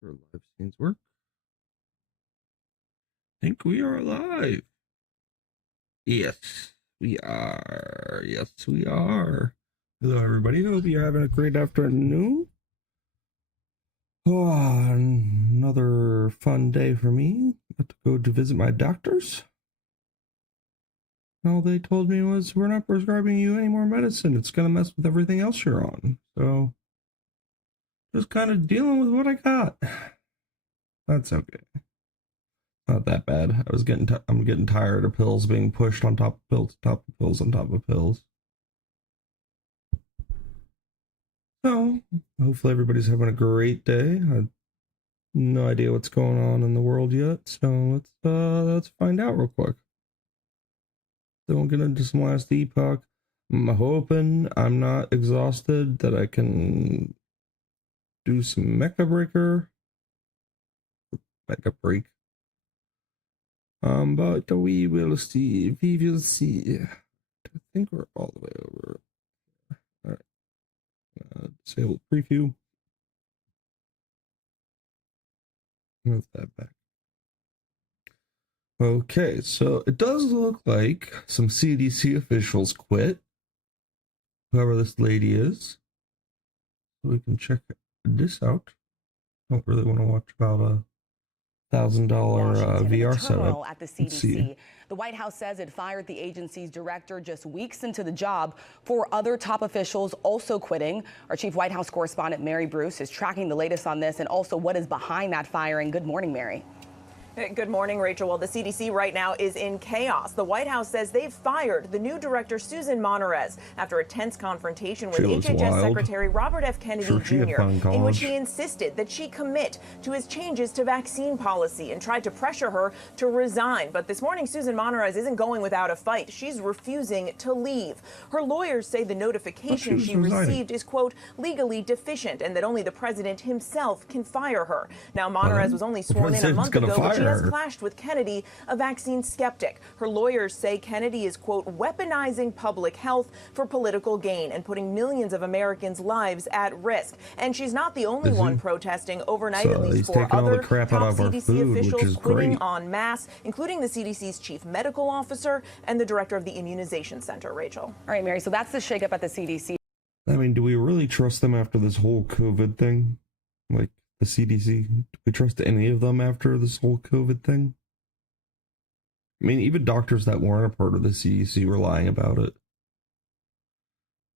For live scenes work. Think we are live. Yes, we are. Yes, we are. Hello, everybody. Hope you're having a great afternoon. Oh, another fun day for me. Got to go to visit my doctors. All they told me was, we're not prescribing you any more medicine. It's going to mess with everything else you're on. So, just kind of dealing with what I got. That's okay. Not that bad. I'm getting tired of pills being pushed on top of pills, top of pills, on top of pills. So, hopefully everybody's having a great day. I have no idea what's going on in the world yet, so let's find out real quick. Then we'll get into some last Epoch. I'm hoping I'm not exhausted, that I can do some Mecha Breaker. Mecha Break. But we will see. We will see. I think we're all the way over. All right. Disable preview. Move that back. Okay, so it does look like some CDC officials quit, whoever this lady is. We can check this out. Don't really want to watch about $1,000 VR setup. At the CDC. The White House says it fired the agency's director just weeks into the job. Four other top officials also quitting. Our chief White House correspondent Mary Bruce is tracking the latest on this and also what is behind that firing. Good morning, Mary. Good morning, Rachel. Well, the CDC right now is in chaos. The White House says they've fired the new director, Susan Monterez, after a tense confrontation with HHS Secretary Robert F. Kennedy Jr., in which he insisted that she commit to his changes to vaccine policy and tried to pressure her to resign. But this morning, Susan Monterez isn't going without a fight. She's refusing to leave. Her lawyers say the notification she received is, quote, legally deficient and that only the president himself can fire her. Now, Monterez was only sworn in a month ago, but she has clashed with Kennedy, a vaccine skeptic. Her lawyers say Kennedy is, quote, weaponizing public health for political gain and putting millions of Americans' lives at risk. And she's not the only one protesting. Overnight, at least four other top CDC officials quitting en masse, including the CDC's chief medical officer and the director of the immunization center. Rachel. All right, Mary, so that's the shakeup at the CDC. I mean, do we really trust them after this whole COVID thing? Like, the CDC? Do we trust any of them after this whole COVID thing? I mean, even doctors that weren't a part of the CDC were lying about it.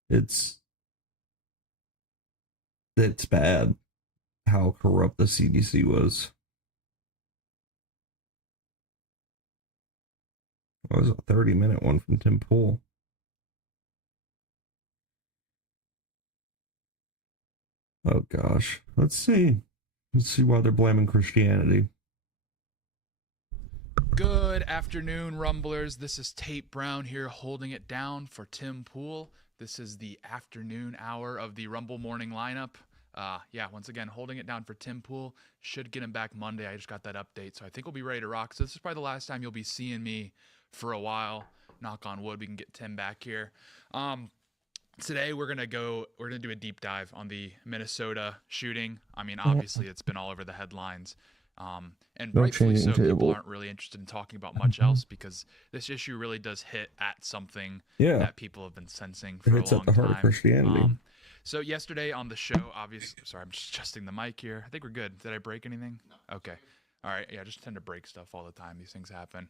It's bad how corrupt the CDC was. That was a 30-minute one from Tim Pool. Oh gosh. Let's see why they're blaming Christianity. Good afternoon, Rumblers. This is Tate Brown here holding it down for Tim Pool. This is the afternoon hour of the Rumble morning lineup. Once again, holding it down for Tim Pool. Should get him back Monday. I just got that update, so I think we'll be ready to rock. So this is probably the last time you'll be seeing me for a while. Knock on wood, we can get Tim back here. Today we're gonna do a deep dive on the Minnesota shooting. I mean, obviously it's been all over the headlines, and rightfully so. People aren't really interested in talking about much else because this issue really does hit at something that people have been sensing for a long time. It hits at the heart of Christianity. So yesterday on the show, obviously, sorry, I'm just adjusting the mic here. I think we're good. Did I break anything? No. Okay. All right. Yeah, I just tend to break stuff all the time. These things happen.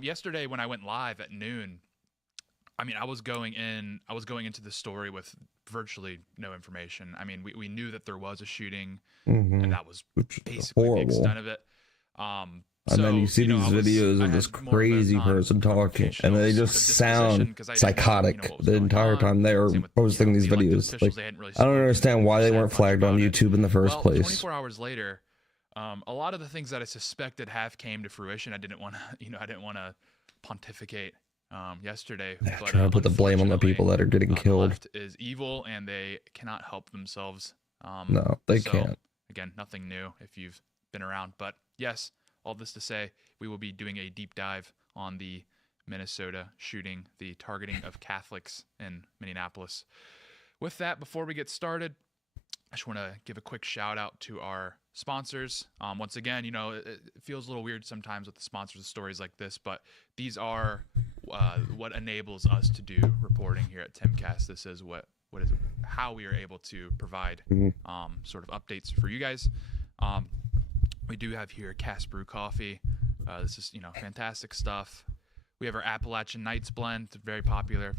Yesterday when I went live at noon, I mean, I was going into the story with virtually no information. I mean, we knew that there was a shooting, and that was basically the extent of it. And then you see these videos of this crazy person talking, and they just sound psychotic the entire time they are posting these videos. Like, I don't understand why they weren't flagged on YouTube in the first place. 24 hours later, a lot of the things that I suspected have came to fruition. I didn't want to pontificate yesterday. But, trying to put the blame on the people that are getting killed. The left is evil, and they cannot help themselves. No, they can't. Again, nothing new if you've been around. But yes, all this to say, we will be doing a deep dive on the Minnesota shooting, the targeting of Catholics in Minneapolis. With that, before we get started, I just want to give a quick shout out to our sponsors. Once again, you know, it feels a little weird sometimes with the sponsors of stories like this, but these are what enables us to do reporting here at Timcast. This is how we are able to provide sort of updates for you guys. We do have here Cast Brew Coffee. This is, you know, fantastic stuff. We have our Appalachian Nights blend, very popular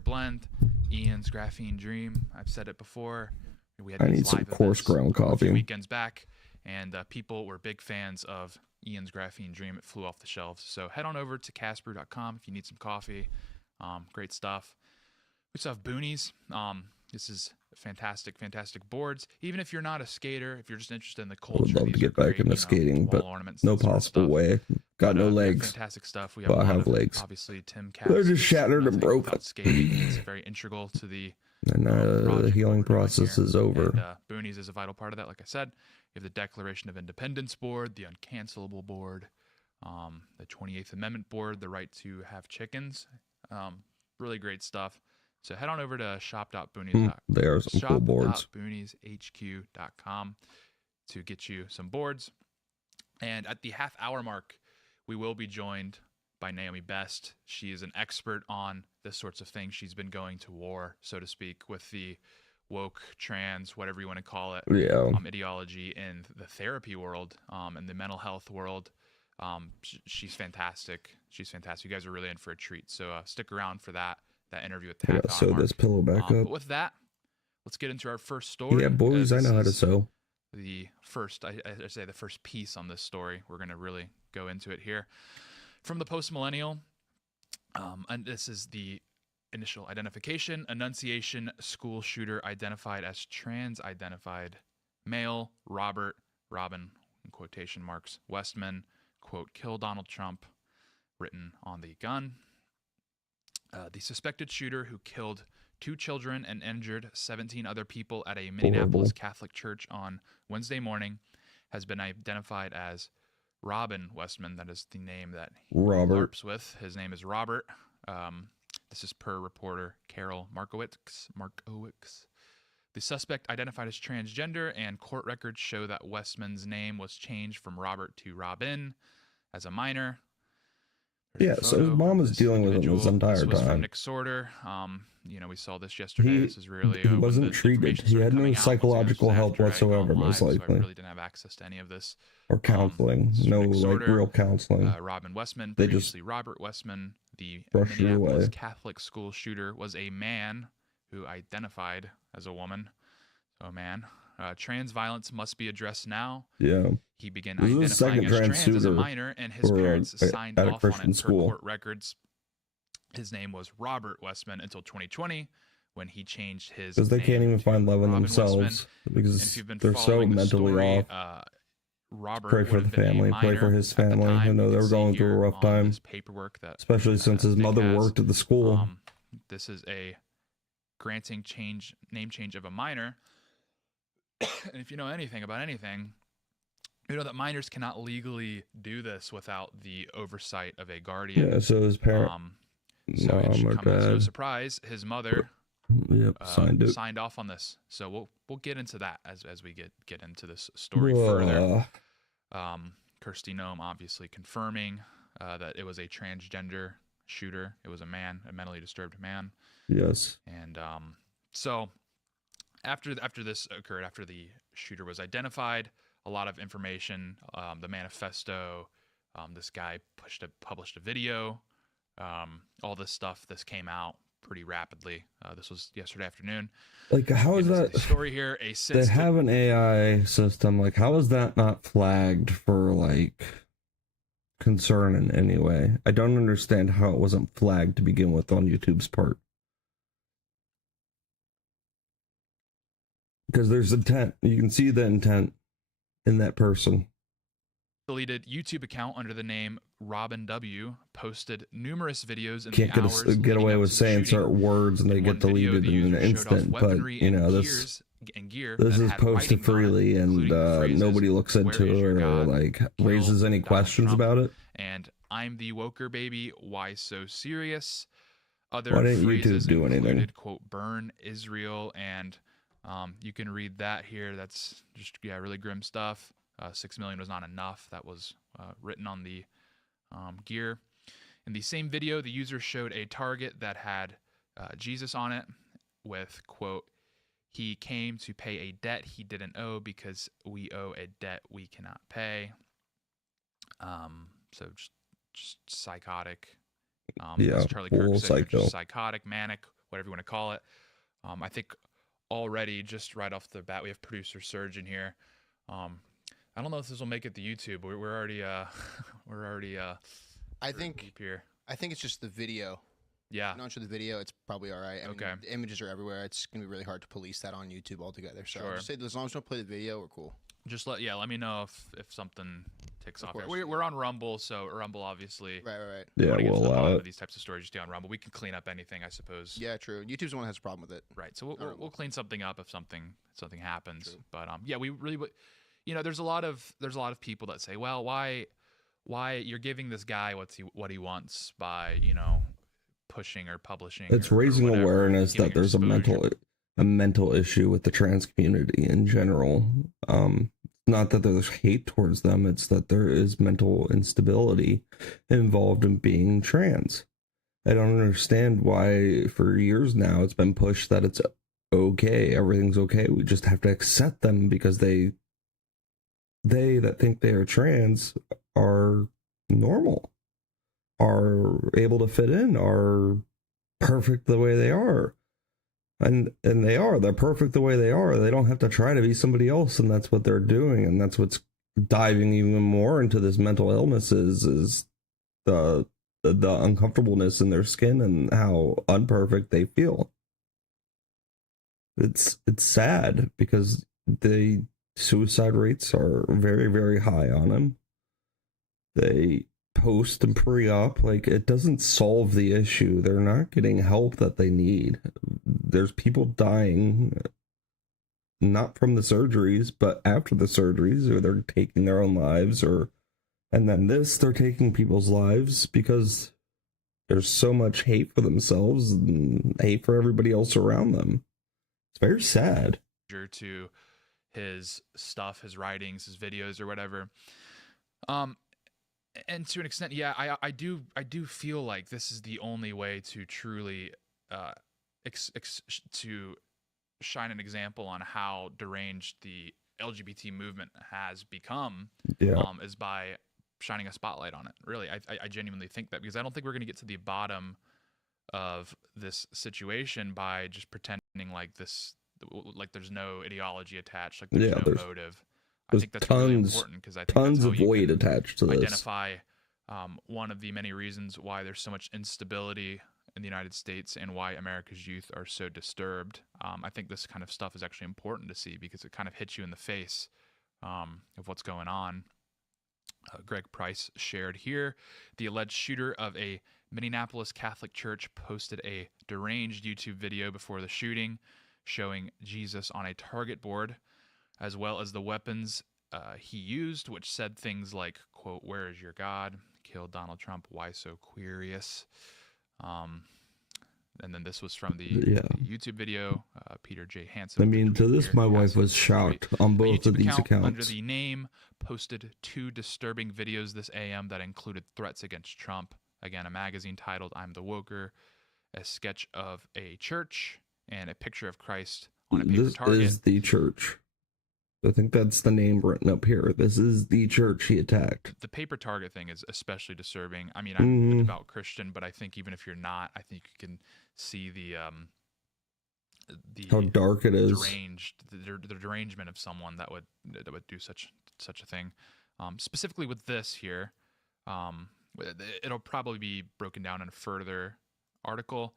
blend. Ian's Graphene Dream. I've said it before. We had I need some coarse ground coffee. A few weekends back, and people were big fans of Ian's Graphene Dream. It flew off the shelves. So head on over to castbrew.com if you need some coffee. Great stuff. We also have Boonies. This is fantastic boards. Even if you're not a skater, if you're just interested in the culture, I would love to get back into skating, but no possible way. Got no legs. Fantastic stuff. We have, I have legs. Obviously, Timcast. They're just shattered and broken. Skating. It's very integral to the and the healing process is over. And, Boonies is a vital part of that. Like I said, you have the Declaration of Independence board, the Uncancelable board, the 28th Amendment board, the right to have chickens. Really great stuff. So head on over to shop.boonies.com. They are some cool boards. shop.boonieshq.com to get you some boards. And at the half-hour mark, we will be joined by Naomi Best. She is an expert on this sorts of things. She's been going to war, so to speak, with the woke, trans, whatever you want to call it, ideology in the therapy world, and the mental health world. She's fantastic. She's fantastic. You guys are really in for a treat. So stick around for that interview at the half hour sew mark. This pillow back up. But with that, let's get into our first story. Yeah, boys, I know how to sew. The first, I say the first piece on this story. We're going to really go into it here. From the Post-Millennial, and this is the initial identification. Annunciation school shooter identified as trans-identified male Robin, in quotation marks, Westman, quote, kill Donald Trump, written on the gun. The suspected shooter who killed 2 children and injured 17 other people at a Minneapolis Catholic church on Wednesday morning has been identified as Robin Westman. That is the name that he LARPs with. His name is Robert. This is per reporter Carol Markowitz. The suspect identified as transgender, and court records show that Westman's name was changed from Robert to Robin as a minor. Yeah, so his mom was dealing with him this entire this was time. From Nick Sorter. You know, we saw this yesterday. This is really he wasn't treated. He had no psychological help whatsoever, most likely. So I really didn't have access to any of this. Or counseling. No, like real counseling. Robin Westman, they previously just Robert Westman, the brushed it Minneapolis away. Catholic school shooter, was a man who identified as a woman. So a man. Trans violence must be addressed now. Yeah. He began identifying as trans as a minor, and his parents signed off on it per court records. His name was Robert Westman until 2020, when he changed his name. Because they can't even find love in Robin themselves. Westman. Because they're so mentally off. Robert pray for the family. Pray for his family. I know they were going through a rough time. Paperwork that, especially since his mother worked at the school. This is a granting name change of a minor. And if you know anything about anything, you know that minors cannot legally do this without the oversight of a guardian. Yeah, so his parent, so it should come as no surprise, his mother signed off on this. So we'll get into that as we get into this story further. Kirsty Noem obviously confirming that it was a transgender shooter. It was a man, a mentally disturbed man. Yes. And so after this occurred, after the shooter was identified, a lot of information, the manifesto, this guy published a video, all this stuff. This came out pretty rapidly. This was yesterday afternoon. Like, how is that story here? They have an AI system. Like, how is that not flagged for like concern in any way? I don't understand how it wasn't flagged to begin with on YouTube's part. Because there's intent. You can see the intent in that person. Deleted YouTube account under the name Robin W. posted numerous videos in Can't the hours get away with saying certain words and they get deleted in an instant. But you know, this is posted freely and nobody looks into it or like raises any questions about it. And I'm the woker baby. Why so serious? Other Why didn't phrases YouTube do anything? included, quote, burn Israel and You can read that here. That's just, yeah, really grim stuff. 6 million was not enough. That was written on the gear. In the same video, the user showed a target that had Jesus on it with, quote, "He came to pay a debt he didn't owe because we owe a debt we cannot pay." So just psychotic. Yeah, as Charlie Kirk said, psycho. just psychotic, manic, whatever you want to call it. I think already, just right off the bat, we have producer Surgeon here. I don't know if this will make it to YouTube. We're already I think deep here. I think it's just the video. Yeah. Not sure the video. It's probably all right. I mean, Okay. the images are everywhere. It's gonna be really hard to police that on YouTube altogether. So Sure. just say as long as we don't play the video, we're cool. Just let me know if something ticks Of off. Here. course. We're on Rumble, so Rumble obviously. Right. Yeah, Wanna get to we'll the allow bottom it. of these types of stories. Just stay on Rumble. We can clean up anything, I suppose. Yeah, true. YouTube's the one that has a problem with it. Right. So we'll Rumble. clean something up if something happens. True. But yeah, we really would. There's a lot of people that say, well, why you're giving this guy what he wants by pushing or publishing. It's or raising whatever, awareness giving that there's exposure. a mental issue with the trans community in general. Not that there's hate towards them, it's that there is mental instability involved in being trans. I don't understand why for years now it's been pushed that it's okay, everything's okay. We just have to accept them because they that think they are trans are normal, are able to fit in, are perfect the way they are. And they're perfect the way they are. They don't have to try to be somebody else, and that's what they're doing, and that's what's diving even more into this mental illnesses is the uncomfortableness in their skin and how unperfect they feel. It's sad because the suicide rates are very, very high on them. They post and pre-op, like, it doesn't solve the issue. They're not getting help that they need. There's people dying, not from the surgeries, but after the surgeries, or they're taking their own lives, and then they're taking people's lives because there's so much hate for themselves and hate for everybody else around them. It's very sad. To his stuff, his writings, his videos, or whatever. And to an extent, yeah, I do feel like this is the only way to truly to shine an example on how deranged the LGBT movement has become. Yeah. Is by shining a spotlight on it. Really, I genuinely think that, because I don't think we're going to get to the bottom of this situation by just pretending like there's no ideology attached, like there's no motive. I think that's really important, because I think tons of weight attached to this. Identify one of the many reasons why there's so much instability in the United States and why America's youth are so disturbed. I think this kind of stuff is actually important to see, because it kind of hits you in the face of what's going on. Greg Price shared here, the alleged shooter of a Minneapolis Catholic church posted a deranged YouTube video before the shooting showing Jesus on a target board, as well as the weapons he used, which said things like, quote, "Where is your God? Killed Donald Trump. Why so curious?" And then this was from the YouTube video. Peter J. Hansen. I mean, to this, my wife was shocked on both of these accounts. Under the name, posted 2 disturbing videos this AM that included threats against Trump. Again, a magazine titled "I'm the Woker," a sketch of a church, and a picture of Christ on a paper target. This is the church. I think that's the name written up here. This is the church he attacked. The paper target thing is especially disturbing. I mean, I'm a devout Christian, but I think even if you're not, I think you can see the how dark it is. The derangement of someone that would do such a thing. Specifically with this here, it'll probably be broken down in a further article.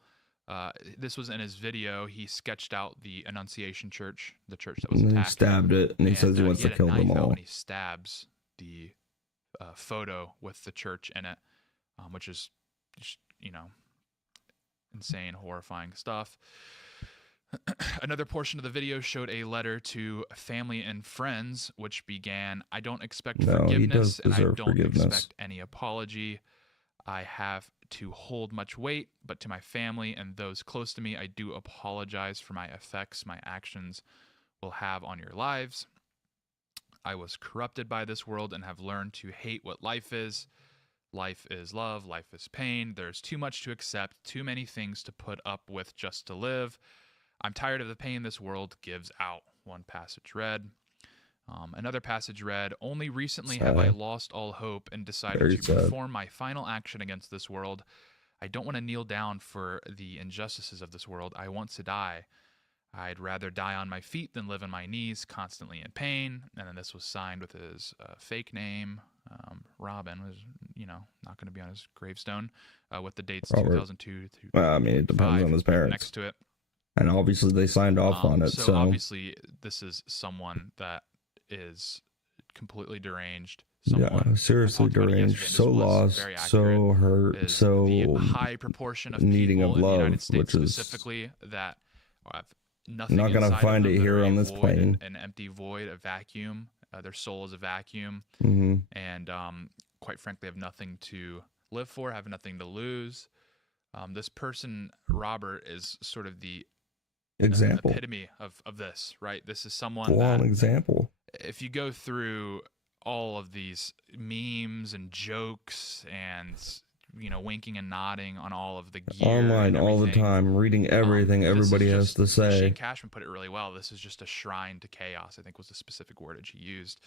This was in his video. He sketched out the Annunciation Church, the church that was attacked. He stabbed it, and he says he wants to kill them all. And he stabs the photo with the church in it, which is, just, insane, horrifying stuff. Another portion of the video showed a letter to family and friends, which began, "I don't expect forgiveness, and I don't expect any apology. I have to hold much weight, but to my family and those close to me, I do apologize for my effects my actions will have on your lives. I was corrupted by this world and have learned to hate what life is. Life is love, life is pain. There's too much to accept, too many things to put up with just to live. I'm tired of the pain this world gives out. One passage read. Another passage read, only recently have I lost all hope and decided to perform my final action against this world. I don't want to kneel down for the injustices of this world. I want to die. I'd rather die on my feet than live on my knees, constantly in pain. And then this was signed with his fake name. Robin was, not going to be on his gravestone with the dates Robert. 2002 to well, I mean, it depends on his parents. Next to it. And obviously they signed off on it. So obviously this is someone that is completely deranged. Seriously deranged, so lost, so hurt, so the high proportion of needing people of love, in the United States which is specifically that have nothing. Not gonna find it here on this plane. An empty void, a vacuum. Their soul is a vacuum, and quite frankly, have nothing to live for, have nothing to lose. This person, Robert, is sort of the example, epitome of this, right? This is someone full-on example. If you go through all of these memes and jokes and winking and nodding on all of the gear online all the time, reading everything everybody has to say. Shane Cashman put it really well. This is just a shrine to chaos, I think was the specific wordage he used.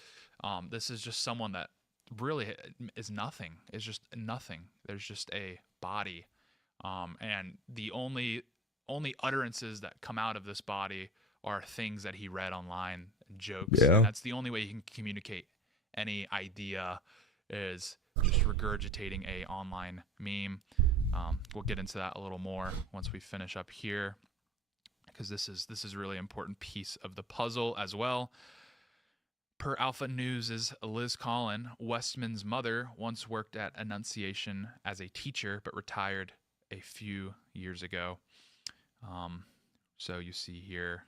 This is just someone that really is nothing. Is just nothing. There's just a body, and the only utterances that come out of this body are things that he read online, jokes. Yeah. And that's the only way you can communicate any idea, is just regurgitating a online meme. We'll get into that a little more once we finish up here, because this is a really important piece of the puzzle as well. Per Alpha News' Liz Collin, Westman's mother once worked at Annunciation as a teacher, but retired a few years ago. So you see here,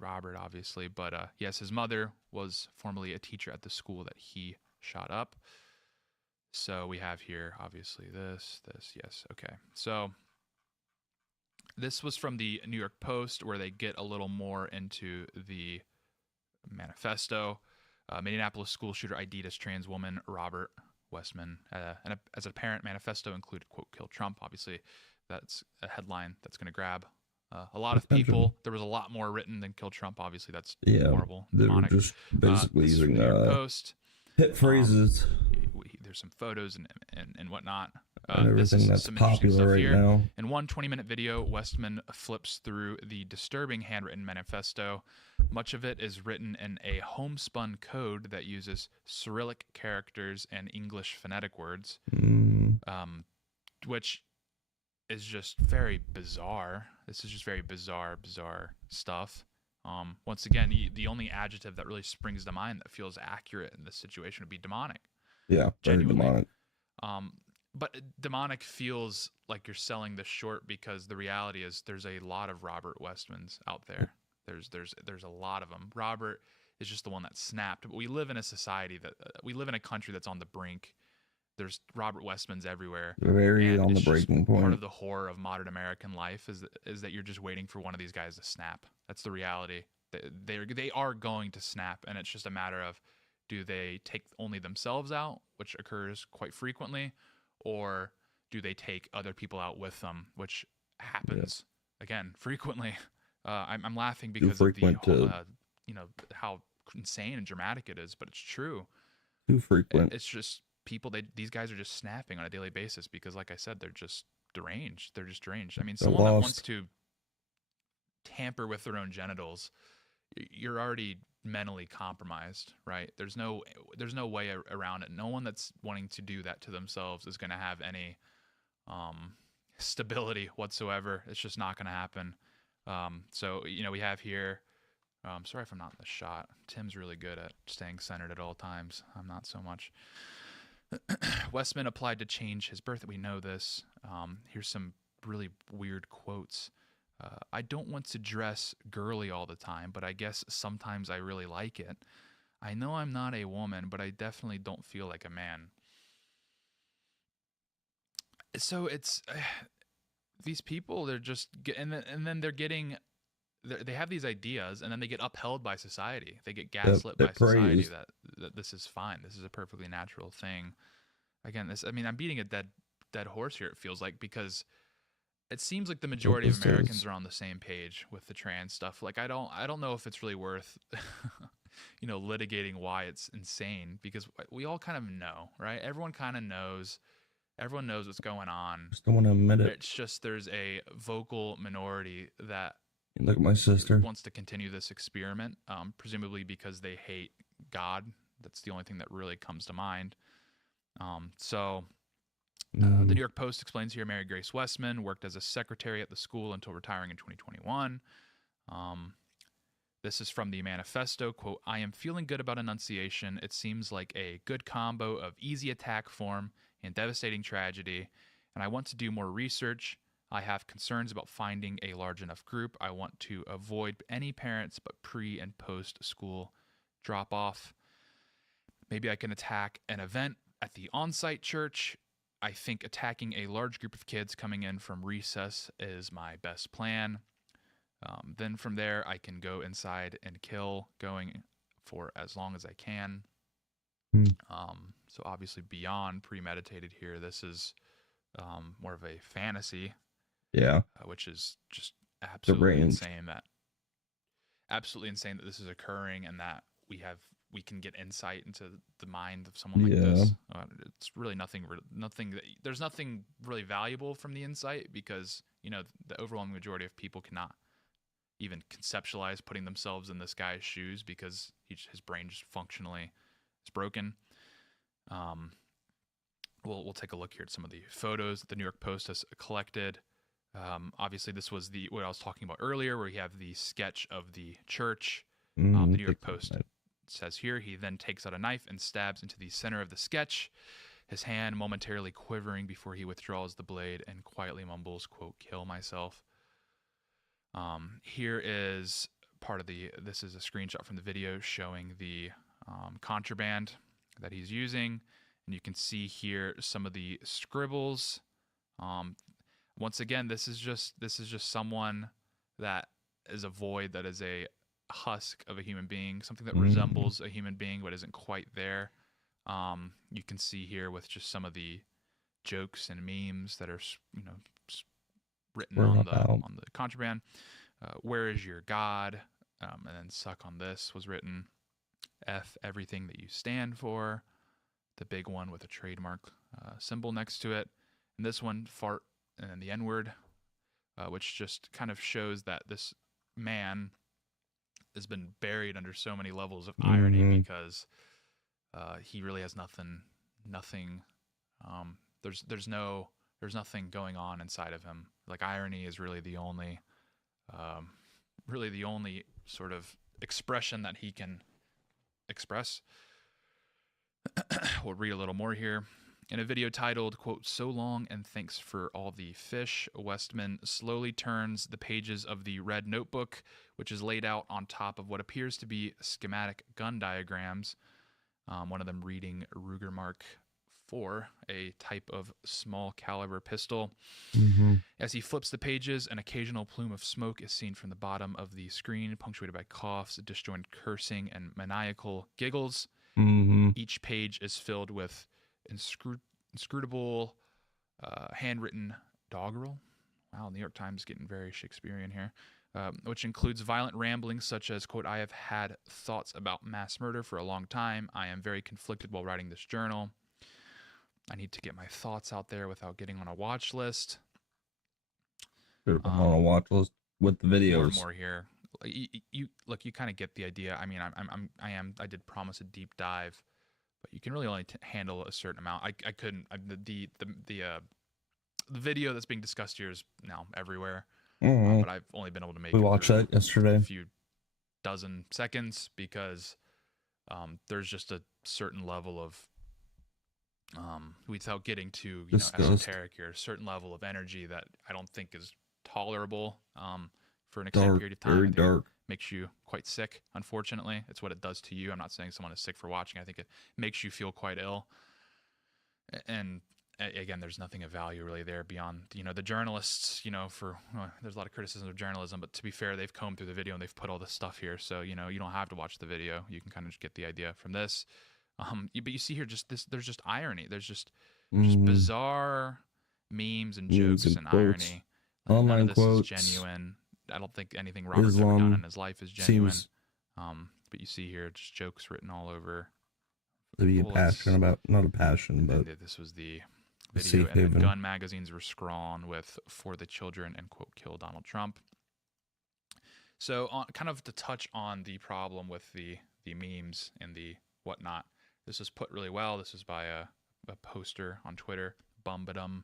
Robert, obviously, but yes, his mother was formerly a teacher at the school that he shot up. So we have here, obviously, this, yes, okay. So this was from the New York Post, where they get a little more into the manifesto. Minneapolis school shooter ID'd as trans woman Robert Westman. And as a parent, manifesto included, quote, kill Trump. Obviously, that's a headline that's going to grab a lot of people. There was a lot more written than kill Trump. Obviously, that's horrible. They were demonic. just basically using New York Post. Hit phrases. There's some photos and whatnot. And everything that's popular right now. In one 20-minute video, Westman flips through the disturbing handwritten manifesto. Much of it is written in a homespun code that uses Cyrillic characters and English phonetic words, which is just very bizarre. This is just very bizarre stuff. Once again, the only adjective that really springs to mind that feels accurate in this situation would be demonic. Yeah, very demonic. But demonic feels like you're selling this short, because the reality is there's a lot of Robert Westmans out there. There's a lot of them. Robert is just the one that snapped. But we live in a society that we live in a country that's on the brink. There's Robert Westmans everywhere. Very on the breaking point. Part of the horror of modern American life is that you're just waiting for one of these guys to snap. That's the reality. They are going to snap, and it's just a matter of, do they take only themselves out, which occurs quite frequently, or do they take other people out with them, which happens again frequently. I'm laughing because of the how insane and dramatic it is, but it's true. Too frequent. It's just people. These guys are just snapping on a daily basis because, like I said, they're just deranged. They're just deranged. I mean, someone that wants to tamper with their own genitals, you're already mentally compromised, right? There's no way around it. No one that's wanting to do that to themselves is going to have any stability whatsoever. It's just not going to happen. So we have here. Sorry if I'm not in the shot. Tim's really good at staying centered at all times. I'm not so much. Westman applied to change his birth. We know this. Here's some really weird quotes. I don't want to dress girly all the time, but I guess sometimes I really like it. I know I'm not a woman, but I definitely don't feel like a man. So it's these people, they're just and then they're getting they have these ideas, and then they get upheld by society. They get gaslit by society praised. that this is fine. This is a perfectly natural thing. Again, I mean, I'm beating a dead horse here, it feels like, because it seems like the majority of Americans are on the same page with the trans stuff. Like, I don't know if it's really worth litigating why it's insane, because we all kind of know, right? Everyone kind of knows. Everyone knows what's going on. Just don't want to admit it. It's just there's a vocal minority that Look at my sister. wants to continue this experiment, presumably because they hate God. That's the only thing that really comes to mind. The New York Post explains here, Mary Grace Westman worked as a secretary at the school until retiring in 2021. This is from the manifesto, quote, "I am feeling good about Annunciation. It seems like a good combo of easy attack form and devastating tragedy, and I want to do more research. I have concerns about finding a large enough group. I want to avoid any parents but pre- and post-school drop-off. Maybe I can attack an event at the on-site church. I think attacking a large group of kids coming in from recess is my best plan. Then from there, I can go inside and kill, going for as long as I can." So obviously beyond premeditated here. This is more of a fantasy. Yeah. Which is just absolutely deranged. Absolutely insane that this is occurring, and that we can get insight into the mind of someone like this. It's really nothing. There's nothing really valuable from the insight, because the overwhelming majority of people cannot even conceptualize putting themselves in this guy's shoes, because his brain just functionally is broken. We'll take a look here at some of the photos that the New York Post has collected. Obviously, this was what I was talking about earlier, where you have the sketch of the church. The New York Post says here, he then takes out a knife and stabs into the center of the sketch, his hand momentarily quivering before he withdraws the blade and quietly mumbles, quote, "Kill myself." Here is this is a screenshot from the video showing the contraband that he's using, and you can see here some of the scribbles. Once again, this is just someone that is a void, that is a husk of a human being, something that resembles a human being but isn't quite there. You can see here with just some of the jokes and memes that are written on the contraband. Where is your God? And then suck on this was written. F everything that you stand for. The big one with a trademark symbol next to it. And this one, fart, and then the N-word, which just kind of shows that this man has been buried under so many levels of irony, because he really has nothing. There's nothing going on inside of him. Like, irony is really the only sort of expression that he can express. We'll read a little more here. In a video titled, quote, "So long and thanks for all the fish," Westman slowly turns the pages of the red notebook, which is laid out on top of what appears to be schematic gun diagrams, one of them reading Ruger Mark IV, a type of small caliber pistol. As he flips the pages, an occasional plume of smoke is seen from the bottom of the screen, punctuated by coughs, disjointed cursing, and maniacal giggles. Each page is filled with inscrutable handwritten doggerel. Wow, New York Times getting very Shakespearean here. Which includes violent ramblings such as, quote, "I have had thoughts about mass murder for a long time. I am very conflicted while writing this journal. I need to get my thoughts out there without getting on a watch list." On a watch list with the videos. More and more here. You kind of get the idea. I mean, I did promise a deep dive, but you can really only handle a certain amount. I couldn't. The video that's being discussed here is now everywhere, but I've only been able to make. We watched that yesterday. A few dozen seconds, because there's just a certain level of without getting to esoteric here, a certain level of energy that I don't think is tolerable for an extended period of time. Very dark. Makes you quite sick, unfortunately. It's what it does to you. I'm not saying someone is sick for watching. I think it makes you feel quite ill. And again, there's nothing of value really there beyond, the journalists, there's a lot of criticism of journalism, but to be fair, they've combed through the video and they've put all this stuff here. So, you don't have to watch the video. You can kind of just get the idea from this. But you see here there's just irony. There's just bizarre memes and jokes and irony. Like, none of this is genuine. I don't think anything Robert's ever done in his life is genuine. But you see here just jokes written all over. To be passionate about, not a passion, but this was the video, and then gun magazines were scrawled with "For the Children" and quote "Kill Donald Trump." So, kind of to touch on the problem with the memes and the whatnot, this was put really well. This was by a poster on Twitter, Bumbadum.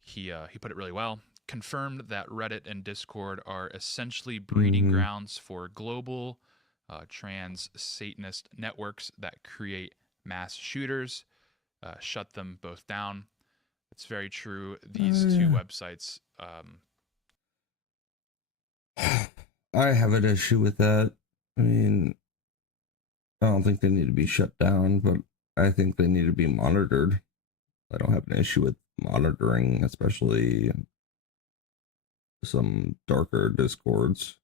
He put it really well. Confirmed that Reddit and Discord are essentially breeding grounds for global trans Satanist networks that create mass shooters. Shut them both down. It's very true. These two websites. I have an issue with that. I mean, I don't think they need to be shut down, but I think they need to be monitored. I don't have an issue with monitoring, especially some darker discords.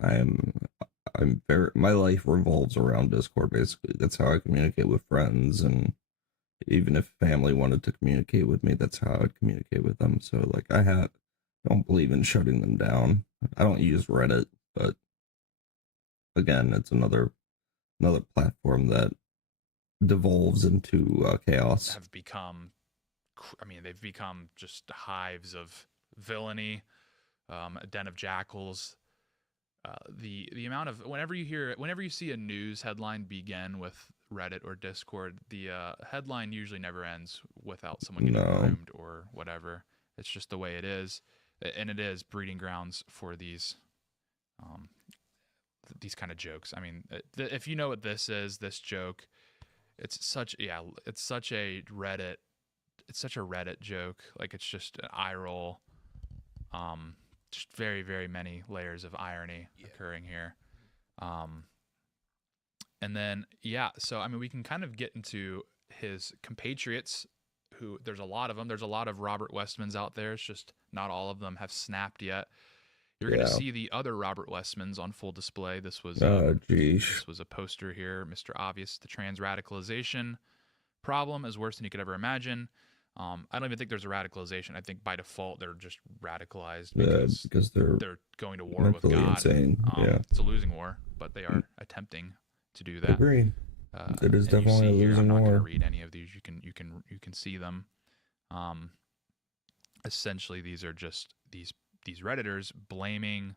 I'm very, my life revolves around Discord, basically. That's how I communicate with friends, and even if family wanted to communicate with me, that's how I'd communicate with them. So, like, don't believe in shutting them down. I don't use Reddit, but again, it's another platform that devolves into chaos. They've become just hives of villainy, a den of jackals. The amount of whenever you see a news headline begin with Reddit or Discord, the headline usually never ends without someone getting groomed or whatever. It's just the way it is, and it is breeding grounds for these kind of jokes. I mean, if you know what this is, this joke, it's such a Reddit joke. Like, it's just an eye roll. Just very, very many layers of irony occurring here. And then, so, I mean, we can kind of get into his compatriots, who there's a lot of them. There's a lot of Robert Westmans out there. It's just not all of them have snapped yet. You're going to see the other Robert Westmans on full display. This was this was a poster here, Mr. Obvious. The trans radicalization problem is worse than you could ever imagine. I don't even think there's a radicalization. I think by default they're just radicalized because they're going to war with God. Insane. It's a losing war, but they are attempting to do that. I agree. It is definitely a losing war. I'm not going to read any of these. You can see them. Essentially, these are just these Redditors blaming.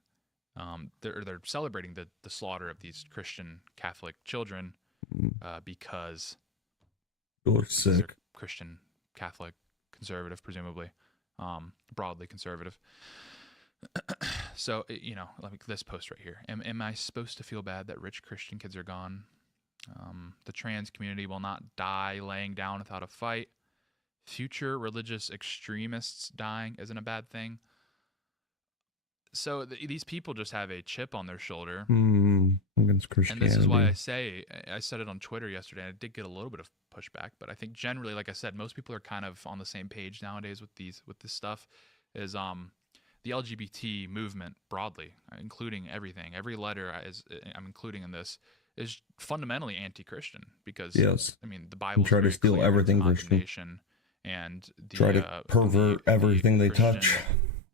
They're celebrating the slaughter of these Christian Catholic children because you're sick. Christian Catholic conservative, presumably, broadly conservative. So, like this post right here. Am I supposed to feel bad that rich Christian kids are gone? The trans community will not die laying down without a fight. Future religious extremists dying isn't a bad thing. So these people just have a chip on their shoulder against Christianity. And this is why I said it on Twitter yesterday, and I did get a little bit of pushback, but I think generally, like I said, most people are kind of on the same page nowadays with this stuff. Is the LGBT movement broadly, including everything, every letter I'm including in this, is fundamentally anti-Christian because I mean the Bible try to steal everything Christian and try to pervert everything they touch.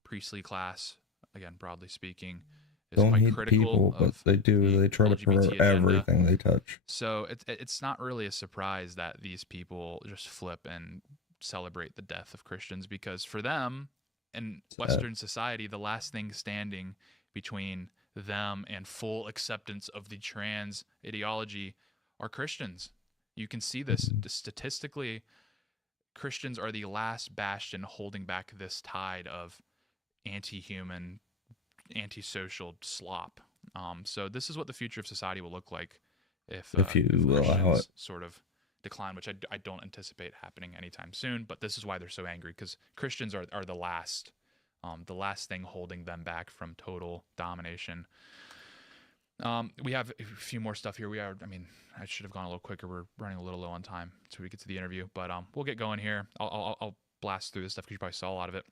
Priestly class, again broadly speaking, is don't quite hate critical people, but they do. They try to pervert everything they touch. So it's not really a surprise that these people just flip and celebrate the death of Christians, because for them in Western society, the last thing standing between them and full acceptance of the trans ideology are Christians. You can see this statistically. Christians are the last bastion holding back this tide of anti-human, antisocial slop. So this is what the future of society will look like if you allow it. Sort of decline, which I don't anticipate happening anytime soon. But this is why they're so angry, because Christians are the last thing holding them back from total domination. We have a few more stuff here. I should have gone a little quicker. We're running a little low on time so we get to the interview, but we'll get going here. I'll blast through this stuff because you probably saw a lot of it.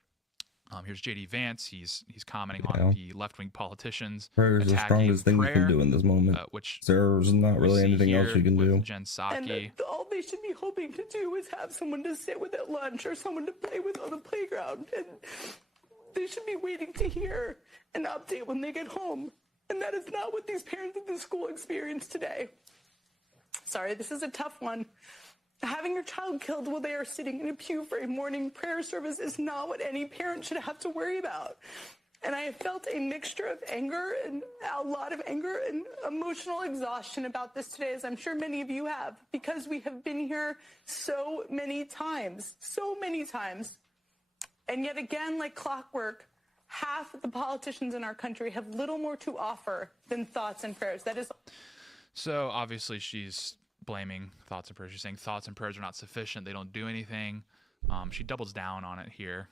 Here's JD Vance. He's commenting on the left-wing politicians Prayer is the strongest thing you can do in this moment. Which there's not really anything else you can do. Jen Psaki. And all they should be hoping to do is have someone to sit with at lunch or someone to play with on the playground. And they should be waiting to hear an update when they get home. And that is not what these parents at this school experience today. Sorry, this is a tough one. Having your child killed while they are sitting in a pew for a morning prayer service is not what any parent should have to worry about. And I have felt a mixture of anger and a lot of anger and emotional exhaustion about this today, as I'm sure many of you have, because we have been here so many times. And yet again, like clockwork, half of the politicians in our country have little more to offer than thoughts and prayers. That is. So obviously she's blaming thoughts and prayers. She's saying thoughts and prayers are not sufficient. They don't do anything. She doubles down on it here.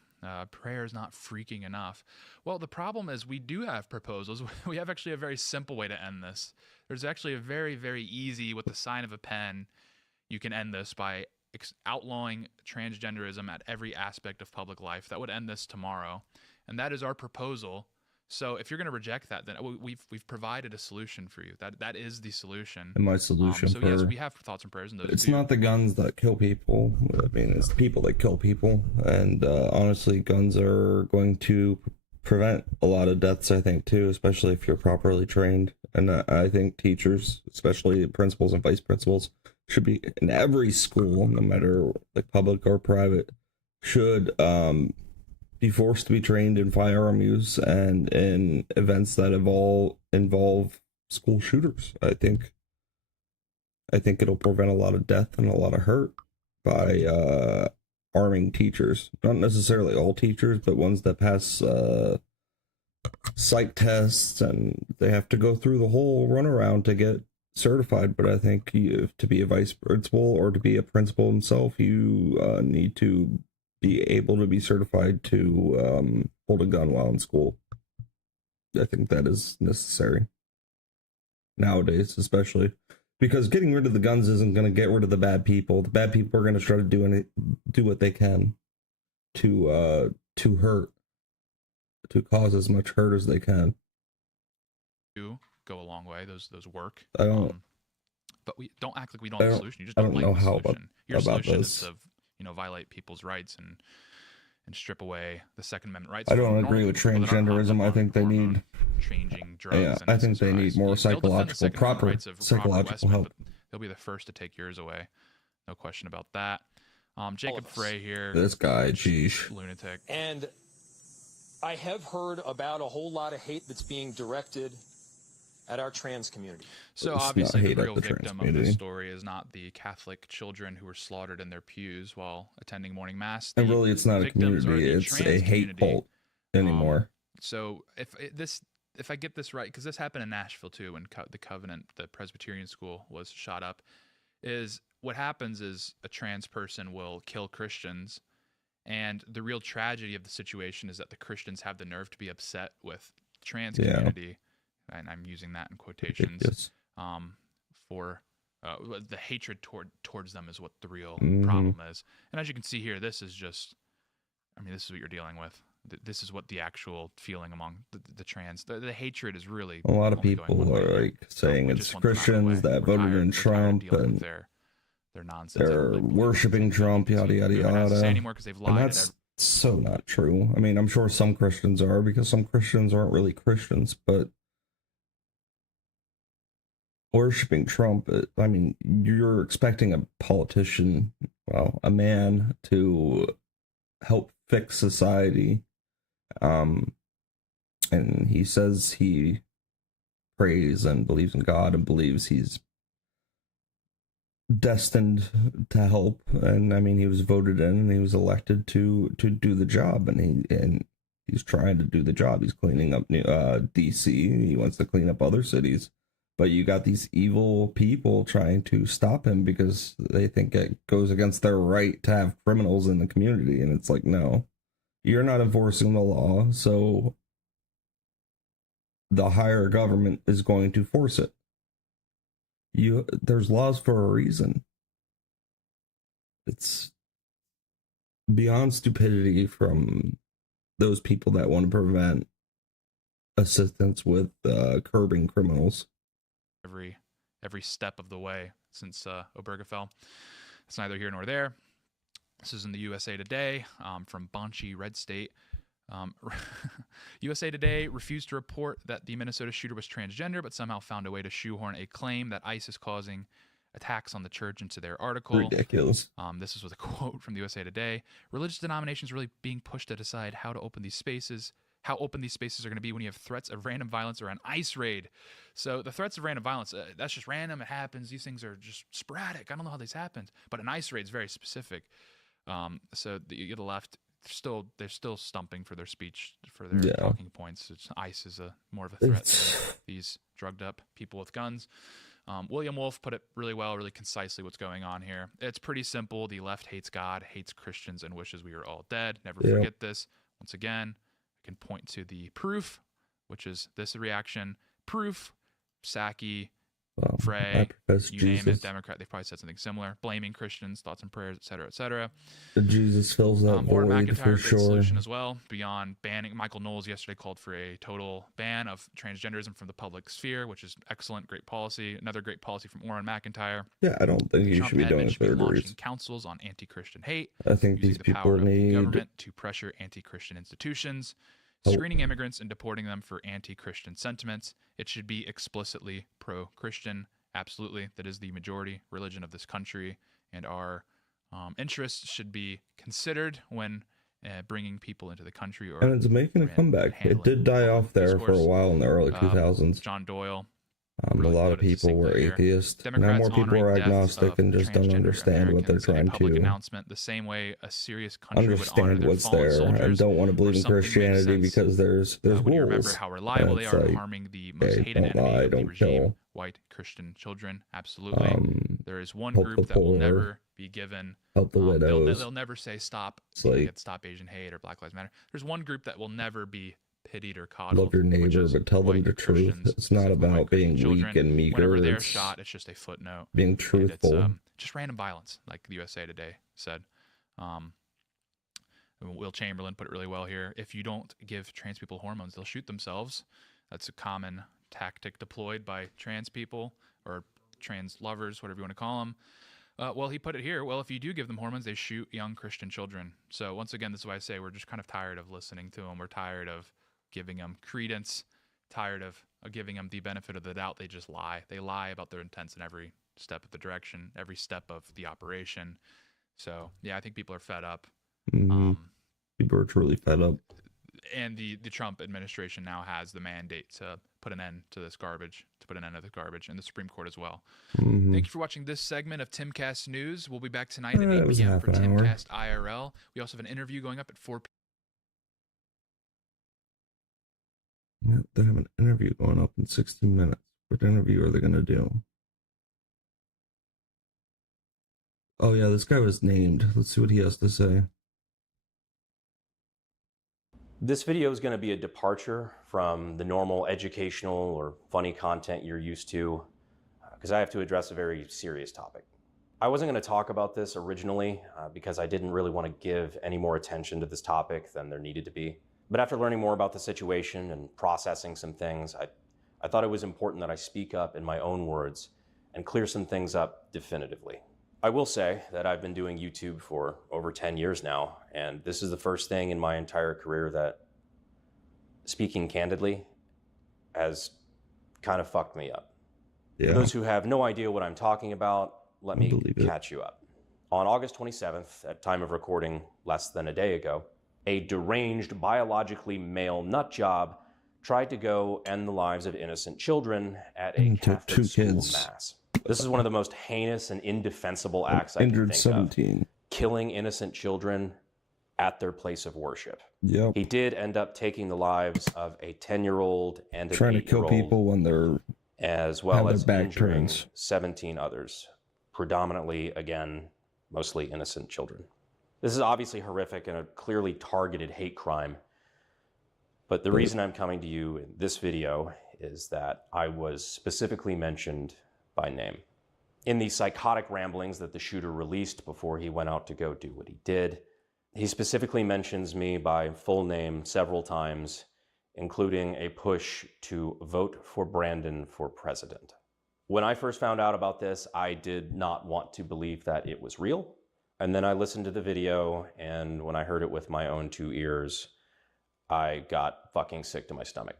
Prayer is not freaking enough. Well, the problem is we do have proposals. We have actually a very simple way to end this. There's actually a very, very easy, with the sign of a pen, you can end this by outlawing transgenderism at every aspect of public life. That would end this tomorrow. And that is our proposal. So if you're going to reject that, then we've provided a solution for you. That is the solution. And my solution so yes, we have thoughts and prayers in those. It's not the guns that kill people. I mean, it's the people that kill people. And honestly, guns are going to prevent a lot of deaths, I think, too, especially if you're properly trained. And I think teachers, especially principals and vice principals, should be in every school, no matter like public or private, should be forced to be trained in firearm use and in events that involve school shooters. I think it'll prevent a lot of death and a lot of hurt by arming teachers. Not necessarily all teachers, but ones that pass psych tests and they have to go through the whole runaround to get certified. But I think to be a vice principal or to be a principal himself, you need to be able to be certified to hold a gun while in school. I think that is necessary nowadays, especially because getting rid of the guns isn't going to get rid of the bad people. The bad people are going to try to do what they can to cause as much hurt as they can. Do go a long way. Those work. I don't. But we don't act like we don't have a solution. You just I don't don't like know the how solution. Your about solution this. is to violate people's rights and strip away the Second Amendment rights. I don't agree with transgenderism. I think they need changing drugs. Yeah, I think they need more proper psychological help. They'll be the first to take yours away. No question about that. Jacob Frey here. This guy, geesh. Lunatic. And I have heard about a whole lot of hate that's being directed at our trans community. So obviously the real victim of this story is not the Catholic children who were slaughtered in their pews while attending morning mass. And really, it's not a community; it's a hate cult anymore. So if I get this right, because this happened in Nashville too, when the Covenant, the Presbyterian school, was shot up, is what happens is a trans person will kill Christians, and the real tragedy of the situation is that the Christians have the nerve to be upset with the trans community. And I'm using that in quotations, for the hatred towards them is what the real problem is. And as you can see here, this is this is what you're dealing with. This is what the actual feeling among the trans, the hatred is really. A lot of people are like saying it's Christians that voted in Trump and their nonsense. They're worshiping Trump, yada yada yada. Say anymore because they've lied. And that's so not true. I mean, I'm sure some Christians are, because some Christians aren't really Christians, but worshiping Trump, I mean, you're expecting a politician, well, a man, to help fix society. And he says he prays and believes in God and believes he's destined to help. And I mean, he was voted in and he was elected to do the job, and he's trying to do the job. He's cleaning up DC. He wants to clean up other cities. But you got these evil people trying to stop him because they think it goes against their right to have criminals in the community. And it's like, no, you're not enforcing the law. So the higher government is going to force it. There's laws for a reason. It's beyond stupidity from those people that want to prevent assistance with curbing criminals. Every step of the way since Obergefell. It's neither here nor there. This is in the USA Today from Bonchi Red State. USA Today refused to report that the Minnesota shooter was transgender, but somehow found a way to shoehorn a claim that ICE is causing attacks on the church into their article. Ridiculous. This was with a quote from the USA Today. Religious denominations really being pushed to decide how open these spaces are going to be when you have threats of random violence or an ICE raid. So the threats of random violence, that's just random. It happens. These things are just sporadic. I don't know how this happened. But an ICE raid is very specific. So the left, they're still stumping for their speech, for their talking points. ICE is more of a threat than these drugged up people with guns. William Wolf put it really well, really concisely what's going on here. It's pretty simple. The left hates God, hates Christians, and wishes we were all dead. Never forget this. Once again, I can point to the proof, which is this reaction. Proof, Psaki, Frey, you name it, Democrat, they probably said something similar. Blaming Christians, thoughts and prayers, etc., etc. Jesus fills that void McIntyre, for great sure. solution as well. Beyond banning, Michael Knowles yesterday called for a total ban of transgenderism from the public sphere, which is excellent, great policy. Another great policy from Orrin McIntyre. Yeah, I don't think you Trump should be doing third launching councils on anti-Christian hate. I think these the people power of the need government to pressure anti-Christian institutions. Screening immigrants and deporting them for anti-Christian sentiments. It should be explicitly pro-Christian. Absolutely. That is the majority religion of this country, and our interests should be considered when bringing people into the country. And it's making a comeback. It did die off there for a while in the early 2000s. John Doyle. A lot of people were atheists. Now more people are agnostic and just don't understand what they're trying to announcement, the same way a serious country understand what's there and don't want to believe in Christianity because there's when rules. You remember how reliable they are in harming the most hated enemy of the regime, kill. White Christian children. Absolutely. There is one group that will never be given. Help the widows. They'll never say stop Asian hate or Black Lives Matter. There's one group that will never be pitied or coddled. Love your neighbor, but tell them the truth. It's not about being weak and meager. Whenever they're shot, it's just a footnote. Being truthful. It's just random violence, like the USA Today said. Will Chamberlain put it really well here. If you don't give trans people hormones, they'll shoot themselves. That's a common tactic deployed by trans people or trans lovers, whatever you want to call them. Well, he put it here. Well, if you do give them hormones, they shoot young Christian children. So once again, this is why I say we're just kind of tired of listening to them. We're tired of giving them credence, tired of giving them the benefit of the doubt. They just lie. They lie about their intents in every step of the direction, every step of the operation. So, yeah, I think people are fed up. People are truly fed up. And the Trump administration now has the mandate to put an end to this garbage, and the Supreme Court as well. Thank you for watching this segment of Timcast News. We'll be back tonight at 8 p.m. for Timcast IRL. We also have an interview going up at 4 p.m. They have an interview going up in 60 minutes. What interview are they going to do? Oh, yeah, this guy was named. Let's see what he has to say. This video is going to be a departure from the normal educational or funny content you're used to, because I have to address a very serious topic. I wasn't going to talk about this originally because I didn't really want to give any more attention to this topic than there needed to be. But after learning more about the situation and processing some things, I thought it was important that I speak up in my own words and clear some things up definitively. I will say that I've been doing YouTube for over 10 years now, and this is the first thing in my entire career that, speaking candidly, has kind of fucked me up. Yeah. For those who have no idea what I'm talking about, let me catch you up. On August 27th, at time of recording less than a day ago, a deranged, biologically male nut job tried to go end the lives of innocent children at a Catholic school mass. This is one of the most heinous and indefensible acts I can think 17. of. Killing innocent children at their place of worship. Yep. He did end up taking the lives of a 10-year-old and an 8-year-old. Trying to kill people when they're as well as injuring turns. 17 others, predominantly, again, mostly innocent children. This is obviously horrific and a clearly targeted hate crime, But the reason I'm coming to you in this video is that I was specifically mentioned by name. In the psychotic ramblings that the shooter released before he went out to go do what he did, he specifically mentions me by full name several times, including a push to vote for Brandon for president. When I first found out about this, I did not want to believe that it was real. And then I listened to the video, and when I heard it with my own 2 ears, I got fucking sick to my stomach.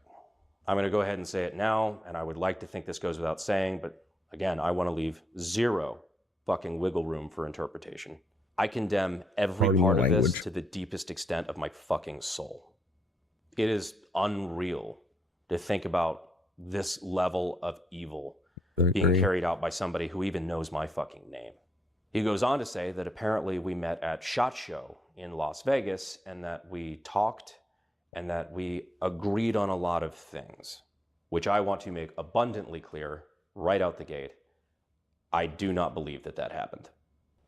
I'm gonna go ahead and say it now, and I would like to think this goes without saying, but again, I wanna leave zero fucking wiggle room for interpretation. I condemn every part of this to the deepest extent of my fucking soul. It is unreal to think about this level of evil being carried out by somebody who even knows my fucking name. He goes on to say that apparently we met at SHOT Show in Las Vegas and that we talked and that we agreed on a lot of things, which I want to make abundantly clear right out the gate. I do not believe that that happened.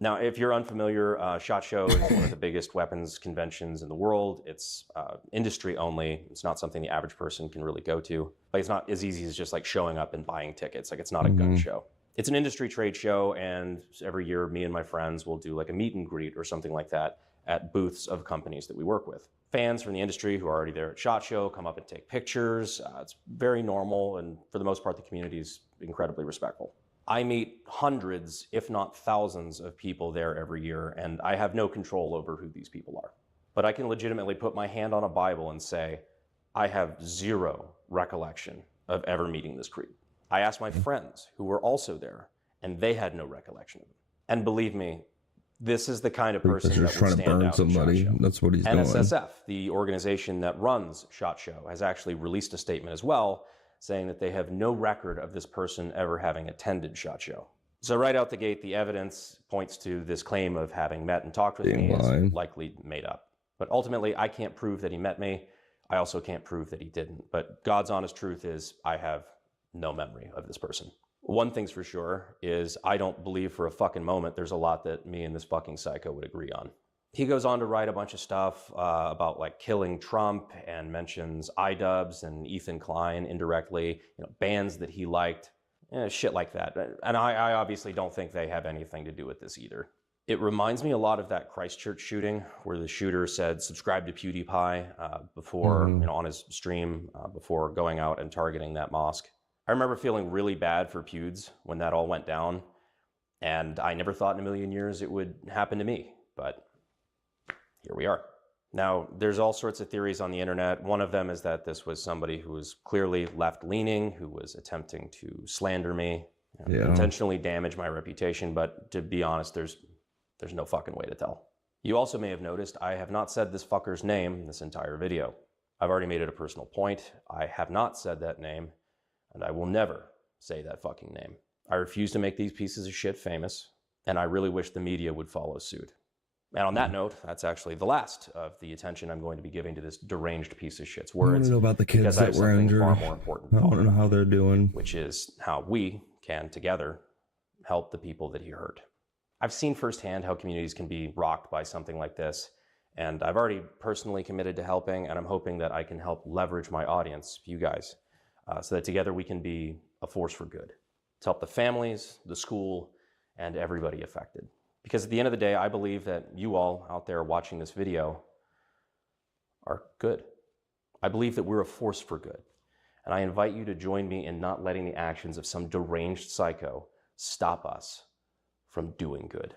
Now, if you're unfamiliar, SHOT Show is one of the biggest weapons conventions in the world. It's industry only. It's not something the average person can really go to. Like, it's not as easy as just like showing up and buying tickets. Like, it's not a gun show. It's an industry trade show, and every year me and my friends will do like a meet and greet or something like that at booths of companies that we work with. Fans from the industry who are already there at SHOT Show come up and take pictures. It's very normal, and for the most part, the community is incredibly respectful. I meet hundreds, if not thousands, of people there every year, and I have no control over who these people are. But I can legitimately put my hand on a Bible and say, I have zero recollection of ever meeting this creep. I asked my friends who were also there, and they had no recollection of him. And believe me, this is the kind of person that would stand out at SHOT Show. That's what he's doing. NSSF, the organization that runs SHOT Show, has actually released a statement as well, saying that they have no record of this person ever having attended SHOT Show. So right out the gate, the evidence points to this claim of having met and talked with me is likely made up. But ultimately, I can't prove that he met me. I also can't prove that he didn't. But God's honest truth is I have no memory of this person. One thing's for sure is I don't believe for a fucking moment there's a lot that me and this fucking psycho would agree on. He goes on to write a bunch of stuff about like killing Trump and mentions iDubbbz and Ethan Klein indirectly, bands that he liked, shit like that. And I obviously don't think they have anything to do with this either. It reminds me a lot of that Christchurch shooting where the shooter said, subscribe to PewDiePie before, on his stream before going out and targeting that mosque. I remember feeling really bad for Pewds when that all went down. And I never thought in a million years it would happen to me, but here we are. Now, there's all sorts of theories on the internet. One of them is that this was somebody who was clearly left-leaning, who was attempting to slander me, intentionally damage my reputation. But to be honest, there's no fucking way to tell. You also may have noticed I have not said this fucker's name in this entire video. I've already made it a personal point. I have not said that name, and I will never say that fucking name. I refuse to make these pieces of shit famous, and I really wish the media would follow suit. And on that note, that's actually the last of the attention I'm going to be giving to this deranged piece of shit's words. I want to know about the kids that were injured. Far more important I want to know how they're doing. Which is how we can together help the people that he hurt. I've seen firsthand how communities can be rocked by something like this, and I've already personally committed to helping, and I'm hoping that I can help leverage my audience, you guys, so that together we can be a force for good to help the families, the school, and everybody affected. Because at the end of the day, I believe that you all out there watching this video are good. I believe that we're a force for good. And I invite you to join me in not letting the actions of some deranged psycho stop us from doing good.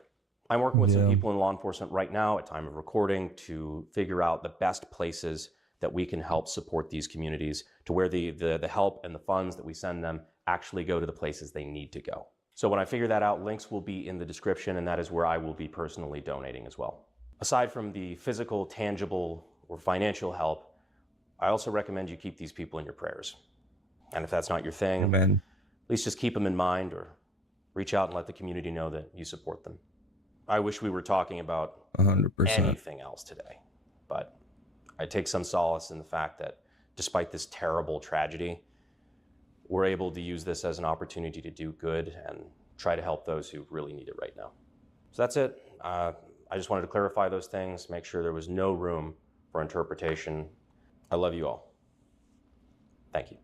I'm working with some people in law enforcement right now at time of recording to figure out the best places that we can help support these communities to where the help and the funds that we send them actually go to the places they need to go. So when I figure that out, links will be in the description, and that is where I will be personally donating as well. Aside from the physical, tangible, or financial help, I also recommend you keep these people in your prayers. And if that's not your thing, at least just keep them in mind or reach out and let the community know that you support them. I wish we were talking about 100%. anything else today, but I take some solace in the fact that despite this terrible tragedy, we're able to use this as an opportunity to do good and try to help those who really need it right now. So that's it. I just wanted to clarify those things, make sure there was no room for interpretation. I love you all. Thank you.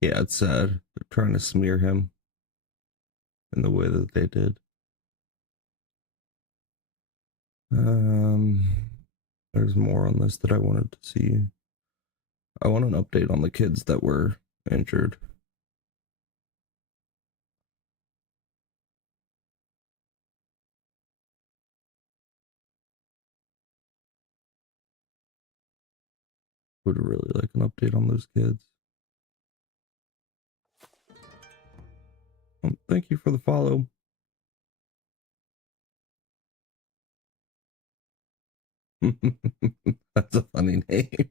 Yeah, it's sad. They're trying to smear him in the way that they did. There's more on this that I wanted to see. I want an update on the kids that were injured. Would really like an update on those kids. Thank you for the follow. That's a funny name.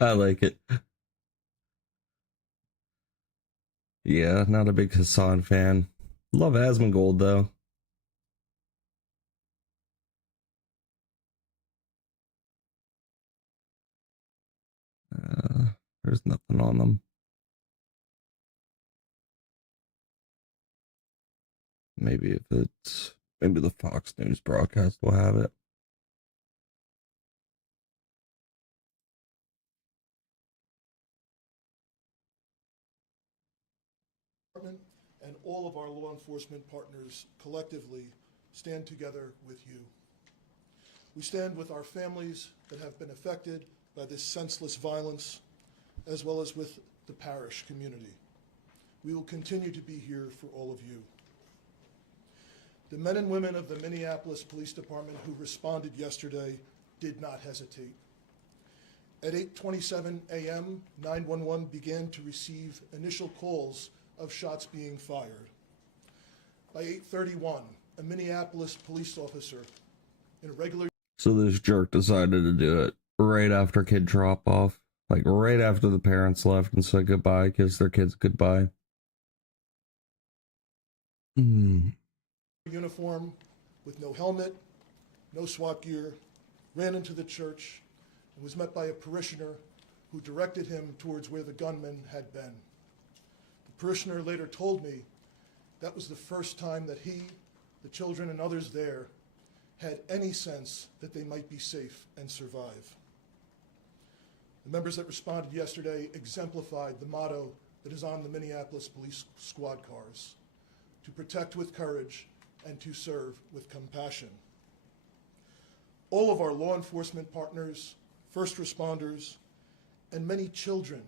I like it. Yeah, not a big Hassan fan. Love Asmongold though. There's nothing on them. Maybe the Fox News broadcast will have it. And all of our law enforcement partners collectively stand together with you. We stand with our families that have been affected by this senseless violence, as well as with the parish community. We will continue to be here for all of you. The men and women of the Minneapolis Police Department who responded yesterday did not hesitate. At 8:27 a.m., 911 began to receive initial calls of shots being fired. By 8:31, a Minneapolis police officer in a regular... So this jerk decided to do it right after kid drop off. Like right after the parents left and said goodbye, kissed their kids goodbye. Uniform with no helmet, no SWAT gear, ran into the church and was met by a parishioner who directed him towards where the gunman had been. The parishioner later told me that was the first time that he, the children, and others there had any sense that they might be safe and survive. The members that responded yesterday exemplified the motto that is on the Minneapolis Police Squad cars: to protect with courage and to serve with compassion. All of our law enforcement partners, first responders, and many children,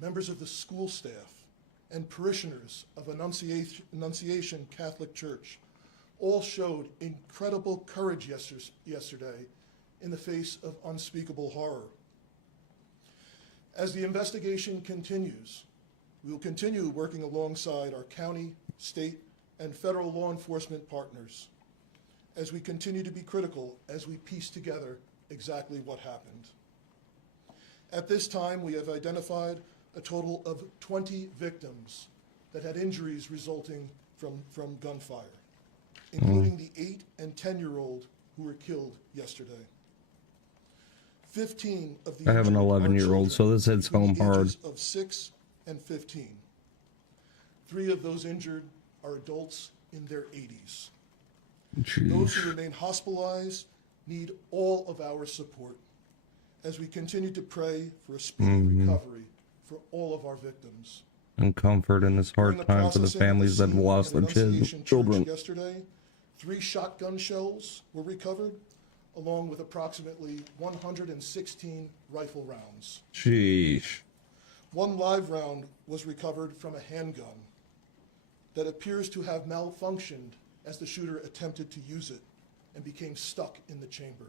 members of the school staff, and parishioners of Annunciation Catholic Church all showed incredible courage yesterday in the face of unspeakable horror. As the investigation continues, we will continue working alongside our county, state, and federal law enforcement partners as we continue to be critical as we piece together exactly what happened. At this time, we have identified a total of 20 victims that had injuries resulting from gunfire, including the 8 and 10-year-old who were killed yesterday. 15 of the I have an 11-year-old, so this hits home hard. Of 6 and 15. 3 of those injured are adults in their 80s. Jeez. Those who remain hospitalized need all of our support as we continue to pray for a speedy recovery for all of our victims. And comfort in this hard time for the families that have lost their children. Yesterday, 3 shotgun shells were recovered, along with approximately 116 rifle rounds. Sheesh. 1 live round was recovered from a handgun that appears to have malfunctioned as the shooter attempted to use it and became stuck in the chamber.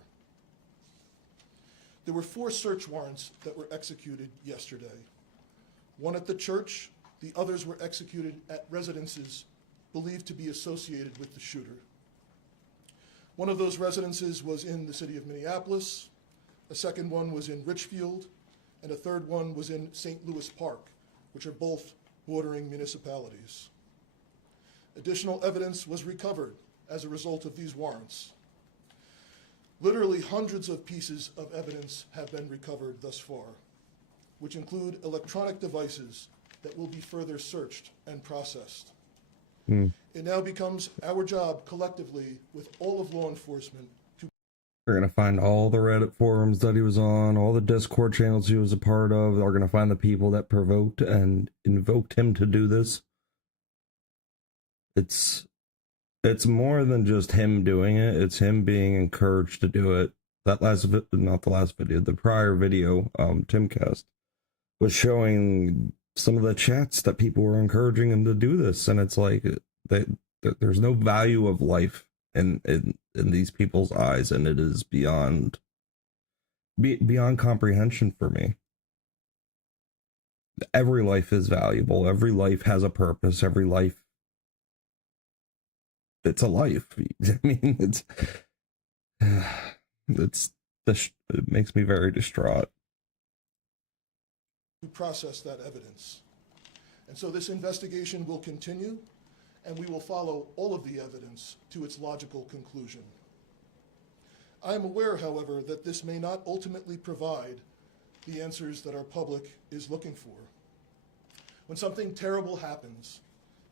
There were 4 search warrants that were executed yesterday. 1 at the church, the others were executed at residences believed to be associated with the shooter. One of those residences was in the city of Minneapolis, a second one was in Richfield, and a third one was in St. Louis Park, which are both bordering municipalities. Additional evidence was recovered as a result of these warrants. Literally hundreds of pieces of evidence have been recovered thus far, which include electronic devices that will be further searched and processed. It now becomes our job collectively with all of law enforcement They're going to find all the Reddit forums that he was on, all the Discord channels he was a part of. They're going to find the people that provoked and invoked him to do this. It's more than just him doing it. It's him being encouraged to do it. That not the last video, the prior video, Timcast, was showing some of the chats that people were encouraging him to do this. And it's like, there's no value of life in these people's eyes, and it is beyond comprehension for me. Every life is valuable. Every life has a purpose. Every life, it's a life. I mean, it makes me very distraught. To process that evidence. And so this investigation will continue, and we will follow all of the evidence to its logical conclusion. I am aware, however, that this may not ultimately provide the answers that our public is looking for. When something terrible happens,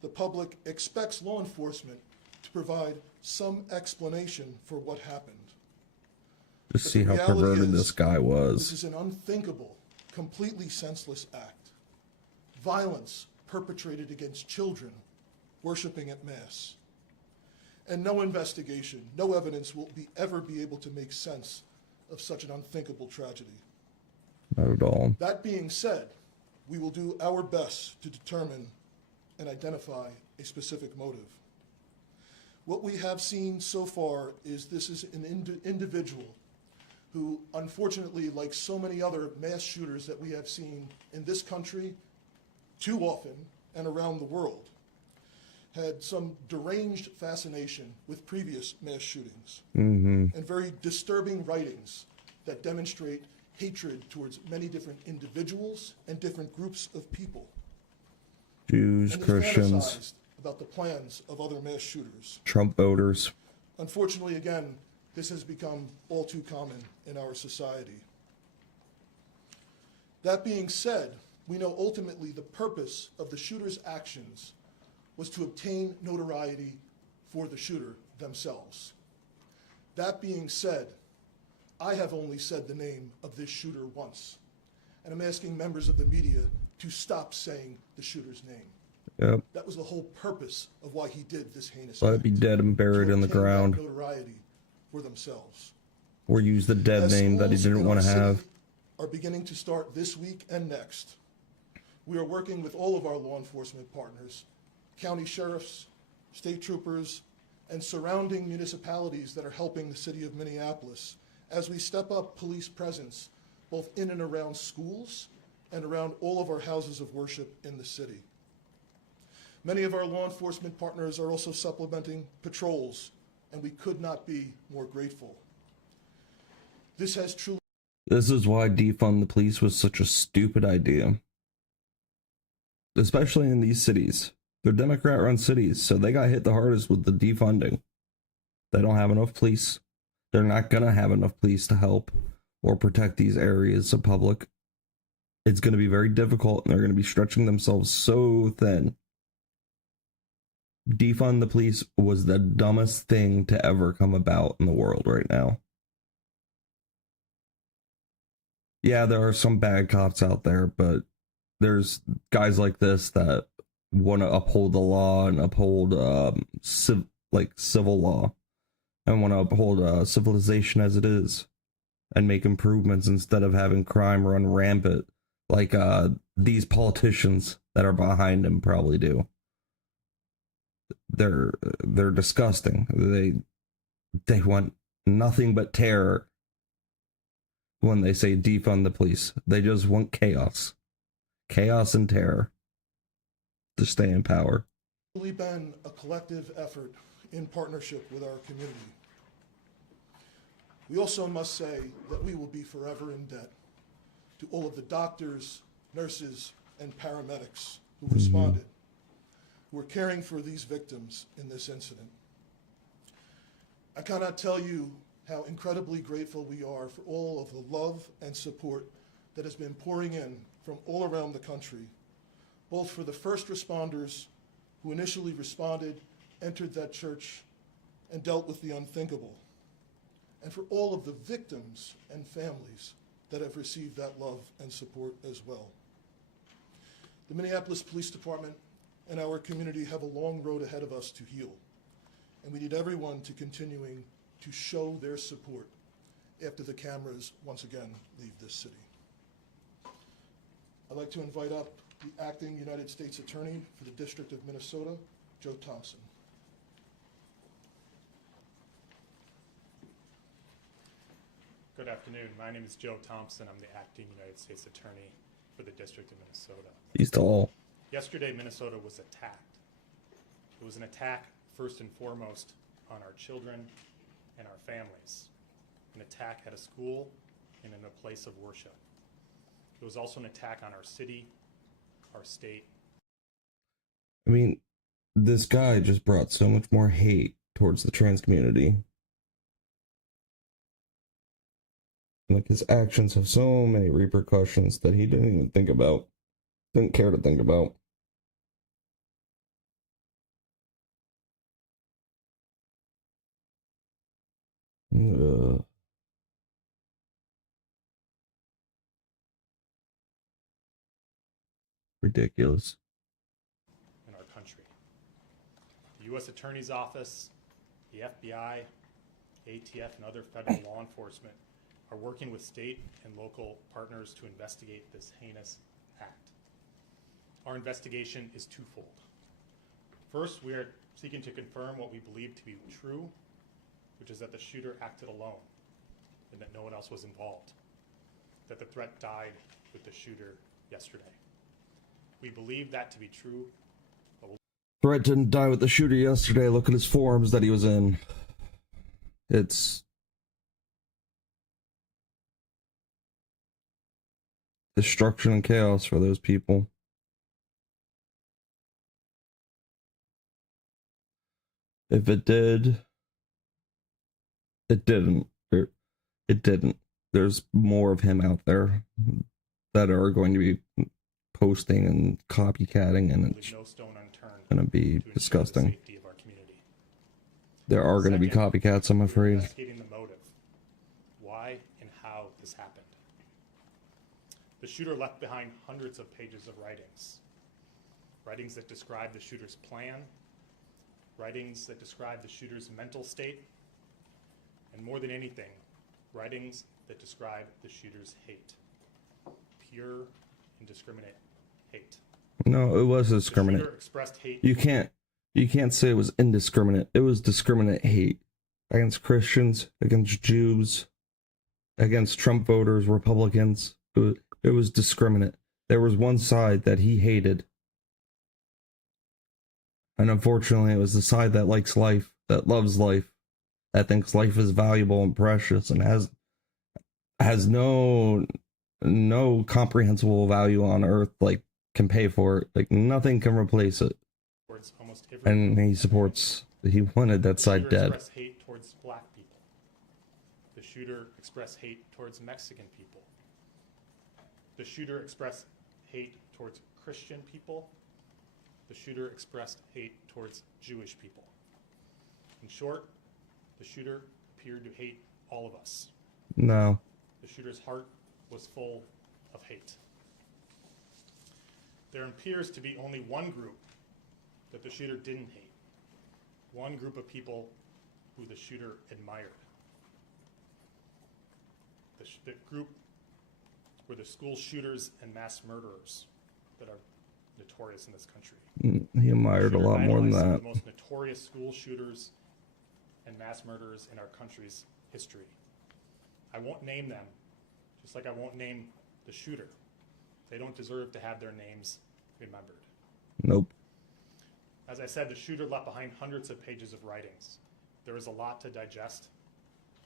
the public expects law enforcement to provide some explanation for what happened. Just see how perverted this guy was. This is an unthinkable, completely senseless act. Violence perpetrated against children worshiping at Mass. And no investigation, no evidence will ever be able to make sense of such an unthinkable tragedy. Not at all. That being said, we will do our best to determine and identify a specific motive. What we have seen so far is this is an individual who, unfortunately, like so many other mass shooters that we have seen in this country too often and around the world, had some deranged fascination with previous mass shootings and very disturbing writings that demonstrate hatred towards many different individuals and different groups of people. Jews, and Christians, fantasized about the plans of other mass shooters. Trump voters. Unfortunately, again, this has become all too common in our society. That being said, we know ultimately the purpose of the shooter's actions was to obtain notoriety for the shooter themselves. That being said, I have only said the name of this shooter once, and I'm asking members of the media to stop saying the shooter's name. Yep. That was the whole purpose of why he did this heinous Let act. it be dead and buried in the ground. Notoriety for themselves. Or use the dead As name that he schools didn't in want our to have. city are beginning to start this week and next. We are working with all of our law enforcement partners, county sheriffs, state troopers, and surrounding municipalities that are helping the city of Minneapolis as we step up police presence both in and around schools and around all of our houses of worship in the city. Many of our law enforcement partners are also supplementing patrols, and we could not be more grateful. This has truly... This is why defund the police was such a stupid idea. Especially in these cities. They're Democrat-run cities, so they got hit the hardest with the defunding. They don't have enough police. They're not going to have enough police to help or protect these areas of public. It's going to be very difficult, and they're going to be stretching themselves so thin. Defund the police was the dumbest thing to ever come about in the world right now. Yeah, there are some bad cops out there, but there's guys like this that want to uphold the law and uphold civil law and want to uphold civilization as it is and make improvements instead of having crime run rampant like these politicians that are behind him probably do. They're disgusting. They want nothing but terror when they say defund the police. They just want chaos and terror to stay in power. It's really been a collective effort in partnership with our community. We also must say that we will be forever in debt to all of the doctors, nurses, and paramedics who responded, who are caring for these victims in this incident. I cannot tell you how incredibly grateful we are for all of the love and support that has been pouring in from all around the country, both for the first responders who initially responded, entered that church, and dealt with the unthinkable, and for all of the victims and families that have received that love and support as well. The Minneapolis Police Department and our community have a long road ahead of us to heal, and we need everyone to continuing to show their support after the cameras once again leave this city. I'd like to invite up the Acting United States Attorney for the District of Minnesota, Joe Thompson. Good afternoon. My name is Joe Thompson. I'm the Acting United States Attorney for the District of Minnesota. He's tall. Yesterday, Minnesota was attacked. It was an attack, first and foremost, on our children and our families. An attack at a school and in a place of worship. It was also an attack on our city, our state. I mean, this guy just brought so much more hate towards the trans community. Like, his actions have so many repercussions that he didn't even think about. Didn't care to think about. Ridiculous. In our country. The U.S. Attorney's Office, the FBI, ATF, and other federal law enforcement are working with state and local partners to investigate this heinous act. Our investigation is twofold. First, we are seeking to confirm what we believe to be true, which is that the shooter acted alone and that no one else was involved, that the threat died with the shooter yesterday. We believe that to be true. Threat didn't die with the shooter yesterday. Look at his forums that he was in. It's destruction and chaos for those people. If it did, it didn't. It didn't. There's more of him out there that are going to be posting and copycatting, and it's going to be disgusting. There are going to be copycats, I'm afraid. Investigating the motive, why and how this happened. The shooter left behind hundreds of pages of writings that describe the shooter's plan, writings that describe the shooter's mental state, and more than anything, writings that describe the shooter's hate. Pure, indiscriminate hate. No, it was discriminate. The shooter expressed hate. You can't say it was indiscriminate. It was discriminate hate against Christians, against Jews, against Trump voters, Republicans. It was discriminate. There was one side that he hated. And unfortunately, it was the side that likes life, that loves life, that thinks life is valuable and precious and has no comprehensible value on earth, like, can pay for it. Like, nothing can replace it. And he wanted that side dead. The shooter expressed hate towards black people. The shooter expressed hate towards Mexican people. The shooter expressed hate towards Christian people. The shooter expressed hate towards Jewish people. In short, the shooter appeared to hate all of us. No. The shooter's heart was full of hate. There appears to be only one group that the shooter didn't hate. One group of people who the shooter admired. The group were the school shooters and mass murderers that are notorious in this country. He admired a lot more than that. The most notorious school shooters and mass murderers in our country's history. I won't name them, just like I won't name the shooter. They don't deserve to have their names remembered. Nope. As I said, the shooter left behind hundreds of pages of writings. There is a lot to digest,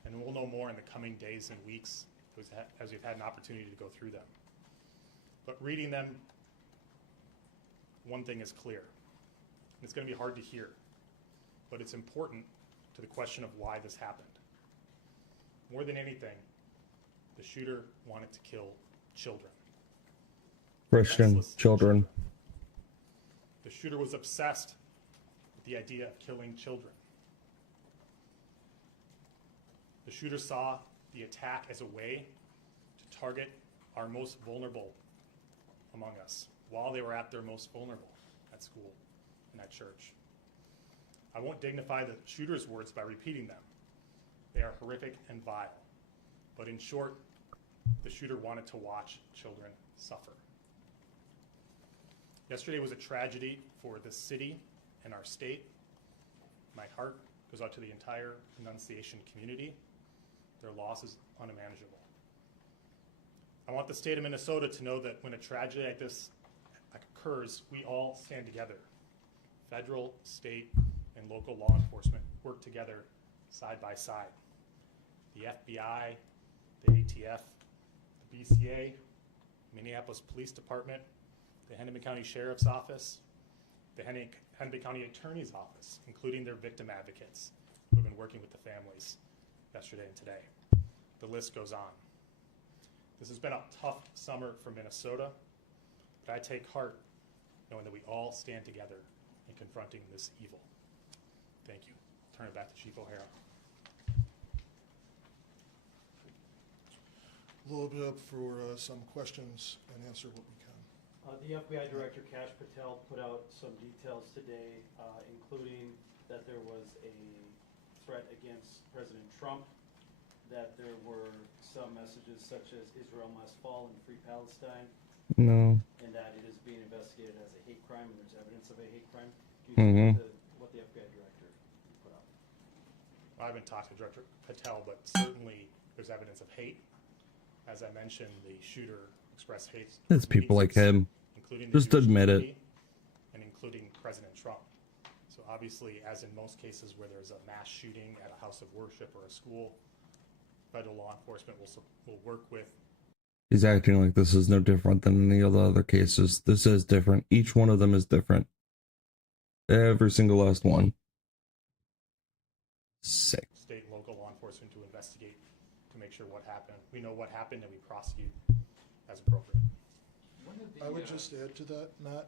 and we'll know more in the coming days and weeks as we've had an opportunity to go through them. But reading them, one thing is clear. And it's going to be hard to hear, but it's important to the question of why this happened. More than anything, the shooter wanted to kill children. Christian children. The shooter was obsessed with the idea of killing children. The shooter saw the attack as a way to target our most vulnerable among us while they were at their most vulnerable at school and at church. I won't dignify the shooter's words by repeating them. They are horrific and vile. But in short, the shooter wanted to watch children suffer. Yesterday was a tragedy for the city and our state. My heart goes out to the entire Annunciation community. Their loss is unimaginable. I want the state of Minnesota to know that when a tragedy like this occurs, we all stand together. Federal, state, and local law enforcement work together side by side. The FBI, the ATF, the BCA, Minneapolis Police Department, the Hennepin County Sheriff's Office, the Hennepin County Attorney's Office, including their victim advocates who have been working with the families yesterday and today. The list goes on. This has been a tough summer for Minnesota, but I take heart knowing that we all stand together in confronting this evil. Thank you. I'll turn it back to Chief O'Hara. Load it up for some questions and answer what we can. The FBI Director Kash Patel put out some details today, including that there was a threat against President Trump, that there were some messages such as Israel must fall and free Palestine, No. and that it is being investigated as a hate crime, and there's evidence of a hate crime. Can you speak to what the FBI Director put out? I haven't talked to Director Patel, but certainly there's evidence of hate. As I mentioned, the shooter expressed hate. It's people like him. Including the Just Jewish admit it. community and including President Trump. So obviously, as in most cases where there's a mass shooting at a house of worship or a school, federal law enforcement will work with. He's acting like this is no different than any of the other cases. This is different. Each one of them is different. Every single last one. Sick. State and local law enforcement to investigate to make sure what happened. We know what happened and we prosecute as appropriate. I would just add to that, Matt,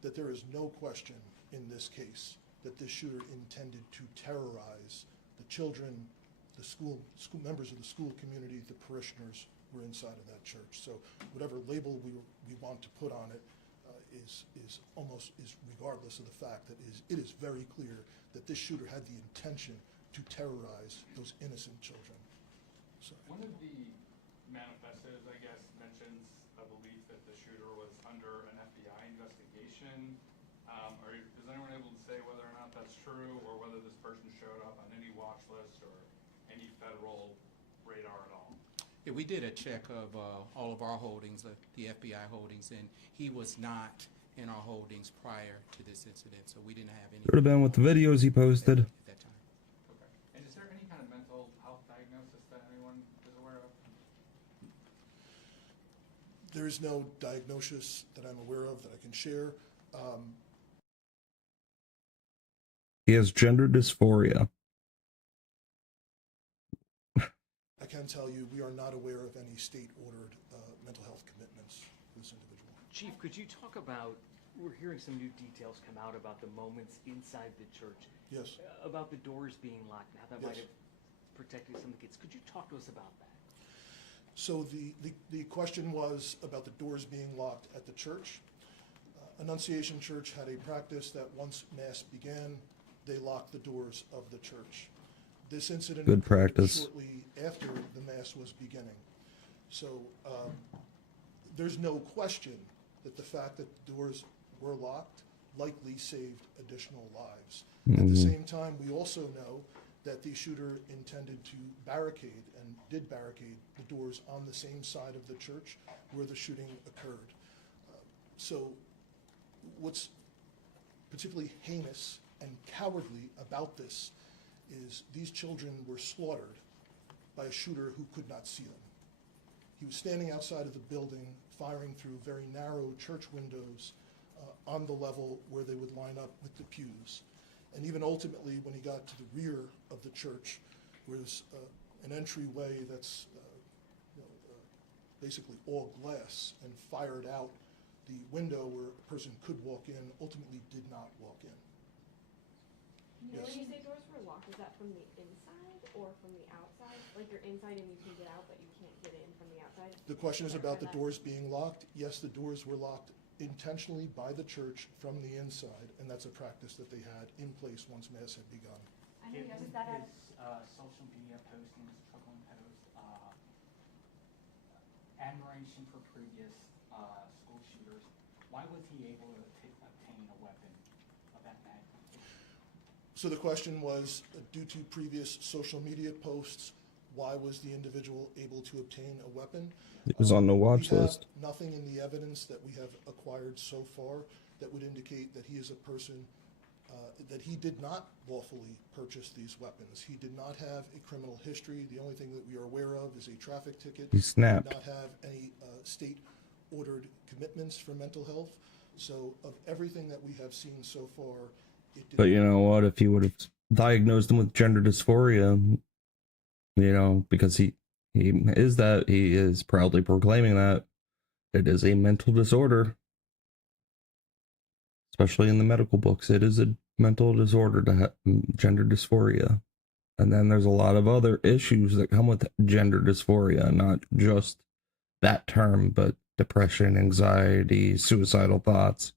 that there is no question in this case that this shooter intended to terrorize the children, the school members of the school community, the parishioners who were inside of that church. So whatever label we want to put on it is regardless of the fact that it is very clear that this shooter had the intention to terrorize those innocent children. Sorry. One of the manifestos, I guess, mentions a belief that the shooter was under an FBI investigation. Is anyone able to say whether or not that's true, or whether this person showed up on any watch list or any federal radar at all? Yeah, we did a check of all of our holdings, the FBI holdings, and he was not in our holdings prior to this incident, so we didn't have any. Could have been with the videos he posted. At that time. Okay. And is there any kind of mental health diagnosis that anyone is aware of? There is no diagnosis that I'm aware of that I can share. He has gender dysphoria. I can tell you we are not aware of any state-ordered mental health commitments for this individual. Chief, could you talk about, we're hearing some new details come out about the moments inside the church. Yes. About the doors being locked, and how that Yes. might have protected some of the kids. Could you talk to us about that? So the question was about the doors being locked at the church. Annunciation Church had a practice that once Mass began, they locked the doors of the church. This incident Good occurred practice. shortly after the Mass was beginning. So there's no question that the fact that the doors were locked likely saved additional lives. At the same time, we also know that the shooter intended to barricade and did barricade the doors on the same side of the church where the shooting occurred. So what's particularly heinous and cowardly about this is these children were slaughtered by a shooter who could not see them. He was standing outside of the building, firing through very narrow church windows on the level where they would line up with the pews. And even ultimately, when he got to the rear of the church, was an entryway that's basically all glass, and fired out the window where a person could walk in, ultimately did not walk in. When Yes. you say doors were locked, is that from the inside or from the outside? Like you're inside and you can get out, but you can't get in from the outside? The question is about the Clarify that. doors being locked. Yes, the doors were locked intentionally by the church from the inside, and that's a practice that they had in place once Mass had begun. I know, Given does that have, his social media postings, troubling posts, admiration for previous school shooters, why was he able to obtain a weapon of that magnitude? So the question was, due to previous social media posts, why was the individual able to obtain a weapon? It was on the watch We have list. nothing in the evidence that we have acquired so far that would indicate that he is a person, that he did not lawfully purchase these weapons. He did not have a criminal history. The only thing that we are aware of is a traffic ticket. He snapped. Did not have any state-ordered commitments for mental health. So of everything that we have seen so far, it did. But you know what? If he would have diagnosed him with gender dysphoria, you know, because he is proudly proclaiming that it is a mental disorder, especially in the medical books. It is a mental disorder to have gender dysphoria. And then there's a lot of other issues that come with gender dysphoria, not just that term, but depression, anxiety, suicidal thoughts.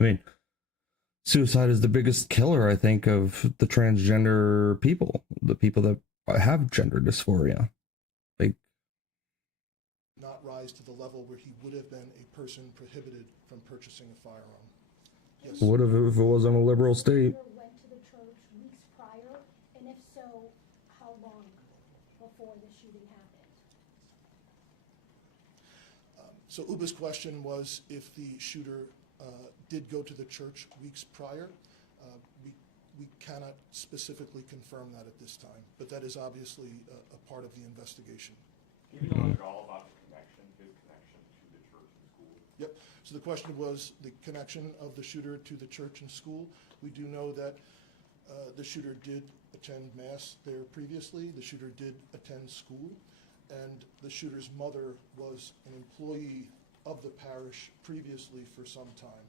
I mean, suicide is the biggest killer, I think, of the transgender people, the people that have gender dysphoria. Like, not rise to the level where he would have been a person prohibited from purchasing a firearm. Yes. what if it was in a liberal state? Went to the church weeks prior, and if so, how long before the shooting happened? So Uba's question was if the shooter did go to the church weeks prior. We cannot specifically confirm that at this time, but that is obviously a part of the investigation. Can you know at all about his connection to the church and school? Yep. So the question was the connection of the shooter to the church and school. We do know that the shooter did attend Mass there previously. The shooter did attend school, and the shooter's mother was an employee of the parish previously for some time.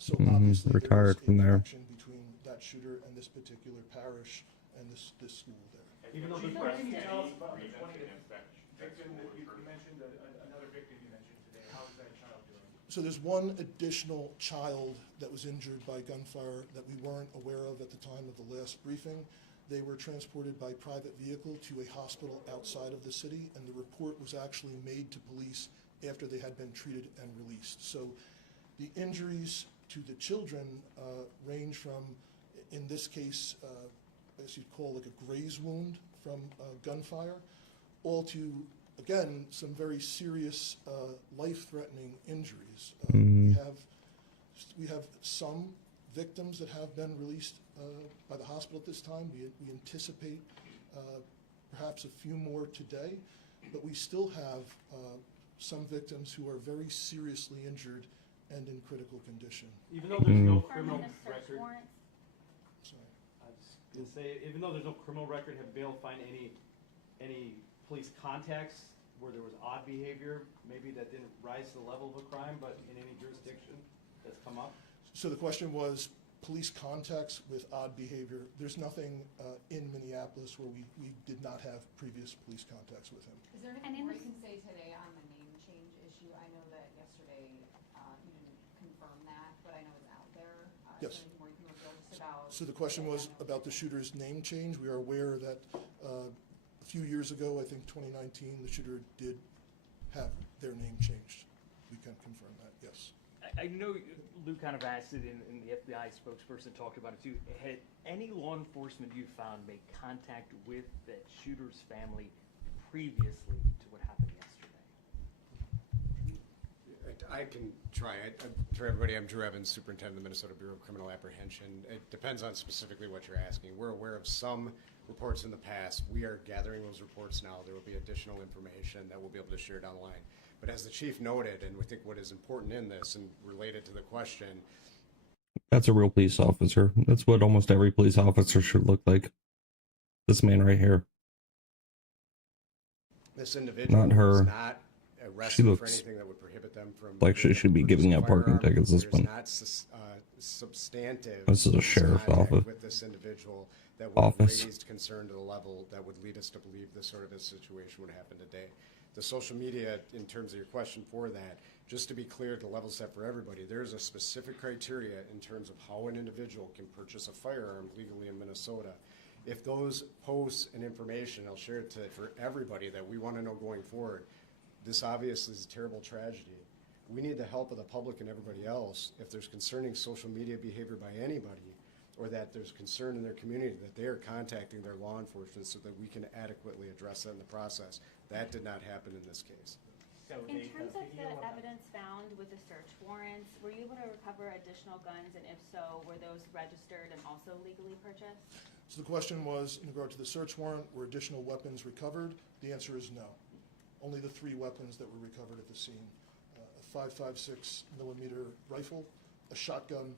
So obviously retired there is from a there. connection between that shooter and this particular parish and this school there. Even though Chief, the what press can you can tell us be about the reached 20th against that victim school that or you church. mentioned, another victim you mentioned today? How is that child doing? So there's one additional child that was injured by gunfire that we weren't aware of at the time of the last briefing. They were transported by private vehicle to a hospital outside of the city, and the report was actually made to police after they had been treated and released. So the injuries to the children range from, in this case, as you'd call like a graze wound from gunfire, all to, again, some very serious life-threatening injuries. We have some victims that have been released by the hospital at this time. We anticipate perhaps a few more today, but we still have some victims who are very seriously injured and in critical condition. Even though there's no criminal record, Sorry. I was gonna say, even though there's no criminal record, have been able to find any police contacts where there was odd behavior, maybe that didn't rise to the level of a crime, but in any jurisdiction that's come up? So the question was police contacts with odd behavior. There's nothing in Minneapolis where we did not have previous police contacts with him. Is there anything more you can say today on the name change issue? I know that yesterday you didn't confirm that, but I know it's out there. Yes. Is there anything more you can reveal just about? So the question was about the shooter's name change. We are aware that a few years ago, I think 2019, the shooter did have their name changed. We can confirm that, yes. I know Lou kind of asked it, and the FBI spokesperson talked about it too. Had any law enforcement you found made contact with that shooter's family previously to what happened yesterday? I can try. For everybody, I'm Drew Evans, Superintendent of the Minnesota Bureau of Criminal Apprehension. It depends on specifically what you're asking. We're aware of some reports in the past. We are gathering those reports now. There will be additional information that we'll be able to share down the line. But as the chief noted, and we think what is important in this and related to the question. That's a real police officer. That's what almost every police officer should look like. This man right here. This individual Not her. was not arrested She for looks anything that would prohibit them from like she should be giving out parking tickets. This one. There's not substantive This is a sheriff's contact office. with this individual that would have raised concern to the level that would lead us to believe this sort of a situation would happen today. The social media, in terms of your question for that, just to be clear, to level set for everybody, there's a specific criteria in terms of how an individual can purchase a firearm legally in Minnesota. If those posts and information, I'll share it for everybody that we want to know going forward, this obviously is a terrible tragedy. We need the help of the public and everybody else. If there's concerning social media behavior by anybody, or that there's concern in their community, that they are contacting their law enforcement so that we can adequately address that in the process. That did not happen in this case. In terms of the evidence found with the search warrants, were you able to recover additional guns, and if so, were those registered and also legally purchased? So the question was, in regard to the search warrant, were additional weapons recovered? The answer is no. Only the 3 weapons that were recovered at the scene. A 5.56 millimeter rifle, a shotgun,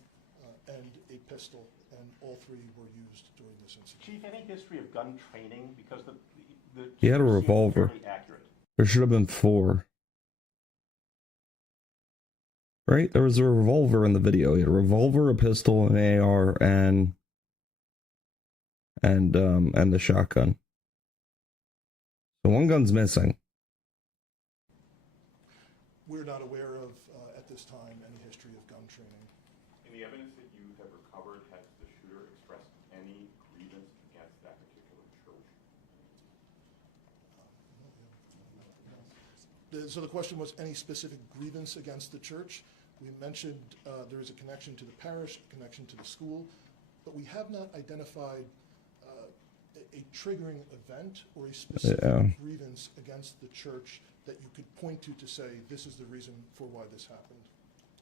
and a pistol, and all 3 were used during this incident. Chief, any history of gun training? Because the He had a revolver. fairly accurate. There should have been 4. Right? There was a revolver in the video. He had a revolver, a pistol, an AR, and the shotgun. So 1 gun's missing. We're not aware of, at this time, any history of gun training. In the evidence that you have recovered, has the shooter expressed any grievance against that particular church? So the question was any specific grievance against the church. We mentioned there is a connection to the parish, a connection to the school, but we have not identified a triggering event or a specific grievance against the church that you could point to say this is the reason for why this happened.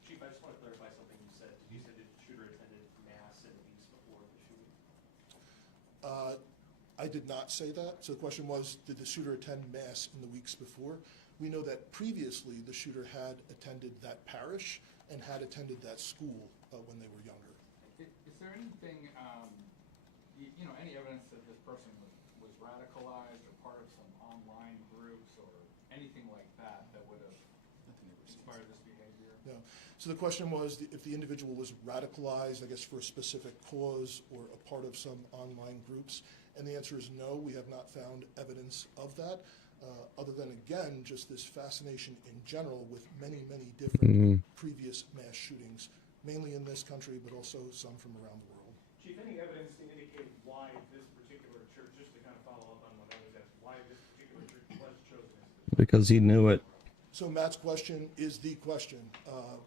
Chief, I just want to clarify something you said. You said the shooter attended mass in the weeks before the shooting? I did not say that. So the question was, did the shooter attend mass in the weeks before? We know that previously the shooter had attended that parish and had attended that school when they were younger. Is there anything, any evidence that this person was radicalized or part of some online groups or anything like that that would have inspired this behavior? Yeah. So the question was if the individual was radicalized, I guess, for a specific cause or a part of some online groups. And the answer is no, we have not found evidence of that. Other than, again, just this fascination in general with many, many different previous mass shootings, mainly in this country, but also some from around the world. Chief, any evidence to indicate why this particular church, just to kind of follow up on what I was asked, why this particular church was chosen as the Because he knew it. So Matt's question is the question,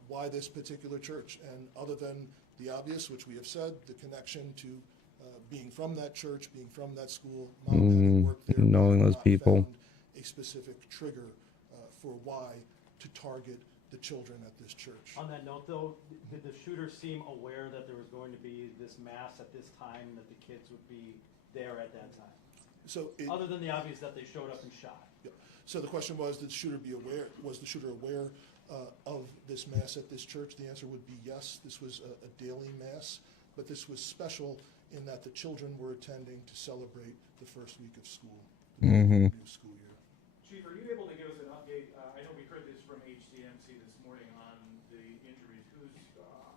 why this particular church? And other than the obvious, which we have said, the connection to being from that church, being from that school, mom having worked there, knowing those people. a specific trigger for why to target the children at this church. On that note, though, did the shooter seem aware that there was going to be this mass at this time, that the kids would be there at that time? So other than the obvious that they showed up and shot. Yeah. So the question was, did the shooter be aware? Was the shooter aware of this mass at this church? The answer would be yes. This was a daily mass, but this was special in that the children were attending to celebrate the first week of school, the new school year. Chief, are you able to give us an update? I know we heard this from HCMC this morning on the injuries. Who's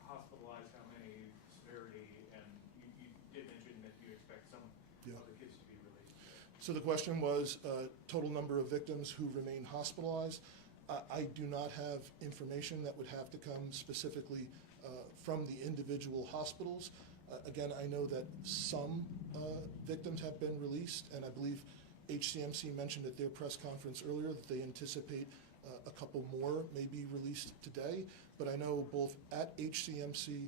hospitalized, how many, severity, and you did mention that you expect some of the kids to be released. So the question was total number of victims who remain hospitalized. I do not have information that would have to come specifically from the individual hospitals. Again, I know that some victims have been released, and I believe HCMC mentioned at their press conference earlier that they anticipate a couple more may be released today. But I know both at HCMC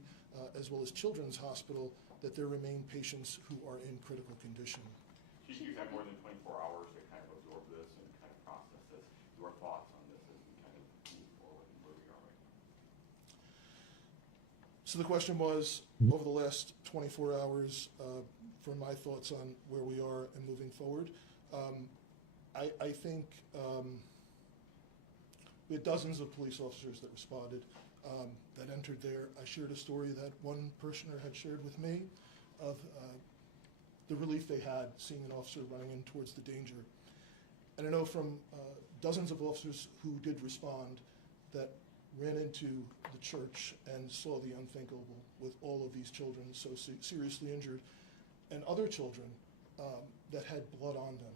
as well as Children's Hospital that there remain patients who are in critical condition. Chief, you've had more than 24 hours to kind of absorb this and kind of process this. Your thoughts on this as we kind of move forward and where we are right now? So the question was, over the last 24 hours, for my thoughts on where we are and moving forward. I think we had dozens of police officers that responded, that entered there. I shared a story that one parishioner had shared with me of the relief they had seeing an officer running in towards the danger. And I know from dozens of officers who did respond that ran into the church and saw the unthinkable with all of these children so seriously injured, and other children that had blood on them,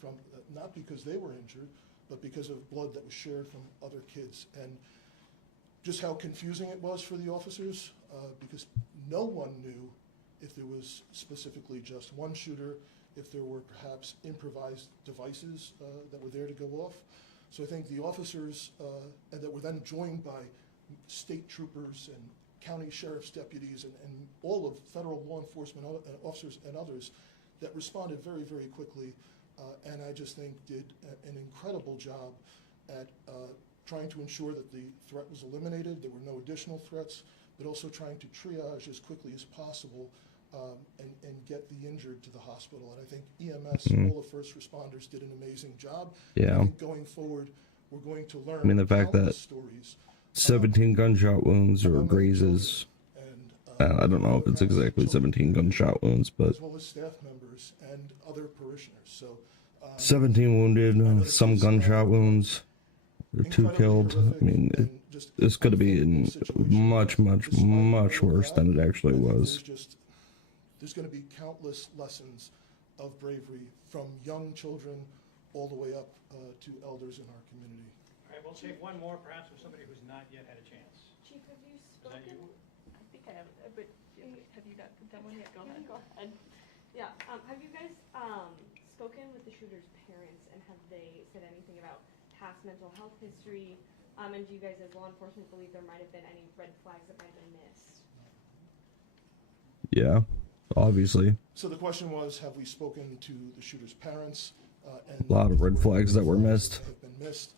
from not because they were injured, but because of blood that was shared from other kids. And just how confusing it was for the officers, because no one knew if there was specifically just one shooter, if there were perhaps improvised devices that were there to go off. So I think the officers, and that were then joined by state troopers and county sheriff's deputies and all of federal law enforcement officers and others that responded very, very quickly, and I just think did an incredible job at trying to ensure that the threat was eliminated, there were no additional threats, but also trying to triage as quickly as possible and get the injured to the hospital. And I think EMS, all the first responders, did an amazing job. Yeah. I think going forward, we're going to learn I mean, the fact that stories. 17 gunshot wounds or grazes, I don't know if it's exactly 17 gunshot wounds, but as well as staff members and other parishioners. So 17 wounded, some gunshot wounds, 2 killed. I mean, it's going to be much, much, much worse than it actually was. There's going to be countless lessons of bravery from young children all the way up to elders in our community. All right, we'll take one more, perhaps for somebody who's not yet had a chance. Chief, have you Is that spoken? you? I think I have, but have you not done one yet? Go ahead. Go ahead. Yeah, have you guys spoken with the shooter's parents, and have they said anything about past mental health history? And do you guys as law enforcement believe there might have been any red flags that might have been missed? Yeah, obviously. So the question was, have we spoken to the shooter's parents? And A lot of red flags that were missed. have been missed.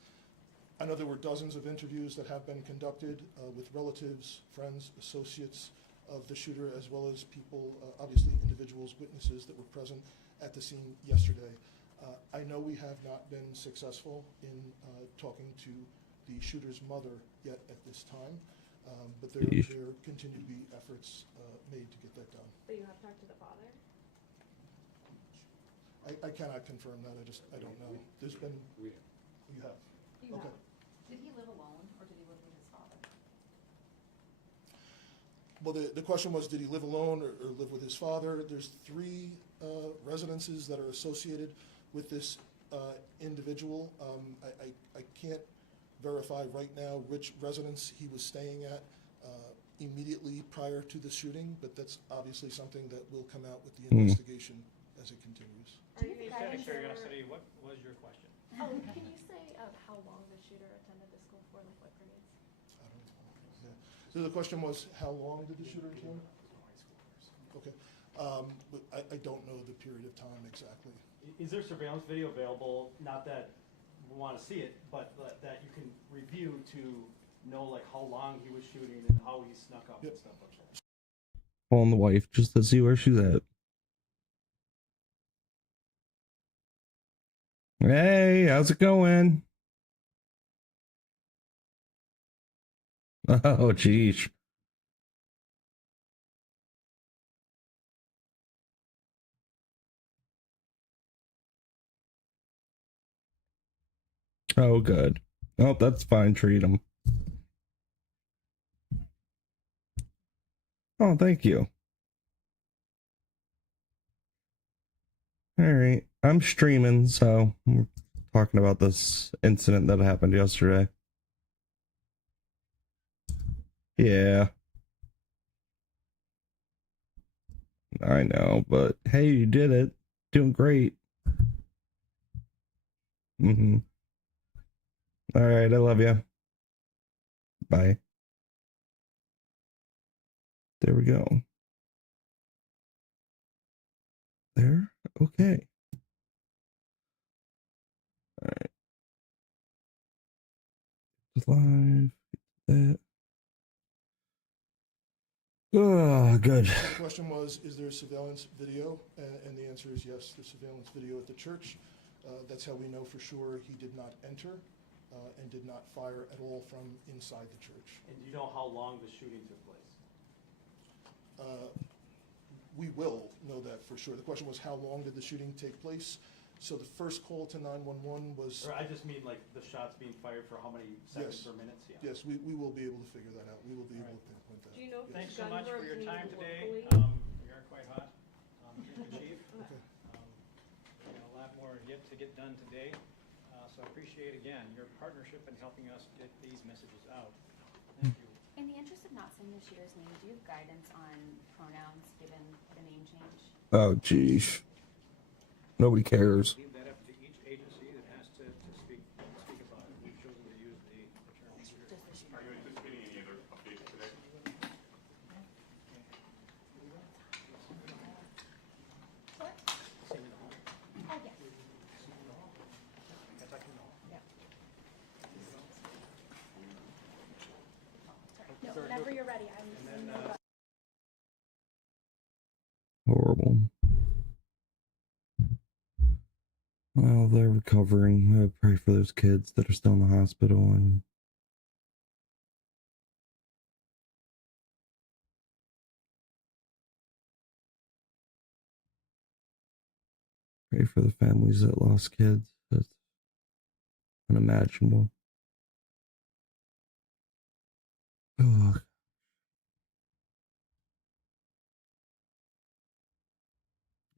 I know there were dozens of interviews that have been conducted with relatives, friends, associates of the shooter, as well as people, obviously individuals, witnesses that were present at the scene yesterday. I know we have not been successful in talking to the shooter's mother yet at this time, but there continue to be efforts made to get that done. But you have talked to the father? I cannot confirm that. I don't know. There's been. You have. You Okay. have. Did he live alone, or did he live with his father? Well, the question was, did he live alone or live with his father? There's 3 residences that are associated with this individual. I can't verify right now which residence he was staying at immediately prior to the shooting, but that's obviously something that will come out with the investigation as it continues. Are you Just out of curiosity, what was your question? Oh, can you say how long the shooter attended the school for, like what grades? I don't know. Yeah. So the question was, how long did the shooter attend? Okay. But I don't know the period of time exactly. Is there surveillance video available? Not that we want to see it, but that you can review to know like how long he was shooting and how he snuck up and stuff like that. Calling the wife just to see where she's at. Hey, how's it going? Oh, geez. Oh, good. Oh, that's fine. Treat him. Oh, thank you. All right. I'm streaming, so we're talking about this incident that happened yesterday. Yeah. I know, but hey, you did it. Doing great. All right, I love you. Bye. There we go. There? Okay. All right. It's live. That. Oh, good. So the question was, is there surveillance video? And the answer is yes, there's surveillance video at the church. That's how we know for sure he did not enter and did not fire at all from inside the church. And do you know how long the shooting took place? We will know that for sure. The question was, how long did the shooting take place? So the first call to 911 was... Or I just mean like the shots being fired for how many seconds or minutes? Yeah. Yes, we will be able to figure that out. We will be able to pinpoint that. Do you know if Thanks the so guns much were for your time obtained today. locally? We are quite hot, Chief. Okay. We got a lot more yet to get done today. So I appreciate, again, your partnership in helping us get these messages out. Thank you. In the interest of not saying the shooter's name, do you have guidance on pronouns given the name change? Oh, geez. Nobody cares. Leave that up to each agency that has to speak about it. We've chosen to use the term shooter. Are you anticipating any other updates today? What? Same in the home. Oh, yes. Kentucky, no. No, whenever you're ready, I'm. Horrible. Well, they're recovering. I pray for those kids that are still in the hospital and pray for the families that lost kids. That's unimaginable. Ugh.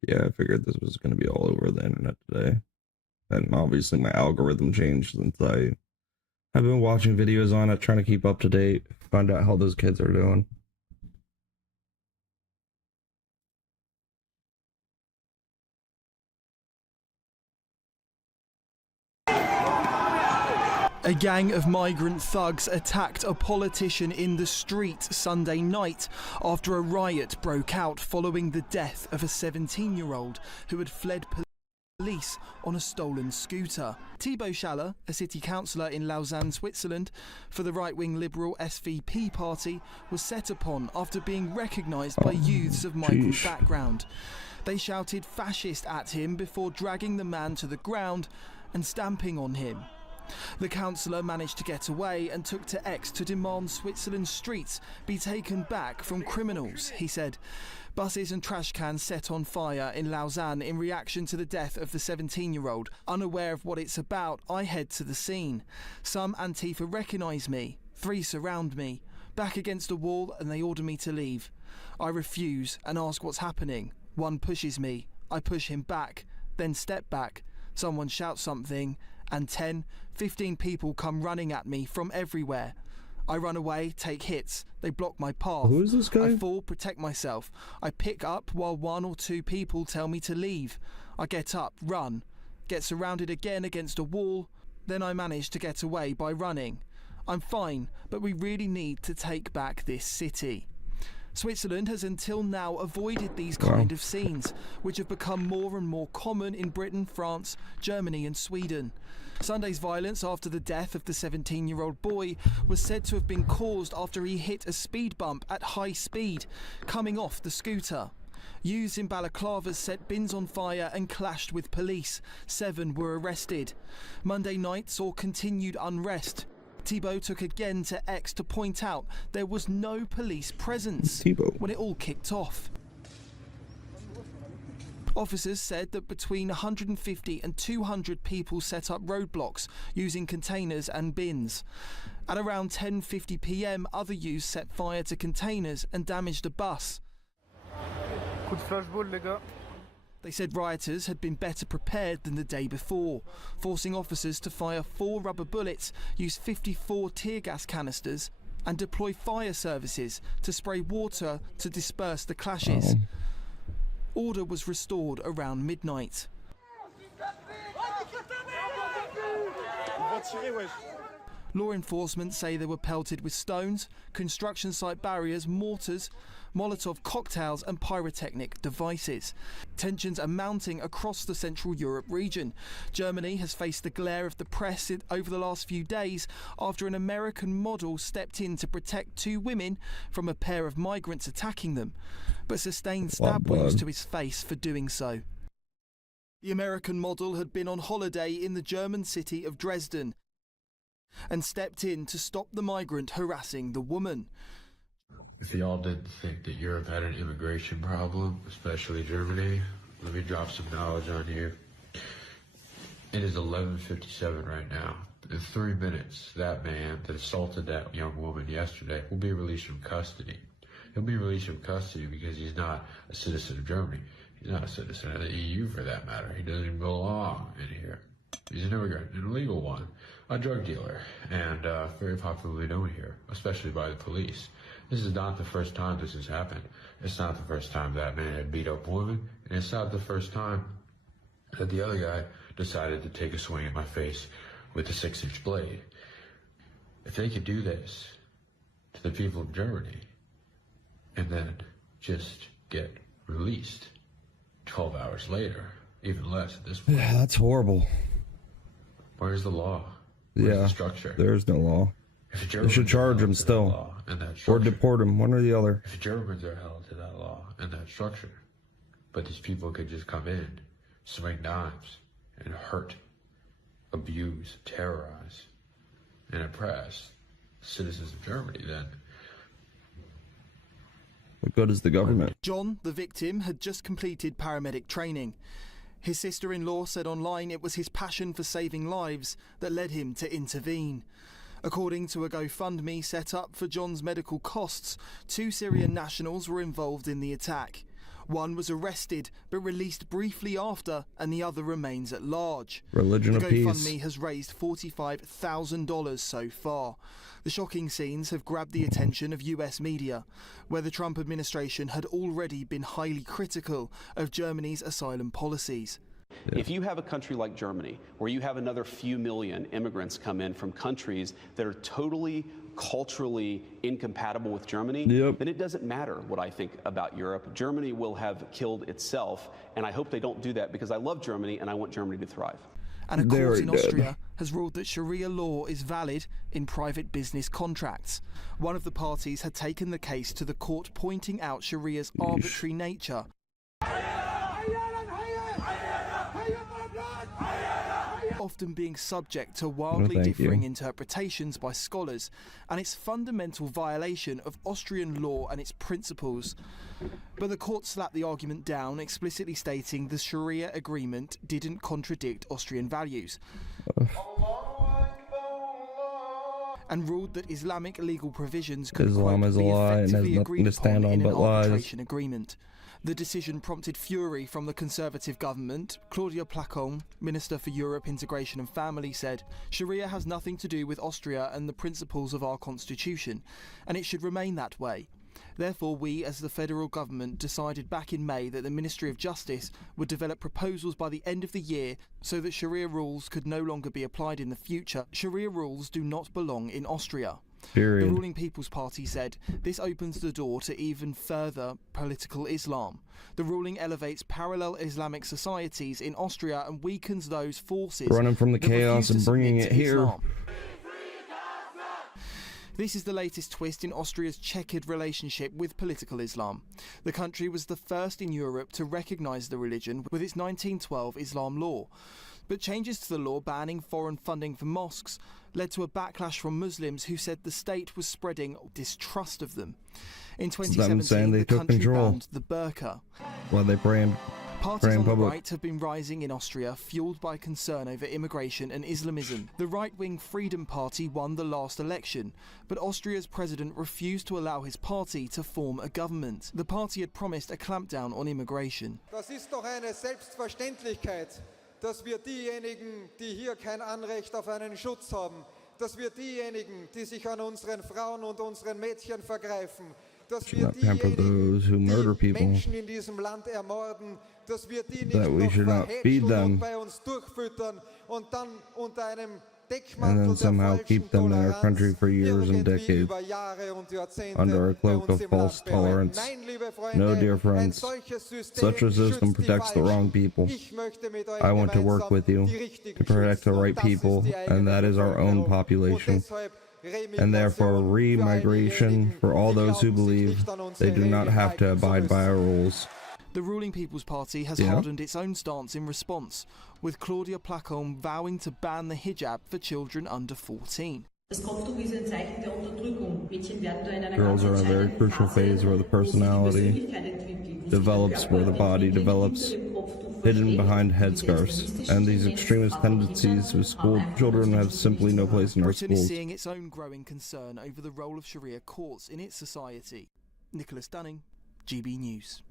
Yeah, I figured this was going to be all over the internet today. And obviously my algorithm changed since I've been watching videos on it, trying to keep up to date, find out how those kids are doing. A gang of migrant thugs attacked a politician in the street Sunday night after a riot broke out following the death of a 17-year-old who had fled police on a stolen scooter. Thibaut Schaller, a city councillor in Lausanne, Switzerland, for the right-wing liberal SVP party, was set upon after being recognised by youths of migrant background. They shouted fascist at him before dragging the man to the ground and stamping on him. The councillor managed to get away and took to X to demand Switzerland's streets be taken back from criminals, he said. Buses and trash cans set on fire in Lausanne in reaction to the death of the 17-year-old. Unaware of what it's about, I head to the scene. Some Antifa recognise me. 3 surround me. Back against a wall and they order me to leave. I refuse and ask what's happening. 1 pushes me. I push him back, then step back. Someone shouts something and 10, 15 people come running at me from everywhere. I run away, take hits. They block my path. Who is this guy? I fall, protect myself. I pick up while 1 or 2 people tell me to leave. I get up, run, get surrounded again against a wall. Then I manage to get away by running. I'm fine, but we really need to take back this city. Switzerland has until now avoided these kind of scenes, which have become more and more common in Britain, France, Germany and Sweden. Sunday's violence after the death of the 17-year-old boy was said to have been caused after he hit a speed bump at high speed, coming off the scooter. Youths in balaclavas set bins on fire and clashed with police. 7 were arrested. Monday night saw continued unrest. Thibaut took again to X to point out there was no police presence when it all kicked off. Officers said that between 150 and 200 people set up roadblocks using containers and bins. At around 10:50 p.m, other youths set fire to containers and damaged a bus. They said rioters had been better prepared than the day before, forcing officers to fire 4 rubber bullets, use 54 tear gas canisters and deploy fire services to spray water to disperse the clashes. Order was restored around midnight. Law enforcement say they were pelted with stones, construction site barriers, mortars, Molotov cocktails and pyrotechnic devices. Tensions are mounting across the Central Europe region. Germany has faced the glare of the press over the last few days after an American model stepped in to protect 2 women from a pair of migrants attacking them, but sustained stab wounds to his face for doing so. The American model had been on holiday in the German city of Dresden and stepped in to stop the migrant harassing the woman. If y'all didn't think that Europe had an immigration problem, especially Germany, let me drop some knowledge on you. It is 11:57 right now. In 3 minutes, that man that assaulted that young woman yesterday will be released from custody. He'll be released from custody because he's not a citizen of Germany. He's not a citizen of the EU for that matter. He doesn't even belong in here. He's an immigrant, an illegal one, a drug dealer, and very popularly known here, especially by the police. This is not the first time this has happened. It's not the first time that man had beat up women, and it's not the first time that the other guy decided to take a swing at my face with a 6-inch blade. If they could do this to the people of Germany and then just get released 12 hours later, even less at this point. Yeah, that's horrible. Where's the law? Where's Yeah, the structure? there's no law. If the They Germans should are charge held him to that still, law and that or structure, deport him, one or the other. if the Germans are held to that law and that structure, but these people could just come in, swing knives, and hurt, abuse, terrorize, and oppress citizens of Germany, then What good is the government? John, the victim, had just completed paramedic training. His sister-in-law said online it was his passion for saving lives that led him to intervene. According to a GoFundMe set up for John's medical costs, 2 Syrian nationals were involved in the attack. One was arrested but released briefly after, and the other remains at large. Religion the of peace. GoFundMe has raised $45,000 so far. The shocking scenes have grabbed the attention of US media, where the Trump administration had already been highly critical of Germany's asylum policies. If you have a country like Germany, where you have another few million immigrants come in from countries that are totally culturally incompatible with Germany, then it doesn't matter what I think about Europe. Germany will have killed itself, and I hope they don't do that because I love Germany and I want Germany to thrive. And a court in Austria has ruled that Sharia law is valid in private business contracts. One of the parties had taken the case to the court, pointing out Sharia's arbitrary nature. Often being subject to wildly differing interpretations by scholars, and its fundamental violation of Austrian law and its principles. But the court slapped the argument down, explicitly stating the Sharia agreement didn't contradict Austrian values. And ruled that Islamic legal provisions could Islam is a be lie and has effectively nothing agreed to stand upon on in an but lies. arbitration agreement. The decision prompted fury from the Conservative government. Claudia Placon, Minister for Europe, Integration and Family, said, "Sharia has nothing to do with Austria and the principles of our constitution, and it should remain that way. Therefore, we, as the federal government, decided back in May that the Ministry of Justice would develop proposals by the end of the year so that Sharia rules could no longer be applied in the future. Sharia rules do not belong in Austria." Period. The ruling People's Party said this opens the door to even further political Islam. The ruling elevates parallel Islamic societies in Austria and weakens those forces Running from the that chaos refuse to and bringing submit it to here. Islam. This is the latest twist in Austria's checkered relationship with political Islam. The country was the first in Europe to recognise the religion with its 1912 Islam law. But changes to the law banning foreign funding for mosques led to a backlash from Muslims who said the state was spreading distrust of them. In It's them 2017, saying they the took country control. banned the burqa. While they pray in Parties on the public. right have been rising in Austria, fueled by concern over immigration and Islamism. The right-wing Freedom Party won the last election, but Austria's president refused to allow his party to form a government. The party had promised a clampdown on immigration. Das ist doch eine Selbstverständlichkeit, dass wir diejenigen, die hier kein Anrecht auf einen Schutz haben, dass wir diejenigen, die sich an unseren Frauen und unseren Mädchen vergreifen, dass Should wir not pamper diejenigen, those who murder die people. Menschen in diesem Land ermorden, dass wir die nicht That we noch should not feed verhätscheln them. und bei uns durchfüttern und dann unter einem And Deckmantel then der somehow keep them in our country for years and irgendwie decades über Jahre und Jahrzehnte under a bei cloak uns of im false Land behalten. tolerance. Nein, liebe Freunde, No, dear ein friends, solches System such a system schützt die protects the wrong people. Ich möchte mit euch I want to work gemeinsam with you die richtigen to protect the schützen. right Und das ist people, die and that is our own Bevölkerung. population. Und deshalb And therefore, remigration for all those who believe they do not have to abide by our rules. The ruling People's Party has Yeah. hardened its own stance in response, with Claudia Placon vowing to ban the hijab for children under 14. Das Kopftuch ist ein Zeichen der Unterdrückung. Mädchen werden da in einer Girls are in a very crucial phase where the personality develops, where the body develops. hidden behind headscarves, and these extremist tendencies of school children have simply no place in our Britain is schools. seeing its own growing concern over the role of Sharia courts in its society. Nicholas Dunning, GB News.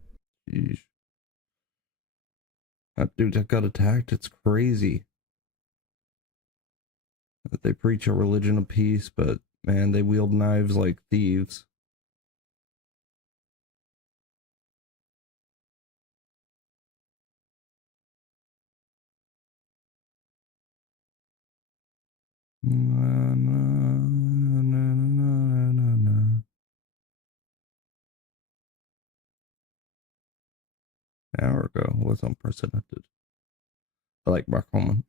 Jeez. That dude that got attacked, it's crazy. That they preach a religion of peace, but man, they wield knives like thieves. An hour ago was unprecedented. I like Mark Holman.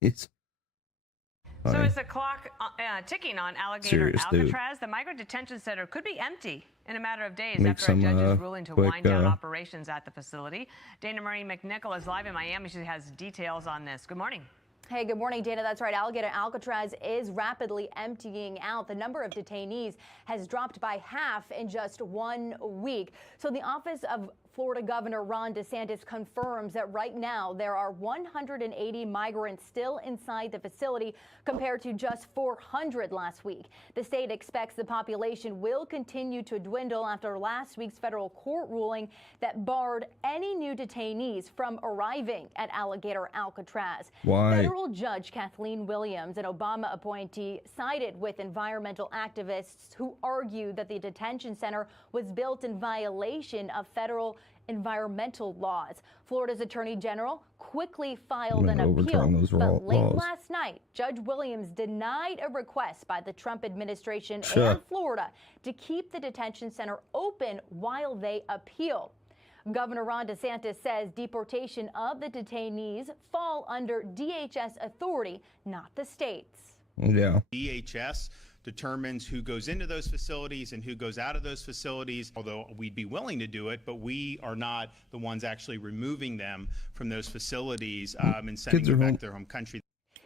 It's so funny. is the clock ticking on Alligator Serious dude. Alcatraz? The migrant detention center could be empty in a matter of days Make after some, a judge's ruling to quick, wind down operations at the facility. Dana Marie McNichol is live in Miami. She has details on this. Good morning. Hey, good morning, Dana. That's right. Alligator Alcatraz is rapidly emptying out. The number of detainees has dropped by half in just 1 week. So the office of Florida Governor Ron DeSantis confirms that right now there are 180 migrants still inside the facility compared to just 400 last week. The state expects the population will continue to dwindle after last week's federal court ruling that barred any new detainees from arriving at Alligator Alcatraz. Why? Federal Judge Kathleen Williams, an Obama appointee, sided with environmental activists who argue that the detention center was built in violation of federal environmental laws. Florida's Attorney General quickly filed an appeal, but late last night, Judge Williams denied a request by the Trump administration and Florida to keep the detention center open while they appeal. Governor Ron DeSantis says deportation of the detainees fall under DHS authority, not the state's. Yeah. DHS determines who goes into those facilities and who goes out of those facilities, although we'd be willing to do it, but we are not the ones actually removing them from those facilities and sending them back to their home country.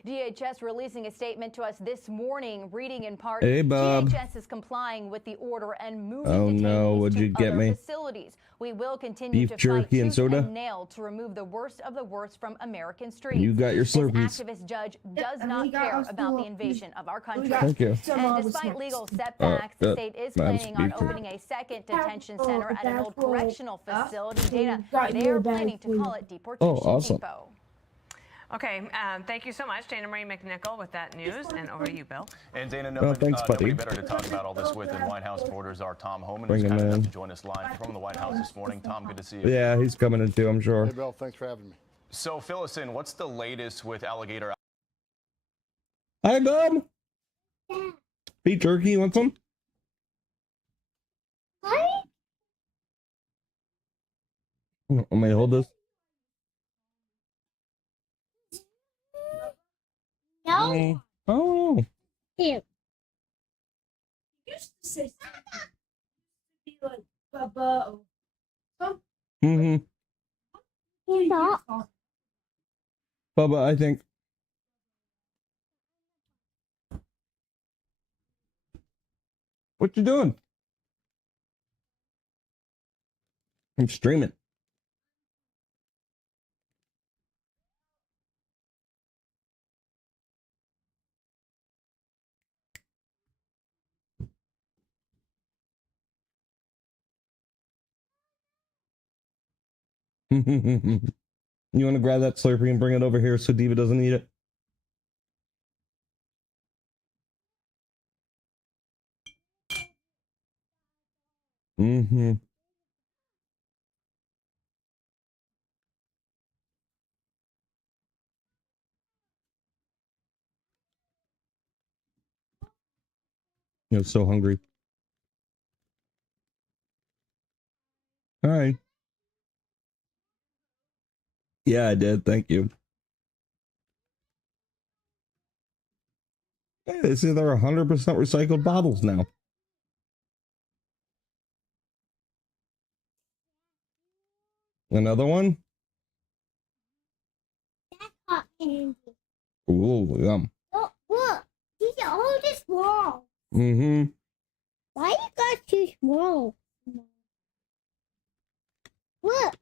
DHS releasing a statement to us this morning, reading in part, Hey, Bob. DHS is complying with the order and moving Oh no, detainees what'd you to get other me? facilities. We will continue Beef to jerky fight and tooth soda? and nail to remove the worst of the worst from American streets. You got your Slurpees. This activist judge does not care about the invasion of our country. Thank you. And despite legal setbacks, the state is planning on opening a second detention center at an old correctional facility. Data, they're planning to call it Deportation Depot. Okay, thank you so much, Dana Marie McNichol, with that news. And over to you, Bill. And Dana, thanks, buddy. nobody better to talk about all this with than White House reporters are Tom Homan, Bring who's him kind enough in. to join us live from the White House this morning. Tom, good to see you. Yeah, he's coming in too, I'm sure. Hey, Bill, thanks for having me. So fill us in. What's the latest with Alligator? Hi, Bob. Beef jerky, you want some? Hi. Want me to hold this? No. Oh. Here. You used to say something. Be like Baba or Mm-hmm. something. Bubba, I think. What you doing? I'm streaming. You want to grab that Slurpee and bring it over here so Diva doesn't eat it? Mm-hmm. I'm so hungry. All right. Yeah, I did. Thank you. Hey, they say they're 100% recycled bottles now. Another one? That's hot candy. Ooh, yum. Oh, look. These are all just small. Mm-hmm. Why you got too small? Look.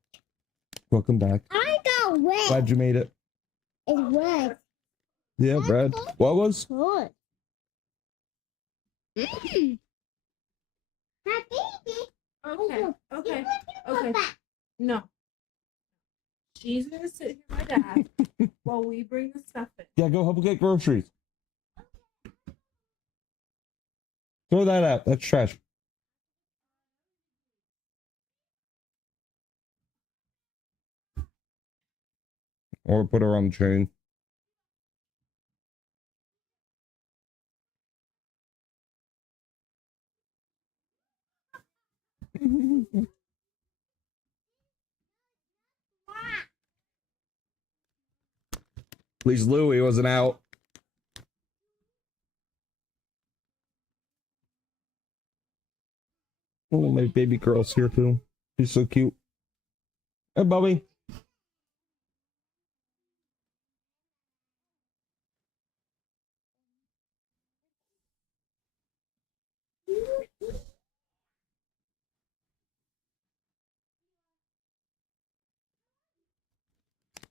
Welcome back. I got wet. Glad you made it. It's wet. Yeah, Brad. What was? Good. Mm. My baby. Okay, okay, okay. No. She's gonna sit here with my dad while we bring the stuff in. Yeah, go help her get groceries. Throw that out. That's trash. Or put her on the train. At least Louie wasn't out. Oh, my baby girl's here too. She's so cute. Hey, Bubby.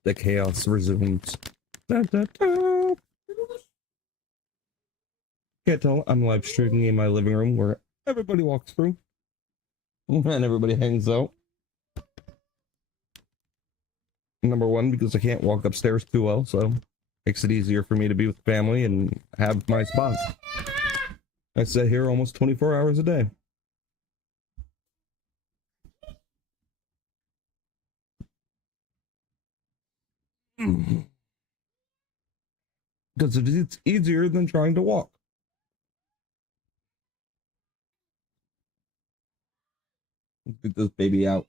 The chaos resumes. Da, da, da. Can't tell. I'm live streaming in my living room where everybody walks through and everybody hangs out. Number one, because I can't walk upstairs too well, so makes it easier for me to be with family and have my spot. I sit here almost 24 hours a day. Because it's easier than trying to walk. Get this baby out.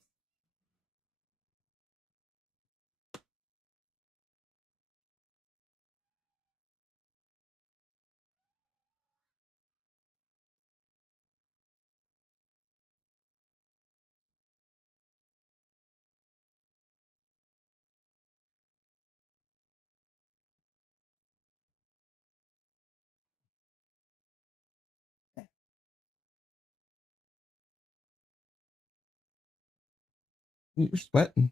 You're sweating.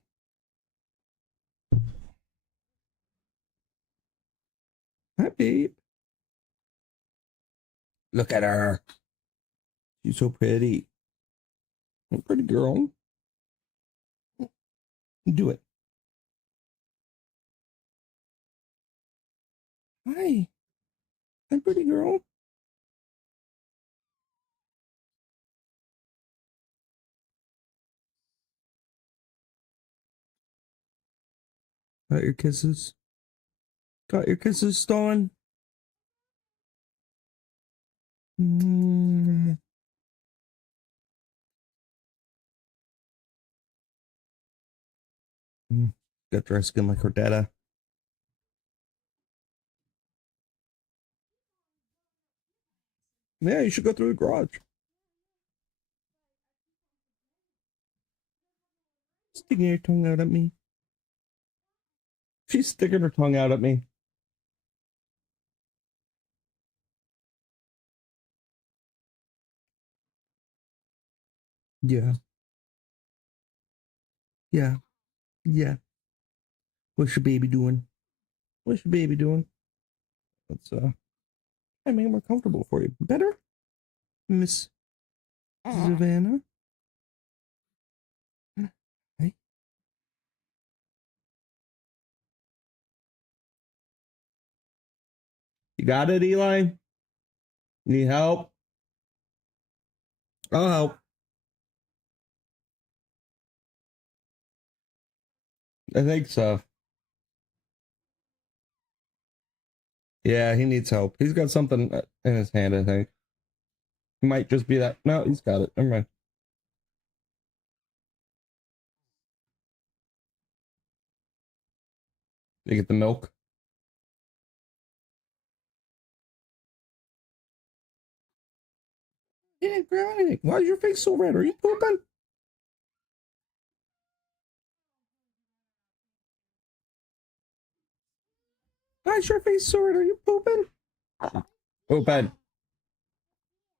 Hi, babe. Look at her. She's so pretty. A pretty girl. Do it. Hi. Hi, pretty girl. Got your kisses. Got your kisses stolen. Mm. Got dry skin like her dada. Yeah, you should go through the garage. Sticking your tongue out at me. She's sticking her tongue out at me. Yeah. Yeah. Yeah. What's your baby doing? What's your baby doing? Let's I make it more comfortable for you. Better? Miss Savannah? Hey. You got it, Eli? Need help? I'll help. I think so. Yeah, he needs help. He's got something in his hand, I think. It might just be that. No, he's got it. Never mind. You get the milk? You didn't grab anything. Why is your face so red? Are you pooping? Why is your face so red? Are you pooping? Pooping.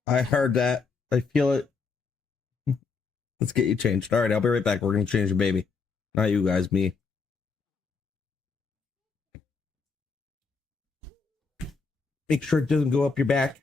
I heard that. I feel it. Let's get you changed. All right, I'll be right back. We're going to change your baby. Not you guys, me. Make sure it doesn't go up your back.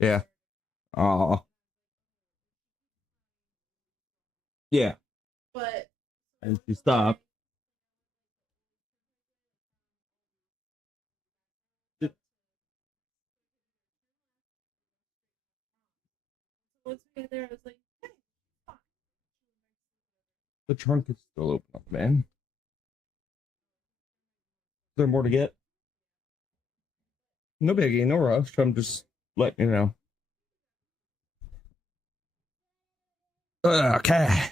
Yeah. Yeah. But And she stopped. once we got there, I was like, The trunk is still open up, man. Is there more to get? No biggie, no rush. I'm just letting you know. Okay.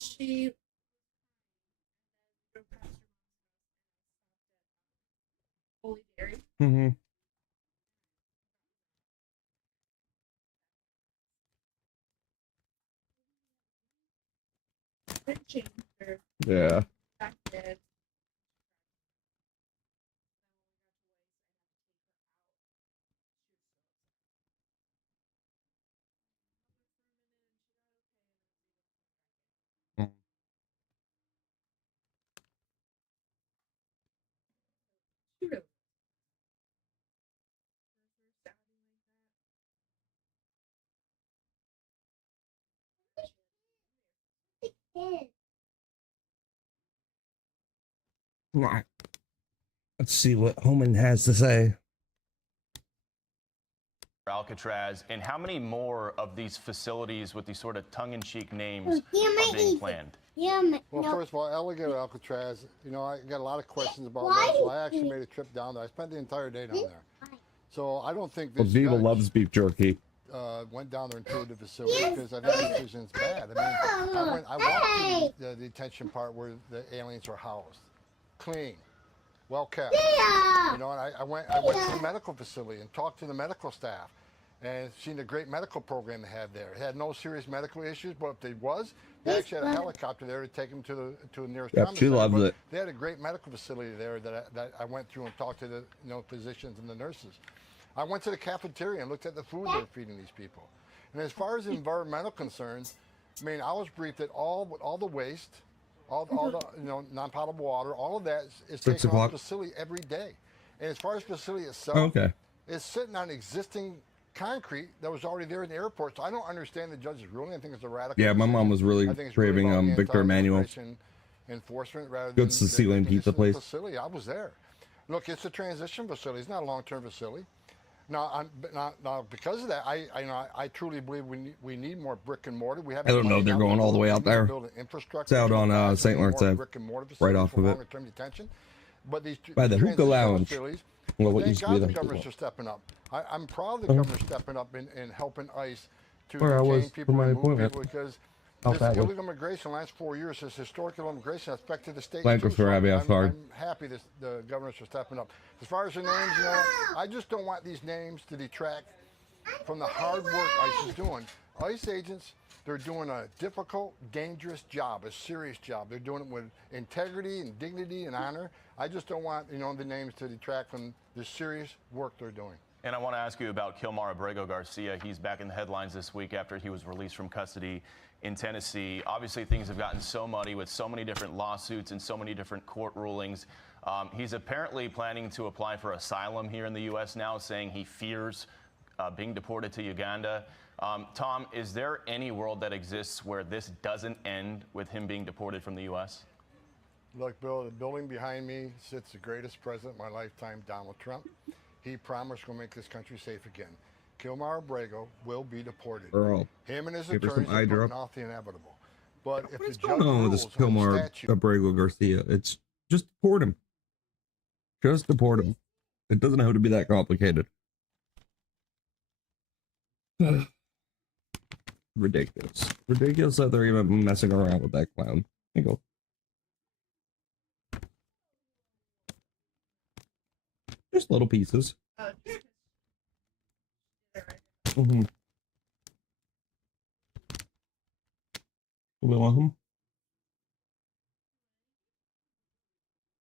she Holy Dairy. Mm-hmm. Yeah. Right. Let's see what Homan has to say. Alcatraz, and how many more of these facilities with these sort of tongue-in-cheek names are being planned? Well, first of all, Alligator Alcatraz, you know, I got a lot of questions about that, so I actually made a trip down there. I spent the entire day down there. So I don't think Well, this Viva judge, loves beef jerky. went down there and toured the facility because I think the decision's bad. I mean, I walked through the detention part where the aliens are housed. Clean, well kept. You know, and I went to the medical facility and talked to the medical staff and seen the great medical program they had there. It had no serious medical issues, but if there was, they actually had a helicopter there to take them to the nearest trauma She center. loves But it. they had a great medical facility there that I went through and talked to the physicians and the nurses. I went to the cafeteria and looked at the food they're feeding these people. And as far as environmental concerns, I mean, I was briefed that all the waste, all the non-potable water, all of that is 6 taken off o'clock. the facility every day. And as far as the facility itself, Okay. it's sitting on existing concrete that was already there in the airport. So I don't understand the judge's ruling. I think it's a radical. Yeah, my mom was really I think it's craving about Victor Emmanuel. anti-immigration enforcement rather Good than Sicilian the pizza place. facility. I was there. Look, it's a transition facility. It's not a long-term facility. Now, because of that, I truly believe we need more brick and mortar. We haven't. I don't know. They're going all the way out there. It's out on St. Lawrence Ave, right off of it. Detention. But these By the hookah transitional lounge. facilities, Well, what thank used to be God the the hookah governors lounge. are stepping up. I'm proud of the governor stepping up in helping ICE to Where I was detain people for my and move appointment. people because Out this that way. illegal immigration last 4 years, this historical immigration has affected the states Blank too. was for So Abby, I'm sorry. happy that the governors are stepping up. As far as the names, I just don't want these names to detract from the hard work ICE is doing. ICE agents, they're doing a difficult, dangerous job, a serious job. They're doing it with integrity and dignity and honor. I just don't want the names to detract from the serious work they're doing. And I want to ask you about Kilmar Abrego Garcia. He's back in the headlines this week after he was released from custody in Tennessee. Obviously, things have gotten so muddy with so many different lawsuits and so many different court rulings. He's apparently planning to apply for asylum here in the U.S. now, saying he fears being deported to Uganda. Tom, is there any world that exists where this doesn't end with him being deported from the U.S.? Look, Bill, the building behind me sits the greatest president of my lifetime, Donald Trump. He promised we'll make this country safe again. Kilmar Abrego will be deported. Earl, Him and his give her some attorneys eye are putting drop. off the inevitable. But if What's the going judge on with this rules on the Kilmar statute, Abrego Garcia? It's just deport him. Just deport him. It doesn't have to be that complicated. Ridiculous. Ridiculous that they're even messing around with that clown. There you go. Just little pieces. Mm-hmm. We want them?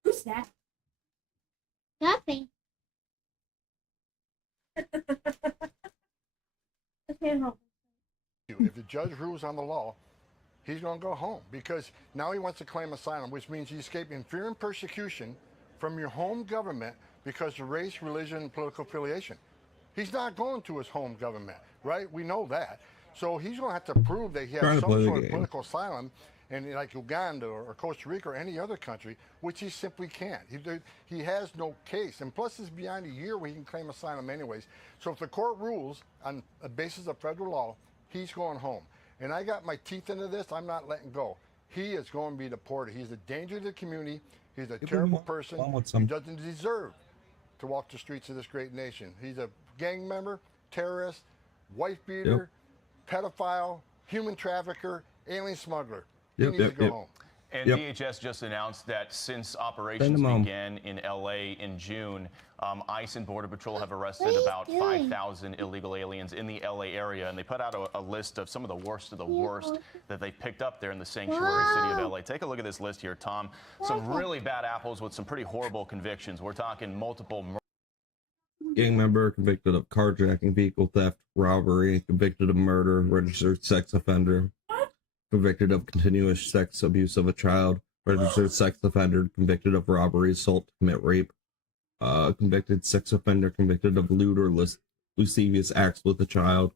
Who's that? Nothing. if the judge rules on the law, he's going to go home because now he wants to claim asylum, which means he's escaping fear and persecution from your home government because of race, religion, and political affiliation. He's not going to his home government, right? We know that. So he's going to have to prove that he has some sort of political asylum in like Uganda or Costa Rica or any other country, which he simply can't. He has no case. And plus, it's beyond a year where he can claim asylum anyways. So if the court rules on the basis of federal law, he's going home. And I got my teeth into this. I'm not letting go. He is going to be deported. He's a danger to the community. He's a terrible person. He doesn't deserve to walk the streets of this great nation. He's a gang member, terrorist, wife beater, pedophile, human trafficker, alien smuggler. He needs to go home. And DHS just announced that since operations began in LA in June, ICE and Border Patrol have arrested about 5,000 illegal aliens in the LA area. And they put out a list of some of the worst that they picked up there in the sanctuary city of LA. Take a look at this list here, Tom. Some really bad apples with some pretty horrible convictions. We're talking multiple gang member, convicted of carjacking, vehicle theft, robbery, convicted of murder, registered sex offender, convicted of continuous sex abuse of a child, registered sex offender, convicted of robbery, assault to commit rape, convicted sex offender, convicted of lewd or lascivious acts with a child,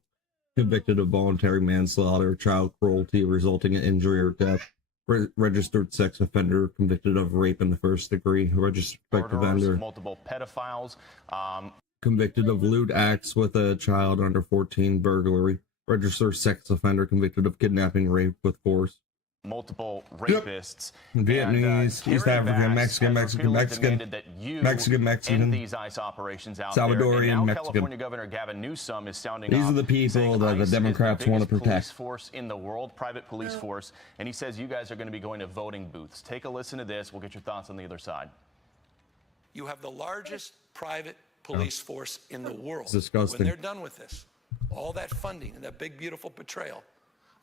convicted of voluntary manslaughter, child cruelty resulting in injury or death, registered sex offender, convicted of rape in the first degree, registered sex offender, multiple pedophiles, convicted of lewd acts with a child under 14, burglary, registered sex offender, convicted of kidnapping, rape with force, multiple rapists, Vietnamese, East African, Mexican, end these ICE operations out Salvadorian, there. And now Mexican. California Governor Gavin Newsom is sounding These off, are the people that the ICE Democrats is the want to biggest protect. Police force in the world, private police force, and he says you guys are going to be going to voting booths. Take a listen to this. We'll get your thoughts on the other side. You have the largest private police force in the world. It's disgusting. When they're done with this, all that funding and that big, beautiful betrayal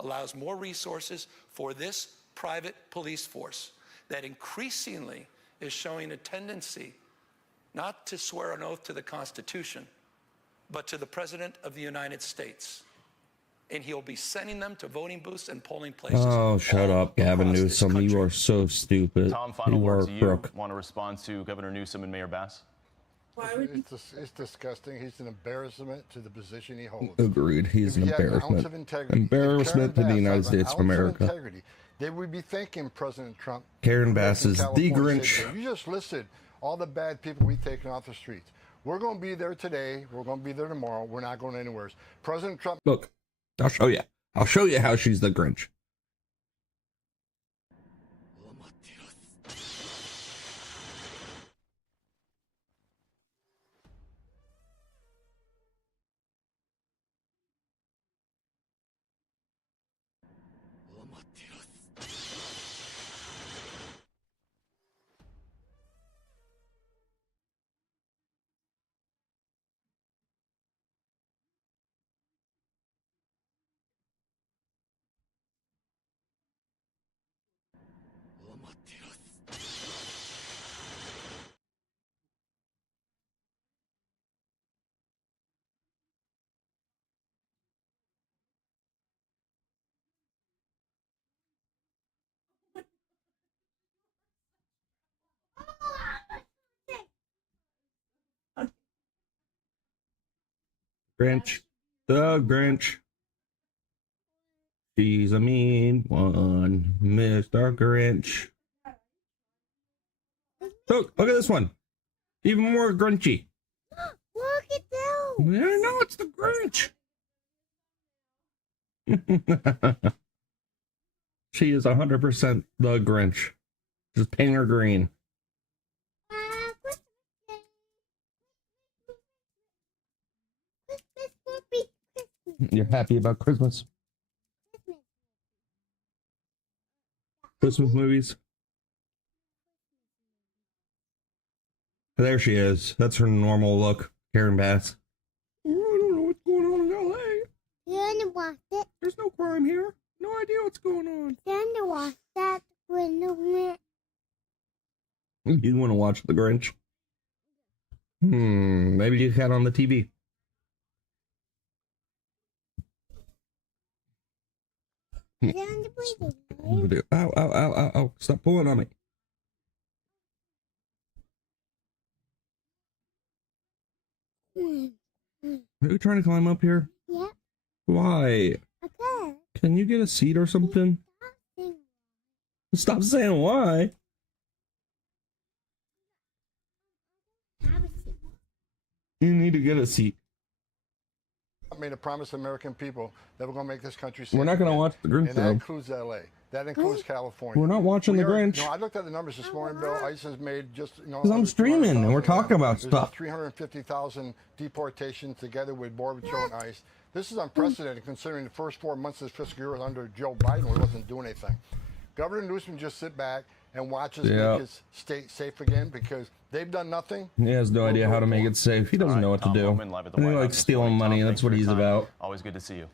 allows more resources for this private police force that increasingly is showing a tendency not to swear an oath to the Constitution, but to the President of the United States. And he'll be sending them to voting booths and polling places. Oh, shut up, Gavin Newsom. You are so stupid. Tom, final You word are to you. crook. Want to respond to Governor Newsom and Mayor Bass? It's disgusting. He's an embarrassment to the position he holds. Agreed. He's an If he had an ounce embarrassment. of integrity, Embarrassment to the United States of America. Integrity, they would be thanking President Trump. Karen Bass is the California Grinch. State. You just listed all the bad people we've taken off the streets. We're going to be there today. We're going to be there tomorrow. We're not going anywhere. President Trump. Look, I'll show you. I'll show you how she's the Grinch. Grinch. The Grinch. She's a mean one, Mr. Grinch. Look at this one. Even more Grinchy. Look at that. Yeah, I know, it's the Grinch. She is 100% the Grinch. Just paint her green. You're happy about Christmas? Christmas movies? There she is. That's her normal look, Karen Bass. Oh, I don't know what's going on in LA. You're gonna watch it. There's no crime here. No idea what's going on. You're gonna watch that when the wind. You want to watch The Grinch? Maybe you had on the TV. Ow, ow, ow, ow, ow. Stop pulling on me. Are you trying to climb up here? Yep. Why? Okay. Can you get a seat or something? Stop saying why. You need to get a seat. I made a promise to American people that we're going to make this country safe. We're not going to watch the Grinch, and that though. includes L.A. That includes California. We're not watching the Grinch. No, I looked at the numbers this morning, Bill. ICE has made just, Because I'm streaming and we're talking about There's stuff. 350,000 deportations together with Border Patrol and ICE. This is unprecedented considering the first 4 months of this fiscal year was under Joe Biden where he wasn't doing anything. Governor Newsom just sit back and watch us make his state safe again because they've done nothing. He has no idea how to make it safe. He doesn't know what to do. And he likes stealing money. That's what he's about. Always good to see you.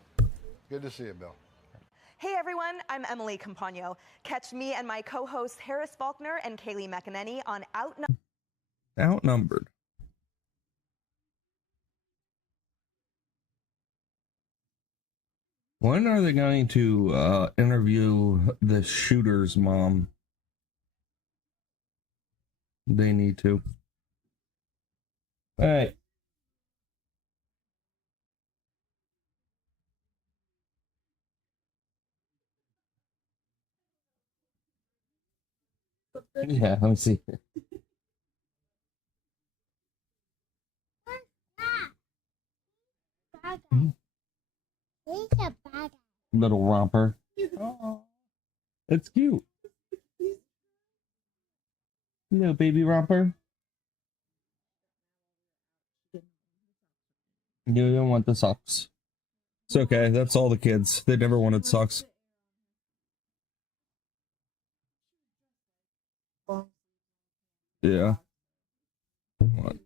Good to see you, Bill. Hey everyone, I'm Emily Campagno. Catch me and my co-hosts Harris Faulkner and Kaylee McEnany on Outnumbered. When are they going to interview the shooter's mom? They need to. All right. Yeah, let me see. He's a bad Little romper. It's cute. No, baby romper. You don't want the socks. It's okay. That's all the kids. They never wanted socks. Yeah. What?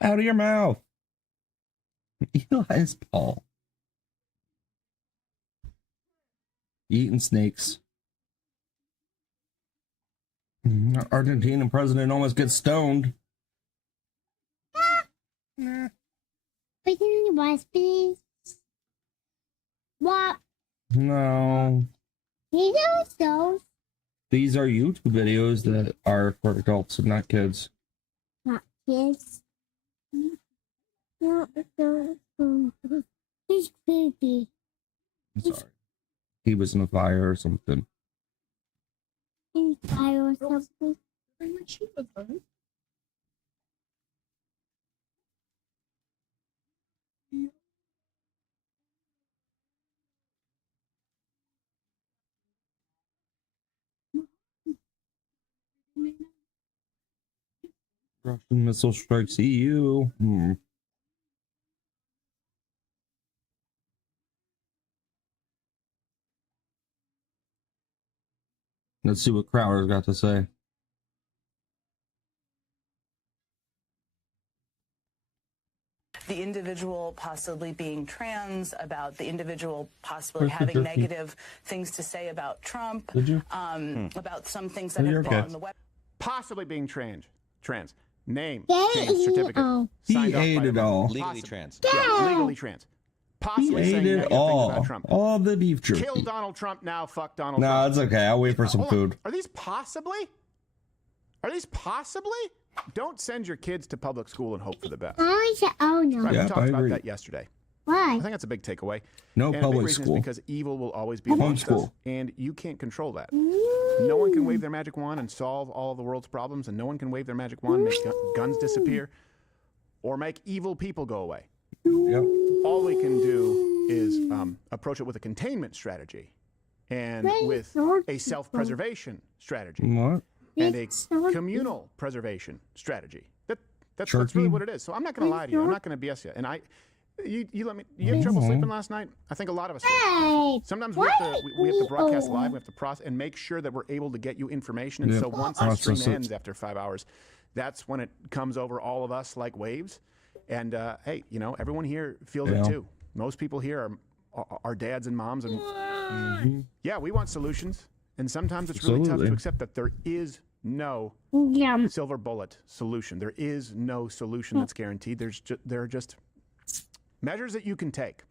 Out of your mouth. Eli's Paul. Eating snakes. Argentinian president almost gets stoned. Please. What? No. He knows those. These are YouTube videos that are for adults and not kids. Not kids. No, he's creepy. I'm sorry. He was in a fire or something. In fire or something. Russian missile strikes EU. Let's see what Crowder's got to say. The individual possibly being trans, about the individual possibly having negative things to say about Trump, about some things that have been on the web. Possibly being trans. Name, Gay change certificate. He ate it all. Legally trans. Yeah, legally trans. Possibly He ate saying it negative things all. about Trump. All the beef jerky. Kill Donald Trump now, fuck Donald No, Trump. it's okay. I'll wait for some Hold on. food. Are these possibly? Don't send your kids to public school and hope for the best. Oh no. Right, we Yep, talked I about agree. that yesterday. Why? I think that's a big takeaway. No and a public big reason school. is because evil will always be amongst us, and you can't control that. No one can wave their magic wand and solve all of the world's problems, and no one can wave their magic wand, make guns disappear, or make evil people go away. Yep. All we can do is approach it with a containment strategy and with a self-preservation strategy What? and a communal preservation strategy. That's really what it is. So I'm not going to lie to you. I'm not going to BS you. And you let me. You had trouble sleeping last night? I think a lot of us did. Sometimes we have to broadcast live. We have to process and make sure that we're able to get you information. And so once the stream ends after 5 hours, that's when it comes over all of us like waves. And hey, everyone here feels it too. Most people here are dads and moms, and yeah, we want solutions. And sometimes it's really tough to accept that there is no silver bullet solution. There is no solution that's guaranteed. There are just measures that you can take.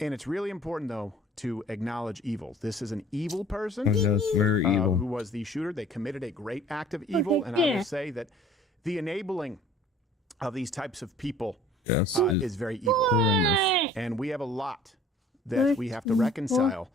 And it's really important, though, to acknowledge evil. This is an evil person. That's very evil. Who was the shooter. They committed a great act of evil, and I will say that the enabling of these types of people is very evil. Horrendous. And we have a lot that we have to reconcile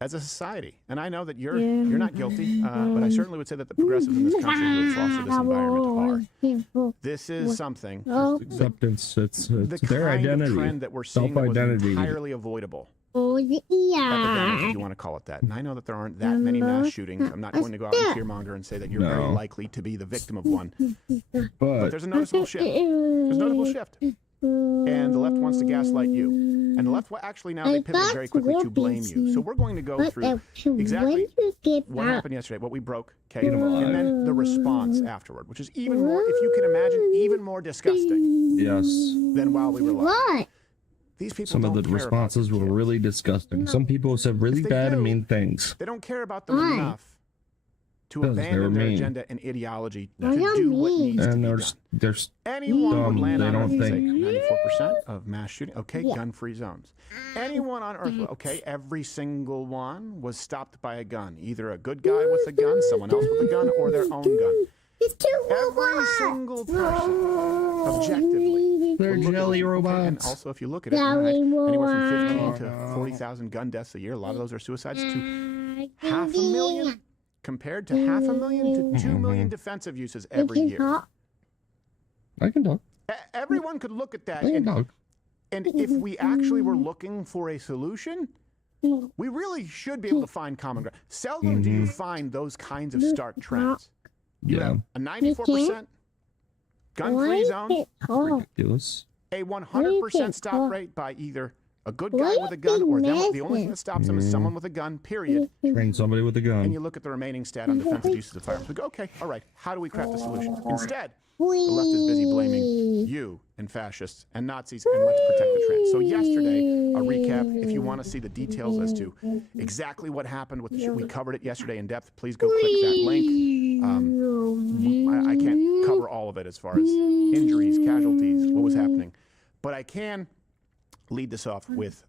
as a society. And I know that you're not guilty, but I certainly would say that the progressives in this country who have fostered this environment are. This is something. Acceptance. It's The their kind identity. of trend that we're seeing that was Self-identity. entirely avoidable. Epidemic, if you want to call it that. And I know that there aren't that many mass shootings. I'm not going to go out and fearmonger and say that you're very likely to be the victim of one. But there's a noticeable shift. There's a noticeable shift. And the left wants to gaslight you. And the left, actually now they pivoted very quickly to blame you. So we're going to go through exactly what happened yesterday, what we broke, okay, and then the response afterward, which is even more, if you can imagine, even more disgusting. Yes. Than while we were live. These people Some of the responses were really disgusting. Some people said really bad and mean things. They don't care about them enough to abandon their agenda and ideology to do what needs to be done. There's Anyone would land they on don't Earth and think. say 94% of mass shooting, okay, gun-free zones. Anyone on Earth, okay, every single one was stopped by a gun. Either a good guy with a gun, someone else with a gun, or their own gun. Every single person, objectively. They're jelly robots. And also, if you look at it, anywhere from 15 to 40,000 gun deaths a year, a lot of those are suicides, to 500,000, compared to 500,000 to 2 million defensive uses every year. I can talk. Everyone could look at that, I can talk. and if we actually were looking for a solution, we really should be able to find common ground. Seldom do you find those kinds of stark trends. You have a 94% gun-free zone, Ridiculous. a 100% stop rate by either a good guy with a gun or them, the only thing that stops them is someone with a gun, period. Train somebody with a gun. And you look at the remaining stat on defensive uses of firearms. We go, okay, all right, how do we craft a solution? Instead, the left is busy blaming you and fascists and Nazis and let's protect the trans. So yesterday, a recap, if you want to see the details as to exactly what happened with the shoot, we covered it yesterday in depth. Please go click that link. I can't cover all of it as far as injuries, casualties, what was happening. But I can lead this off with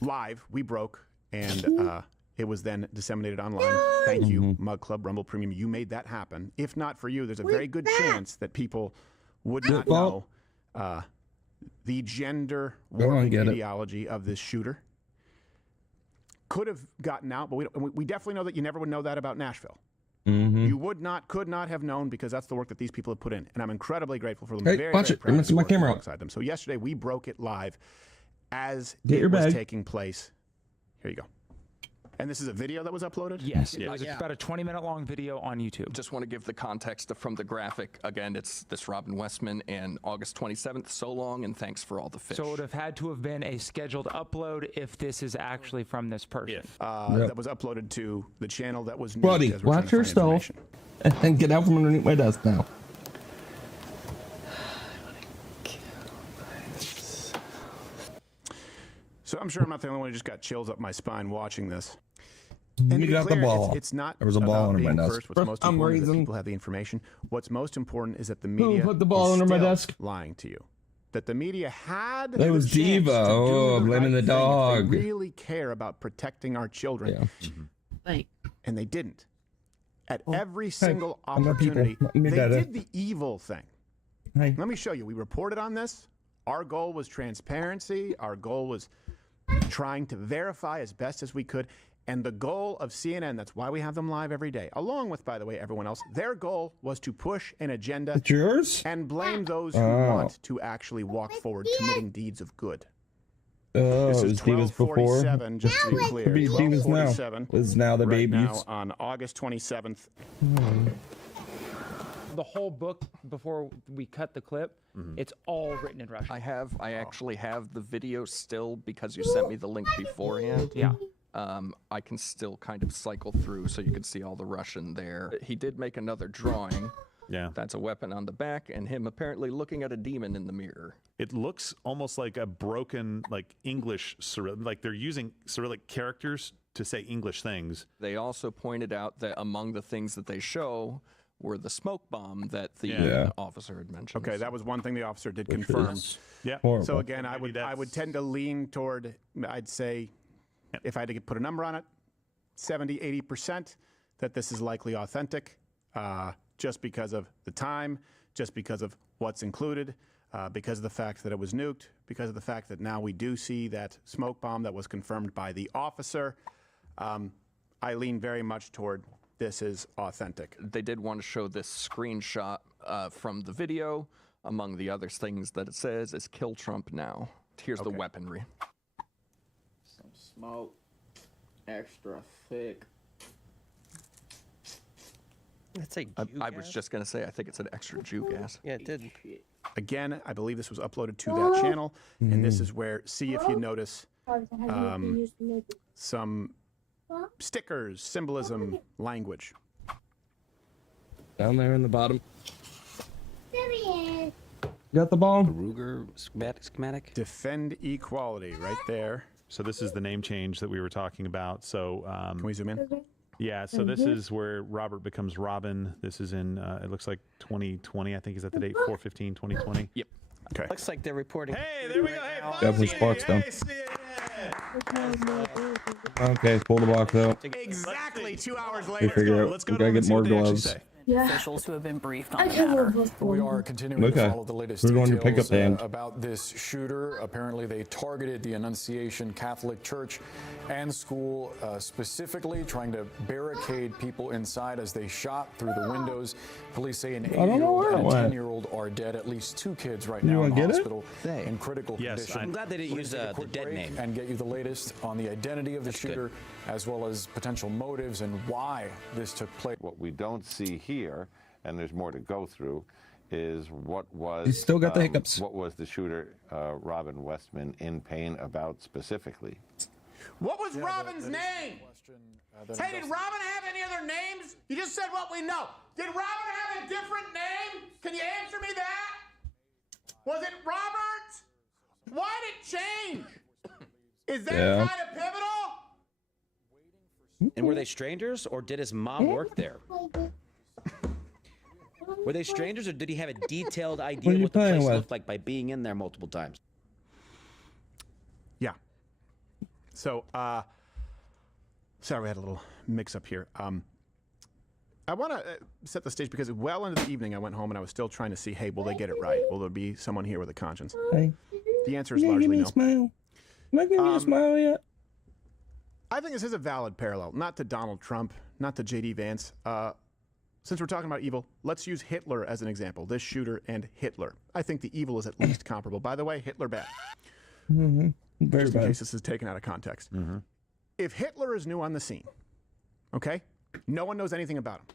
live, we broke, and it was then disseminated online. Thank you, Mug Club, Rumble Premium. You made that happen. If not for you, there's a very good chance that people would not know the gender warping ideology of this shooter. Could have gotten out, but we definitely know that you never would know that about Nashville. You would not, could not have known, because that's the work that these people have put in. And I'm incredibly grateful for them. Hey, very, watch very it. proud I'm messing to my work camera alongside them. So yesterday we broke it live as Get it your was bag. taking place. Here you go. And this is a video that was uploaded? Yes, it was about a 20-minute long video on YouTube. Just want to give the context from the graphic. Again, it's this Robin Westman and August 27th. So long, and thanks for all the fish. So it would have had to have been a scheduled upload if this is actually from this person. That was uploaded to the channel that was new. Buddy, as we're trying watch to find yourself information. and get out from underneath my desk now. So I'm sure I'm not the only one who just got chills up my spine watching this. You And to be got the clear, ball. It's not There was a ball about under my being desk. first. What's most For some important is that reason. people have the information. What's most important is that the media put the ball is under my still desk? lying to you. That the media had That was the chance Diva. to do Oh, the blaming right the thing if dog. They really care about protecting our children. And they didn't. At every single I'm not people. opportunity, Let me they data. did the evil thing. Hey. Let me show you. We reported on this. Our goal was transparency. Our goal was trying to verify as best as we could. And the goal of CNN, that's why we have them live every day, along with, by the way, everyone else, their goal was to push an agenda It's yours? and blame those who Oh. want to actually walk forward committing deeds of good. Oh, This it is was Divas before. 12:47, just to be clear. Could be Divas 12:47 now. Is now the right babies. now on August 27th. The whole book, before we cut the clip, it's all written in Russian. I actually have the video still because you sent me the link beforehand. Yeah. I can still kind of cycle through so you can see all the Russian there. He did make another drawing. Yeah. That's a weapon on the back and him apparently looking at a demon in the mirror. It looks almost like a broken, like English, like they're using Cyrillic characters to say English things. They also pointed out that among the things that they show were the smoke bomb that the officer had mentioned. Okay, that was one thing the officer did confirm. Yeah. So again, I would tend to lean toward, I'd say, if I had to put a number on it, 70, 80% that this is likely authentic, just because of the time, just because of what's included, because of the fact that it was nuked, because of the fact that now we do see that smoke bomb that was confirmed by the officer. I lean very much toward this is authentic. They did want to show this screenshot from the video. Among the other things that it says is "Kill Trump now." Here's the weaponry. Some smoke, extra thick. That's a I was just going to say, I think it's an extra Jew gas. Yeah, it did. Again, I believe this was uploaded to that channel, and this is where, see if you notice some stickers, symbolism, language. Down there in the bottom. There he is. Got the ball? Ruger schematic. Defend equality, right there. So this is the name change that we were talking about. So can we zoom in? Yeah, so this is where Robert becomes Robin. This is in, it looks like 2020, I think. Is that the date? 4/15/2020? Yep. Okay. Looks like they're reporting. Hey, there we go. Hey, Definitely sparks down. Okay, pull the box out. Exactly 2 hours We later. figure out. We gotta get more gloves. Officials who have been briefed on the matter. We are continuing to follow the latest We're going to pick up details the end. about this shooter. Apparently, they targeted the Annunciation Catholic Church and school, specifically trying to barricade people inside as they shot through the windows. Police say an 8-year-old and a 10-year-old are dead. At least 2 kids right now in the hospital in critical condition. I'm glad they didn't use the dead name. And get you the latest on the identity of the shooter, as well as potential motives and why this took place. What we don't see here, and there's more to go through, is what was He's still got the hiccups. What was the shooter, Robin Westman, in pain about specifically? What was Robin's name? Hey, did Robin have any other names? You just said what we know. Did Robin have a different name? Can you answer me that? Was it Robert? Why did it change? Is that kind of pivotal? And were they strangers, or did his mom work there? Were they strangers, or did he have a detailed idea of what the place looked like by being in there multiple times? Yeah. So, sorry, we had a little mix-up here. I want to set the stage because well into the evening I went home and I was still trying to see, hey, will they get it right? Will there be someone here with a conscience? Hey. The answer is largely no. Smile. Am I giving you a smile yet? I think this is a valid parallel, not to Donald Trump, not to J.D. Vance. Since we're talking about evil, let's use Hitler as an example, this shooter and Hitler. I think the evil is at least comparable. By the way, Hitler bad. Very Just in bad. case this is taken out of context. If Hitler is new on the scene, okay, no one knows anything about him.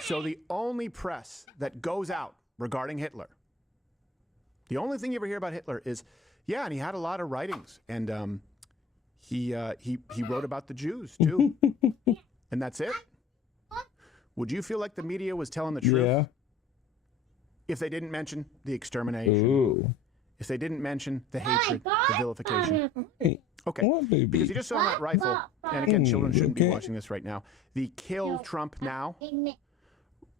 So the only press that goes out regarding Hitler, the only thing you ever hear about Hitler is, yeah, and he had a lot of writings, and he wrote about the Jews too, and that's it. Would you feel like the media was telling the truth? Yeah. If they didn't mention the extermination, Ooh. if they didn't mention the hatred, the vilification. Okay, because you just saw that rifle, and again, children shouldn't be watching this right now. The Kill Trump Now,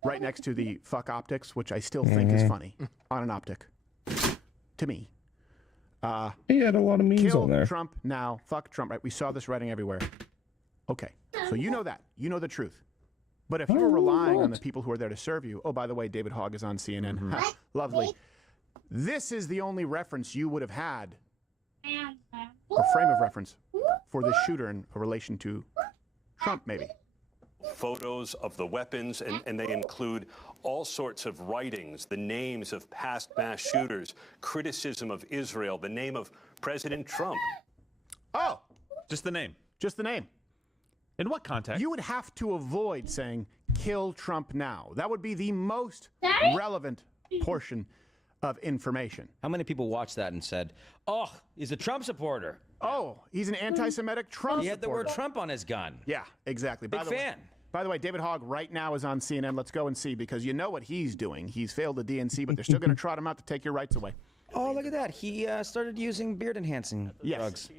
right next to the fuck optics, which I still think is funny, on an optic, to me. He had a lot of memes Kill on there. Trump Now, fuck Trump, right? We saw this writing everywhere. Okay, so you know that. You know the truth. But if you were relying on the people who are there to serve you, oh, by the way, David Hogg is on CNN. Ha, lovely. This is the only reference you would have had, or frame of reference, for the shooter in relation to Trump, maybe. Photos of the weapons, and they include all sorts of writings, the names of past mass shooters, criticism of Israel, the name of President Trump. Oh, just the name. Just the name. In what context? You would have to avoid saying, kill Trump now. That would be the most relevant portion of information. How many people watched that and said, oh, he's a Trump supporter? Oh, he's an anti-Semitic Trump He had the supporter. word Trump on his gun. Yeah, exactly. Big fan. By the way, David Hogg right now is on CNN. Let's go and see, because you know what he's doing. He's failed the DNC, but they're still going to trot him out to take your rights away. Oh, look at that. He started using beard-enhancing drugs.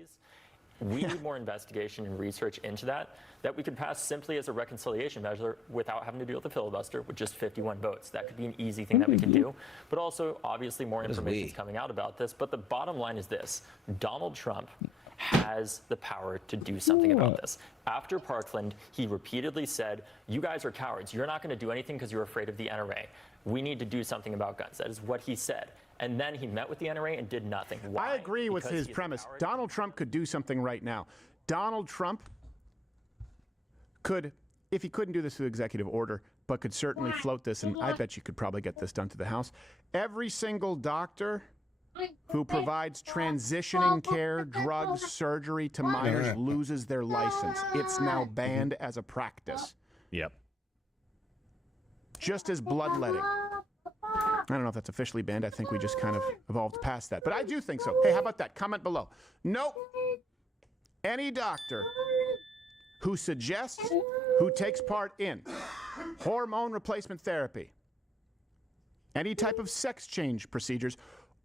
We need more investigation and research into that we could pass simply as a reconciliation measure without having to deal with the filibuster with just 51 votes. That could be an easy thing that we could do. But also, obviously, more information is coming out about this. But the bottom line is this. Donald Trump has the power to do something about this. After Parkland, he repeatedly said, you guys are cowards. You're not going to do anything because you're afraid of the NRA. We need to do something about guns. That is what he said. And then he met with the NRA and did nothing. Why? I agree with his premise. Donald Trump could do something right now. Donald Trump could, if he couldn't do this through executive order, but could certainly float this, and I bet you could probably get this done to the House. Every single doctor who provides transitioning care, drugs, surgery to minors loses their license. It's now banned as a practice. Yep. Just as bloodletting. I don't know if that's officially banned. I think we just kind of evolved past that. But I do think so. Hey, how about that? Comment below. Nope. Any doctor who suggests, who takes part in hormone replacement therapy, any type of sex change procedures,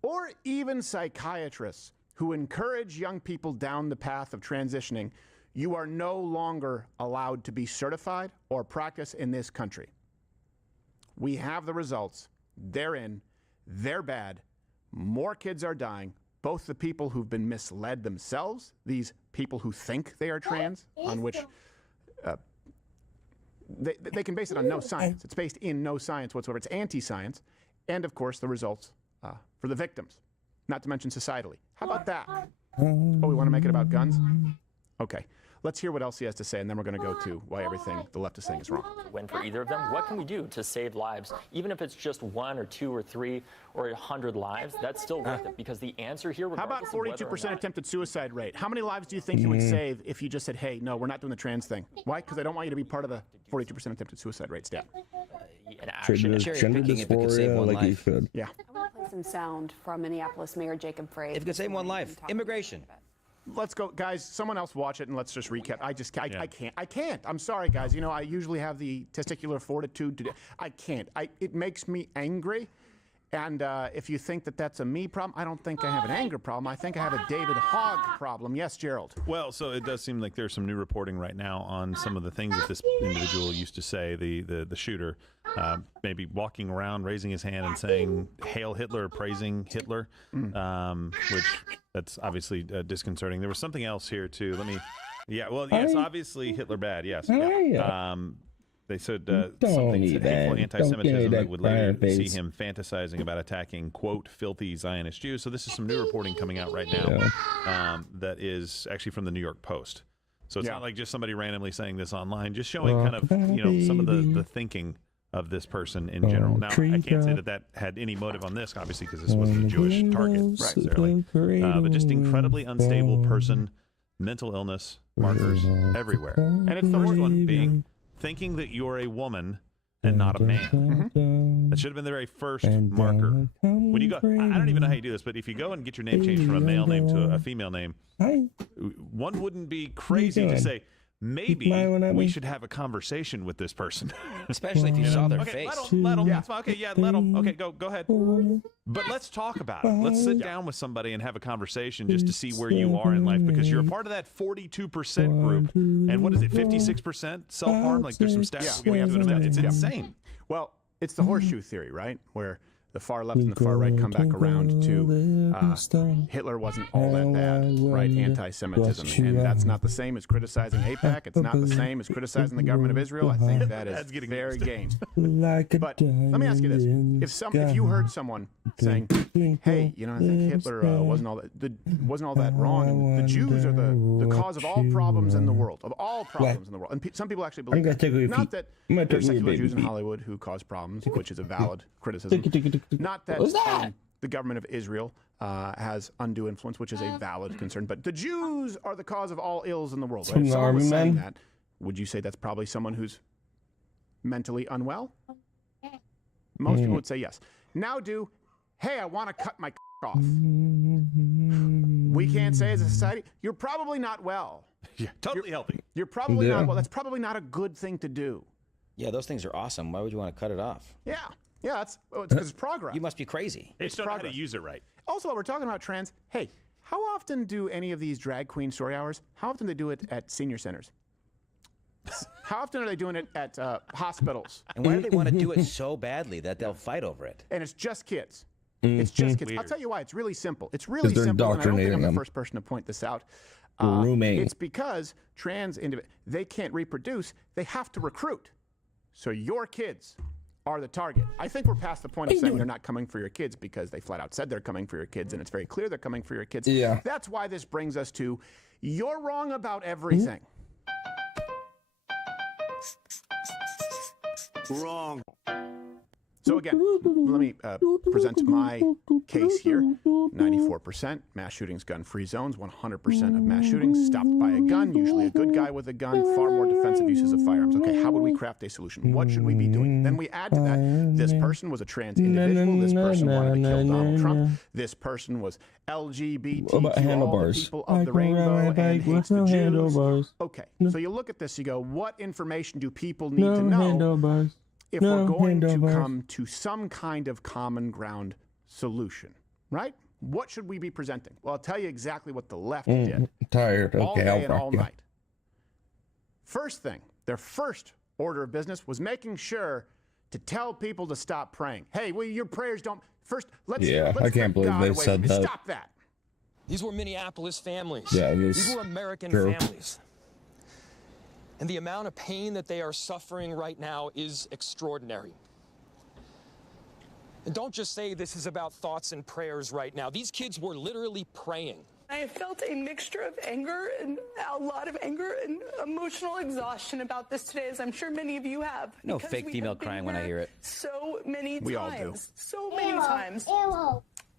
or even psychiatrists who encourage young people down the path of transitioning, you are no longer allowed to be certified or practice in this country. We have the results. They're in. They're bad. More kids are dying. Both the people who've been misled themselves, these people who think they are trans, on which they can base it on no science. It's based in no science whatsoever. It's anti-science. And, of course, the results for the victims, not to mention societally. How about that? Oh, we want to make it about guns? Okay. Let's hear what else he has to say, and then we're going to go to why everything the left is saying is wrong. Win for either of them. What can we do to save lives? Even if it's just 1 or 2 or 3 or 100 lives, that's still worth it, because the answer here... How about 42% attempted suicide rate? How many lives do you think you would save if you just said, hey, no, we're not doing the trans thing? Why? Because I don't want you to be part of the 42% attempted suicide rate stat. Gender dysphoria, like you should. Yeah. I want to play some sound from Minneapolis Mayor Jacob Frey. If you could save one life, immigration. Let's go, guys. Someone else watch it, and let's just recap. I can't. I'm sorry, guys. You know, I usually have the testicular fortitude to do. I can't. It makes me angry. And if you think that that's a me problem, I don't think I have an anger problem. I think I have a David Hogg problem. Yes, Gerald. Well, so it does seem like there's some new reporting right now on some of the things that this individual used to say, the shooter, maybe walking around, raising his hand and saying, "Hail Hitler," praising Hitler, which that's obviously disconcerting. There was something else here, too. Yes, obviously Hitler bad, yes. Yeah. They said something hateful anti-Semitism that would later see him fantasizing about attacking, quote, filthy Zionist Jews. So this is some new reporting coming out right now that is actually from the New York Post. So it's not like just somebody randomly saying this online, just showing kind of, some of the thinking of this person in general. Now, I can't say that had any motive on this, obviously, because this wasn't a Jewish target necessarily. But just incredibly unstable person, mental illness, markers everywhere. And it's the worst one being... thinking that you're a woman and not a man. That should have been the very first marker. When you go, I don't even know how you do this, but if you go and get your name changed from a male name to a female name, one wouldn't be crazy to say, maybe we should have a conversation with this person. Especially if you saw their face. Let them. Yeah. Let them. Okay, go ahead. But let's talk about it. Let's sit down with somebody and have a conversation just to see where you are in life, because you're a part of that 42% group. And what is it, 56% self-harm? Like there's some stats we'll get into in a minute. It's insane. Well, it's the horseshoe theory, right? Where the far left and the far right come back around to Hitler wasn't all that bad, right? Anti-Semitism. And that's not the same as criticizing AIPAC. It's not the same as criticizing the government of Israel. I think that is fair game. But let me ask you this. If you heard someone saying, hey, I think Hitler wasn't all that wrong, and the Jews are the cause of all problems in the world, of all problems in the world. And some people actually believe that. Not that there's secular Jews in Hollywood who cause problems, which is a valid criticism. Not that the government of Israel has undue influence, which is a valid concern, but the Jews are the cause of all ills in the world. Right? If someone was saying that, would you say that's probably someone who's mentally unwell? Most people would say yes. Now hey, I want to cut my off. We can't say as a society, you're probably not well. Yeah, totally healthy. You're probably not well. That's probably not a good thing to do. Yeah, those things are awesome. Why would you want to cut it off? Yeah, it's because it's progress. You must be crazy. They just don't know how to use it right. Also, while we're talking about trans, hey, How often do any of these drag queen story hours, how often do they do it at senior centers? How often are they doing it at hospitals? And why do they want to do it so badly that they'll fight over it? And it's just kids. It's just kids. I'll tell you why. It's really simple. It's really simple. And I don't think I'm the first person to point this out. It's because trans individuals, they can't reproduce. They have to recruit. So your kids are the target. I think we're past the point of saying they're not coming for your kids because they flat out said they're coming for your kids, and it's very clear they're coming for your kids. Yeah. That's why this brings us to you're wrong about everything. Wrong. So again, let me present my case here. 94% mass shootings, gun-free zones. 100% of mass shootings stopped by a gun, usually a good guy with a gun. Far more defensive uses of firearms. Okay, how would we craft a solution? What should we be doing? Then we add to that, this person was a trans individual. This person wanted to kill Donald Trump. This person was LGBTQ, What about handlebars? People of the rainbow and hates the Jews. Okay, so you look at this, you go, what information do people need to know if we're going to come to some kind of common ground solution, right? What should we be presenting? Well, I'll tell you exactly what the left did. Tired. All Okay, day and I'll all night. First thing, their first order of business was making sure to tell people to stop praying. Hey, well, your prayers don't. First, let's. I can't believe they said that. Stop that. These were Minneapolis families. Yeah, These were American families. And the amount of pain that they are suffering right now is extraordinary. And don't just say this is about thoughts and prayers right now. These kids were literally praying. I have felt a mixture of anger and a lot of anger and emotional exhaustion about this today, as I'm sure many of you have. No fake female crying when I hear it. So many times. We all do. So many times.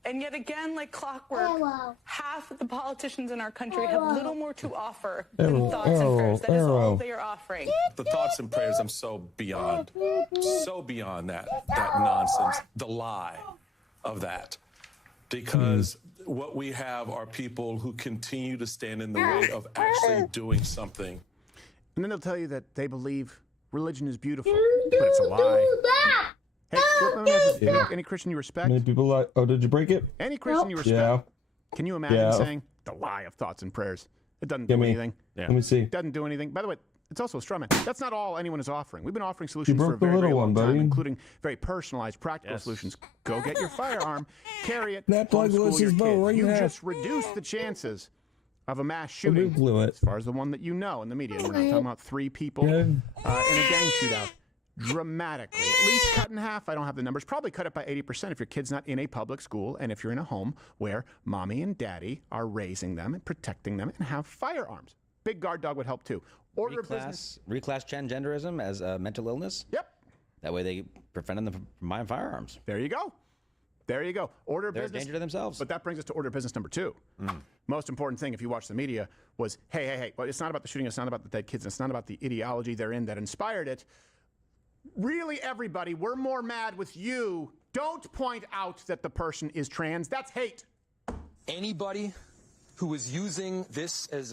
And yet again, like clockwork, half of the politicians in our country have little more to offer than thoughts and prayers. That is all they are offering. The thoughts and prayers, I'm so beyond that nonsense, the lie of that. Because what we have are people who continue to stand in the way of actually doing something. And then they'll tell you that they believe religion is beautiful, but it's a lie. Hey, let me ask you, any Christian you respect? Many people like, oh, did you break it? Any Christian you respect? Yeah. Can you imagine saying the lie of thoughts and prayers? It doesn't do anything. Let me see. It doesn't do anything. By the way, it's also a straw man. That's not all anyone is offering. We've been offering solutions for a very, very long time, including very personalized, practical solutions. Go get your firearm, carry it, homeschool your kids. You just reduce the chances of a mass shooting, as far as the one that you know in the media. We're not talking about 3 people in a gang shootout. Dramatically, at least cut in half. I don't have the numbers. Probably cut it by 80% if your kid's not in a public school and if you're in a home where mommy and daddy are raising them and protecting them and have firearms. Big guard dog would help too. Order business. Reclass transgenderism as a mental illness? Yep. That way they prevent them from buying firearms. There you go. There you go. Order They're business. a danger to themselves. But that brings us to order business number 2. Most important thing, if you watch the media, was hey. Well, it's not about the shooting. It's not about the dead kids. It's not about the ideology they're in that inspired it. Really, everybody, we're more mad with you. Don't point out that the person is trans. That's hate. Anybody who is using this as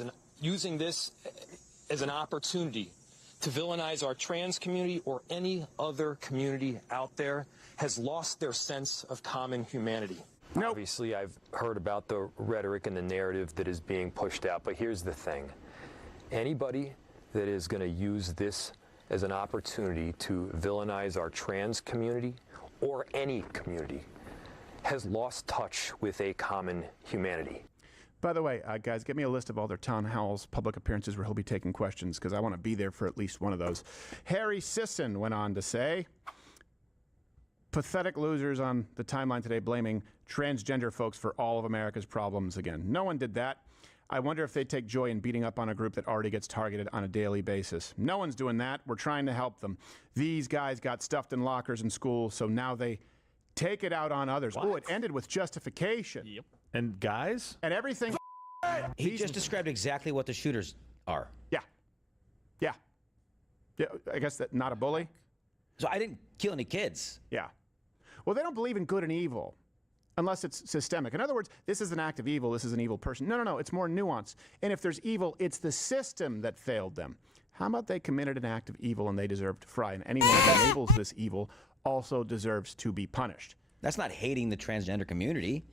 an opportunity to villainize our trans community or any other community out there has lost their sense of common humanity. Obviously, I've heard about the rhetoric and the narrative that is being pushed out, but here's the thing. Anybody that is going to use this as an opportunity to villainize our trans community or any community has lost touch with a common humanity. By the way, guys, get me a list of all their town halls, public appearances where he'll be taking questions, because I want to be there for at least one of those. Harry Sisson went on to say, pathetic losers on the timeline today blaming transgender folks for all of America's problems again. No one did that. I wonder if they take joy in beating up on a group that already gets targeted on a daily basis. No one's doing that. We're trying to help them. These guys got stuffed in lockers in school, so now they take it out on others. Oh, it ended with justification. Yep. And guys? And everything. He just described exactly what the shooters are. Yeah. I guess that not a bully. So I didn't kill any kids. Yeah. Well, they don't believe in good and evil. Unless it's systemic. In other words, this is an act of evil, this is an evil person. No, it's more nuanced. And if there's evil, it's the system that failed them. How about they committed an act of evil and they deserve to fry? And anyone who enables this evil also deserves to be punished. That's not hating the transgender community.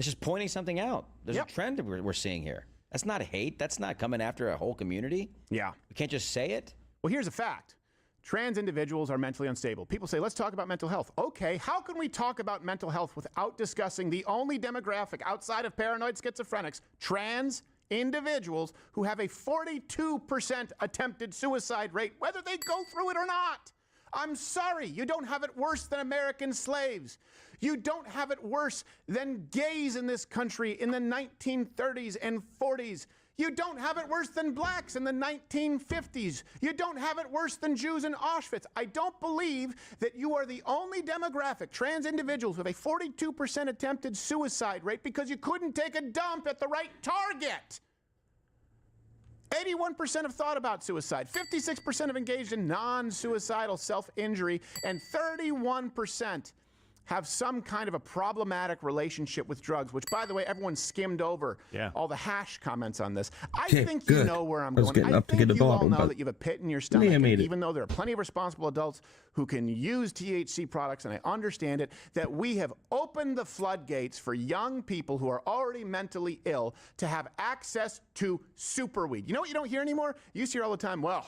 It's just pointing something out. There's a trend that we're seeing here. That's not hate. That's not coming after a whole community. Yeah. We can't just say it. Well, here's a fact. Trans individuals are mentally unstable. People say, let's talk about mental health. Okay, how can we talk about mental health without discussing the only demographic outside of paranoid schizophrenics, trans individuals who have a 42% attempted suicide rate, whether they go through it or not? I'm sorry, you don't have it worse than American slaves. You don't have it worse than gays in this country in the 1930s and 40s. You don't have it worse than blacks in the 1950s. You don't have it worse than Jews in Auschwitz. I don't believe that you are the only demographic, trans individuals with a 42% attempted suicide rate, because you couldn't take a dump at the right target. 81% have thought about suicide, 56% have engaged in non-suicidal self-injury, and 31% have some kind of a problematic relationship with drugs, which, by the way, everyone skimmed over all the hash comments on this. I think you know where I'm going. I think you all know that you have a pit in your stomach, and even though there are plenty of responsible adults who can use THC products, and I understand it, that we have opened the floodgates for young people who are already mentally ill to have access to superweed. You know what you don't hear anymore? You used to hear all the time, well,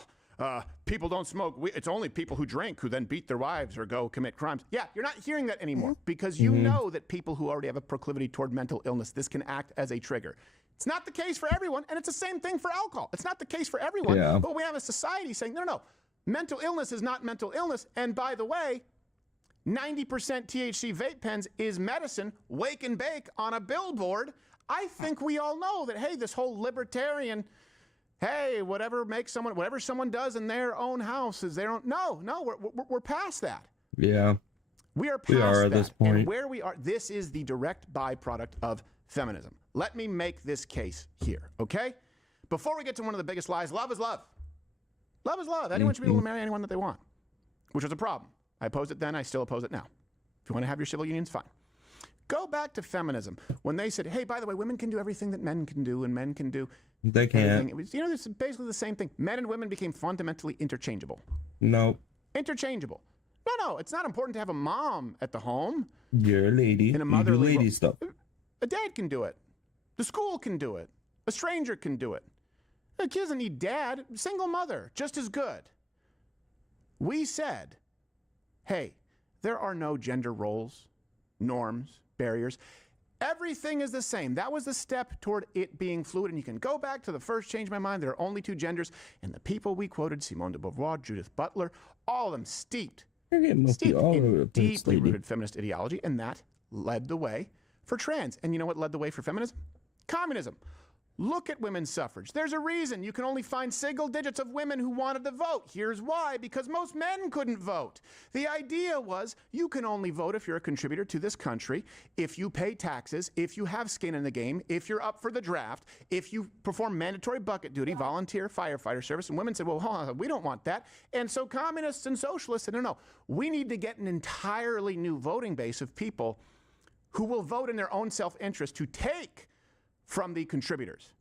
people don't smoke. It's only people who drink who then beat their wives or go commit crimes. Yeah, you're not hearing that anymore because you know that people who already have a proclivity toward mental illness, this can act as a trigger. It's not the case for everyone, and it's the same thing for alcohol. It's not the case for everyone, but we have a society saying, no, mental illness is not mental illness. And by the way, 90% THC vape pens is medicine, wake and bake on a billboard. I think we all know that, hey, this whole libertarian, hey, whatever someone does in their own house is their own. No, we're past that. Yeah. We are past that. At this point. And where we are, this is the direct byproduct of feminism. Let me make this case here, okay? Before we get to one of the biggest lies, love is love. Love is love. Anyone should be able to marry anyone that they want, which was a problem. I opposed it then, I still oppose it now. If you want to have your civil unions, fine. Go back to feminism. When they said, hey, by the way, women can do everything that men can do, and men can do they can't. anything. It was, this is basically the same thing. Men and women became fundamentally interchangeable. No. Interchangeable. No, it's not important to have a mom at the home. You're a lady. And a motherly lady stuff. A dad can do it. The school can do it. A stranger can do it. A kid doesn't need dad. Single mother, just as good. We said, hey, there are no gender roles, norms, barriers. Everything is the same. That was the step toward it being fluid. And you can go back to the first Change My Mind. There are only two genders. And the people we quoted, Simone de Beauvoir, Judith Butler, all of them steeped in deeply rooted feminist ideology. And that led the way for trans. And you know what led the way for feminism? Communism. Look at women's suffrage. There's a reason you can only find single digits of women who wanted to vote. Here's why: because most men couldn't vote. The idea was you can only vote if you're a contributor to this country, if you pay taxes, if you have skin in the game, if you're up for the draft, if you perform mandatory bucket duty, volunteer firefighter service. And women said, well, hold on, we don't want that. And so communists and socialists said, no, we need to get an entirely new voting base of people who will vote in their own self-interest to take from the contributors.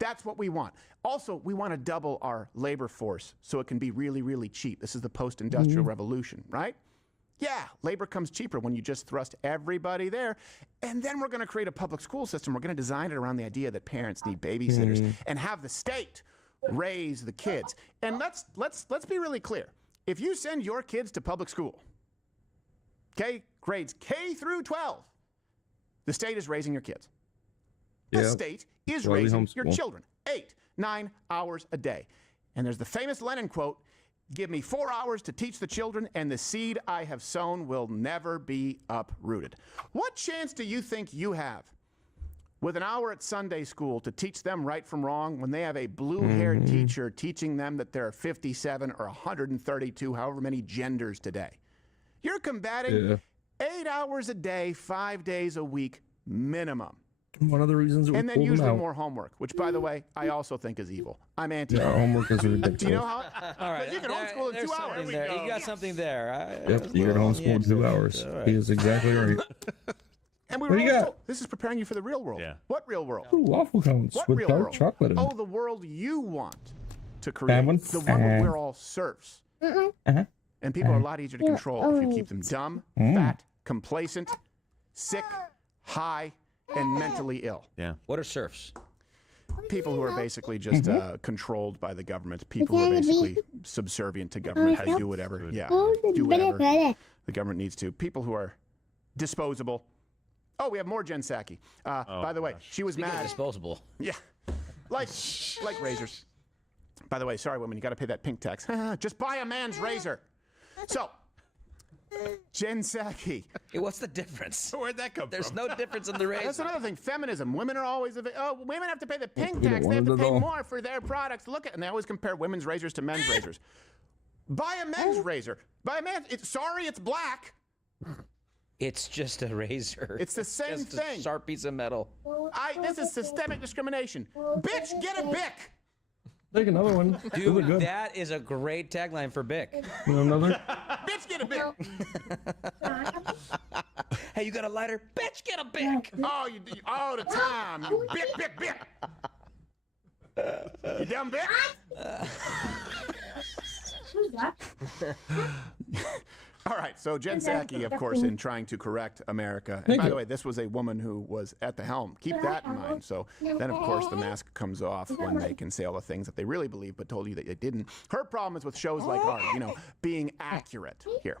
That's what we want. Also, we want to double our labor force so it can be really, really cheap. This is the post-industrial revolution, right? Yeah, labor comes cheaper when you just thrust everybody there. And then we're going to create a public school system. We're going to design it around the idea that parents need babysitters and have the state raise the kids. And let's be really clear. If you send your kids to public school, okay, grades K through 12, the state is raising your kids. The state is raising your children 8-9 hours a day. And there's the famous Lenin quote, give me 4 hours to teach the children and the seed I have sown will never be uprooted. What chance do you think you have with an hour at Sunday school to teach them right from wrong when they have a blue-haired teacher teaching them that there are 57 or 132, however many genders today? You're combating 8 hours a day, 5 days a week minimum. One of the reasons and then usually more homework, which, by the way, I also think is evil. I'm anti. Yeah, homework is ridiculous. Do you know how? All right, you can homeschool in 2 hours. You got something there. Yep, you can homeschool in 2 hours. Right. He is exactly right. And we were always told, this is preparing you for the real world. Yeah. What real world? Ooh, waffle cones with dark chocolate in it. Oh, the world you want to create. The one where we're all serfs. And people are a lot easier to control if you keep them dumb, fat, complacent, sick, high, and mentally ill. Yeah. What are serfs? People who are basically just controlled by the government. People who are basically subservient to government. They do whatever. Yeah, do whatever the government needs to. People who are disposable. Oh, we have more Jen Psaki. By the way, she was mad. Disposable. Yeah, like razors. By the way, sorry, women, you got to pay that pink tax. Just buy a man's razor. So, Jen Psaki. Hey, what's the difference? Where'd that come There's from? no difference in the razor. That's another thing. Feminism. Women are always women have to pay the pink tax. They have to pay more for their products. Look at, and they always compare women's razors to men's razors. Buy a men's razor. Buy a man's. Sorry, it's black. It's just a razor. It's the same just thing. A sharp piece of metal. This is systemic discrimination. Bitch, get a Bic. Take another one. Dude, that is a great tagline for Bic. You want another? Bitch, get a Bic. Hey, you got a lighter? Bitch, get a Bic. Oh, you all the time. You Bic. You dumb Bic. Who's that? All right, so Jen Psaki, of course, in trying to correct America. And by the way, this was a woman who was at the helm. Keep that in mind. So then, of course, the mask comes off when they can say all the things that they really believe but told you that they didn't. Her problem is with shows like ours, being accurate here.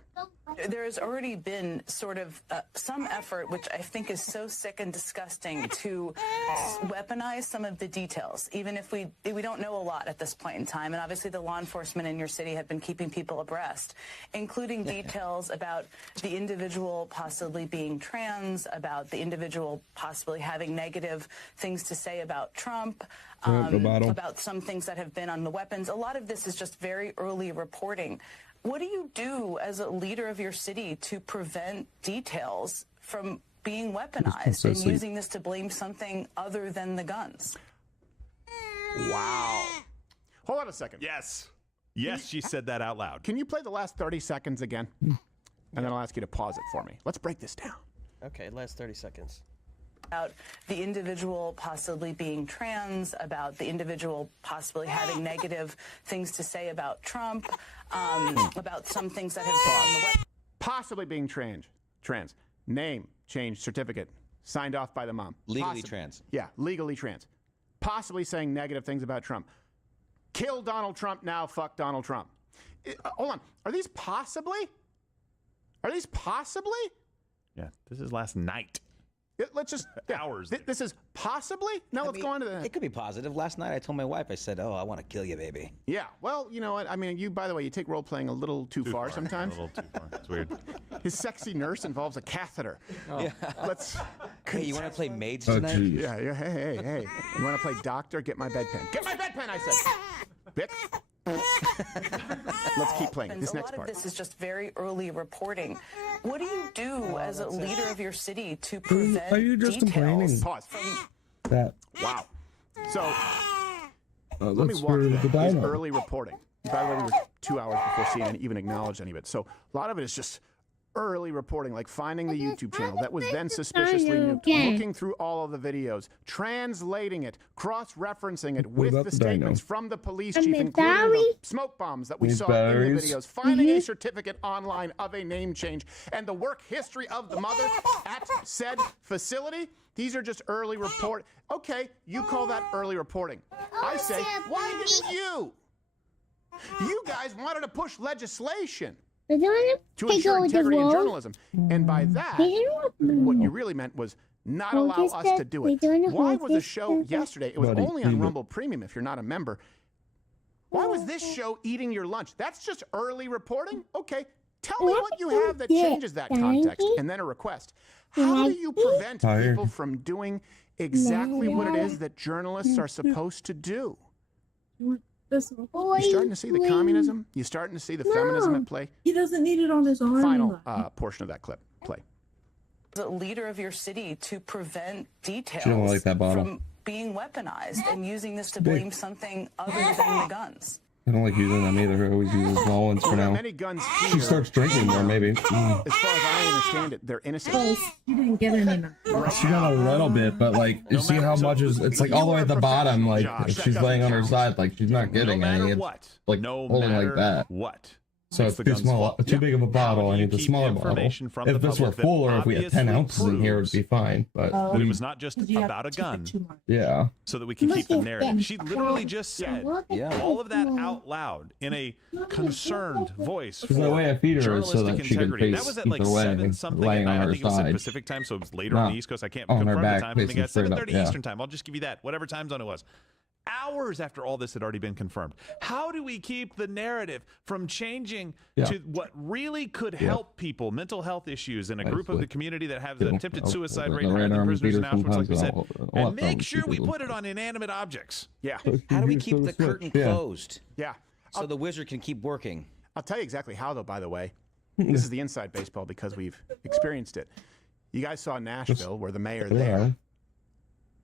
There's already been sort of some effort, which I think is so sick and disgusting, to weaponize some of the details, even if we don't know a lot at this point in time. And obviously the law enforcement in your city have been keeping people abreast, including details about the individual possibly being trans, about the individual possibly having negative things to say about Trump, about some things that have been on the weapons. A lot of this is just very early reporting. What do you do as a leader of your city to prevent details from being weaponized and using this to blame something other than the guns? Wow. Hold on a second. Yes. Yes, she said that out loud. Can you play the last 30 seconds again? And then I'll ask you to pause it for me. Let's break this down. Okay, last 30 seconds. About the individual possibly being trans, about the individual possibly having negative things to say about Trump, about some things that have been on the web. Possibly being trans. Name, change, certificate, signed off by the mom. Legally trans. Yeah, legally trans. Possibly saying negative things about Trump. Kill Donald Trump now, fuck Donald Trump. Hold on. Are these possibly? Yeah, this is last night. Let's just hours. This is possibly. Now let's go on to the. It could be positive. Last night I told my wife, I said, "Oh, I want to kill you, baby." Yeah. Well, you know what? I mean, by the way, you take role playing a little too far sometimes. A little too far. It's weird. His sexy nurse involves a catheter. Oh. Yeah. Let's. Hey, you want to play maids tonight? Yeah. Hey. You want to play doctor? Get my bedpan. Get my bedpan, I said. Bic. Let's keep playing. This next part. A lot of this is just very early reporting. What do you do as a leader of your city to prevent Are you just complaining? Pause. That. Wow. So let me walk through his early reporting. By the way, we were 2 hours before CNN even acknowledged any of it. So a lot of it is just early reporting, like finding the YouTube channel that was then suspiciously nuked, looking through all of the videos, translating it, cross-referencing it with the statements from the police chief, including the smoke bombs that we saw in the videos, finding a certificate online of a name change, and the work history of the mother at said facility. These are just early report. Okay, you call that early reporting. I say, why didn't you? You guys wanted to push legislation to ensure integrity in journalism. And by that, what you really meant was not allow us to do it. Why was the show yesterday? It was only on Rumble Premium if you're not a member. Why was this show eating your lunch? That's just early reporting? Okay, tell me what you have that changes that context. And then a request. How do you prevent people from doing exactly what it is that journalists are supposed to do? You're starting to see the communism? You're starting to see the feminism at play? He doesn't need it on his arm. Final portion of that clip. Play. The leader of your city to prevent details from being weaponized and using this to blame something other than the guns. I don't like using them either. I always use small ones for now. Many guns here, she starts drinking more, maybe. As far as I understand it, they're innocent. You didn't get any. She got a little bit, but like, you see how much is, it's like all the way at the bottom, like, if she's laying on her side, like, she's not getting any. It's like holding like that. What? So it's the too gun's small, fault. too Yeah. big of a bottle. I You need the keep smaller bottle. information from the If this were public that full, or if we had 10 obviously ounces in here, it'd be fine. But that it was not just about a gun. Yeah. So that we can keep the narrative. She literally just said all of that out loud in a concerned voice. Because the way I feed her is so journalistic that she can integrity. face That was at either like way, 7-something at laying night. on I her think it was at side. Pacific time, so it was later on Not the East Coast. I can't on her confirm the back, time. I think facing at straight up, 7:30 yeah. Eastern time. I'll just give you that, whatever time zone it was. Hours after all this had already been confirmed. How do we keep the narrative from changing to what really could help people, mental health issues, in a group of the community that have the attempted suicide rate higher than prisoners in Auschwitz, like we said, and make sure we put it on inanimate objects? Yeah. How do we keep the curtain closed? Yeah. So the wizard can keep working. I'll tell you exactly how, though, by the way. This is the inside baseball because we've experienced it. You guys saw Nashville, where the mayor there,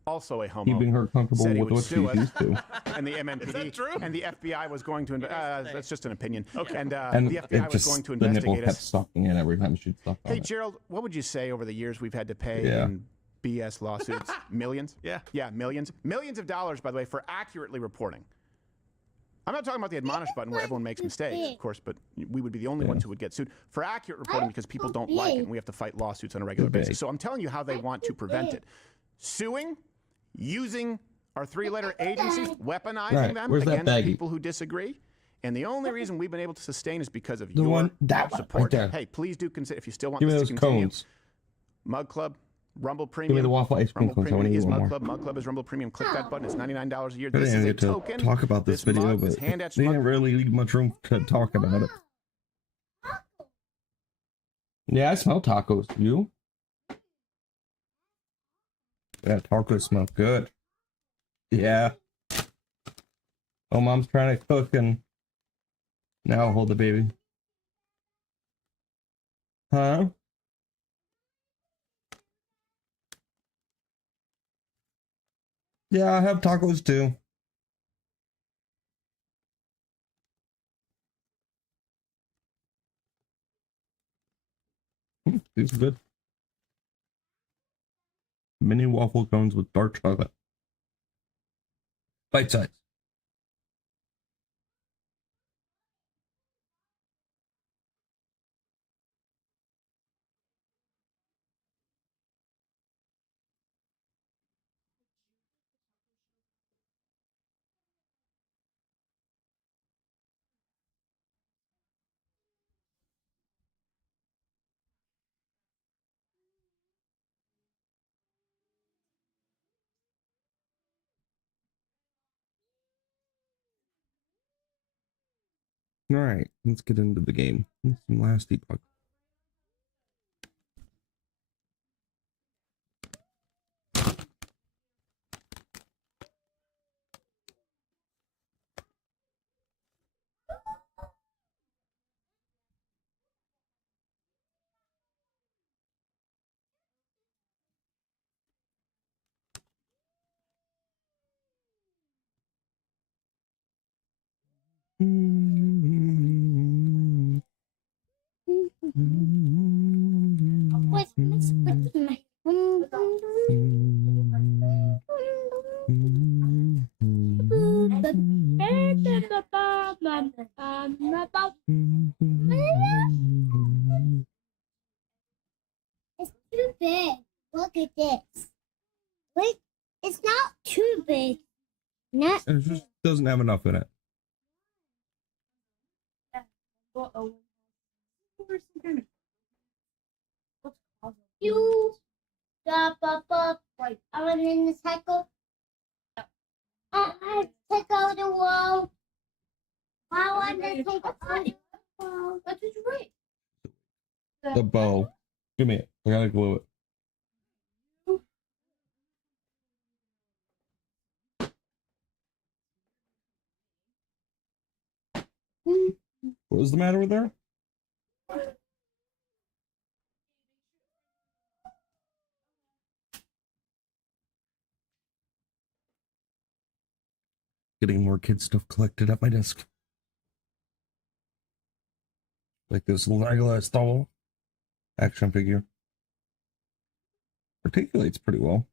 also a homo, Keeping her comfortable said he with would what sue she's us, used to. and the MNPD and the FBI was going to. That's just an opinion. Okay. And, And the FBI it was going just, to the nipple investigate kept us. sucking in every time she'd suck on Hey, it. Gerald, what would you say over the years we've had to pay Yeah. in BS lawsuits? Millions? Yeah. Yeah, millions. Millions of dollars, by the way, for accurately reporting. I'm not talking about the admonish button where everyone makes mistakes, of course, but we would be the only ones who would get sued for accurate reporting because people don't like it and we have to fight lawsuits on a regular basis. So I'm telling you how they want to prevent it. Suing, using our three-letter agencies, weaponizing them Where's that against baggie? people who disagree. And the only reason we've been able to sustain is because of The your one- that one support. right there. Hey, please do consider, if you still want Give me this those to continue, cones. Mug Club, Rumble Give Premium. me the waffle ice cream Rumble cones. I want Premium to is eat one Mug more. Club. Mug Club is Rumble Premium. Click that button. It's $99 a year. I This didn't is a get to token. talk about this video, mug, but this hand etched they mug. didn't really leave much room to talk about it. Yeah, I smell tacos. You? Yeah, tacos smell good. Yeah. Oh, mom's trying to cook and now I'll hold the baby. Huh? Yeah, I have tacos too. These are good. Mini waffle cones with dark chocolate. Bite size. All right, let's get into the game. Some last Epoch. What's my It's too big. Look at this. Wait, it's not too big. Not. It just doesn't have enough in it. You stop up. Right. I was in the cycle. I take out the wall. I want to take out the wall. That's right. The bow. Give me it. I gotta glue it. What was the matter with her? Getting more kid stuff collected at my desk. Like this Legolas Star action figure. Articulates pretty well.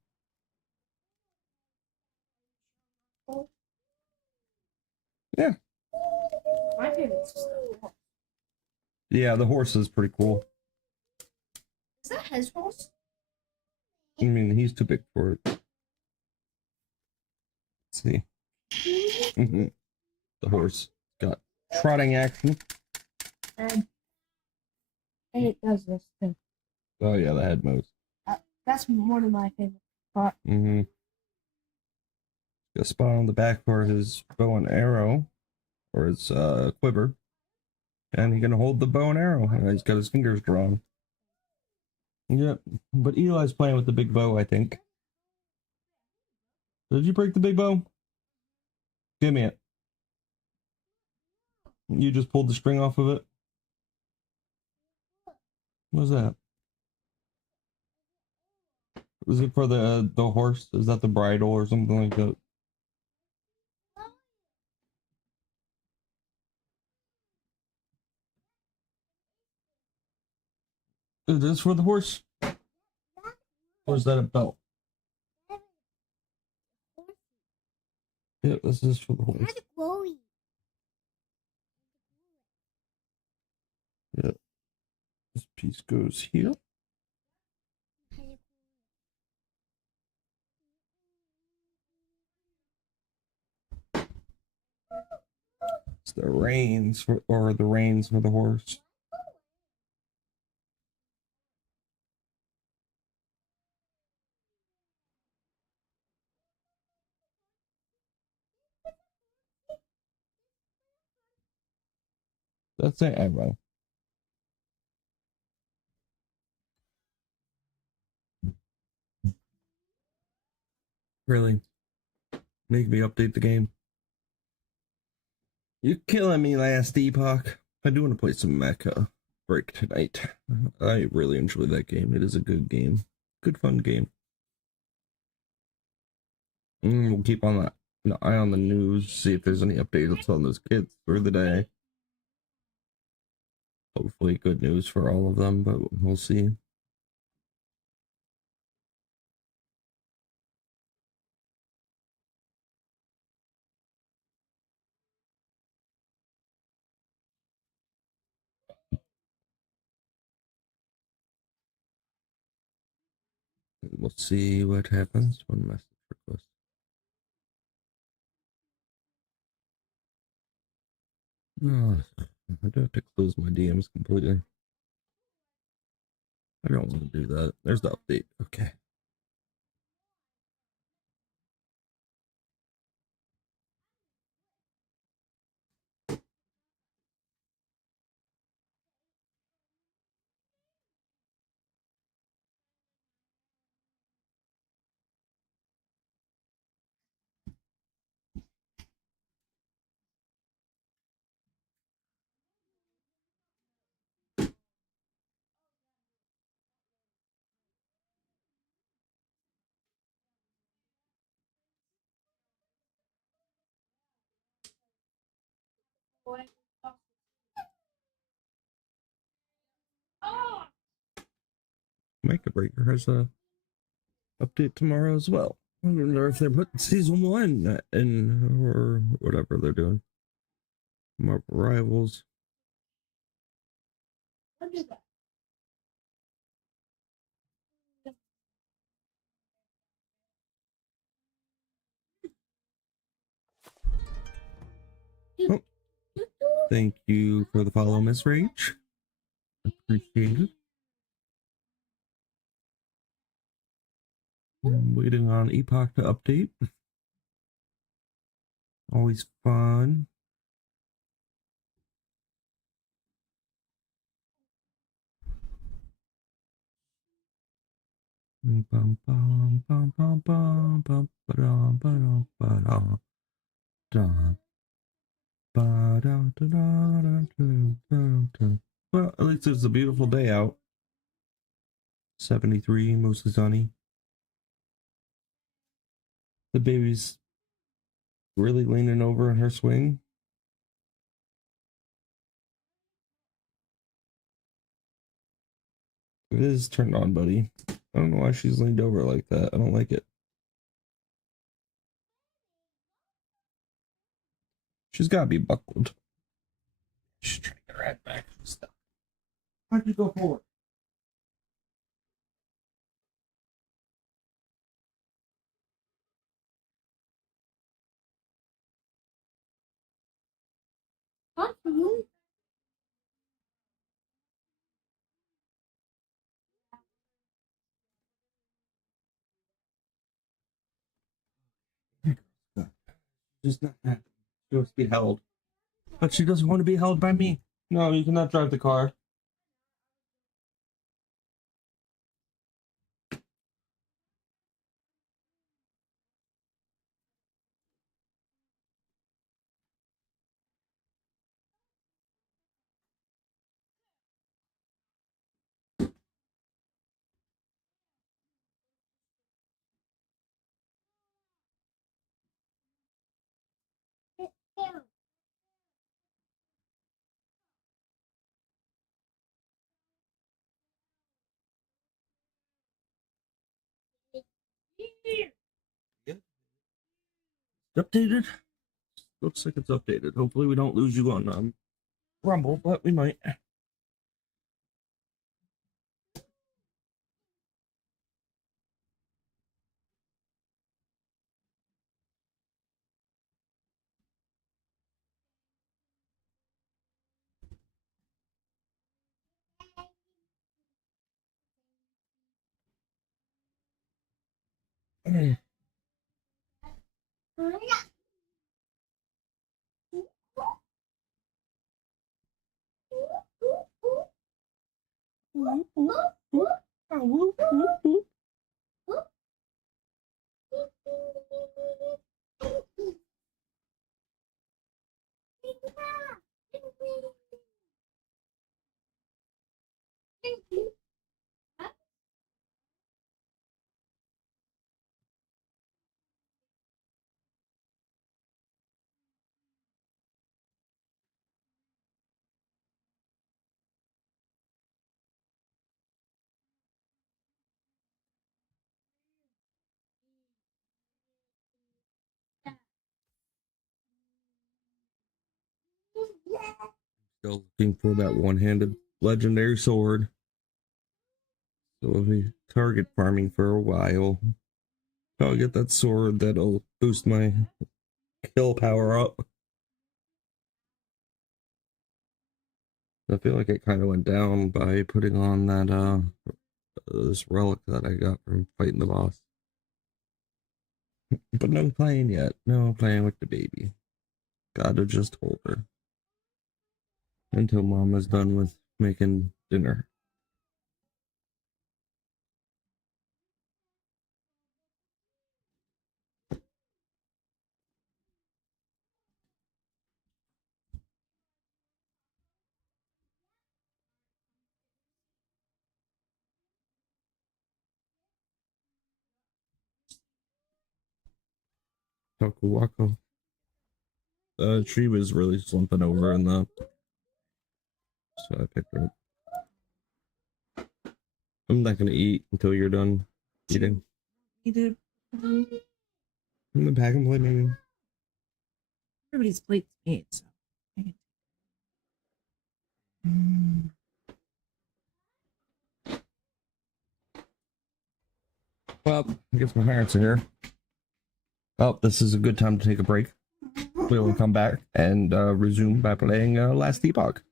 Yeah. My favorite's just Yeah, the horse is pretty cool. Is that his horse? I mean, he's too big for it. Let's see. The horse got trotting action. And it does this thing. Oh yeah, the head moves. That's one of my favorite parts. Mm-hmm. Got a spot on the back for his bow and arrow, or his quiver, and he can hold the bow and arrow. And he's got his fingers drawn. Yep, but Eli's playing with the big bow, I think. Did you break the big bow? Give me it. You just pulled the string off of it? What's that? Is it for the horse? Is that the bridle or something like that? Is this for the horse? Or is that a belt? Yeah, this is for the horse. Yeah. This piece goes here. It's the reins for, or the reins for the horse. That's it, ammo. Really? Make me update the game. You're killing me, last Epoch. I do want to play some Mecha Break tonight. I really enjoy that game. It is a good game. Good, fun game. We'll keep on that an eye on the news, see if there's any updates on those kids for the day. Hopefully good news for all of them, but we'll see. We'll see what happens. One message request. Oh, I do have to close my DMs completely. I don't want to do that. There's the update. Okay. Micah Breaker has a update tomorrow as well. I wonder if they're putting season 1 in or whatever they're doing. More rivals. Oh, thank you for the follow, Miss Rach. Appreciate it. I'm waiting on Epoch to update. Always fun. Bum, bum, bum, bum, bum, bum, ba-dum, ba-dum, ba-dum, dum. Well, at least it's a beautiful day out. 73, mostly sunny. The baby's really leaning over in her swing. It is turned on, buddy. I don't know why she's leaned over like that. I don't like it. She's got to be buckled. She's trying to get her head back. Stop. How'd you go forward? Just not happy. She wants to be held. But she doesn't want to be held by me. No, you cannot drive the car. Yeah. Updated? Looks like it's updated. Hopefully we don't lose you on Rumble, but we might. Still looking for that one-handed legendary sword. So we'll be target farming for a while. I'll get that sword that'll boost my kill power up. I feel like it kind of went down by putting on that this relic that I got from fighting the boss. But no playing yet. No playing with the baby. Gotta just hold her until Mama's done with making dinner. Takuwako. She was really slumping over in the, so I picked her up. I'm not gonna eat until you're done eating. You did. I'm gonna pack and play maybe. Everybody's plate's made, so. Well, I guess my parents are here. Well, this is a good time to take a break. We will come back and resume by playing Last Epoch.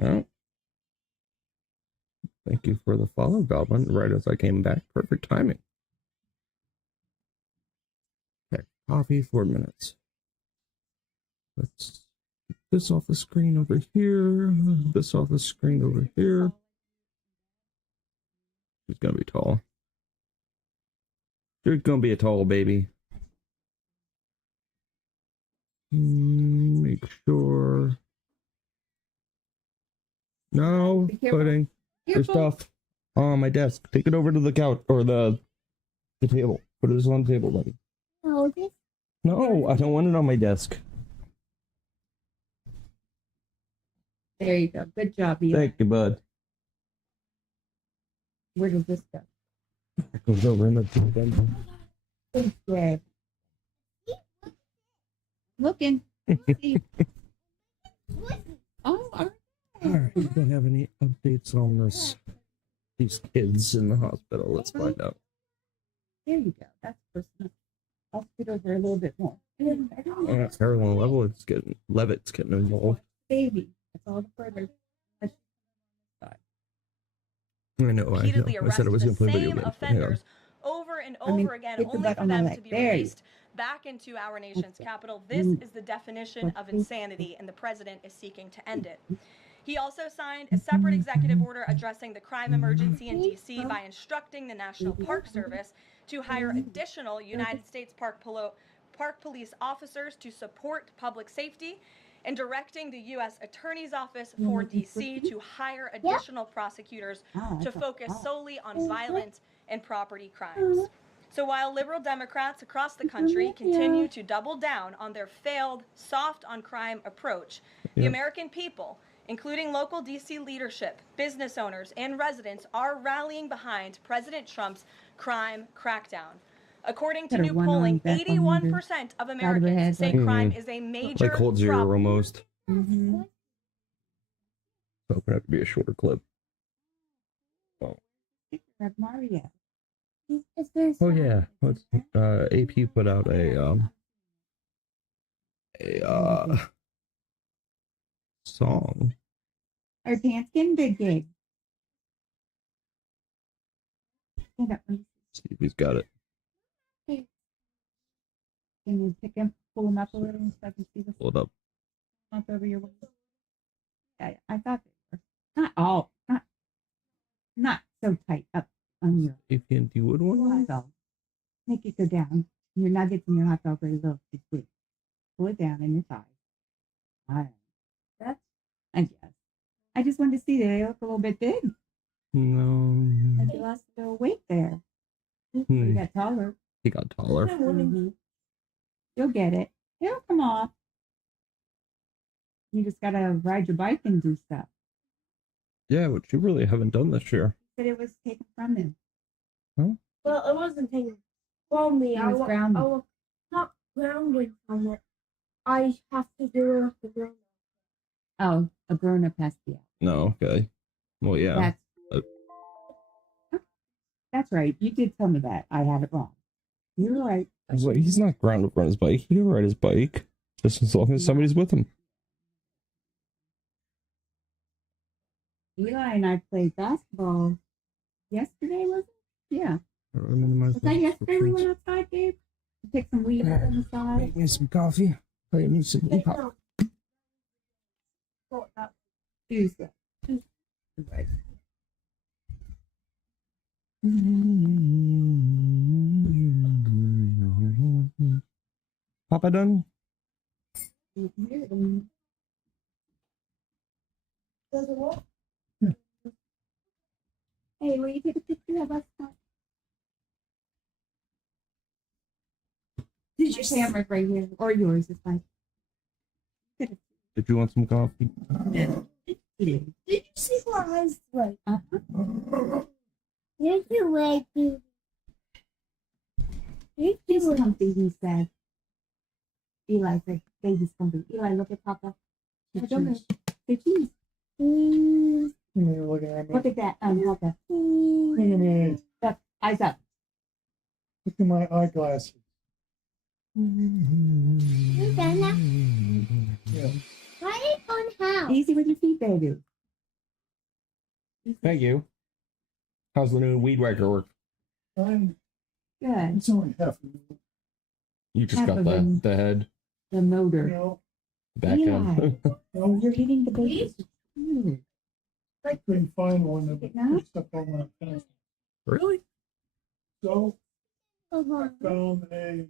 Well, thank you for the follow, Goblin. Right as I came back. Perfect timing. Okay, coffee, 4 minutes. Let's get this off the screen over here. This off the screen over here. She's gonna be tall. She's gonna be a tall baby. Make sure. No, putting your stuff on my desk. Take it over to the couch or the table. Put it on the table, buddy. No, I don't want it on my desk. There you go. Good job, Eli. Thank you, bud. Where does this go? It goes over in the table. Thanks, Greg. Looking. Oh, All right. We don't have any updates on this. These kids in the hospital. Let's find out. there you go. That's personal. I'll scoot over a little bit more. At Carolyn Levitt's getting involved. Baby. That's all the further. I know. I said I was going to play video games. Offenders over and over again, only for them to be released back into our nation's capital. This is the definition of insanity, and the president is seeking to end it. He also signed a separate executive order addressing the crime emergency in D.C. by instructing the National Park Service to hire additional United States Park Police officers to support public safety, and directing the U.S. Attorney's Office for D.C. to hire additional prosecutors to focus solely on violent and property crimes. So while liberal Democrats across the country continue to double down on their failed soft-on-crime approach, the American people, including local D.C. leadership, business owners, and residents, are rallying behind President Trump's crime crackdown. According to new polling, 81% of Americans say crime is a major like Cold Zero problem. almost. Mm-hmm. So it's going to have to be a shorter clip. Oh, Maria. oh yeah. Let's, AP put out a song. Our pants getting big, Gabe. Stand up. See if he's got it. Can you pick him, pull him up a little so I can see the Pull it up. up over your waist? Yeah, I thought they were not all, not so tight up on your. AT&T would one. So make it go down. Your nuggets and your hot dog are a little too sweet. Pull it down in your thighs. All right. That's, I guess. I just wanted to see that they look a little bit big. No. Like you lost a little weight there. You got taller. He got taller. Mm-hmm. You'll get it. It'll come off. You just gotta ride your bike and do stuff. Yeah, which you really haven't done this year. But it was taken from him. Huh? Well, it wasn't taken from me. It was grounded. I was not grounded from it. I have to do it with the grown up. Oh, a grown up has to be out. No, okay. Well, yeah. That's right. You did tell me that. I had it wrong. You're right. I was like, he's not grounded on his bike. He can ride his bike just as long as somebody's with him. Eli and I played basketball yesterday, was it? Yeah. Was that yesterday we went outside, Gabe? To pick some weed on the side? Make me some coffee. Play me some hip-hop. Tuesday. Right. Papa done? Hey, will you take a picture of us? Did your camera's right here, or yours is fine. Did you want some coffee? Did you see what I was like? Here's your way, baby. He's comfy, he said. Eli said, baby's comfy. Eli, look at Papa. The cheese. The cheese. Look at that. Papa. Up. Eyes up. Look at my eyeglasses. You done that? Yeah. Why are you going how? Easy with your feet, baby. Thank you. How's the new weed whacker work? Good. It's only half a minute. You just Half got of the them. head The motor. No, back end. You're eating the baby. I couldn't find one that It now? would stuck on my pencil. Really? So I found a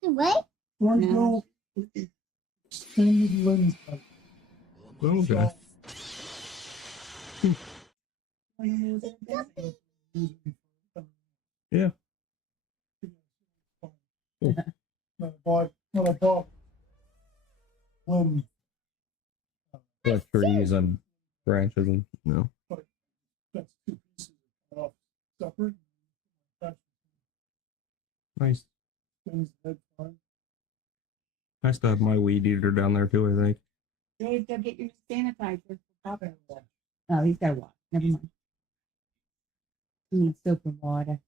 What? Tornado extended lens pipe. Okay. Yeah. When I bought limb, Like trees and branches and that's two pieces off separate. That's nice. things that fine. Nice to have my weed eater down there too, I think. Dave, go get your sanitizer. Oh, he's got water. Never mind. He needs soap and water.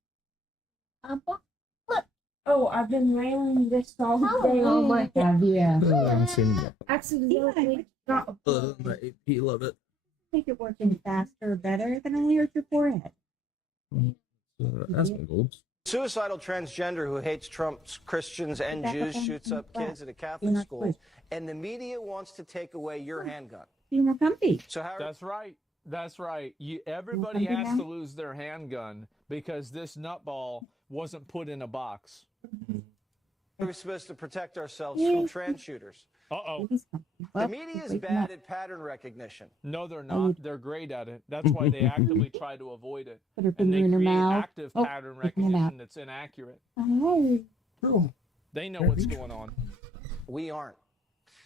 Oh, I've been railing this all day on my head. Yeah. Accidentally got My AP love it. Make it working faster or better than only hurt your forehead. Aspen goals. Suicidal transgender who hates Trump's Christians and Jews shoots up kids at a Catholic school, and the media wants to take away your handgun. Be more comfy. So how? That's right. That's right. Everybody has to lose their handgun because this nutball wasn't put in a box. We're supposed to protect ourselves from trans shooters. Uh-oh. The media is bad at pattern recognition. No, they're not. They're great at it. That's why they actively try to avoid it. Put her And they finger in her create mouth. active Oh, pattern taking it out. recognition that's inaccurate. Oh. They know what's going on. We aren't.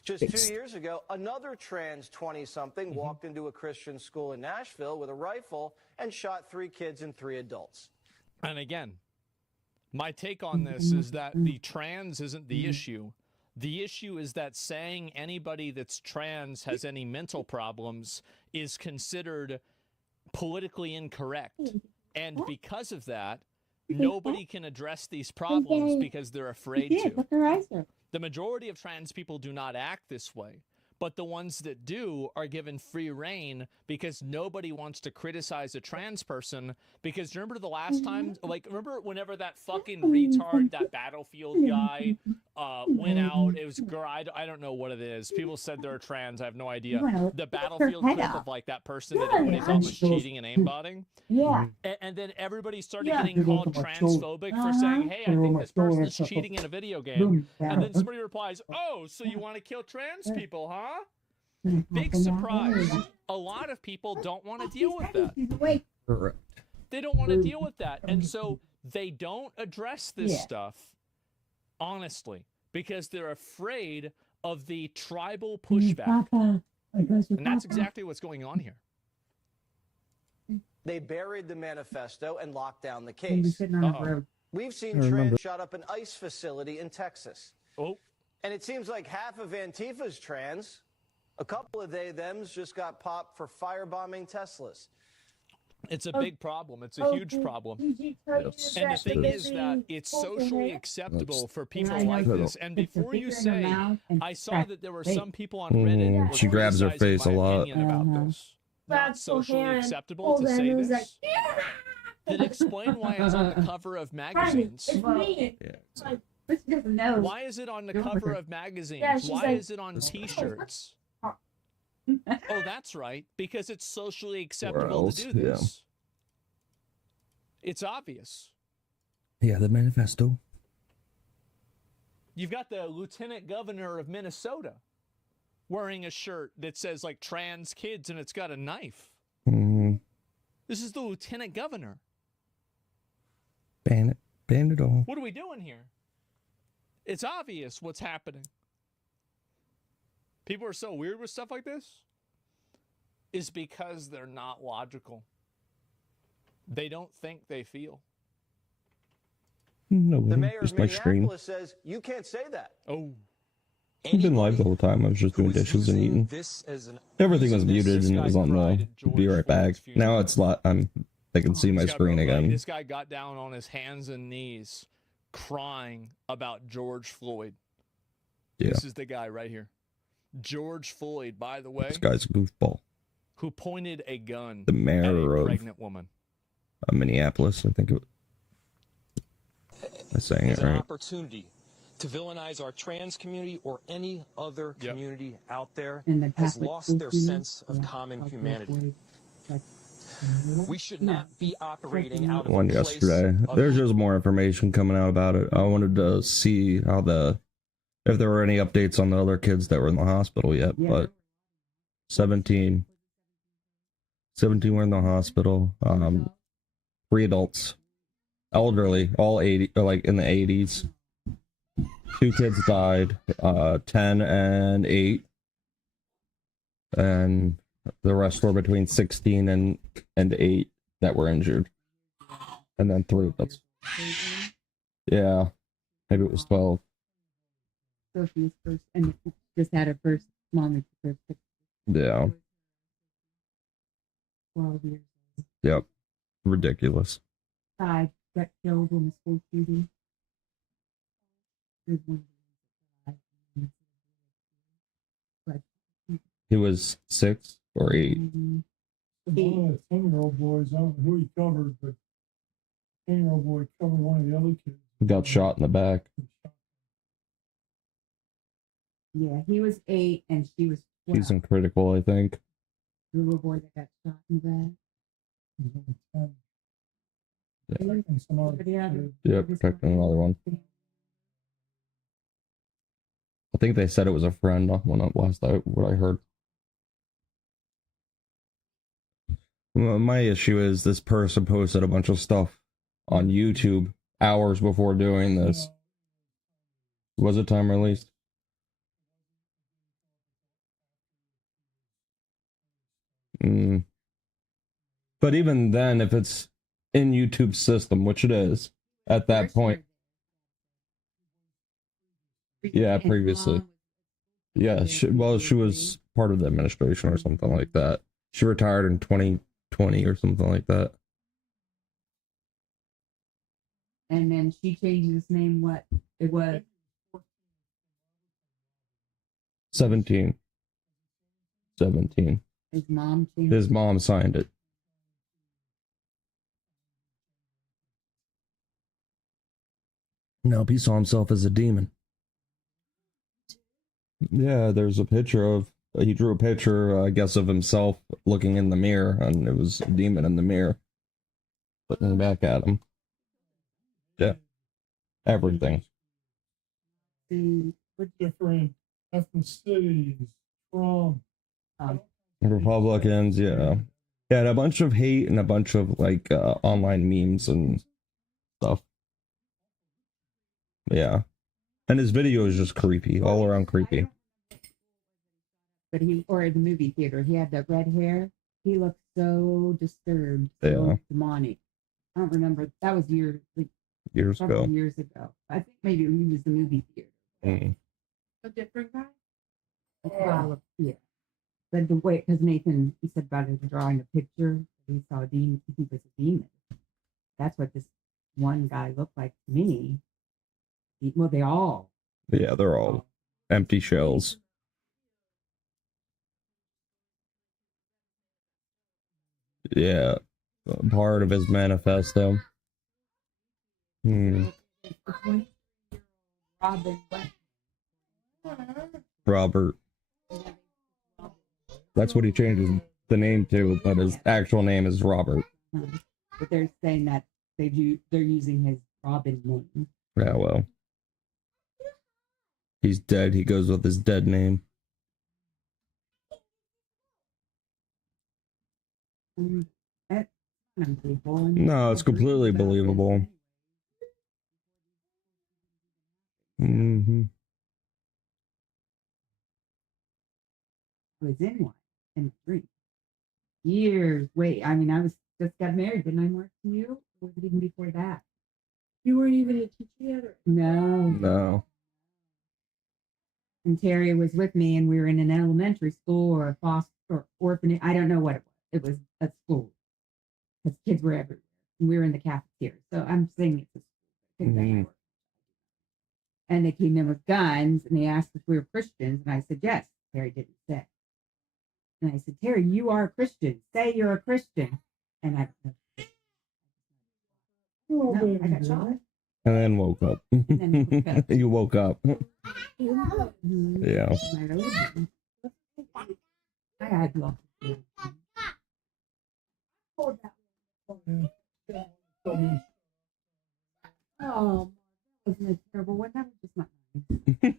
Just 2 years ago, another trans 20-something walked into a Christian school in Nashville with a rifle and shot 3 kids and 3 adults. And again, my take on this is that the trans isn't the issue. The issue is that saying anybody that's trans has any mental problems is considered politically incorrect. And because of that, nobody can address these problems because they're afraid to. Look, her eyes are. The majority of trans people do not act this way, but the ones that do are given free reign because nobody wants to criticize a trans person. Because remember the last time, like, remember whenever that fucking retard, that Battlefield guy went out, it was, I don't know what it is. People said they're trans, I have no idea. The Battlefield clip of like that person that everybody thought was cheating and aimbotting. Yeah. And then everybody started getting called transphobic for saying, hey, I think this person is cheating in a video game. And then somebody replies, oh, so you want to kill trans people, huh? Big surprise. A lot of people don't want to deal with that. Correct. They don't want to deal with that. And so they don't address this stuff, honestly, because they're afraid of the tribal pushback. And that's exactly what's going on here. They buried the manifesto and locked down the case. We've seen trans shot up an ICE facility in Texas. Oh. And it seems like half of Antifa's trans. A couple of they-thems just got popped for firebombing Teslas. It's a big problem. It's a huge problem. Yes. And the thing is that it's socially acceptable for people like this. And before you say, I saw that there were some people on Reddit that were she grabs her criticizing face a my lot. opinion about this. Not socially acceptable to say this. Then explain why it's on the cover of magazines. Why is it on the cover of magazines? Why is it on T-shirts? Oh, that's right. Because it's socially acceptable to do this. It's obvious. Yeah, the manifesto. You've got the lieutenant governor of Minnesota wearing a shirt that says like trans kids and it's got a knife. This is the lieutenant governor. Ban it. Ban it all. What are we doing here? It's obvious what's happening. People are so weird with stuff like this is because they're not logical. They don't think, they feel. No, The mayor just of my screen. Minneapolis says you can't say that. Oh. I've been live the whole time. I was just doing dishes and eating. Everything was muted and it was on the be right back. Now it's I can see my screen again. This guy got down on his hands and knees crying about George Floyd. Yeah. This is the guy right here. George Floyd, by the way. This guy's a goofball. who pointed a gun The at mayor a of pregnant woman. Minneapolis, I think it was. I'm saying it As an right. opportunity to villainize our trans community or any other community out there And the has Catholic lost school their shooting, sense of common talked about humanity. boys, like, We should no, not be operating checking out of a One place yesterday. of There's just more information coming out about it. I wanted to see how if there were any updates on the other kids that were in the hospital yet, but 17 were in the hospital. 3 adults, elderly, all 80, or like in the 80s. 2 kids died, 10 and 8, and the rest were between 16 and 8 that were injured, and then 3 adults. Yeah, maybe it was 12. Sophie's first, and just had her first mom first Yeah. 12 years. Yep. Ridiculous. 5 got killed in the school shooting. There's one that died. But He was 6 or 8. One of the 10-year-old boys, I don't know who he covered, but 10-year-old boy covered one of the other kids. He got shot in the back. yeah, he was 8 and she was 12. He's in critical, I think. The little boy that got shot in the back. He's only 10. Yeah. Protecting some other kid. Yeah, protecting another one. I think they said it was a friend when it was what I heard. Well, my issue is this person posted a bunch of stuff on YouTube hours before doing this. Was it time released? But even then, if it's in YouTube's system, which it is, at that point. Yeah, previously. Yeah, she was part of the administration or something like that. She retired in 2020 or something like that. And then she changed his name, what? It was 17. his mom changed His mom signed it. Nope, he saw himself as a demon. Yeah, there's a picture of, he drew a picture, I guess, of himself looking in the mirror, and it was a demon in the mirror looking back at him. Yeah. Everything. Different ethnicities, Trump. Republicans, yeah. Yeah, and a bunch of hate and a bunch of, like, online memes and stuff. Yeah. And his video is just creepy, all around creepy. But or in the movie theater, he had that red hair. He looked so disturbed, Yeah. so demonic. I don't remember. That was years ago. Years ago. I think maybe he was the movie theater. A different guy? Yeah. But the way, because Nathan, he said about it, drawing a picture, he saw a demon, he was a demon. That's what this one guy looked like to me. Well, they all. Yeah, they're all empty shells. Yeah, part of his manifesto. Robert. That's what he changes the name to, but his actual name is Robert. But they're saying that they're using his Robin name. Yeah, well. He's dead. He goes with his dead name. No, it's completely believable. Mm-hmm. I was in one and 3 years. Wait, I mean, I was just got married. Didn't I mark to you? Or was it even before that? You weren't even a teacher yet? No. And Terry was with me, and we were in an elementary school or a foster or orphanage. I don't know what it was. It was a school because kids were everywhere. And we were in the cafeteria. So I'm saying it's a school. And they came in with guns, and they asked if we were Christians, and I said yes. Terry didn't say. And I said, Terry, you are a Christian. Say you're a Christian. And I got shot. And then woke up. You woke up. Yeah. I had luck. Oh, wasn't a terrible one. That was just not nice.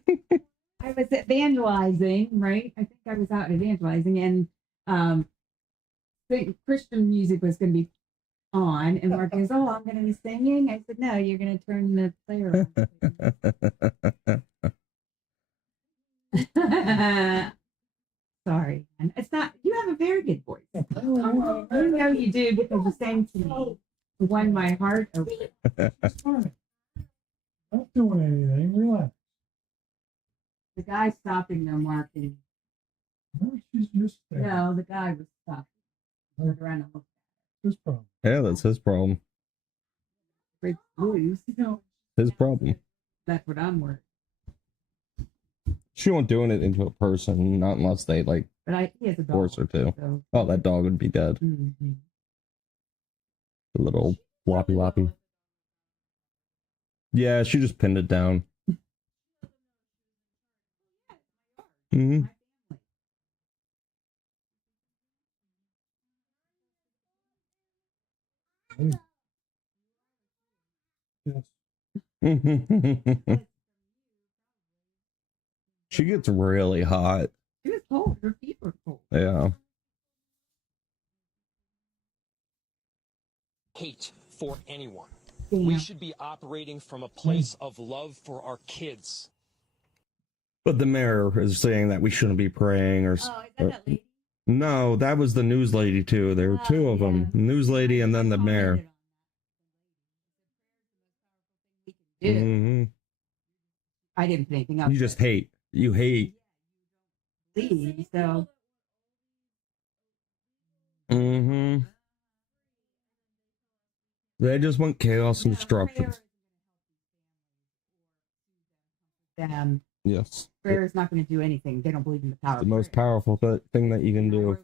I was evangelizing, right? I think I was out evangelizing, and the Christian music was going to be on, and Mark goes, "Oh, I'm going to be singing." I said, "No, you're going to turn the player on." Sorry, man. It's not. You have a very good voice. I know you do because you sang to me. You won my heart over. It's fine. Not doing anything. Relax. The guy stopping them, Mark. And, No, she's just there. no, the guy was stopping. Turned around and looked His problem. Yeah, that's his problem. at blues. His problem. That's what I'm worried. She won't do anything to a person, not unless they like But he has a dog. force her to. So. Oh, that dog would be dead. Mm-hmm. The little floppy loppy. Yeah, she just pinned it down. Mm-hmm. She gets really hot. She was cold. Her feet were cold. Yeah. Hate for anyone. Damn. We should be operating from a place of love for our kids. But the mayor is saying that we shouldn't be praying or... Oh, is that lady? No, that was the news lady too. There were two of them. The news lady and then the mayor. Mm-hmm. I didn't put anything up. You just hate. You hate. Leave, so. Mm-hmm. They just want chaos and destruction. Yes. Prayer is not going to do anything. They don't believe in the power. The most powerful thing that you can do.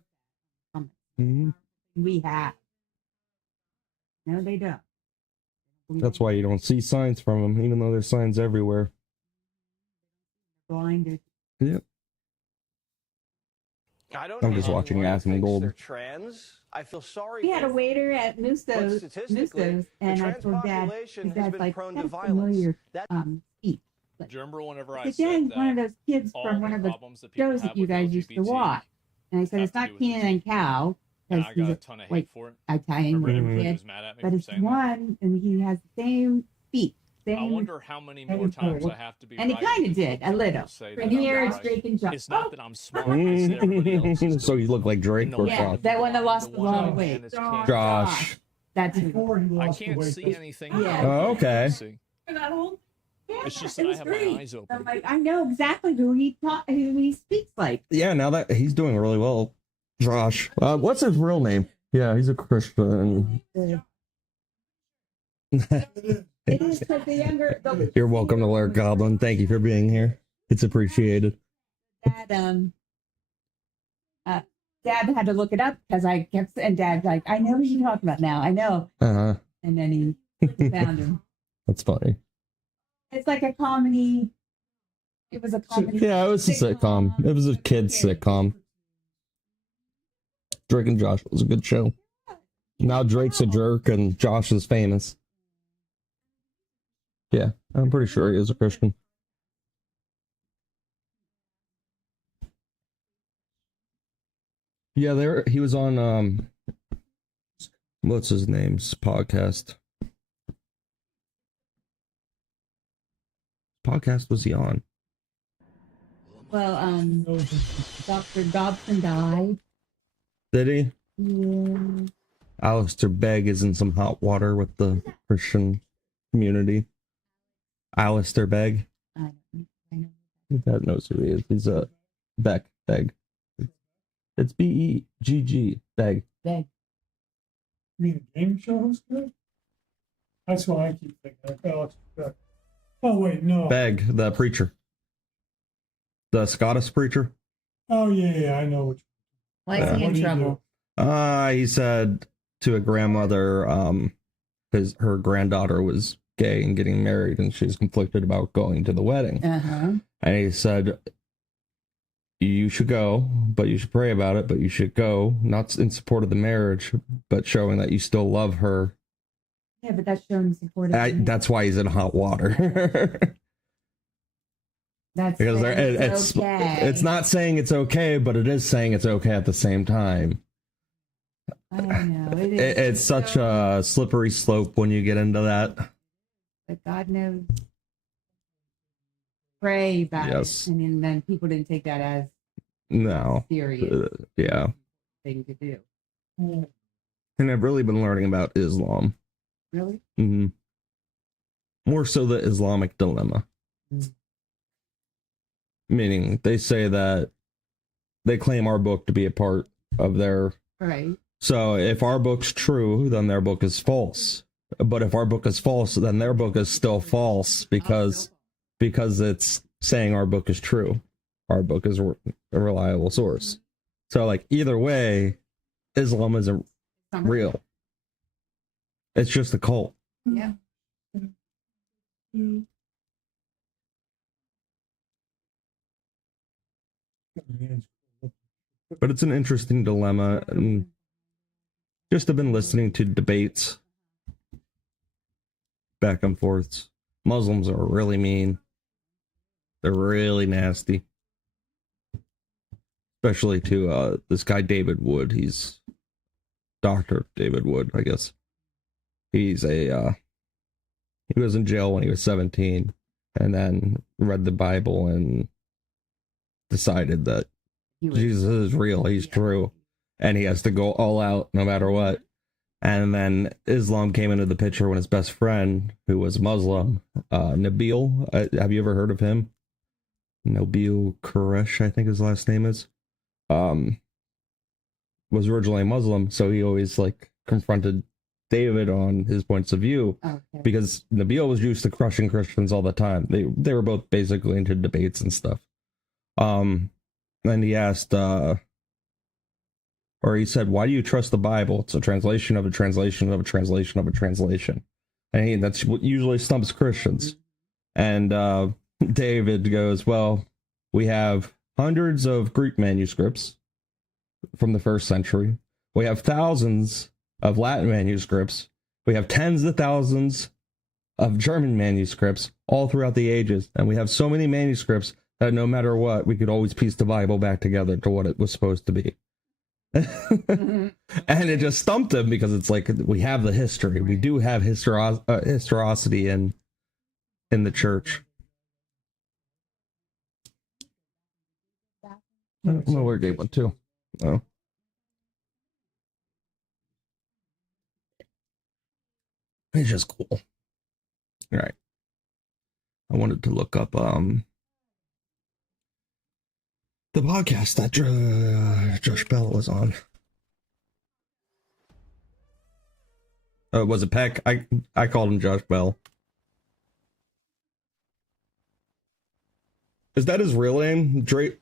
Mm-hmm. We have. No, they don't. That's why you don't see signs from them, even though there's signs everywhere. Blinded. Yep. I'm just watching Aspen Gold. They're trans. I feel sorry. We had a waiter at Musso's, and I told Dad, his dad's like, that's familiar speech. Do you remember whenever I Dad, said one of those kids all from one the of the problems that people shows have that you with guys used to LGBT watch. And I said, it's not Keenan and Cal, and because I got he's a ton of hate for it. Italian Remember little everybody kid, was mad at me but for it's saying one, and he has the same feet. I wonder how many more times I have to be And he right kind of did, a little. And here it's Drake and Josh. It's not that I'm smart. It's that everybody else is So you look like Drake or Yeah, Josh? that one that lost the long weight. Josh. That's before he I lost the can't weight. see anything. Yeah. Oh, okay. It's just it that I was have great. my eyes open. I'm like, I know exactly who he speaks like. Yeah, now that he's doing really well. Josh. What's his real name? Yeah, he's a Christian. It is because the younger. You're welcome to Larry Goblin. Thank you for being here. It's appreciated. Dad, Dad had to look it up because I kept, and Dad's like, I know who you're talking about now. I know. Uh-huh. And then he found him. That's funny. It's like a comedy. It was a comedy. Yeah, it was a sitcom. It was a kid's sitcom. Drake and Josh was a good show. Now Drake's a jerk and Josh is famous. Yeah, I'm pretty sure he is a Christian. Yeah, he was on what's his name's podcast? Podcast was he on? Well, Dr. Dobson died. Did he? Yeah. Alistair Begg is in some hot water with the Christian community. Alistair Begg. I know. Dad knows who he is. He's a Begg. It's Begg. Begg. Begg. You mean a game show host guy? That's what I keep thinking. Oh, wait, no. Begg, the preacher. The Scottish preacher. Oh, yeah, I know which. Why is he in trouble? He said to a grandmother, her granddaughter was gay and getting married, and she's conflicted about going to the wedding. And he said, you should go, but you should pray about it, but you should go, not in support of the marriage, but showing that you still love her. Yeah, but that's showing support. That's why he's in hot water. That's because it's okay. It's not saying it's okay, but it is saying it's okay at the same time. I know. It's such a slippery slope when you get into that. But God knows. Pray about it. And then people didn't take that as serious thing to do. And I've really been learning about Islam. Really? Mm-hmm. More so the Islamic dilemma. Meaning they say that they claim our book to be a part of their... Right. So if our book's true, then their book is false. But if our book is false, then their book is still false because it's saying our book is true. Our book is a reliable source. So like either way, Islam isn't real. It's just a cult. Yeah. But it's an interesting dilemma. And just have been listening to debates back and forths. Muslims are really mean. They're really nasty. Especially to this guy David Wood. He's Dr. David Wood, I guess. He's he was in jail when he was 17 and then read the Bible and decided that Jesus is real, he's true, and he has to go all out no matter what. And then Islam came into the picture when his best friend, who was Muslim, Nabil, have you ever heard of him? Nabil Quresh, I think his last name is, was originally Muslim, so he always like confronted David on his points of view, because Nabil was used to crushing Christians all the time. They were both basically into debates and stuff. Then he asked, or he said, why do you trust the Bible? It's a translation of a translation of a translation of a translation. And that's what usually stumps Christians. And David goes, well, we have hundreds of Greek manuscripts from the 1st century. We have thousands of Latin manuscripts. We have tens of thousands of German manuscripts all throughout the ages. And we have so many manuscripts that no matter what, we could always piece the Bible back together to what it was supposed to be. And it just stumped him because it's like, we have the history. We do have historicity in the church. Well, we're game one too. Oh. It's just cool. All right. I wanted to look up the podcast that Josh Bell was on. Was it Peck? I called him Josh Bell. Is that his real name? Drake?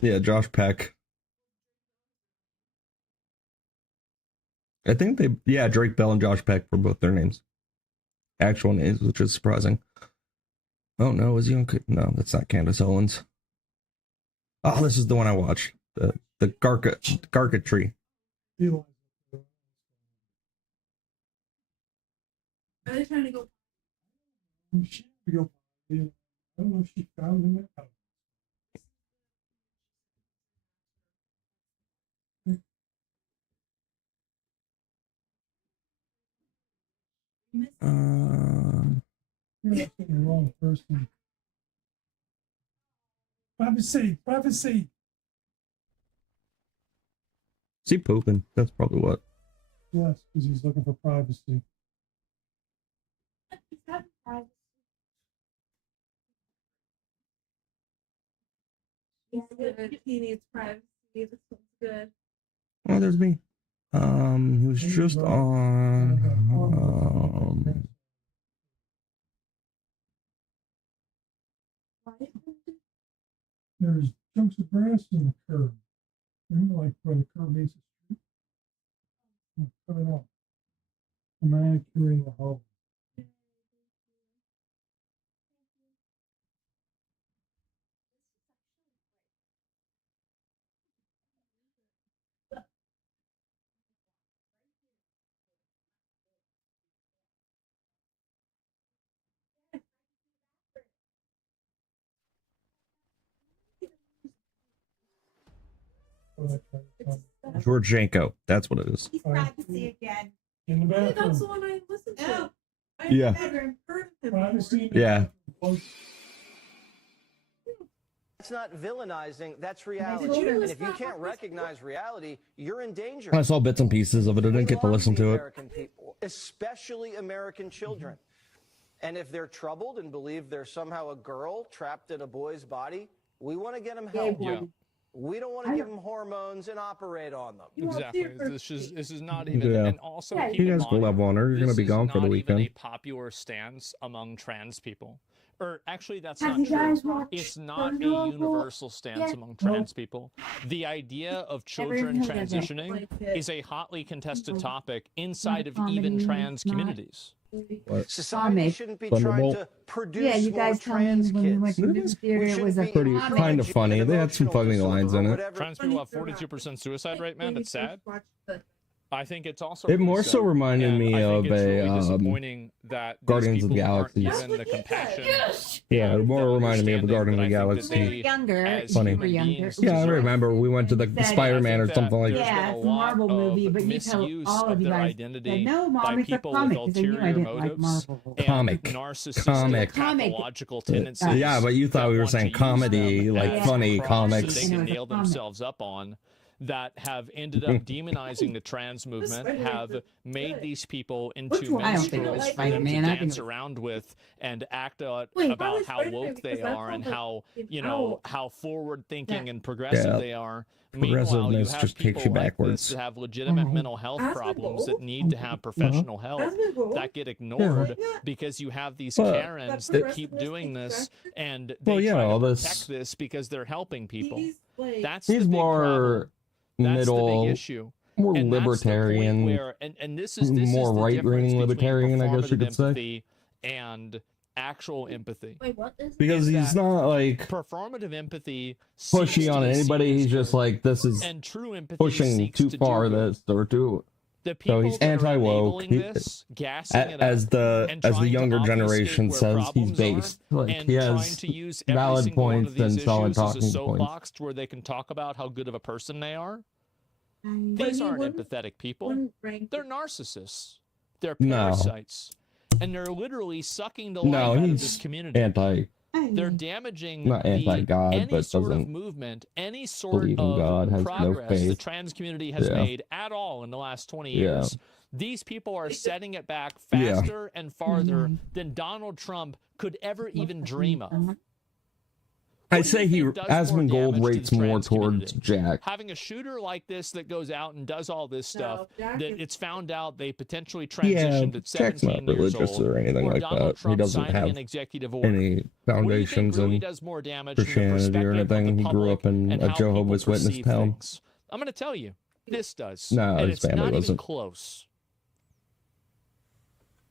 Yeah, Josh Peck. I think Drake Bell and Josh Peck were both their names. Actual names, which is surprising. Oh no, is he on? No, that's not Candace Owens. Oh, this is the one I watched. The Garka tree. Are they trying to go? She go. I don't know if she found him. You're asking the wrong person. Privacy. Is he pooping? That's probably what. Yes, because he's looking for privacy. He needs privacy. This one's good. Oh, there's me. He was just on. There's chunks of grass in the curb. Like where the curb meets the street. Cut it off. Manicuring the hole. George Janko. That's what it is. He's privacy again. In the Hey, bathroom. that's the one I listened to. I Yeah. never heard of him. Privacy. Yeah. That's not villainizing, that's reality. And if you can't recognize reality, you're in danger. I saw bits and pieces of it. I didn't get to listen to it. American people, especially American children. And if they're troubled and believe there's somehow a girl trapped in a boy's body, we want to get them help. Yeah. We don't want to give them hormones and operate on them. Exactly. This is not even, Yeah. and also keep You in guys go mind, love on her. You're going to be this gone is for the not even a weekend. popular stance among trans people. Or actually, that's Have not you guys true. watched It's not a the novel universal stance yet? among trans people. The idea of children Everyone doesn't transitioning like it. is a hotly contested topic inside of Not even comedy, trans not- communities. What? Society shouldn't be trying Thunderbolt? to produce Yeah, you more guys tell me trans when we kids. went to the movie theater, it was a Pretty kind of funny. They had some funny lines in it. Trans people have 42% suicide rate, man. It's sad. I think it's also It really more so sad. reminded And me I think of it's really a disappointing that these Guardians of the people aren't Galaxy. given the compassion. Yeah, it more reminded me of the Guardians of the that I think Galaxy. that they, Younger, as Funny. human younger. beings, Yeah, I deserve. remember we went to the Said- Spider-Man or that something like there's that. been Yeah, a it's a lot Marvel movie, of but you tell misuse all of of you their guys identity said, no, by Mom, it's a people with comic, because they knew I ulterior didn't like motives Marvel. and Comic. narcissistic, Comic. pathological tendencies. Yeah, but you thought that we were want to saying use comedy, them like as funny props comics. that they can nail themselves up on, that have ended up demonizing the trans movement, have made these people into one? I don't think it was minstrels for them to Spider-Man. I think dance it was- around with and act out Wait, about probably how Spider-Man, woke they because that's are and all how, the- you know, how forward-thinking Yeah. and progressive Yeah. they are. Meanwhile, you Progressiveness have just takes people you like backwards. this that have legitimate mental health As a problems that rule- need to have professional help As a rule- that get ignored Yeah. because you have these Well, Karens But that keep doing this and they Well, yeah, try all to this- protect this because they're helping people. He's like, That's the He's big more problem. That's the middle, big issue. more And that's the point libertarian, where, and this is more the difference right-leaning between libertarian, I guess you performative could say. empathy and actual empathy. wait, what is Because is he's that not like performative empathy pushy seeks on to anybody. deceive He's just like, this is and true empathy pushing seeks too to far do good. this or too. The people So he's that are anti-woke. enabling this, gassing it As up, the and as the trying to younger obfuscate generation where says, he's problems are, based. Like and he trying has to use every valid single one points of these and solid issues as a talking points. soapbox where they can talk about how good of a person they are. But These he aren't wouldn't- empathetic people. wouldn't rank They're narcissists. They're No. parasites. And they're literally sucking the life No, out of this he's community. anti. They're damaging Not anti-God, any but sort of doesn't movement, any sort believe in of God, has no progress the faith. trans community has Yeah. made at all in the last 20 Yeah. years. These people are setting it back Yeah. faster and farther than Donald Trump could ever even dream of. I say he does more Asmongold damage to rates the more trans towards community? Jack. Having a shooter like this that goes out and does all this stuff, Jack that is- it's found out they potentially Yeah, transitioned at Jack's 17 not years religious old, or anything or like Donald that. He Trump doesn't signing have an executive order. any What do you think foundations really in does more damage from the Christianity or perspective of the anything. He grew public up in and a how people Jehovah's Witness perceive town. things? I'm going to tell you, this does. No, and his it's family not even doesn't. close.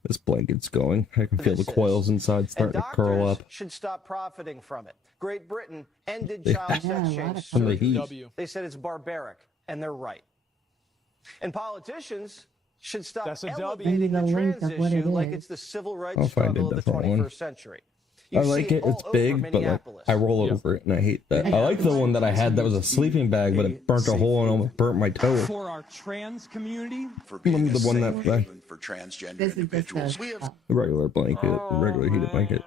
This blanket's going. I can feel the coils inside And starting to curl up. doctors should stop profiting from it. Great Britain ended Yeah. child Yeah, sex a lot change of From the heat. surgery. They said it's barbaric, and they're right. And politicians should stop That's a elevating the W. trans Link of what it issue like is. it's the civil rights I'll find a struggle of the different 21st one. century. I like it. It's big, but like I roll over it and I hate that. I like the one that I had that was a sleeping bag, but it burnt a hole and almost burnt my toe. For our trans community, For being the one that for transgender individuals. the regular blanket, the regular heated blanket.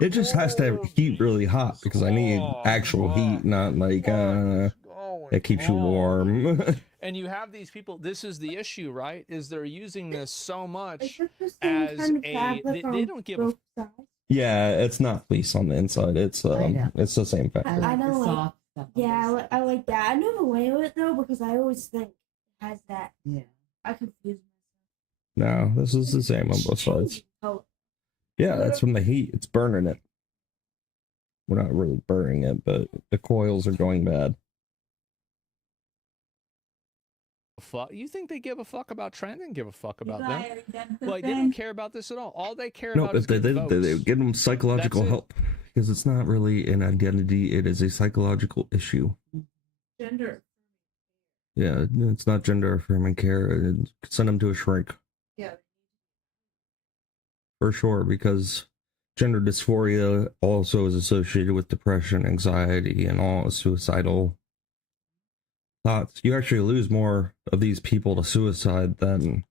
It just has to have heat really hot because I need actual heat, not like it keeps you warm. And you have these people, this is the issue, right? Is they're using this so much Is it the same as kind of a, fabric they on don't give a both sides? Yeah, it's not fleece on the inside. It's the same fabric. I don't like. soft stuff. Yeah, I like that. I never wear it though because I always think it has that. Yeah. I confuse No, this is the same on both sides. myself. Yeah, that's from the heat. It's burning it. We're not really burning it, but the coils are going bad. fuck? You think they give a fuck about Trent? They didn't give a fuck about them. them. Like, they don't care about this at all. All they care No, about is they getting votes. give them psychological That's it. help because it's not really an identity; it is a psychological issue. Gender. Yeah, it's not gender affirming care. Send them to a shrink Yeah. for sure, because gender dysphoria also is associated with depression, anxiety, and all suicidal thoughts. You actually lose more of these people to suicide than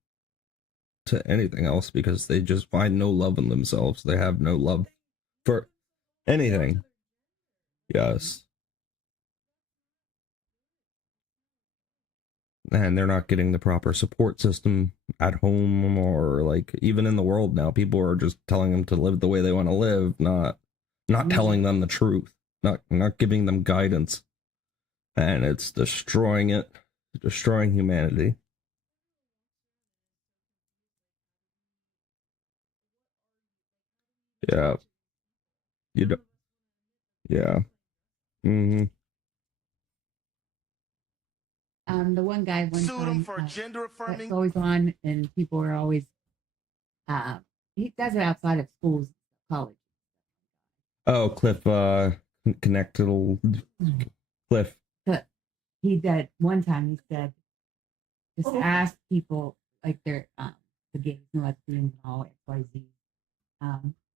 to anything else because they just find no love in themselves. They have no love for anything. Yes. And they're not getting the proper support system at home or like even in the world now. People are just telling them to live the way they want to live, not telling them the truth, not giving them guidance. And it's destroying humanity. Yeah. You don't. Yeah. Mm-hmm. The one guy one Sued him time for gender affirming. that's always on, and people are always. He does it outside of schools, college. Oh, Cliff. Connected. Cliff. But he did one time. He said, just ask people like they're the gays and lesbians and all XYZ.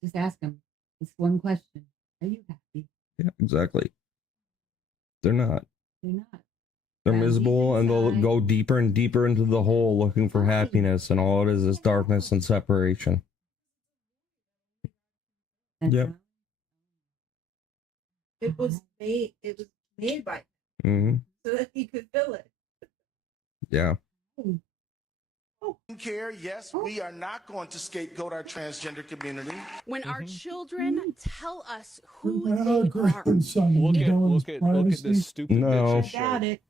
Just ask them this one question: are you happy? Yeah, exactly. They're not. They're not. They're miserable, and they'll go deeper and deeper into the hole looking for happiness, and all it is darkness and separation. Yep. It was made. It was made by Mm-hmm. so that he could fill it. Yeah. Care, yes, we are not going to scapegoat our transgender community. When our children tell us who Our they are. grandson. Look Dylan's at this stupid No. bitch's Doubt shirt. it.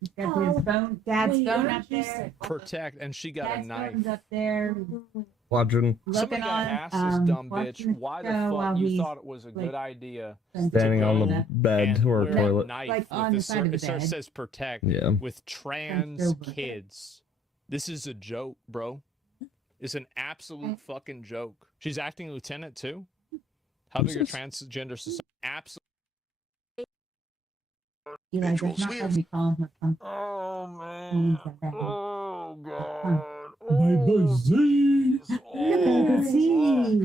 He's got his phone, dad's wait, phone what up did you there. say? Protect, and she got a Dad's knife. phone's up there. Watching. Somebody Looking got on, asked this dumb watching bitch the why the show fuck while you he's, thought it was a like, good idea Standing on the go bed and or wear toilet. a knife Like on with the side of the it bed. says protect Yeah. with trans over. kids. This is a joke, bro. It's an absolute fucking joke. She's acting lieutenant too. How big are transgender society? Absolutely. Eli does not let me call him her. Oh man. Oh god.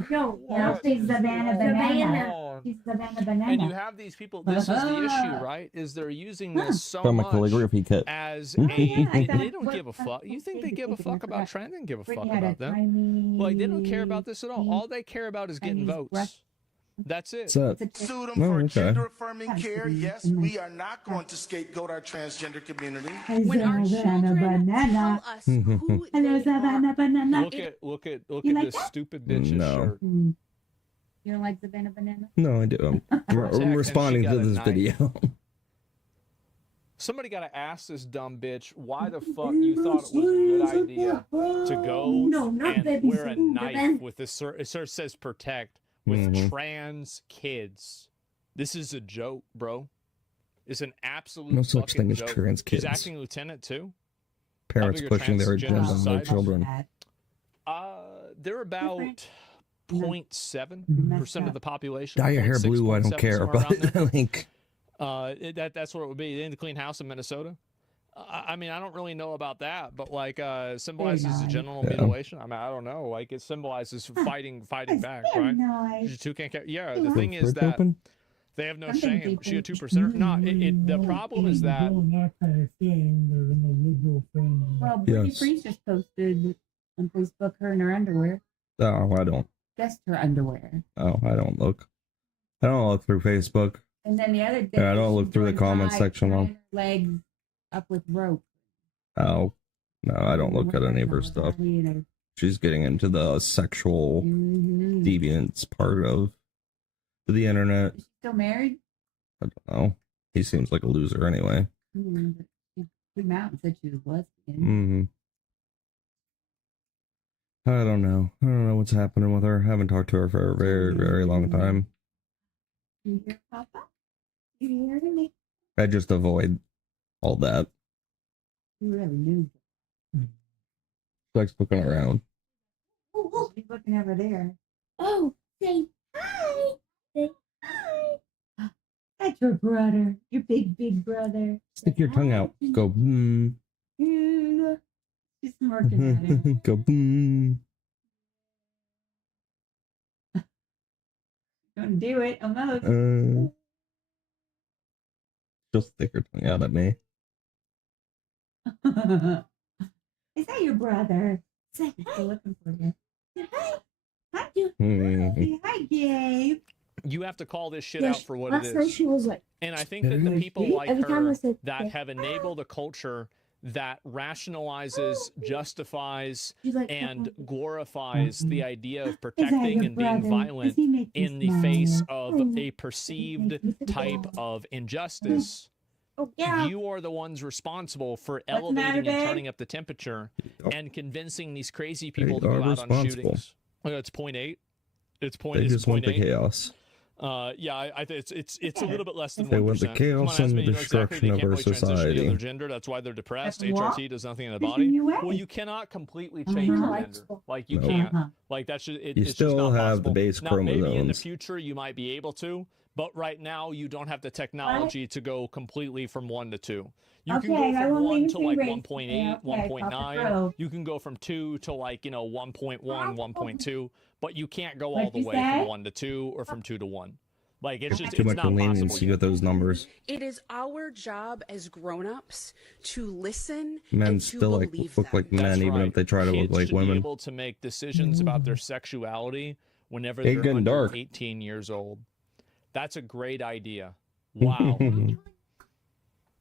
No, she's Savannah Banana. She's Savannah Banana. And you have these people. This is the issue, right? Is they're using this so From a much calligraphy kit. as Yeah, a. I They thought- don't give a fuck. You think they give a fuck about trans? They don't give a fuck Brittany had about a them. tiny Like they don't care about this at all. All they care about is getting Chinese votes. breast. That's it. What's up? Sued him Oh, for okay. gender affirming care, yes, we are not going to scapegoat our transgender community. When our children tell us who Hello, they Savannah are. Banana. Look at You like this that? stupid bitch's No. shirt. You don't like Savannah Banana? No, I do. I'm responding and she to got a this knife. video. Somebody got to ask this dumb bitch why the fuck you thought it was a good idea to go and wear a knife with this. It says protect with trans kids. This is a joke, bro. It's an absolute No such fucking thing as joke. trans She's kids. acting lieutenant too. Parents How big are pushing their transgender agenda on their society? children. They're about 0.7% of the population. Dye your hair 0.6, blue, I don't 0.7, care. somewhere around there. But like, That's what it would be in the clean house in Minnesota. I mean, I don't really know about that, but like symbolizes a genital mutilation. I mean, I don't know. Like it symbolizes fighting back, right? You two can't. Yeah, the thing is that they have no shame. She a 2%. No, the problem is that doing that kind of thing, they're in the liberal thing. Well, Brittany Yes. Freeze just posted on Facebook her in her underwear. oh, I don't. Just her underwear. Oh, I don't look. I don't look through Facebook. And then the other day, Yeah, I don't look she through the was comment by section though. tying her legs up with rope. Oh, no, I don't look at any of her stuff. She's getting into the sexual deviance part of the internet. Still married? I don't know. He seems like a loser anyway. But she came out and said she was lesbian. Mm-hmm. I don't know. I don't know what's happening with her. I haven't talked to her for a very, very long time. You hear, Papa? You hear me? I just avoid all that. You really knew. Likes looking around. Oh, he's looking over there. Oh, say hi. Say hi. That's your brother. Your big brother. Stick your tongue out. Go boom. Yeah. She's smirking at it. Go boom. Gonna do it almost. She'll stick her tongue out at me. Is that your brother? Say hi. Still looking for you. Say hi. Hi, Say hi, Gabe. You have to call this shit out for what it Last night is. she was like, And I think that the people like every time I her said, that have enabled a culture that rationalizes, justifies, and glorifies the idea of protecting and being violent in the face of a perceived type of injustice. You are the ones responsible for elevating and turning up the temperature and convincing these crazy people to go out on shootings. Oh, it's 0.8. It's point. They It's just want the 0.8. chaos. Yeah, I think it's a little bit less than 1%. They want the chaos and the destruction of our Transition to the society. other gender. That's why they're depressed. That's what? HRT does nothing in the body. Well, you cannot completely change your gender. Like you No. can't. Like that's just it, You it's still just not have possible. the base Now, maybe in the chromosomes. future you might be able to, but right now you don't have the technology to go completely from 1 to 2. You can Okay, go I from won't 1 leave to you like race. 1.8, Yeah, okay, 1.9. Papa You can go from 2 to like 1.1, 1.2, but you can't go all What'd the you way say? from 1 to 2 or from 2 to 1. Like it's just Too it's much not possible leniency yet. with those numbers. It is our job as grown-ups to listen Men and to still like believe look like That's men, even right. if they try to Kids look like should be women. able to make decisions about their sexuality whenever It's they're getting under dark. 18 years old. That's a great idea. Wow.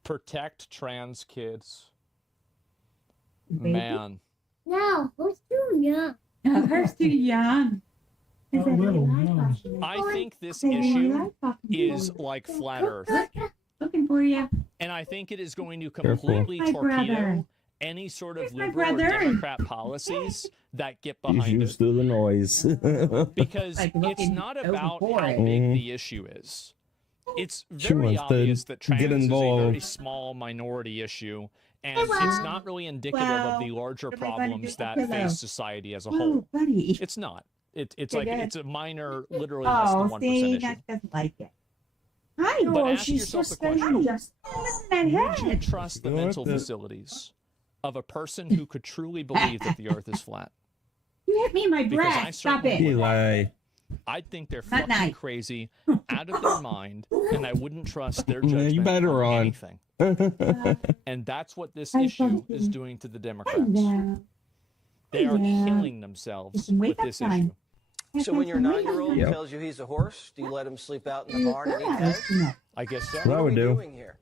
Protect trans kids. Man. no, who's too young? Her's too young. A little, no. I think this issue is like flat Earth. Looking for you. And I think it is going to Careful. completely My brother. torpedo any sort of my liberal or brother? Democrat policies that get He's behind it. used to the noise. Because Like it's looking not over about for how it. big the issue is. It's She very wants to obvious that trans get is a very involved. small minority issue, and it's not really indicative of the larger what am I gonna do problems with that the pillow? face society as a Oh, whole. buddy. It's not. It's Okay, like good. it's a minor, literally less than Oh, 1% see, issue. that doesn't like it. Hi. But Oh, ask she's yourself the just saying question: just That would you head. trust the You like mental that? facilities of a person who could truly believe that the Earth is flat? You hit me in my Because I breast. Stop certainly it. would. Eli. I'd think they're Not fucking nice. crazy, out of their mind, and I wouldn't trust their Yeah, judgment you better on on. anything. And that's what this I issue fucking- is doing to the Democrats. Yeah. They are Yeah. killing themselves It's wake with up this time. issue. So when your 9-year-old Yep. tells you he's a horse, do you let him sleep out in the barn and eat hay? I guess so. What I What are would we do. doing here?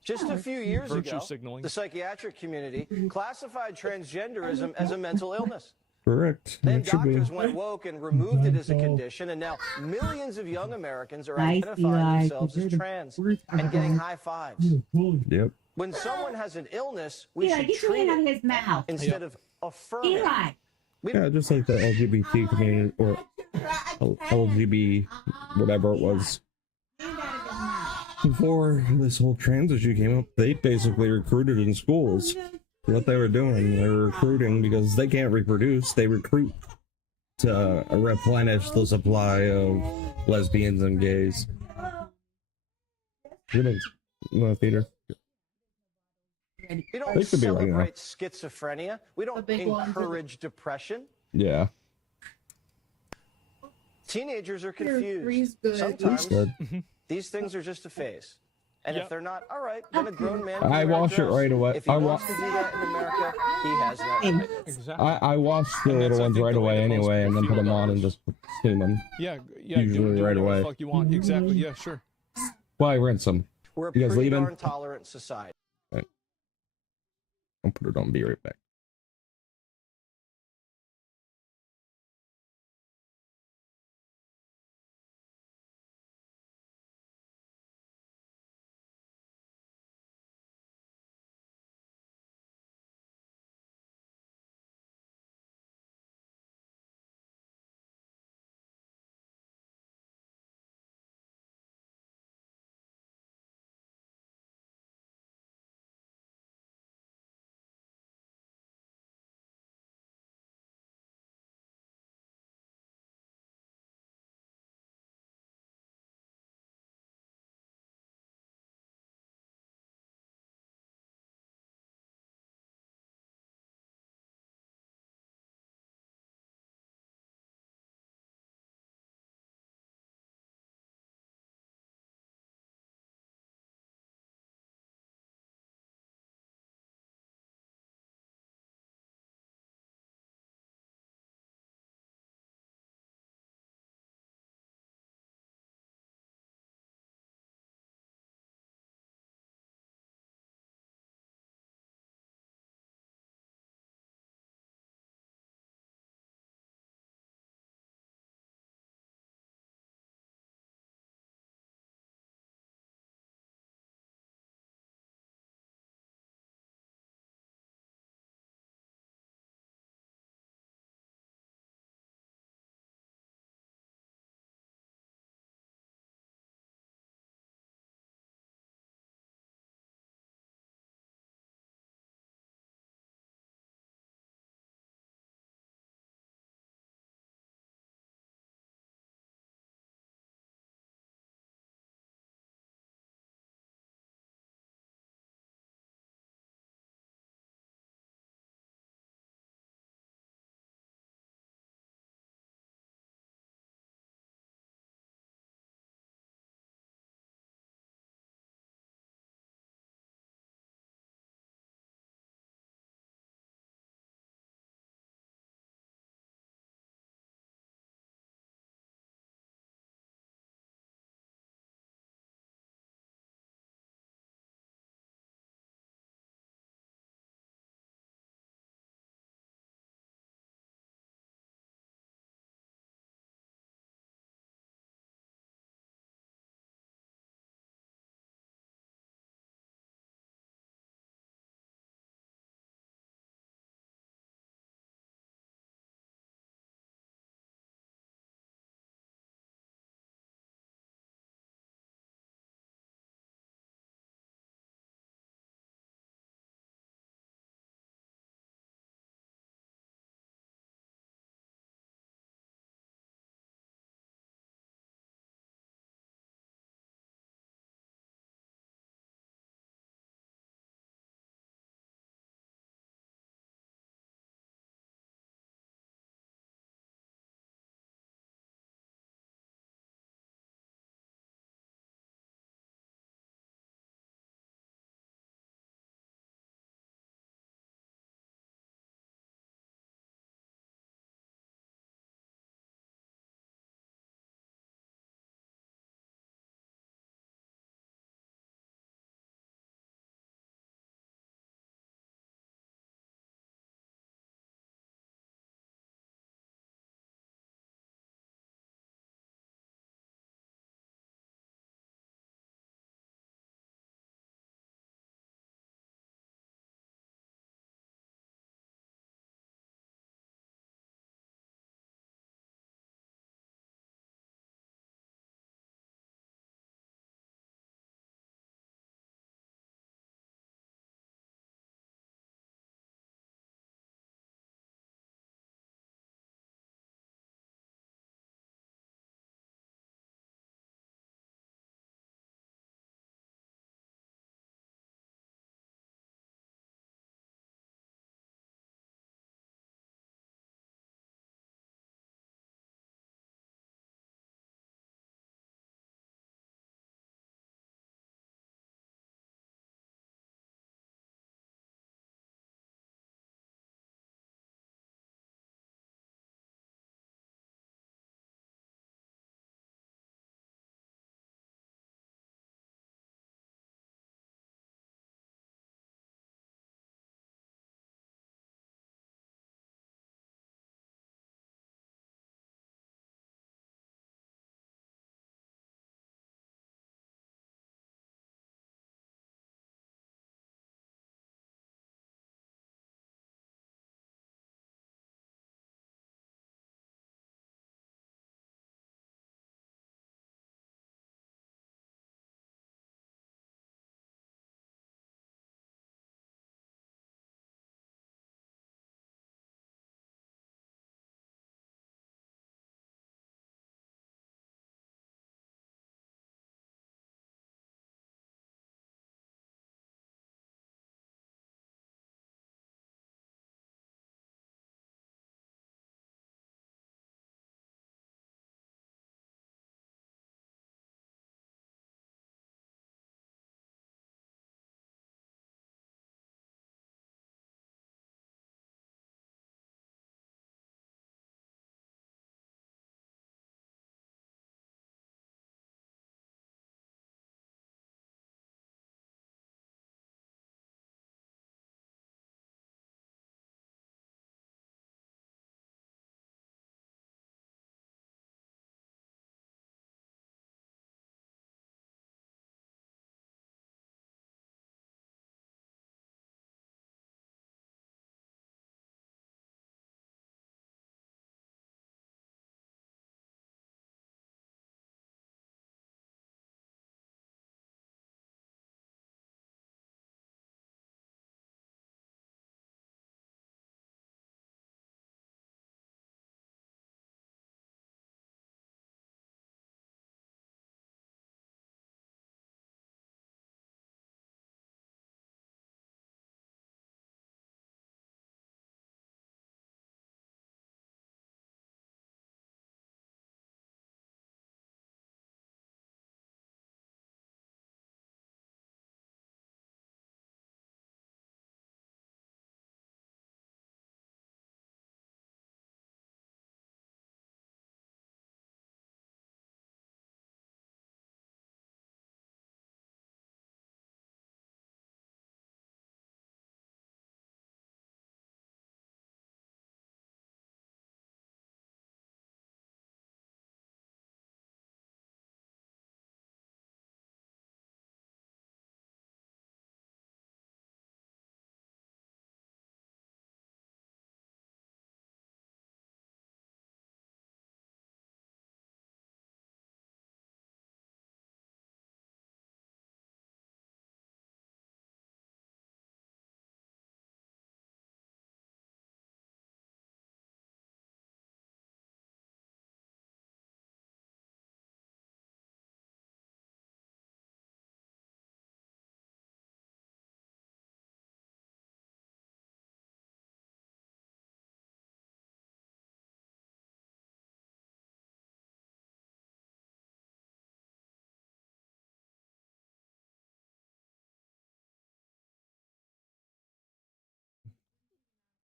Just a few years Virtue ago, signaling. the psychiatric community classified transgenderism as a mental illness. Correct. Then It should be. doctors went woke and removed it as a condition, and now millions of young Americans are Nice, identifying Eli, themselves as you're the trans worst and getting ever. high fives. Yep. When someone has an illness, we Eli, should get your treat hand out it of his mouth. instead of affirm it. Eli. Yeah, just like the LGBT community or LGB, whatever it was. Before this whole trans issue came up, they basically recruited in schools. What they were doing, they were recruiting because they can't reproduce. They recruit to replenish the supply of lesbians and gays. You want to feed her? We They don't could be right now. celebrate schizophrenia. We don't big ones. encourage depression. Yeah. Teenagers are Three's confused. good. Sometimes Good. these things are just a phase. And Yep. if they're not, all right, then a grown man can I wear a wash it dress. right away. If he I wants to do that in America, he has that right. Exactly. I wash the And that's, little I ones think, right the way away that most anyway, and then people put them feel on and about just steam them. Yeah, Usually do right whatever away. the fuck you want. Exactly. Yeah, sure. Well, I rinse them. We're a You guys pretty leaving? darn tolerant society. I'll put it on. Be right back.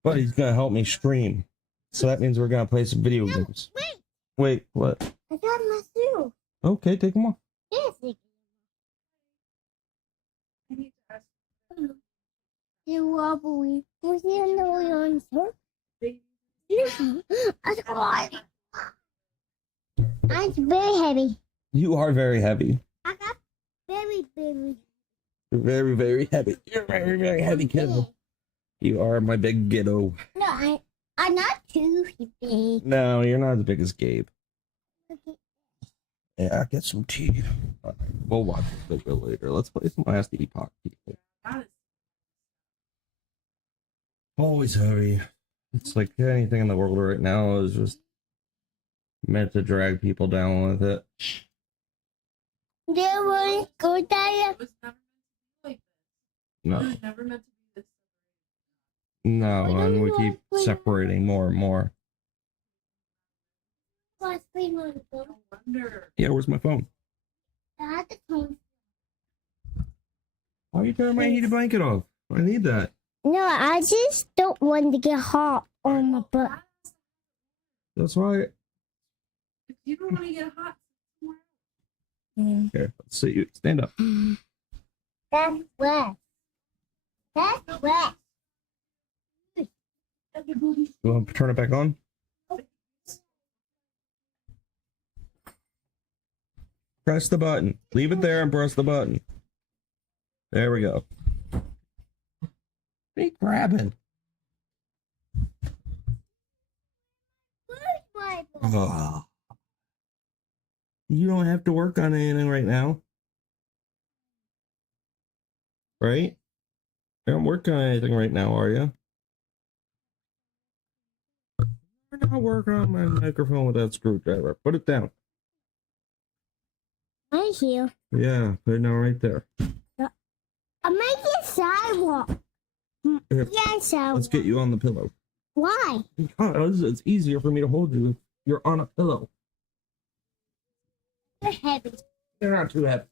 But he's gonna help me stream. So that means we're gonna play some video games. Wait, what? I got my shoe. Okay, take them off. Yes. You wobbly. Was he in the on sir? I'm very heavy. You are very heavy. I got very. You're very, very heavy. You're very, very heavy, kiddo. You are my big kiddo. No, I'm not too big. No, you're not as big as Gabe. Okay. Yeah, get some tea. We'll watch this video later. Let's play some last Epoch. Always heavy. It's like anything in the world right now is just meant to drag people down with it. Do you want to go there? No. No, and we keep separating more and more. Yeah, where's my phone? Why are you turning my heated blanket off? I need that. No, I just don't want to get hot on my butt. That's why. If you don't want to get hot, Here, let's see you. Stand up. That's wet. That's wet. You want to turn it back on? Press the button. Leave it there and press the button. There we go. Be grabbing. Oh. You don't have to work on anything right now. Right? You don't work on anything right now, are you? You're not working on my microphone with that screwdriver. Put it down. Right here. Yeah, put it down right there. I'm making a sidewalk. Here, Yeah, sidewalk. let's get you on the pillow. Why? Because it's easier for me to hold you if you're on a pillow. You're heavy. You're not too heavy.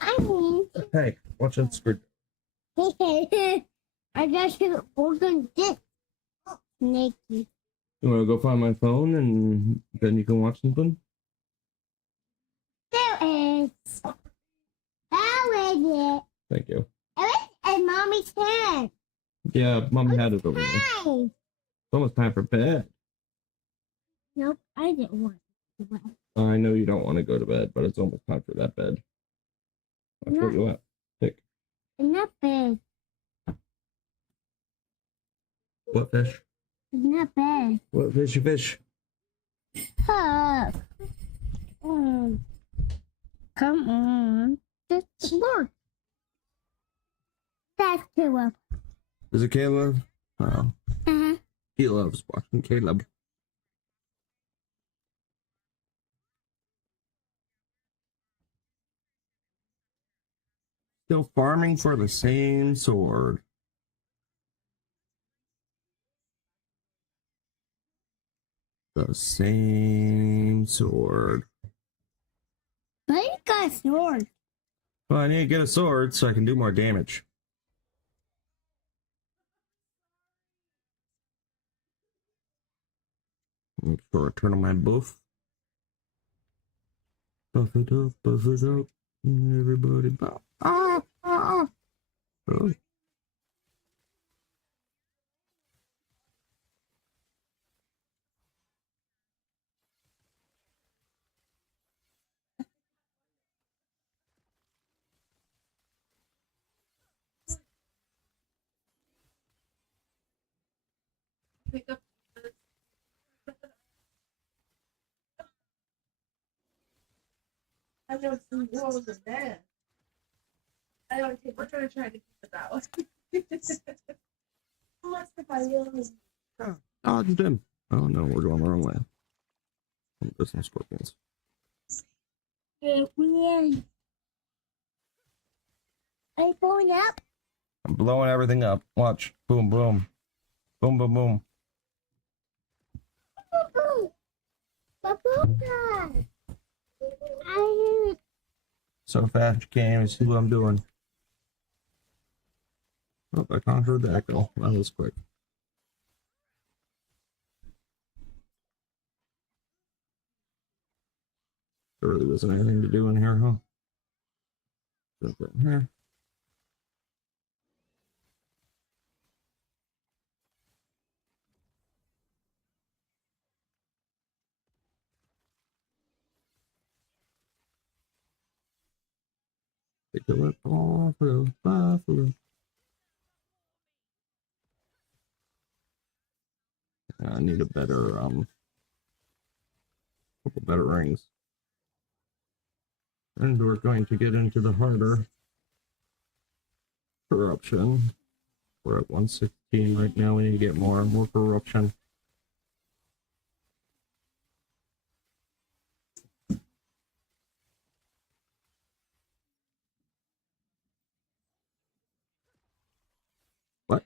I mean. Hey, watch that screwdriver. I guess you're holding this. Naked. You want to go find my phone and then you can watch something? There it is. How is it? Thank you. It was in Mommy's hand. Yeah, Mommy had it over there. It's Hi. almost time for bed. Nope, I didn't want to. I know you don't want to go to bed, but it's almost time for that bed. That's what you want. Pick. It's not bad. What fish? It's not bad. What fishy fish? Up. Come on. Just work. That's Caleb. Is it Caleb? Oh. Uh-huh. He loves watching Caleb. Still farming for the same sword. The same sword. I got a sword. Well, I need to get a sword so I can do more damage. Make sure I turn on my buff. Buff it up, buff it up. Everybody buff. Ah, ah, ah. Oh. pick up. I want some walls of that. I don't think we're trying to keep it that way. How much if I really? Oh, it's dim. Oh no, we're going the wrong way. There's some scorpions. Are you blowing up? I'm blowing everything up. Watch. Boom, boom. Boom, boom, boom. So fast you can't even see what I'm doing. Oh, I conquered the echo. That was quick. There really wasn't anything to do in here, huh? Put that in here. Take a look off of Buffalo. I need a better, couple better rings. And we're going to get into the harder corruption. We're at 116 right now. We need to get more corruption. What?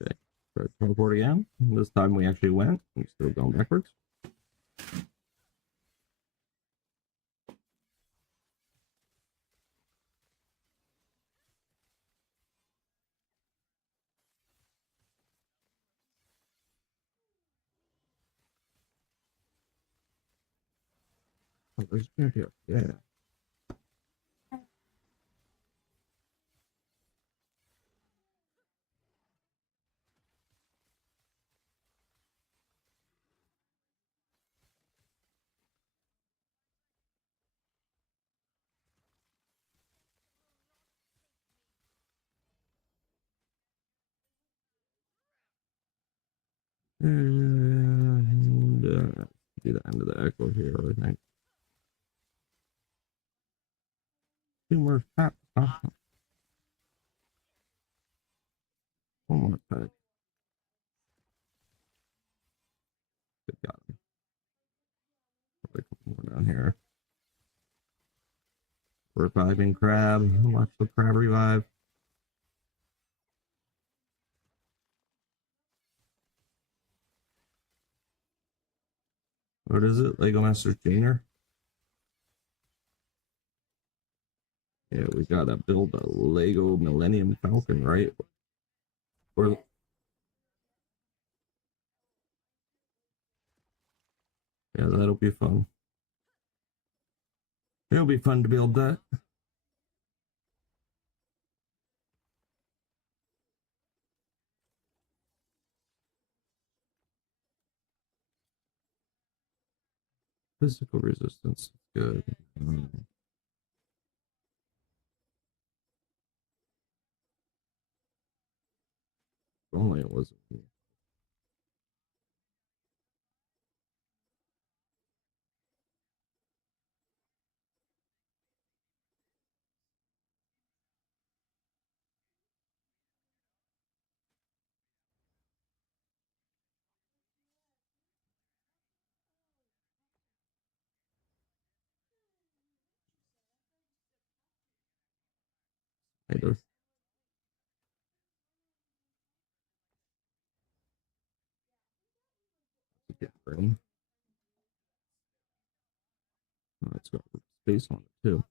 Okay. Teleport again. This time we actually went. I'm still going backwards. Oh, there's a here. Yeah. And do the end of the echo here, I think. Two more taps. One more pack. Good, got him. Probably a couple more down here. Reviving crab. Watch the crab revive. What is it? Lego Master Junior? Yeah, we gotta build a Lego Millennium Falcon, right? Or yeah, that'll be fun. It'll be fun to build that. Physical resistance, good. If only it wasn't. Later. Get room. Oh, it's got space on it too.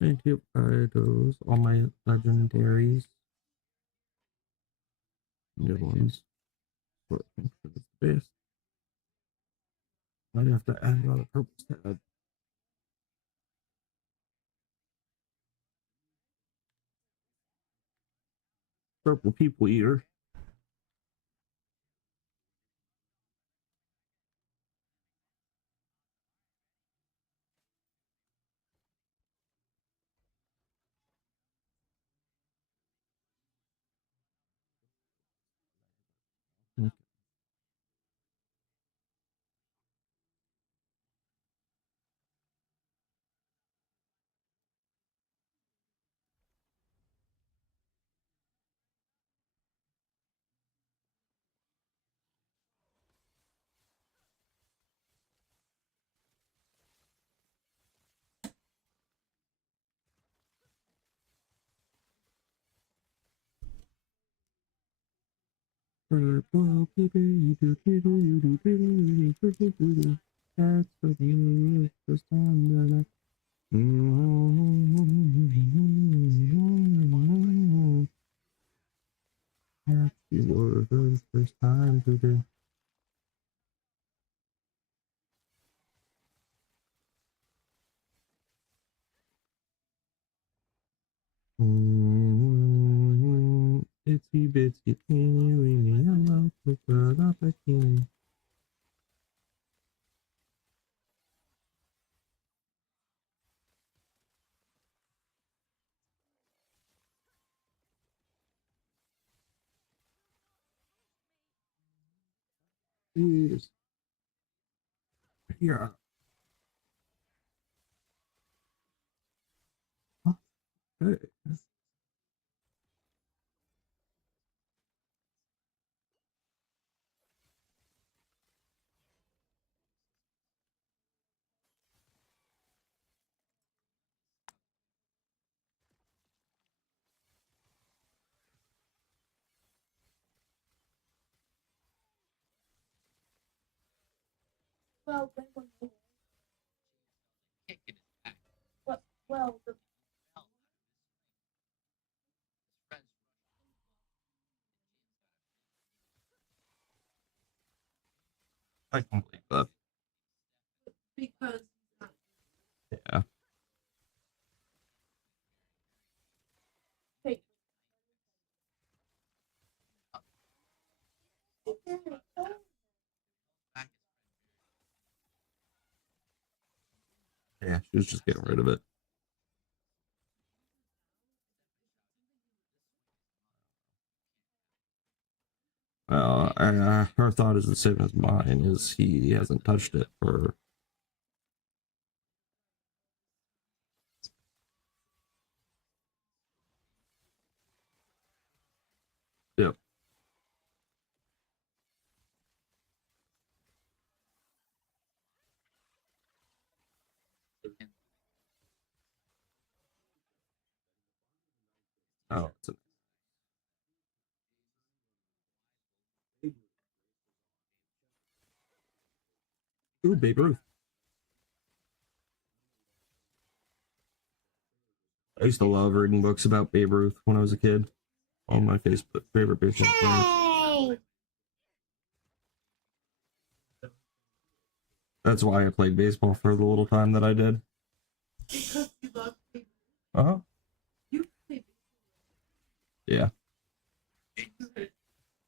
Thank you, those all my legendaries. New ones. For the best. I'd have to add another purpose tab. Purple people eater. Okay. Purple baby, that's for the first time that happy were the first time today. Itsy bitsy teeny weeny yellow polka dot bikini. Yes. Yeah. Hey. Well, well, the I can believe that. because Yeah. hey, Yeah, she was just getting rid of it. Her thought is the same as mine. Is he hasn't touched it for. Yep. Oh, it's ooh, Babe Ruth. I used to love reading books about Babe Ruth when I was a kid. All my favorite baseball players. That's why I played baseball for the little time that I did. because you love people, Uh-huh. you play Yeah.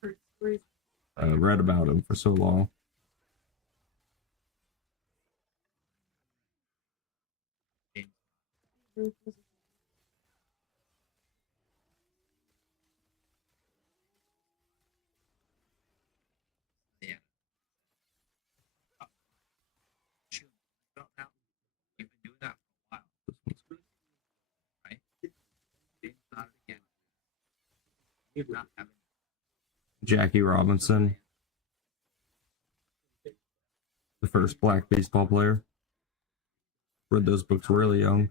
for stories. I read about him for so long. Jackie Robinson, the first black baseball player. Read those books really young.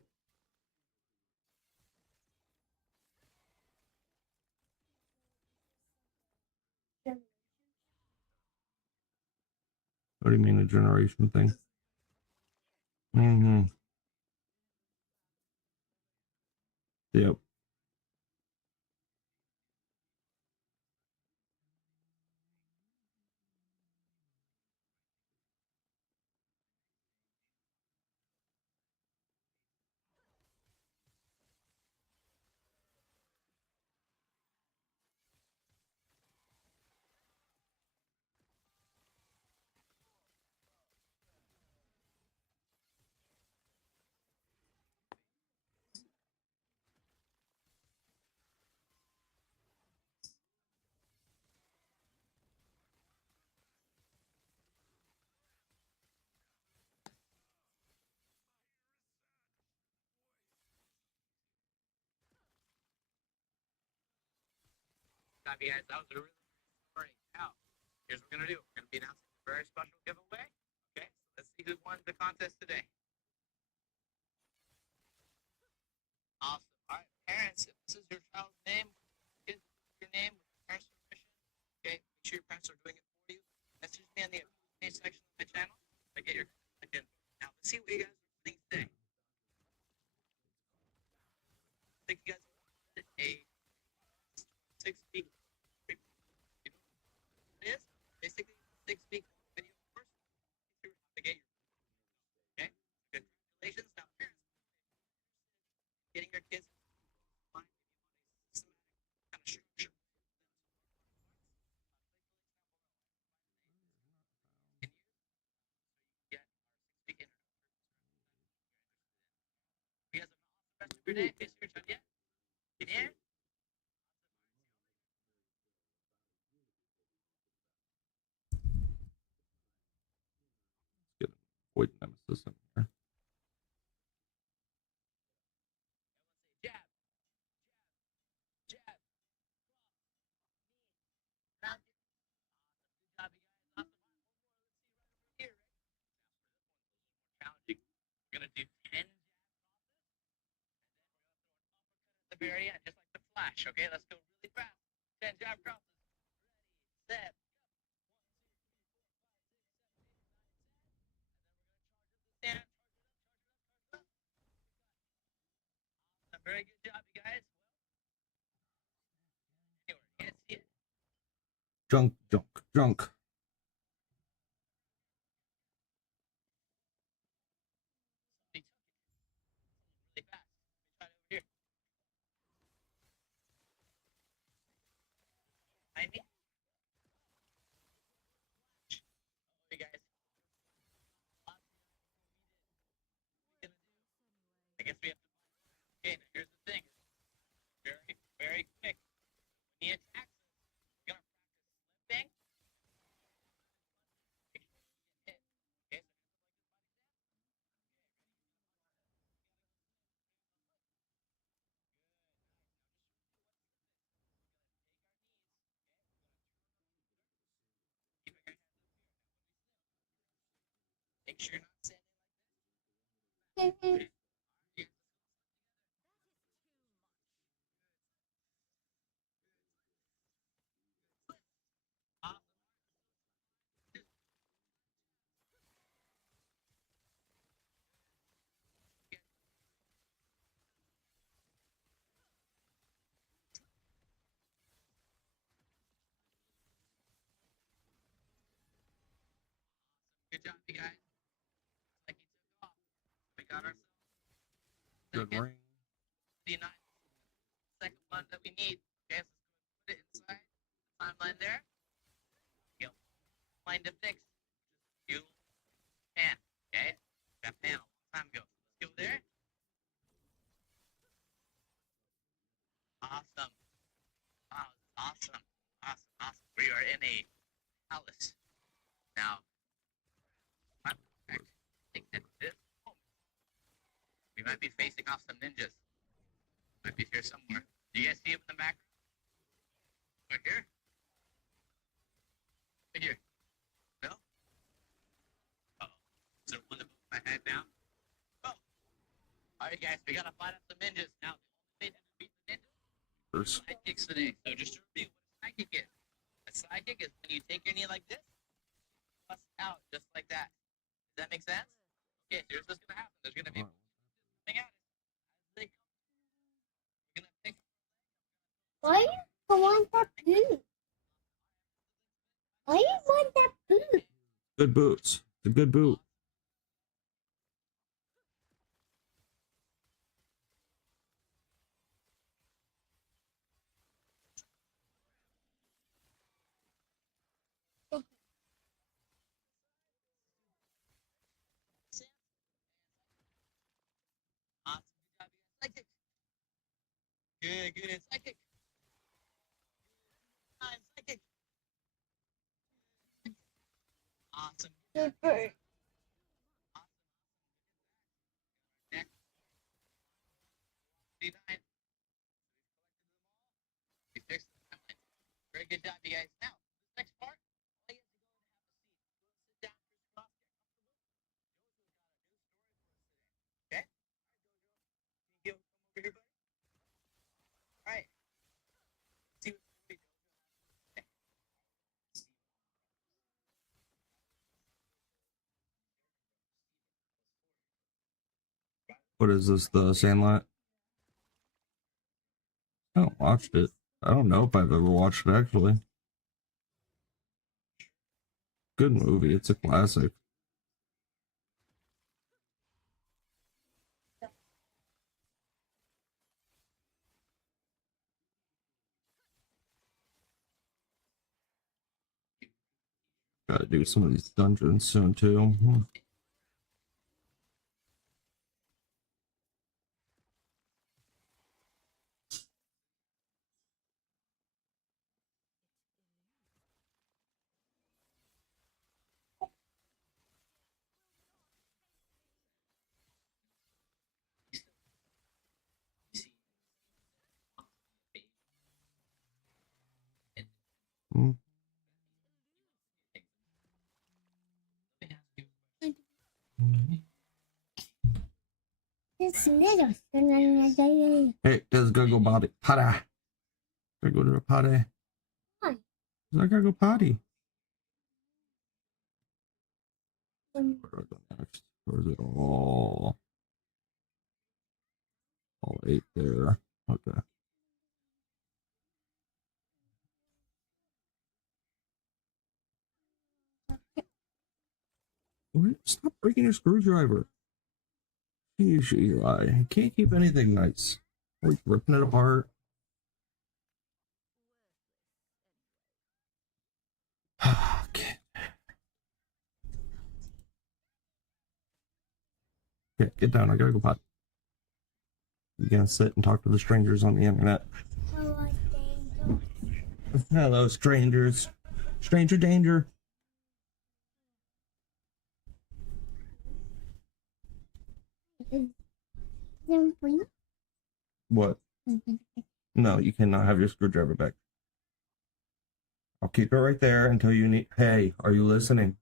What do you mean a generation thing? Mm-hmm. Yep. Copy, guys. That was a really great. Now, here's what we're going to do. We're going to be announcing a very special giveaway. Okay, so let's see who won the contest today. Awesome. All right, parents, if this is your child's name, your name with parents' permission. Okay, make think you guys want a 6-week. You know what it is? Basically, 6-week video course to get your. Okay. Congratulations. Now, parents, getting your kids online, kind of structure. You guys have an awesome rest of your day. Face your turn yet? Yeah. Let's get an void nemesis in here. Jab, jab, round it. Good job, you guys. Awesome. Let's see right over here. Challenging. We're gonna do 10 jab crosses, and then we're gonna throw an uppercut at the very end, just like the Flash. Okay, let's go really fast. 10 jab crosses. Ready, set, go. 1, 2, 3, 4, 5, 6, 7, 8, 9, 10. And then we're gonna charge up the stand. Charge it up, charge it up, charge it up. Awesome. Very good job, you guys. Well, anyway, you guys see it? Junk, junk, junk. Somebody took it really fast. Let me try it over here. I mean, you guys. I guess we have to. Okay, now here's the thing. Very, very quick. When he attacks us, we're gonna practice slipping. Make sure we get hit. Okay, so keep your hands up here. Make sure you're not standing like this. Good job, you guys. Looks like he took off. We got ourselves. Good ring. The second one that we need. Okay, so let's go and put it inside the timeline there. Go. Line to fix. Fuel pan. Okay, got pan a long time ago. Let's go there. Awesome. Wow, awesome. Awesome. Awesome. We are in a palace now. I think that this moment, we might be facing off some ninjas. Might be here somewhere. Do you guys see him in the background? Right here? Right here. No? Uh-oh. Is there one above my head now? Oh. Alright guys, we gotta fight off some ninjas. Now, the only way to beat the ninjas is sidekicks today. So just to review what a sidekick is. A sidekick is when you take your knee like this, bust out just like that. Does that make sense? Okay, so here's what's gonna happen. There's gonna be coming out as they come. We're gonna pick. Why you want that boot? Why you want that boot? Good boots. It's a good boot. Awesome. Good job, you guys. Sidekick. Good, good. And sidekick. And sidekick. Awesome. Super. Next. 39. We fixed the timeline. Very good job, you guys. Now, this next part, all you have to go and have a seat. Sit down, crisscross, get comfortable. Jojo's got a good story for us today. Okay? All right, Jojo. Can you come over here, buddy? All right. See what story Jojo has. What is this? The Sandlot? haven't watched it. I don't know if I've ever watched it, actually. Good movie. It's a classic. Gotta do some of these dungeons soon, too. Mm. Hey, let's go potty. Potty. Gotta go to the potty. Why? I gotta go potty. Where do I go next? Where is it? All 8 there. Okay. Stop breaking your screwdriver. Jeez, Eli. You can't keep anything nice. Always ripping it apart. Okay. Okay, get down. I gotta go potty. You gotta sit and talk to the strangers on the internet. Hello, strangers. Stranger danger. What? No, you cannot have your screwdriver back. I'll keep it right there until you need. Hey, are you listening?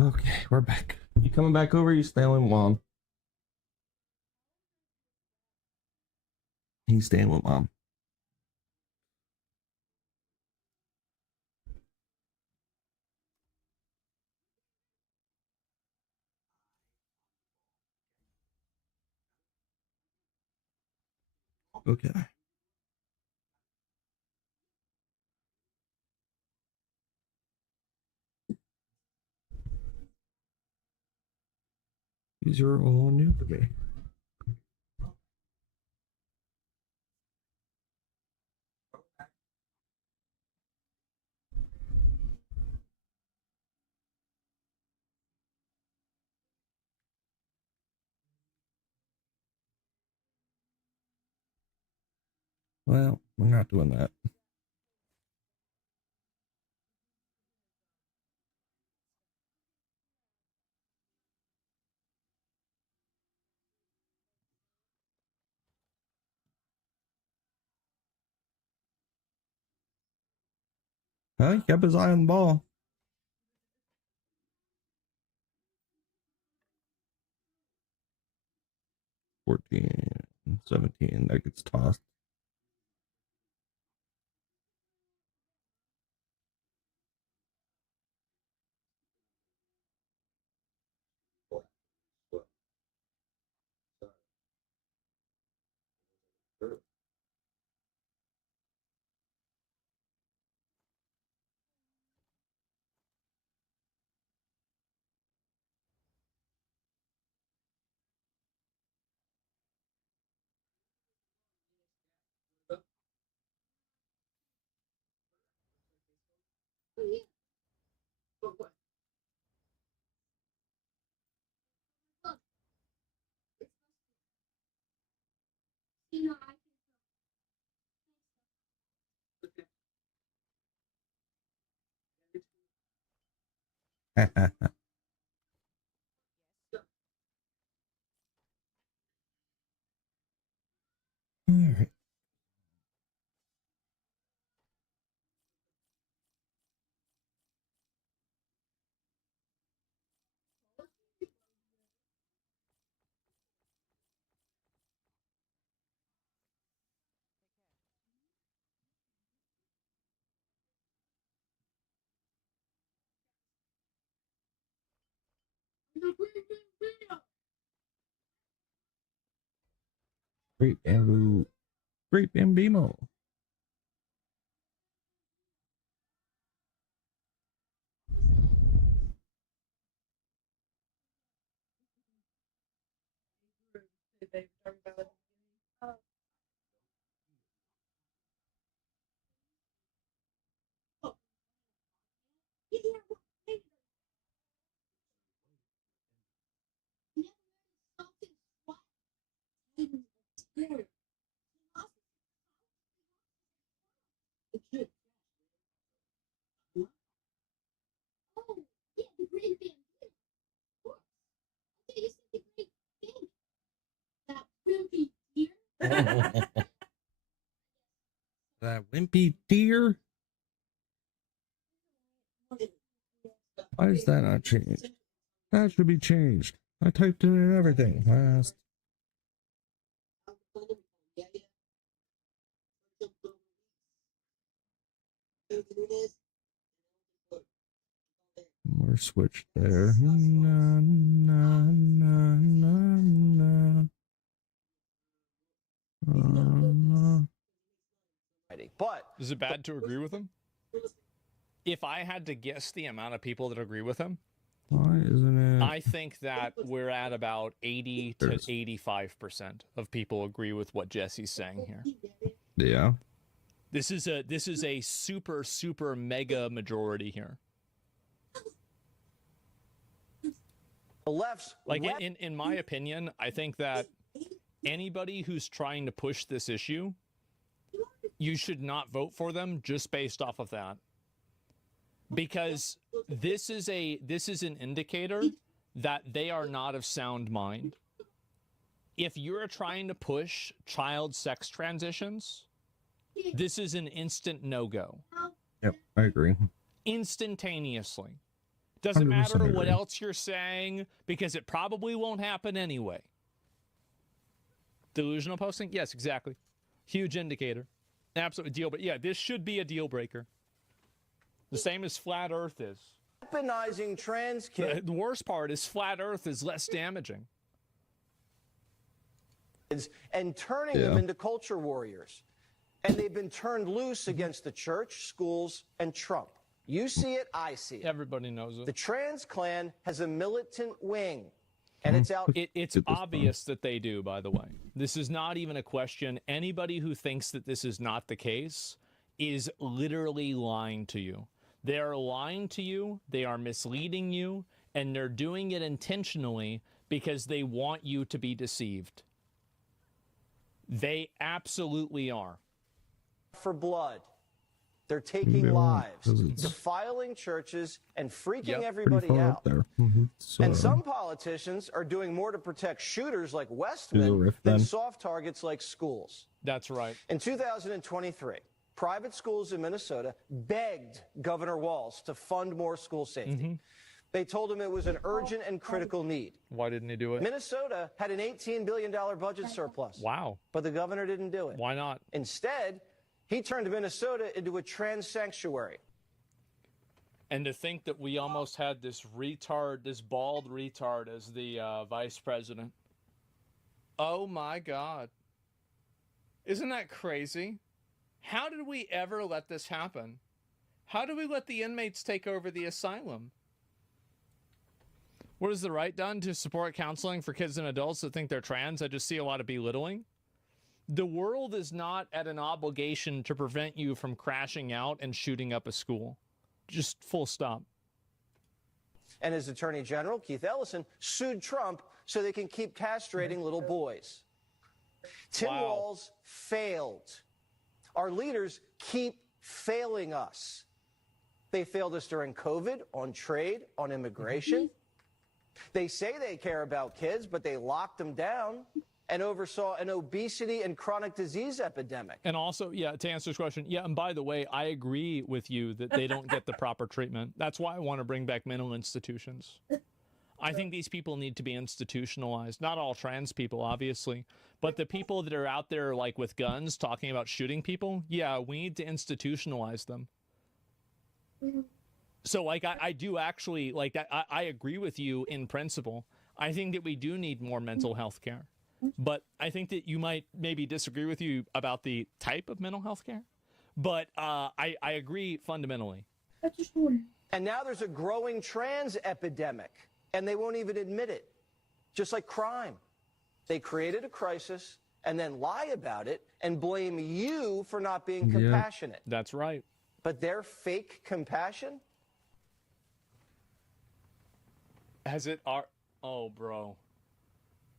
Okay, we're back. You coming back over? You staying with Mom? He's staying with Mom. Okay. These are all new to me. Well, we're not doing that. He kept his eye on the ball. 14, 17, that gets tossed. All right. Great bamboo. Great bambimo. That wimpy deer. Why is that not changed? That should be changed. I typed it in everything last. We're switched there. Na, na, na, na, na. But is it bad to agree with him? If I had to guess the amount of people that agree with him, why isn't it? I think that we're at about 80 to 85% of people agree with what Jesse's saying here. Yeah. This is a super mega majority here. the left's Like in my opinion, I think that anybody who's trying to push this issue, you should not vote for them just based off of that. Because this is an indicator that they are not of sound mind. If you're trying to push child sex transitions, this is an instant no-go. Yep, I agree. Instantaneously. Doesn't 100% matter what agree. else you're saying, because it probably won't happen anyway. Delusional posting? Yes, exactly. Huge indicator. Absolute deal. But yeah, this should be a deal breaker. The same as flat Earth is. weaponizing trans kids. The worst part is flat Earth is less damaging. and turning them into culture warriors. And they've been turned loose against the church, schools, and Trump. You see it, I see it. Everybody knows it. The trans Klan has a militant wing, and it's out. It's obvious that they do, by the way. This is not even a question. Anybody who thinks that this is not the case is literally lying to you. They are lying to you, they are misleading you, and they're doing it intentionally because they want you to be deceived. They absolutely are. For blood. They're taking lives, defiling churches, and freaking everybody out. And some politicians are doing more to protect shooters like Westman than soft targets like schools. That's right. In 2023, private schools in Minnesota begged Governor Walz to fund more school safety. They told him it was an urgent and critical need. Why didn't he do it? Minnesota had an $18 billion budget surplus. Wow. But the governor didn't do it. Why not? Instead, he turned Minnesota into a trans sanctuary. And to think that we almost had this retard, this bald retard as the vice president. Oh my God. Isn't that crazy? How did we ever let this happen? How do we let the inmates take over the asylum? What has the right done to support counseling for kids and adults that think they're trans? I just see a lot of belittling. The world is not at an obligation to prevent you from crashing out and shooting up a school. Just full stop. And his Attorney General, Keith Ellison, sued Trump so they can keep castrating little boys. Tim Walz failed. Our leaders keep failing us. They failed us during COVID, on trade, on immigration. They say they care about kids, but they locked them down and oversaw an obesity and chronic disease epidemic. And also, yeah, to answer this question, yeah, and by the way, I agree with you that they don't get the proper treatment. That's why I want to bring back mental institutions. I think these people need to be institutionalized. Not all trans people, obviously, but the people that are out there like with guns talking about shooting people, yeah, we need to institutionalize them. So like I do actually like that. I agree with you in principle. I think that we do need more mental health care. But I think that you might maybe disagree with you about the type of mental health care. But I agree fundamentally. And now there's a growing trans epidemic, and they won't even admit it. Just like crime. They created a crisis and then lie about it and blame you for not being compassionate. That's right. But their fake compassion? Has it oh, bro.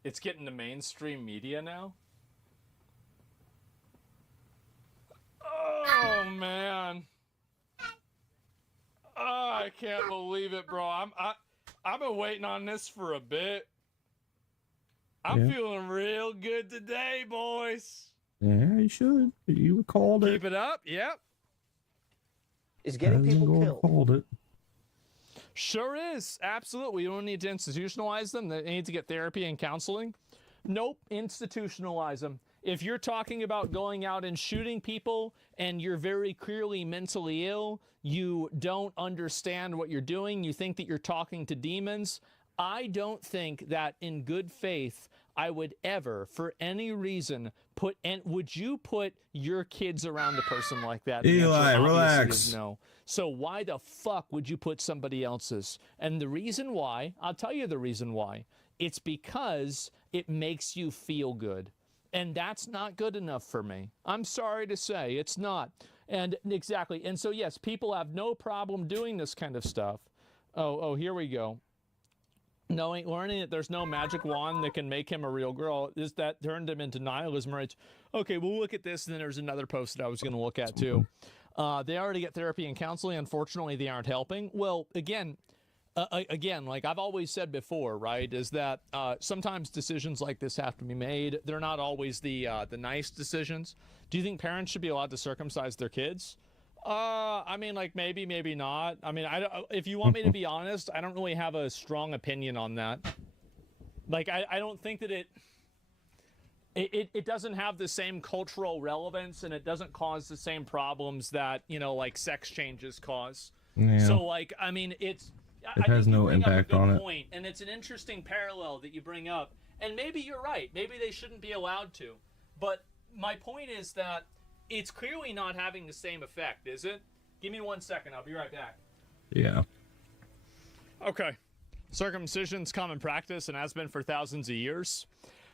It's getting the mainstream media now? Oh, man. Oh, I can't believe it, bro. I've been waiting on this for a bit. I'm feeling real good today, boys. Yeah, you should. You called it. Keep it up. Yep. Is getting people killed. Called it. Sure is. Absolutely. You don't need to institutionalize them. They need to get therapy and counseling. Nope. Institutionalize them. If you're talking about going out and shooting people and you're very clearly mentally ill, you don't understand what you're doing, you think that you're talking to demons, I don't think that in good faith I would ever, for any reason, would you put your kids around a person like that? Eli, relax. No. So why the fuck would you put somebody else's? And the reason why, I'll tell you the reason why. It's because it makes you feel good. And that's not good enough for me. I'm sorry to say, it's not. And exactly. And so, yes, people have no problem doing this kind of stuff. Oh, here we go. Learning that there's no magic wand that can make him a real girl, is that turned him into nihilism, right? Okay, we'll look at this, and then there's another post that I was going to look at, too. They already get therapy and counseling. Unfortunately, they aren't helping. Well, again, like I've always said before, right, is that sometimes decisions like this have to be made. They're not always the nice decisions. Do you think parents should be allowed to circumcise their kids? I mean, like maybe, maybe not. I mean, if you want me to be honest, I don't really have a strong opinion on that. Like, I don't think that it doesn't have the same cultural relevance, and it doesn't cause the same problems that, you know, like sex changes cause. Yeah. So, like, I mean, it has no impact on it. Point, and it's an interesting parallel that you bring up. And maybe you're right. Maybe they shouldn't be allowed to. But my point is that it's clearly not having the same effect, is it? Give me 1 second. I'll be right back. Yeah. Okay. Circumcision's common practice and has been for thousands of years.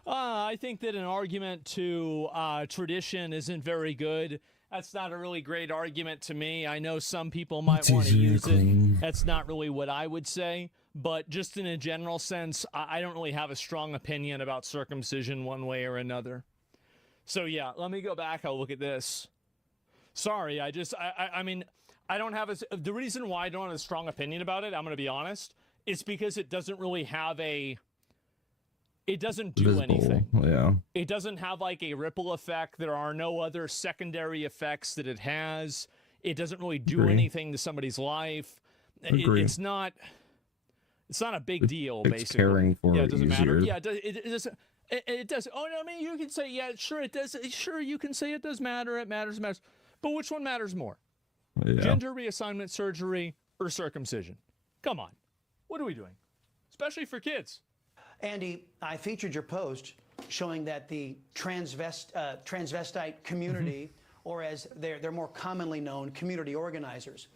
I think that an argument to tradition isn't very good. That's not a really great argument to me. I know some people might want to use it. That's not really what I would say. But just in a general sense, I don't really have a strong opinion about circumcision one way or another. So yeah, let me go back. I'll look at this. Sorry, I mean, I don't have the reason why I don't have a strong opinion about it, I'm going to be honest, is because it doesn't really have it doesn't do anything. Yeah. It doesn't have like a ripple effect. There are no other secondary effects that it has. It doesn't really do anything to somebody's life. It's not a big deal, it's basically. Caring for it doesn't matter. easier. Yeah, it does. It does. Oh no, I mean you can say sure it does. Sure you can say it does matter. It matters. But which one matters more? Yeah. Gender reassignment surgery or circumcision? Come on, what are we doing? Especially for kids. Andy, I featured your post showing that the transvestite community, or as they're more commonly known, community organizers,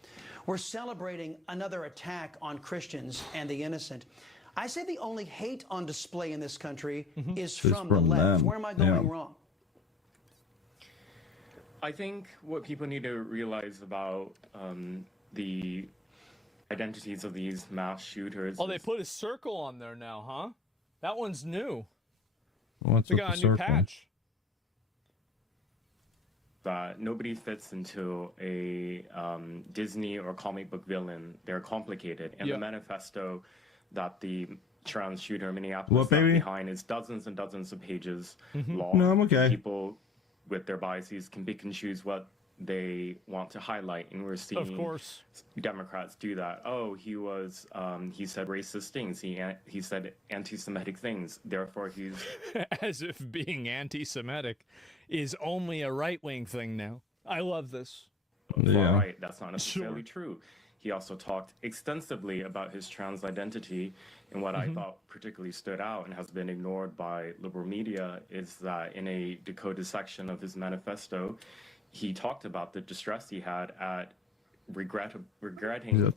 were celebrating another attack on Christians and the innocent. I say the only hate on display in this country is from the left. Where am I going wrong? I think what people need to realize about the identities of these mass shooters. Oh, they put a circle on there now, huh? That one's new. What's they got a new patch. That nobody fits into a Disney or comic book villain. They're complicated. And the manifesto that the trans shooter in Minneapolis left behind is dozens and dozens of pages long. No, I'm okay. People with their biases can pick and choose what they want to highlight, and we're seeing, of course, Democrats do that. Oh, he said racist things. He said anti-Semitic things. Therefore, he's as if being anti-Semitic is only a right-wing thing now. I love this. Far right. That's not necessarily true. He also talked extensively about his trans identity, and what I thought particularly stood out and has been ignored by liberal media is that in a decoded section of his manifesto, he talked about the distress he had at regretting the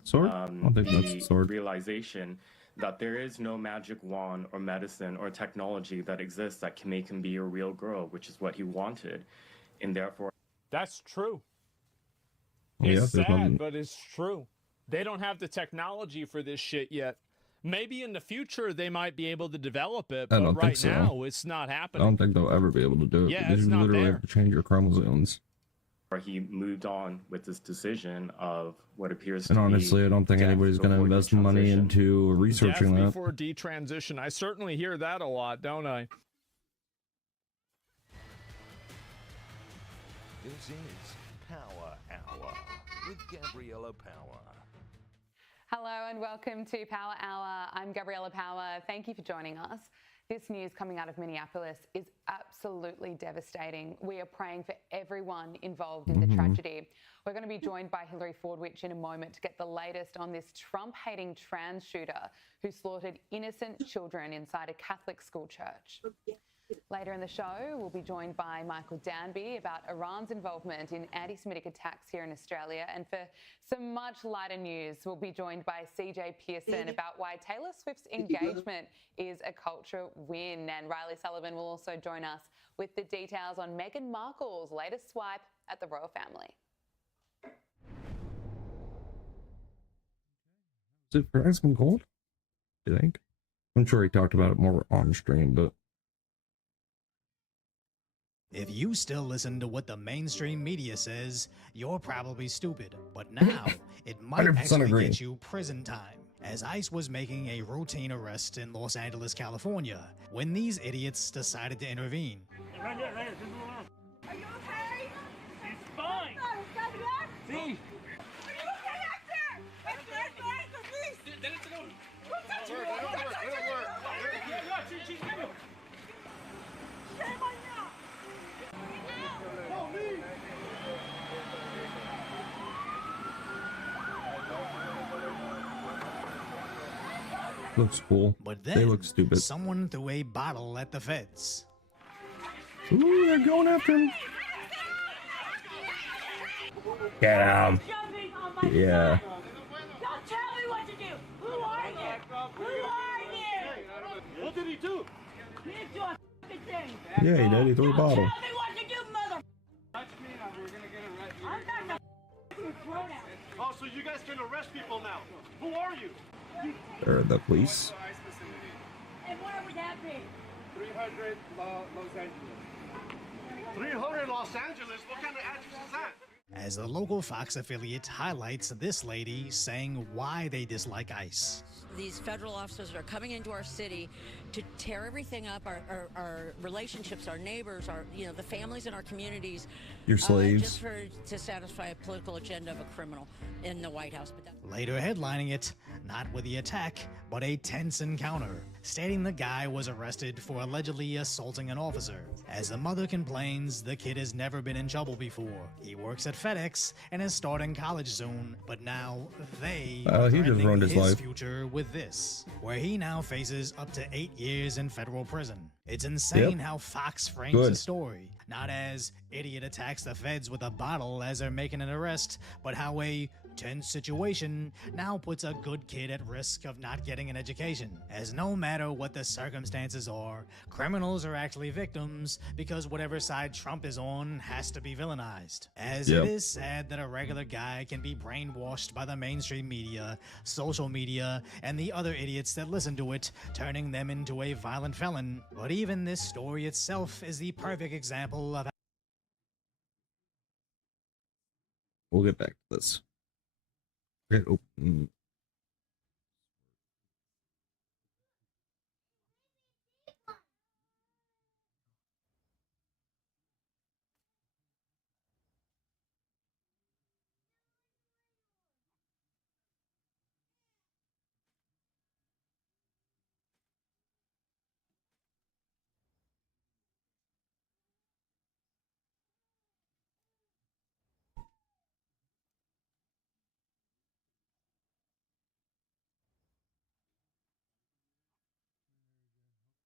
realization that there is no magic wand or medicine or technology that exists that can make him be a real girl, which is what he wanted, and therefore... That's true. It's sad, but it's true. They don't have the technology for this shit yet. Maybe in the future they might be able to develop it, but right now it's not happening. I don't think they'll ever be able to do it. Yeah, because it's you not literally there. have to change your chromosomes. He moved on with this decision of what appears to And be honestly, I don't think anybody's going to invest money into researching Death that. before detransition. I certainly hear that a lot, don't I? This is Power Hour with Gabriella Power. Hello and welcome to Power Hour. I'm Gabriella Power. Thank you for joining us. This news coming out of Minneapolis is absolutely devastating. We are praying for everyone involved in the tragedy. We're going to be joined by Hillary Fordwich in a moment to get the latest on this Trump-hating trans shooter who slaughtered innocent children inside a Catholic school church. Later in the show, we'll be joined by Michael Danby about Iran's involvement in anti-Semitic attacks here in Australia. And for some much lighter news, we'll be joined by CJ Pearson about why Taylor Swift's engagement is a culture win. And Riley Sullivan will also join us with the details on Meghan Markle's latest swipe at the royal family. Is it for Ice and Cold? Do you think? I'm sure he talked about it more on stream, but... If you still listen to what the mainstream media says, you're probably stupid. But now, it might 100% actually agree. get you prison time. As ICE was making a routine arrest in Los Angeles, California, when these idiots decided to intervene. Are you okay? It's fine. See? Are you okay, Hector? Shame on you! Help me! Looks cool. But They then look stupid. someone threw a bottle at the feds. Ooh, they're going after him. Get him. Yeah. Don't tell me what to do. Who are you? Who are you? What did he do? He didn't do a fucking thing. Yeah, he did. He threw a bottle. Tell me what to do, mother. Touch me now. We're gonna get arrested. I'm not gonna throw down. Oh, so you guys can arrest people now? Who are you? They're the police. And where would that be? 300 Los Angeles. 300 Los Angeles? What kind of address is that? As the local Fox affiliate highlights this lady saying why they dislike ICE. These federal officers are coming into our city to tear everything up, our relationships, our neighbors, the families in our communities. Your slaves. Just to satisfy a political agenda of a criminal in the White House. Later headlining it, not with the attack, but a tense encounter, stating the guy was arrested for allegedly assaulting an officer. As the mother complains, the kid has never been in trouble before. He works at FedEx and is starting college soon, but now they are he just ruined his life. future with this, where he now faces up to 8 years in federal prison. It's insane how Fox frames the story, not as idiot attacks the feds with a bottle as they're making an arrest, but how a tense situation now puts a good kid at risk of not getting an education, as no matter what the circumstances are, criminals are actually victims because whatever side Trump is on has to be villainized. As it is sad that a regular guy can be brainwashed by the mainstream media, social media, and the other idiots that listen to it, turning them into a violent felon. But even this story itself is the perfect example of We'll get back to this. Okay,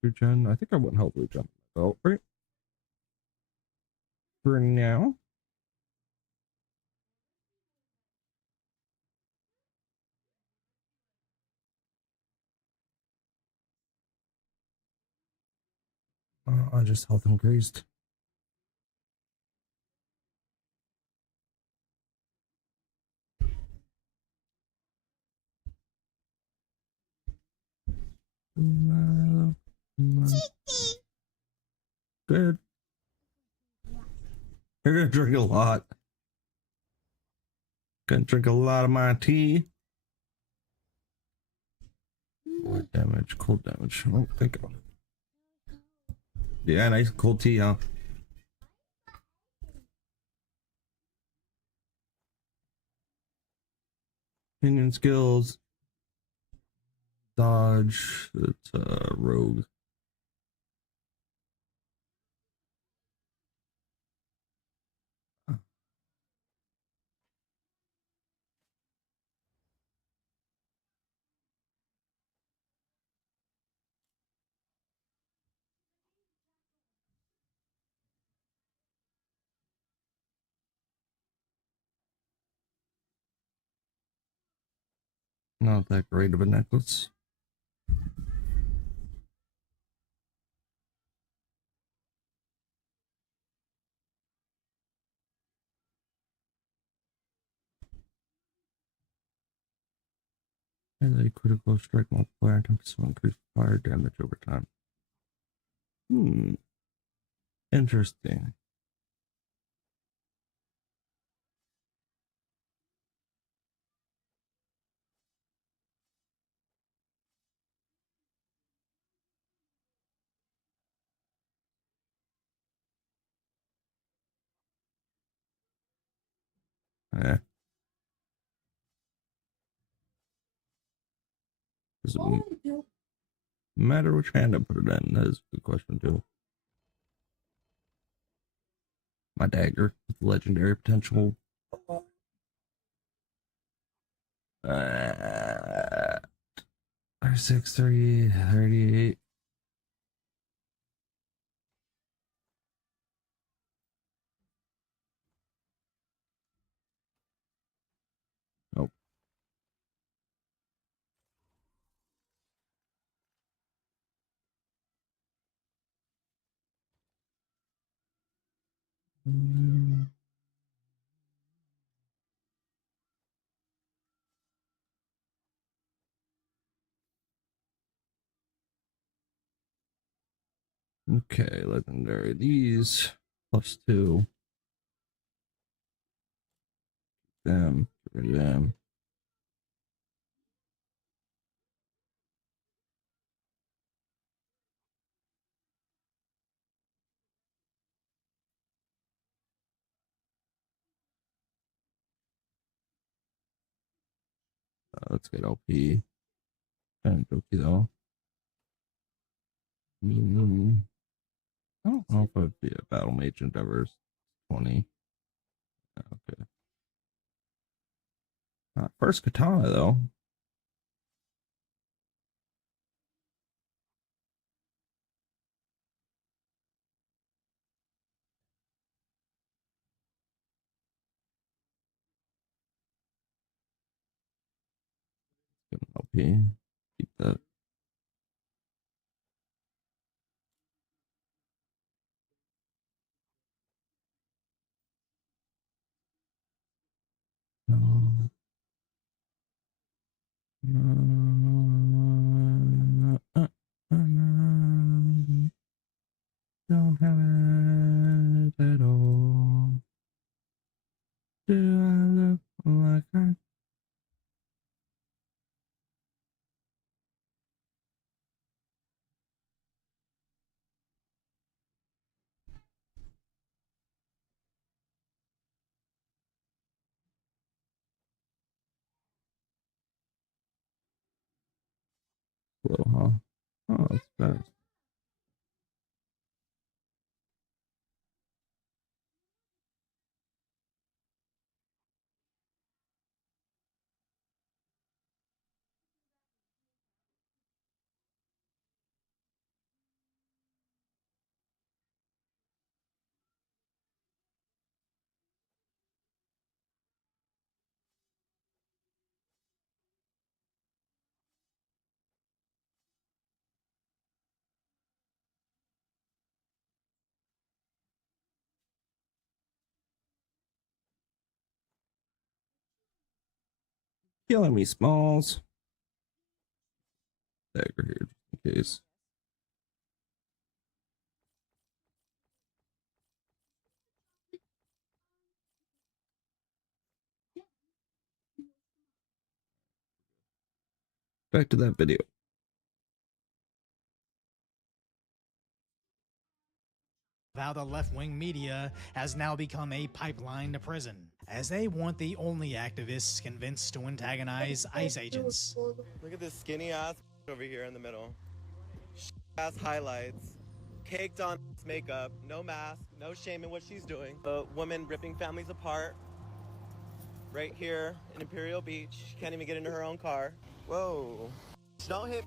Regen. I think I went help regen. Oh, right. For now. I just health increased. Good. You're gonna drink a lot. Gonna drink a lot of my tea. What damage? Cold damage. Oh, think of it. Yeah, nice cold tea, huh? Minion skills. Dodge. It's rogue. Not that great of a necklace. And a critical strike multiplier attempts to increase fire damage over time. Interesting. Does it matter which hand I put it in? That is a good question too. My dagger with legendary potential. 6, 38. Oh. Okay, legendary. These +2. Them. Get rid of them. Let's get LP. Kind of jokey though. I don't know if I'd be a battle mage endeavors 20. Okay. First katana though. Get an LP. Keep that. Don't have it at all. Do I look like I? Little, huh? Oh, that's fast. Killing me, Smalls. Dagger here, just in case. Back to that video. How the left-wing media has now become a pipeline to prison, as they want the only activists convinced to antagonize ICE agents. Look at this skinny ass over here in the middle. Ass highlights, caked on makeup, no mask, no shame in what she's doing. The woman ripping families apart right here in Imperial Beach. She can't even get into her own car. Whoa. Don't hit.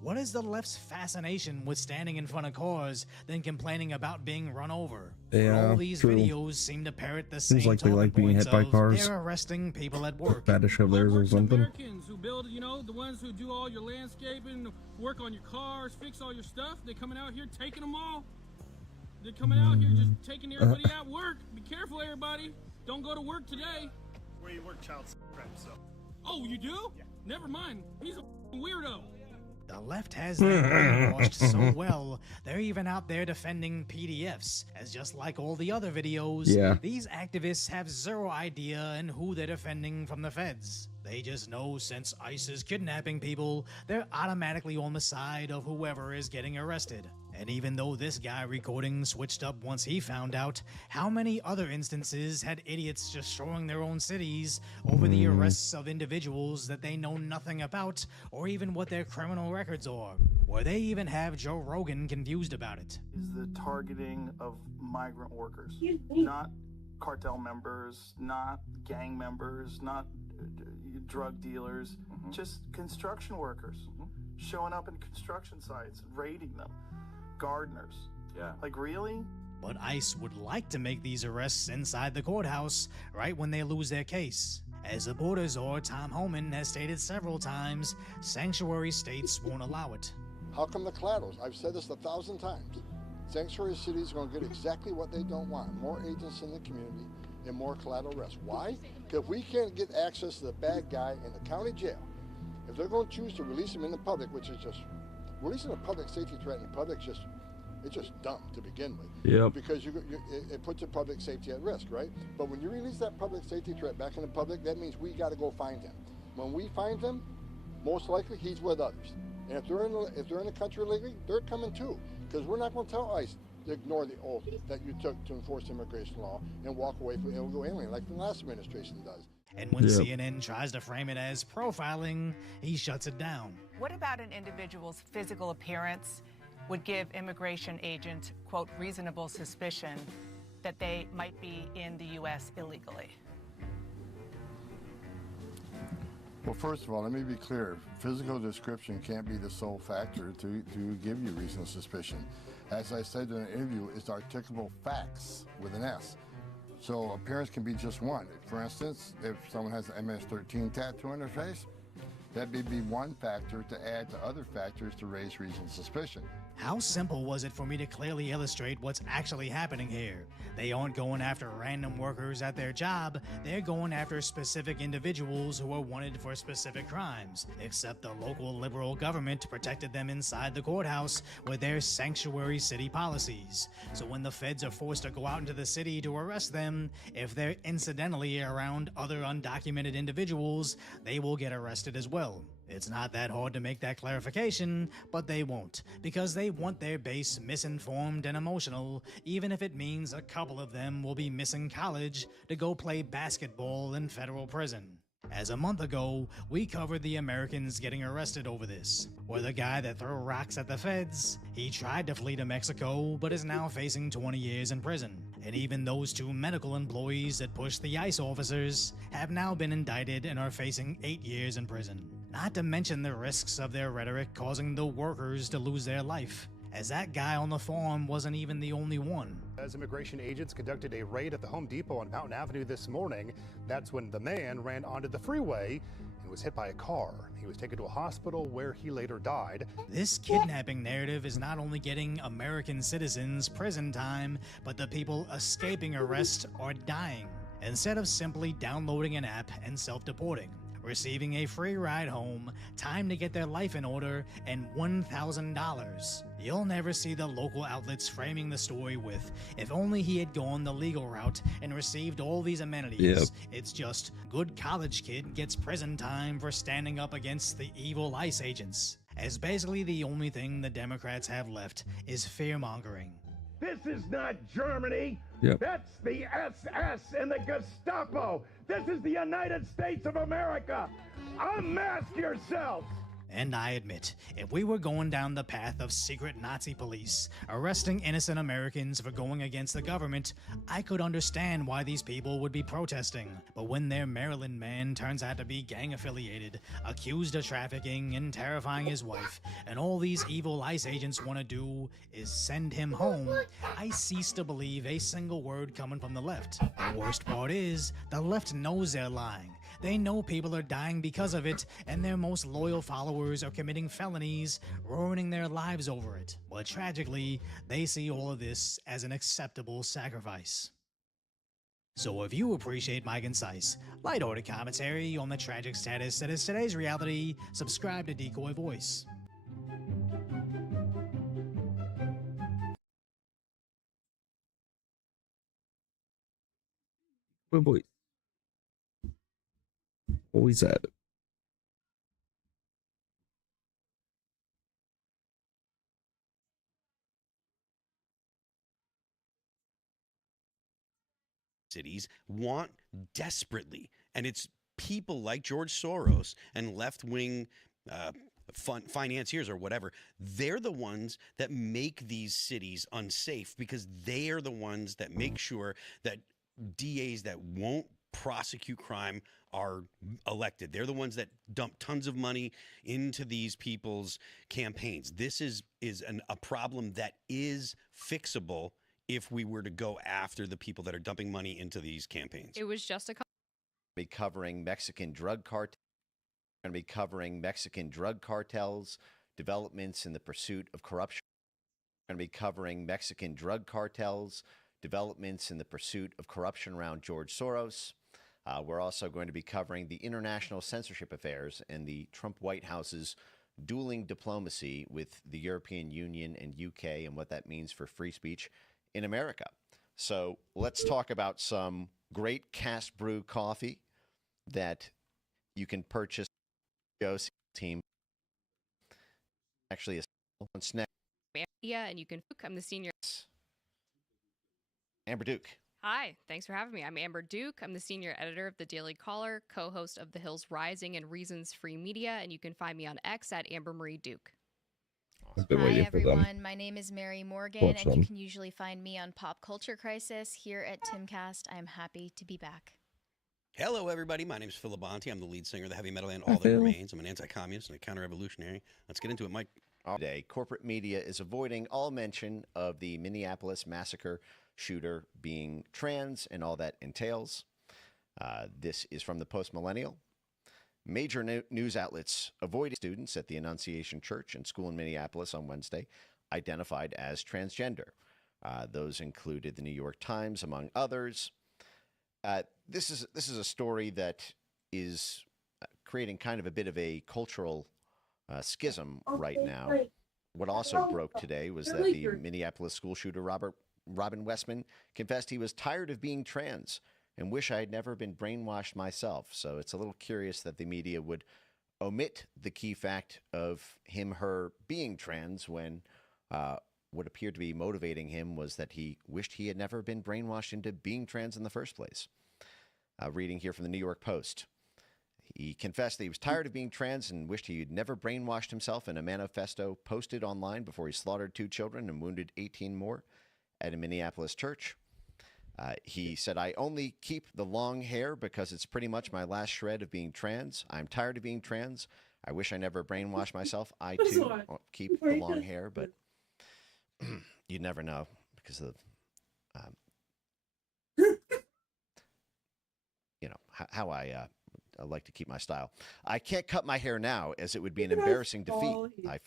What is the left's fascination with standing in front of cars than complaining about being run over? Yeah, all these true. videos seem to parrot the Seems same like they like being points hit by of cars. they're arresting people at work. Bad to shove theirs or something. Americans who build, you know, the ones who do all your landscaping, work on your cars, fix all your stuff, they're coming out here taking them all. They're coming out here just taking everybody out work. Be careful, everybody. Don't go to work today. Where you work, child prep, so. Oh, you do? Yeah. Never mind. He's a weirdo. The left has them brainwashed so well, they're even out there defending PDFs, as just like all the other videos, Yeah. these activists have zero idea in who they're defending from the feds. They just know since ICE is kidnapping people, they're automatically on the side of whoever is getting arrested. And even though this guy recording switched up once he found out, how many other instances had idiots destroying their own cities over the arrests of individuals that they know nothing about or even what their criminal records are? Or they even have Joe Rogan confused about it. Is the targeting of migrant workers, not cartel members, not gang members, not drug dealers, just construction workers showing up in construction sites, raiding them, gardeners. Yeah. Like, really? But ICE would like to make these arrests inside the courthouse right when they lose their case. As the border czar Tom Homan has stated several times, sanctuary states won't allow it. How come the collaterals? I've said this 1,000 times. Sanctuary cities are going to get exactly what they don't want. More agents in the community and more collateral arrests. Why? Because if we can't get access to the bad guy in the county jail, if they're going to choose to release him in the public, which is just, releasing a public safety threat in public is just, it's just dumb to begin with. Yep. Because it puts your public safety at risk, right? But when you release that public safety threat back in the public, that means we got to go find him. When we find him, most likely he's with others. And if they're in the country illegally, they're coming too. Because we're not going to tell ICE to ignore the oath that you took to enforce immigration law and walk away from illegal alien like the last administration does. And when CNN tries to frame it as profiling, he shuts it down. What about an individual's physical appearance would give immigration agents, quote, reasonable suspicion that they might be in the U.S. illegally? Well, first of all, let me be clear. Physical description can't be the sole factor to give you reasonable suspicion. As I said in an interview, it's articulable facts with an S. So appearance can be just one. For instance, if someone has an MS-13 tattoo on their face, that may be one factor to add to other factors to raise reasonable suspicion. How simple was it for me to clearly illustrate what's actually happening here? They aren't going after random workers at their job, they're going after specific individuals who are wanted for specific crimes, except the local liberal government protected them inside the courthouse with their sanctuary city policies. So when the feds are forced to go out into the city to arrest them, if they're incidentally around other undocumented individuals, they will get arrested as well. It's not that hard to make that clarification, but they won't, because they want their base misinformed and emotional, even if it means a couple of them will be missing college to go play basketball in federal prison. As a month ago, we covered the Americans getting arrested over this, or the guy that threw rocks at the feds. He tried to flee to Mexico, but is now facing 20 years in prison. And even those two medical employees that pushed the ICE officers have now been indicted and are facing 8 years in prison. Not to mention the risks of their rhetoric causing the workers to lose their life, as that guy on the farm wasn't even the only one. As immigration agents conducted a raid at the Home Depot on Mountain Avenue this morning, that's when the man ran onto the freeway and was hit by a car. He was taken to a hospital where he later died. This kidnapping narrative is not only getting American citizens prison time, but the people escaping arrest are dying, instead of simply downloading an app and self-deporting, receiving a free ride home, time to get their life in order, and $1,000. You'll never see the local outlets framing the story with, if only he had gone the legal route and received all these amenities. Yep. It's just, good college kid gets prison time for standing up against the evil ICE agents. As basically the only thing the Democrats have left is fear-mongering. This is not Germany. Yep. That's the SS and the Gestapo. This is the United States of America. Unmask yourselves. And I admit, if we were going down the path of secret Nazi police, arresting innocent Americans for going against the government, I could understand why these people would be protesting. But when their Maryland man turns out to be gang-affiliated, accused of trafficking and terrifying his wife, and all these evil ICE agents want to do is send him home, I cease to believe a single word coming from the left. The worst part is, the left knows they're lying. They know people are dying because of it, and their most loyal followers are committing felonies, ruining their lives over it. But tragically, they see all of this as an acceptable sacrifice. So if you appreciate my concise, light-hearted commentary on the tragic status that is today's reality, subscribe to Decoy Voice. Good boy. Always at it. Cities want desperately, and it's people like George Soros and left-wing financiers or whatever. They're the ones that make these cities unsafe, because they are the ones that make sure that DAs that won't prosecute crime are elected. They're the ones that dump tons of money into these people's campaigns. This is a problem that is fixable if we were to go after the people that are dumping money into these campaigns. It was just a Be covering Mexican drug cartels. We're going to be covering Mexican drug cartels, developments in the pursuit of corruption. We're going to be covering Mexican drug cartels, developments in the pursuit of corruption around George Soros. We're also going to be covering the international censorship affairs and the Trump White House's dueling diplomacy with the European Union and UK and what that means for free speech in America. So let's talk about some great Cast Brew coffee that you can purchase. Go team. Actually, a snack. Yeah, and you can. I'm the senior. Amber Duke. Hi, thanks for having me. I'm Amber Duke. I'm the senior editor of the Daily Caller, co-host of The Hills Rising and Reasons Free Media, and you can find me on X at Amber Marie Duke. Hi everyone, my name is Mary Morgan, Watch and you them. can usually find me on Pop Culture Crisis here at Timcast. I am happy to be back. Hello, everybody. My name is Phil Labonte. I'm the lead singer of the heavy metal band All That Phil. Remains. I'm an anti-communist and a counter-revolutionary. Let's get into it, Mike. Today, corporate media is avoiding all mention of the Minneapolis massacre shooter being trans and all that entails. This is from the Post Millennial. Major news outlets avoided students at the Annunciation Church and School in Minneapolis on Wednesday identified as transgender. Those included the New York Times, among others. This is a story that is creating kind of a bit of a cultural schism right now. What also broke today was that the Minneapolis school shooter Robin Westman confessed he was tired of being trans and wish I had never been brainwashed myself. So it's a little curious that the media would omit the key fact of her being trans when what appeared to be motivating him was that he wished he had never been brainwashed into being trans in the first place. Reading here from the New York Post. He confessed that he was tired of being trans and wished he had never brainwashed himself in a manifesto posted online before he slaughtered 2 children and wounded 18 more at a Minneapolis church. He said, I only keep the long hair because it's pretty much my last shred of being trans. I'm tired of being trans. I wish I never brainwashed myself. I, too, keep the long hair, but you'd never know because of how I like to keep my style. I can't cut my hair now as it would be an embarrassing defeat.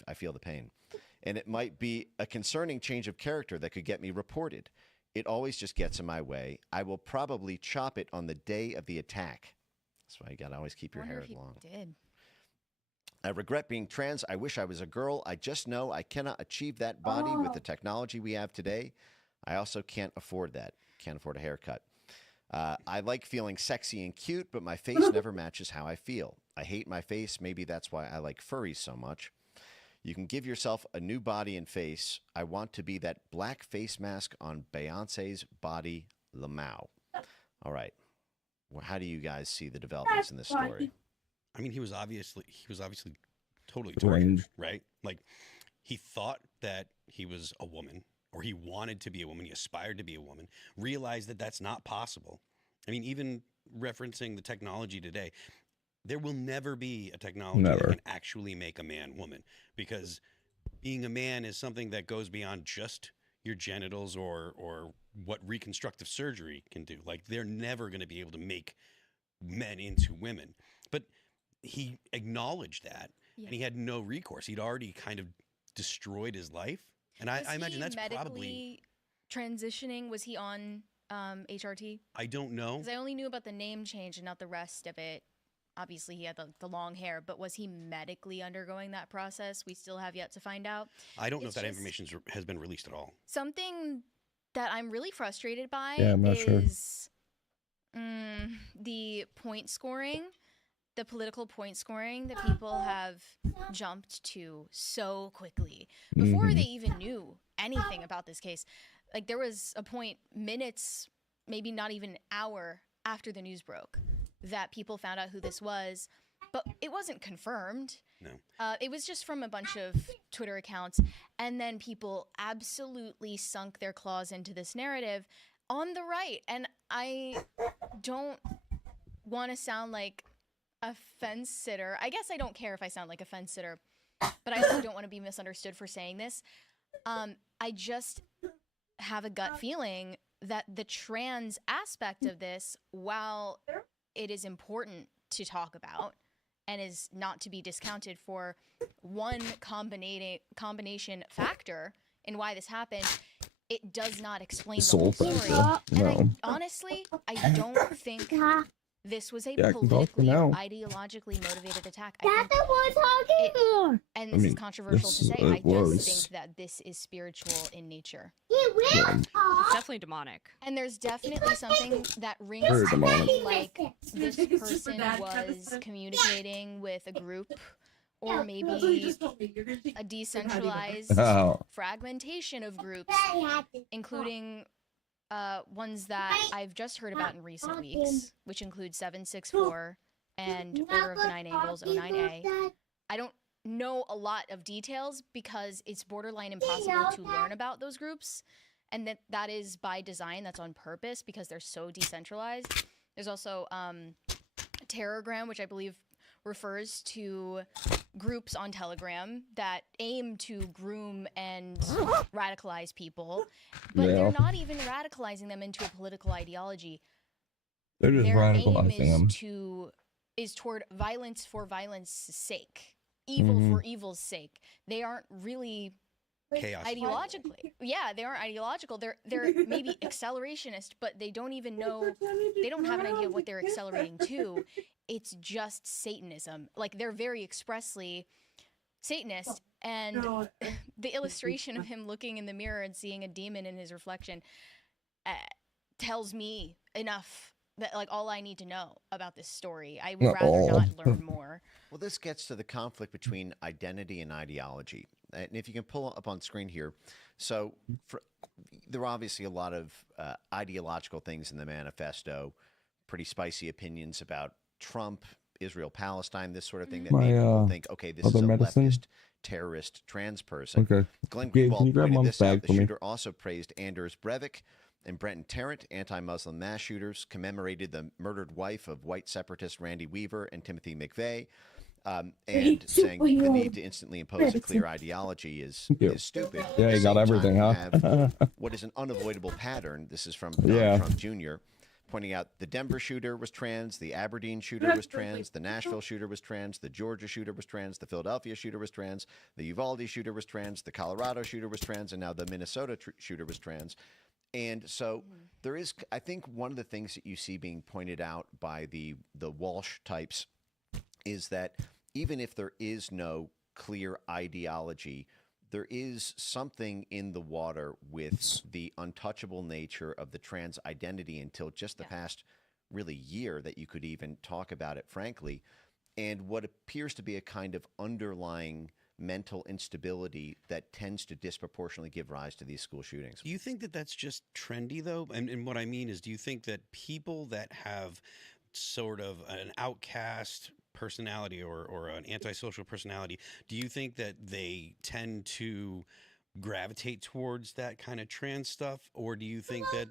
I feel the pain. And it might be a concerning change of character that could get me reported. It always just gets in my way. I will probably chop it on the day of the attack. That's why you got to always keep your hair long. Did. I regret being trans. I wish I was a girl. I just know I cannot achieve that body with the technology we have today. I also can't afford that. Can't afford a haircut. I like feeling sexy and cute, but my face never matches how I feel. I hate my face. Maybe that's why I like furries so much. You can give yourself a new body and face. I want to be that black face mask on Beyonce's body, Lamau. All right. Well, how do you guys see the developments in this story? I mean, he was obviously totally tortured, right? Like, he thought that he was a woman, or he wanted to be a woman. He aspired to be a woman. Realized that that's not possible. I mean, even referencing the technology today, there will never be a technology that can actually make a man woman, because being a man is something that goes beyond just your genitals or what reconstructive surgery can do. Like, they're never going to be able to make men into women. But he acknowledged that, and he had no recourse. He'd already kind of destroyed his life. And I imagine that's probably transitioning. Was he on HRT? I don't know. Because I only knew about the name change and not the rest of it. Obviously, he had the long hair, but was he medically undergoing that process? We still have yet to find out. I don't know if that information has been released at all. Something that I'm really frustrated by is the point scoring, the political point scoring that people have jumped to so quickly before they even knew anything about this case. Like, there was a point minutes, maybe not even an hour after the news broke, that people found out who this was, but it wasn't confirmed. No. It was just from a bunch of Twitter accounts, and then people absolutely sunk their claws into this narrative on the right. And I don't want to sound like a fence sitter. I guess I don't care if I sound like a fence sitter, but I also don't want to be misunderstood for saying this. I just have a gut feeling that the trans aspect of this, while it is important to talk about and is not to be discounted for one combination factor in why this happened, it does not explain the whole story. And honestly, I don't think this was a politically or ideologically motivated attack. And this is controversial to say. I just think that this is spiritual in nature. It's definitely demonic. And there's definitely something that rings Very to me demonic. like this person was communicating with a group, or maybe a decentralized fragmentation of groups, including ones that I've just heard about in recent weeks, which include 764 and Order of the Nine Angles, 09A. I don't know a lot of details because it's borderline impossible to learn about those groups, and that is by design. That's on purpose because they're so decentralized. There's also Terrorgram, which I believe refers to groups on Telegram that aim to groom and radicalize people, but they're not even radicalizing them into a political ideology. They're just Their radicalizing aim them. is toward violence for violence sake, evil for evil's sake. They aren't really Chaos. ideologically. Yeah, they aren't ideological. They're maybe accelerationist, but they don't even know. They don't have an idea of what they're accelerating to. It's just Satanism. Like, they're very expressly Satanist, and the illustration of him looking in the mirror and seeing a demon in his reflection tells me enough that, like, all I need to know about this story. I would rather not learn more. Well, this gets to the conflict between identity and ideology. And if you can pull up on screen here, so there are obviously a lot of ideological things in the manifesto, pretty spicy opinions about Trump, Israel, Palestine, this sort of thing that made people think, okay, this is a leftist, terrorist, trans person. Okay. Glenn Can Greenwald you grab pointed Mom's this out. bag The for me? shooter also praised Anders Breivik and Brenton Tarrant, anti-Muslim mass shooters, commemorated the murdered wife of white separatist Randy Weaver and Timothy McVeigh, and saying the need to instantly impose a clear ideology is stupid. Yeah, At you the got same everything, time, you huh? have what is an unavoidable pattern. This is from Donald Yeah. Trump Jr., pointing out the Denver shooter was trans, the Aberdeen shooter was trans, the Nashville shooter was trans, the Georgia shooter was trans, the Philadelphia shooter was trans, the Uvalde shooter was trans, the Colorado shooter was trans, and now the Minnesota shooter was trans. And so there is, I think, one of the things that you see being pointed out by the Walsh types is that even if there is no clear ideology, there is something in the water with the untouchable nature of the trans identity until just the past really year that you could even talk about it frankly, and what appears to be a kind of underlying mental instability that tends to disproportionately give rise to these school shootings. Do you think that that's just trendy, though? And what I mean is, do you think that people that have sort of an outcast personality or an antisocial personality, do you think that they tend to gravitate towards that kind of trans stuff? Or do you think that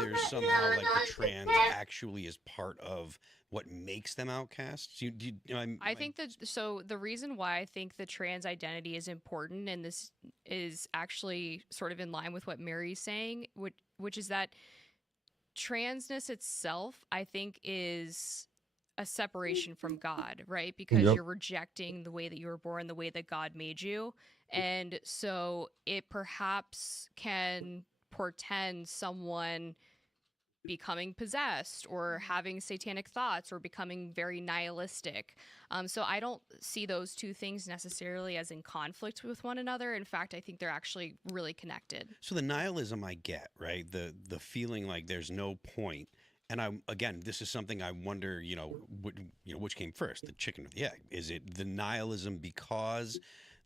there's somehow like the trans actually is part of what makes them outcasts? I think that, so the reason why I think the trans identity is important, and this is actually sort of in line with what Mary's saying, which is that transness itself, I think, is a separation from God, right? Because you're rejecting the way that you were born, the way that God made you. And so it perhaps can portend someone becoming possessed or having satanic thoughts or becoming very nihilistic. So I don't see those two things necessarily as in conflict with one another. In fact, I think they're actually really connected. So the nihilism I get, right? The feeling like there's no point. And again, this is something I wonder, which came first, the chicken or the egg? Is it the nihilism because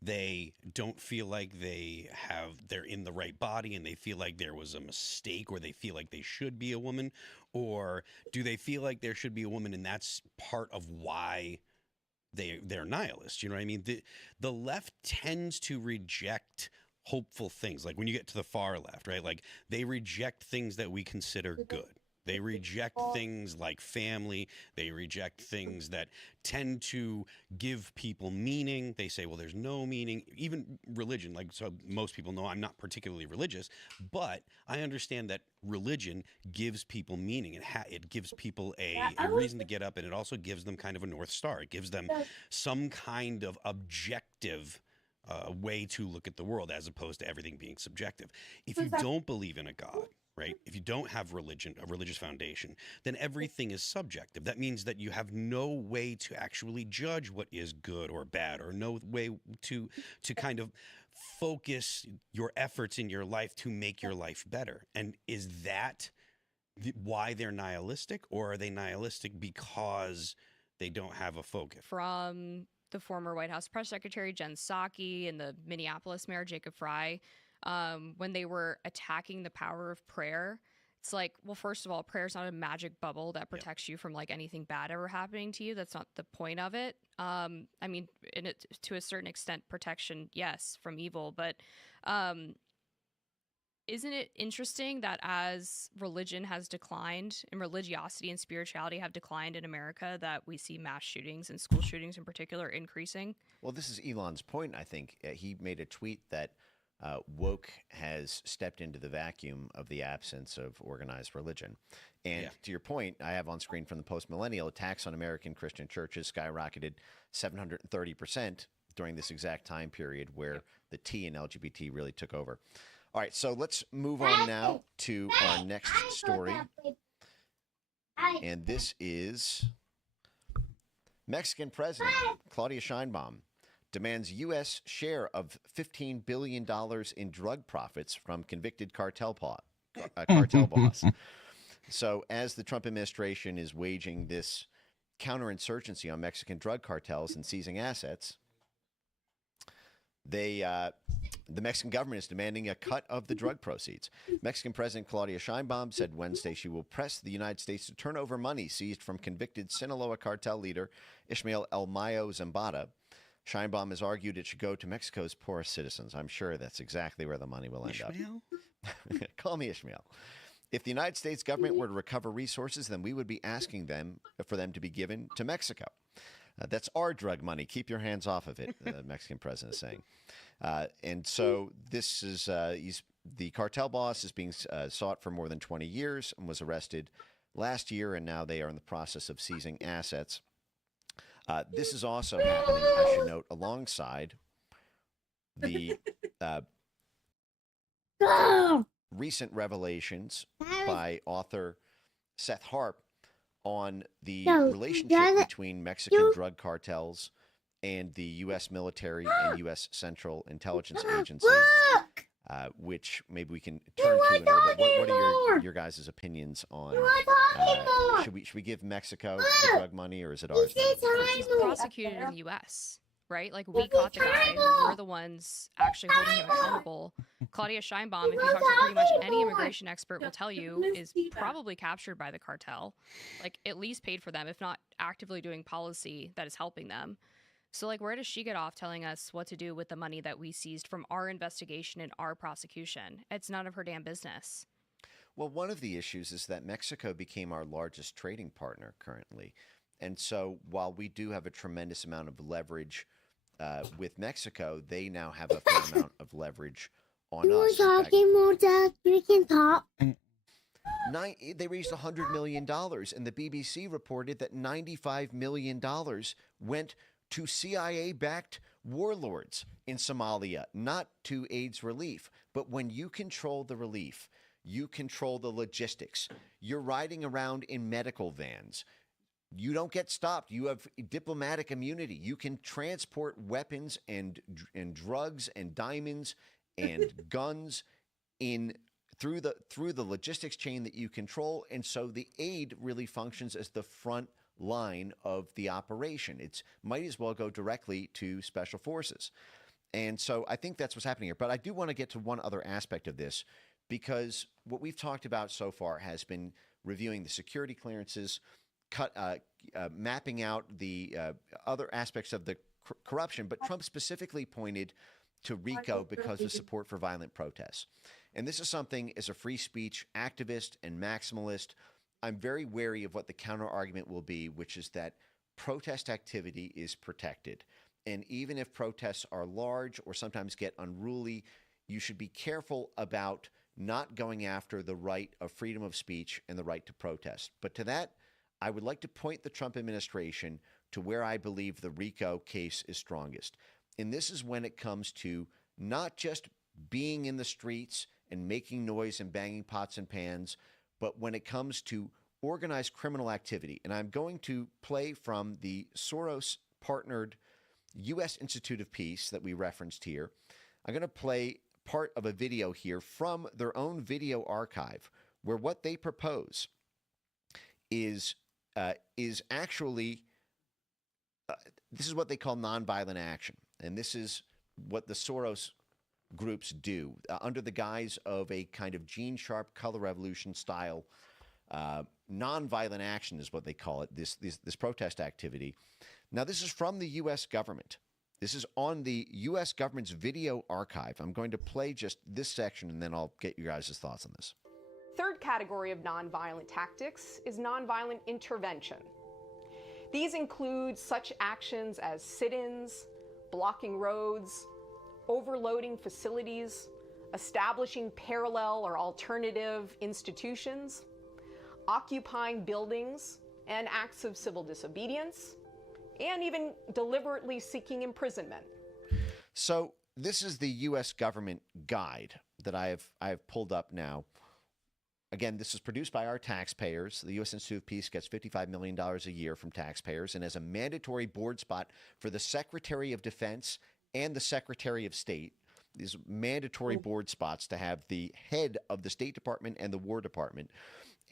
they don't feel like they're in the right body and they feel like there was a mistake, or they feel like they should be a woman? Or do they feel like there should be a woman and that's part of why they're nihilists? You know what I mean? The left tends to reject hopeful things. Like when you get to the far left, right? Like they reject things that we consider good. They reject things like family. They reject things that tend to give people meaning. They say, well, there's no meaning. Even religion, like, so most people know I'm not particularly religious, but I understand that religion gives people meaning. It gives people a reason to get up, and it also gives them kind of a North Star. It gives them some kind of objective way to look at the world, as opposed to everything being subjective. If you don't believe in a God, right? If you don't have religion, a religious foundation, then everything is subjective. That means that you have no way to actually judge what is good or bad, or no way to kind of focus your efforts in your life to make your life better. And is that why they're nihilistic, or are they nihilistic because they don't have a focus? From the former White House press secretary Jen Psaki and the Minneapolis mayor Jacob Frey, when they were attacking the power of prayer. It's like, well, first of all, prayer is not a magic bubble that protects you from like anything bad ever happening to you. That's not the point of it. I mean, in it, to a certain extent, protection, yes, from evil, but isn't it interesting that as religion has declined and religiosity and spirituality have declined in America, that we see mass shootings and school shootings in particular increasing? Well, this is Elon's point, I think. He made a tweet that woke has stepped into the vacuum of the absence of organized religion. And to your point, I have on screen from the Post-Millennial, attacks on American Christian churches skyrocketed 730% during this exact time period where the T in LGBT really took over. All right, so let's move on now to our next story. And this is Mexican President Claudia Sheinbaum demands U.S. share of $15 billion in drug profits from convicted cartel boss. So as the Trump administration is waging this counterinsurgency on Mexican drug cartels and seizing assets, the Mexican government is demanding a cut of the drug proceeds. Mexican President Claudia Sheinbaum said Wednesday she will press the United States to turn over money seized from convicted Sinaloa cartel leader Ishmael El Mayo Zambada. Sheinbaum has argued it should go to Mexico's poorest citizens. I'm sure that's exactly where the money will end up. Call me Ishmael. If the United States government were to recover resources, then we would be asking them for them to be given to Mexico. That's our drug money. Keep your hands off of it, the Mexican president is saying. And so this is the cartel boss is being sought for more than 20 years and was arrested last year, and now they are in the process of seizing assets. This is also happening, I should note, alongside the recent revelations by author Seth Harp on the relationship between Mexican drug cartels and the U.S. military and U.S. Central Intelligence Agency, which maybe we can turn to in a little bit. What are your guys' opinions on, should we give Mexico the drug money, or is it ours? He's prosecuted in the U.S., right? Like, we caught the guy. We're the ones actually holding him accountable. Claudia Sheinbaum, if you talk to pretty much any immigration expert, will tell you is probably captured by the cartel, like at least paid for them, if not actively doing policy that is helping them. So, like, where does she get off telling us what to do with the money that we seized from our investigation and our prosecution? It's none of her damn business. Well, one of the issues is that Mexico became our largest trading partner currently. And so while we do have a tremendous amount of leverage with Mexico, they now have a fair amount of leverage on us. You can talk. They raised $100 million, and the BBC reported that $95 million went to CIA-backed warlords in Somalia, not to AIDS relief. But when you control the relief, you control the logistics. You're riding around in medical vans. You don't get stopped. You have diplomatic immunity. You can transport weapons and drugs and diamonds and guns through the logistics chain that you control. And so the aid really functions as the front line of the operation. It might as well go directly to special forces. And so I think that's what's happening here. But I do want to get to one other aspect of this, because what we've talked about so far has been reviewing the security clearances, mapping out the other aspects of the corruption. But Trump specifically pointed to RICO because of support for violent protests. And this is something, as a free speech activist and maximalist, I'm very wary of what the counter argument will be, which is that protest activity is protected. And even if protests are large or sometimes get unruly, you should be careful about not going after the right of freedom of speech and the right to protest. But to that, I would like to point the Trump administration to where I believe the RICO case is strongest. And this is when it comes to not just being in the streets and making noise and banging pots and pans, but when it comes to organized criminal activity. And I'm going to play from the Soros-partnered U.S. Institute of Peace that we referenced here. I'm going to play part of a video here from their own video archive, where what they propose is actually this is what they call nonviolent action, and this is what the Soros groups do under the guise of a kind of Gene Sharp color revolution style nonviolent action is what they call it. This protest activity. Now, this is from the U.S. government. This is on the U.S. government's video archive. I'm going to play just this section, and then I'll get you guys' thoughts on this. Third category of nonviolent tactics is nonviolent intervention. These include such actions as sit-ins, blocking roads, overloading facilities, establishing parallel or alternative institutions, occupying buildings, and acts of civil disobedience, and even deliberately seeking imprisonment. So this is the U.S. government guide that I have pulled up now. Again, this is produced by our taxpayers. The U.S. Institute of Peace gets $55 million a year from taxpayers and has a mandatory board spot for the Secretary of Defense and the Secretary of State. These mandatory board spots to have the head of the State Department and the War Department.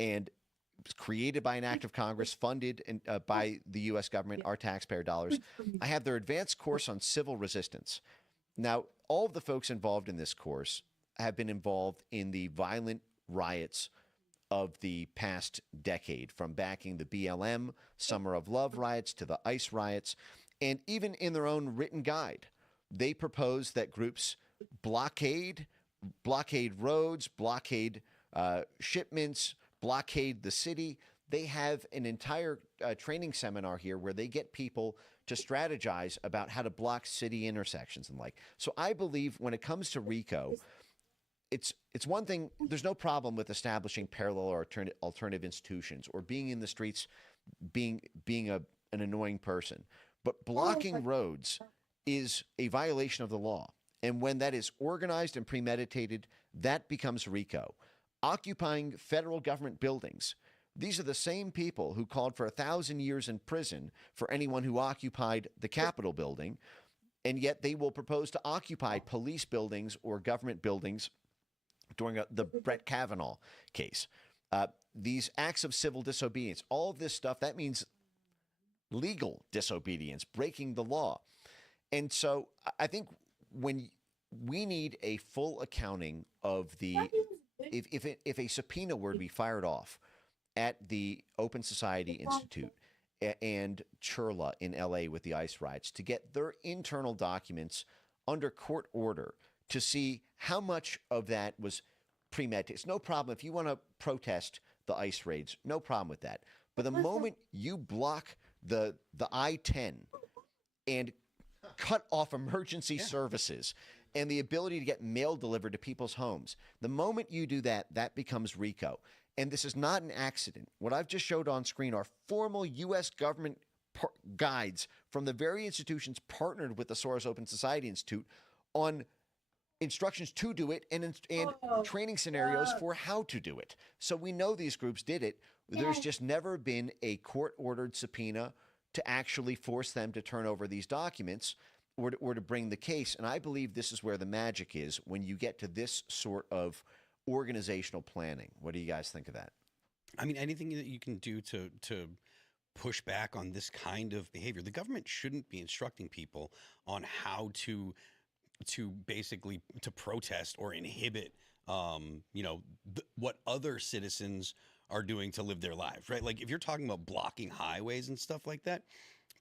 And it was created by an act of Congress, funded by the U.S. government, our taxpayer dollars. I have their advanced course on civil resistance. Now, all of the folks involved in this course have been involved in the violent riots of the past decade, from backing the BLM, Summer of Love riots to the ICE riots. And even in their own written guide, they propose that groups blockade roads, blockade shipments, blockade the city. They have an entire training seminar here where they get people to strategize about how to block city intersections and like. So I believe when it comes to RICO, it's one thing. There's no problem with establishing parallel or alternative institutions or being in the streets, being an annoying person. But blocking roads is a violation of the law. And when that is organized and premeditated, that becomes RICO. Occupying federal government buildings. These are the same people who called for 1,000 years in prison for anyone who occupied the Capitol building, and yet they will propose to occupy police buildings or government buildings during the Brett Kavanaugh case. These acts of civil disobedience, all of this stuff, that means legal disobedience, breaking the law. And so I think when we need a full accounting of the, if a subpoena were to be fired off at the Open Society Institute and Churla in LA with the ICE riots to get their internal documents under court order to see how much of that was premeditated. It's no problem if you want to protest the ICE raids, no problem with that. But the moment you block the I-10 and cut off emergency services and the ability to get mail delivered to people's homes, the moment you do that, that becomes RICO. And this is not an accident. What I've just showed on screen are formal U.S. government guides from the very institutions partnered with the Soros Open Society Institute on instructions to do it and training scenarios for how to do it. So we know these groups did it. There's just never been a court-ordered subpoena to actually force them to turn over these documents or to bring the case. And I believe this is where the magic is when you get to this sort of organizational planning. What do you guys think of that? I mean, anything that you can do to push back on this kind of behavior. The government shouldn't be instructing people on how to basically to protest or inhibit, what other citizens are doing to live their lives, right? Like if you're talking about blocking highways and stuff like that,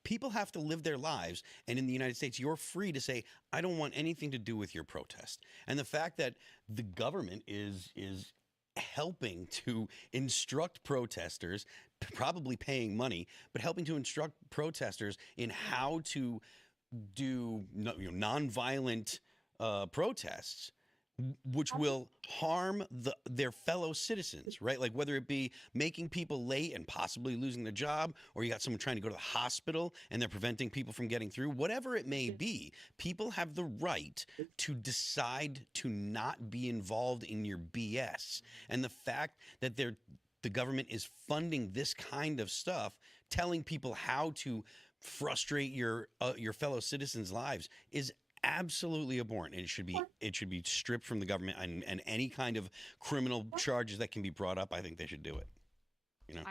people have to live their lives. And in the United States, you're free to say, I don't want anything to do with your protest. And the fact that the government is helping to instruct protesters, probably paying money, but helping to instruct protesters in how to do nonviolent protests, which will harm their fellow citizens, right? Like whether it be making people late and possibly losing their job, or you got someone trying to go to the hospital and they're preventing people from getting through, whatever it may be, people have the right to decide to not be involved in your BS. And the fact that the government is funding this kind of stuff, telling people how to frustrate your fellow citizens' lives, is absolutely abhorrent, and it should be stripped from the government, and any kind of criminal charges that can be brought up, I think they should do it. You know,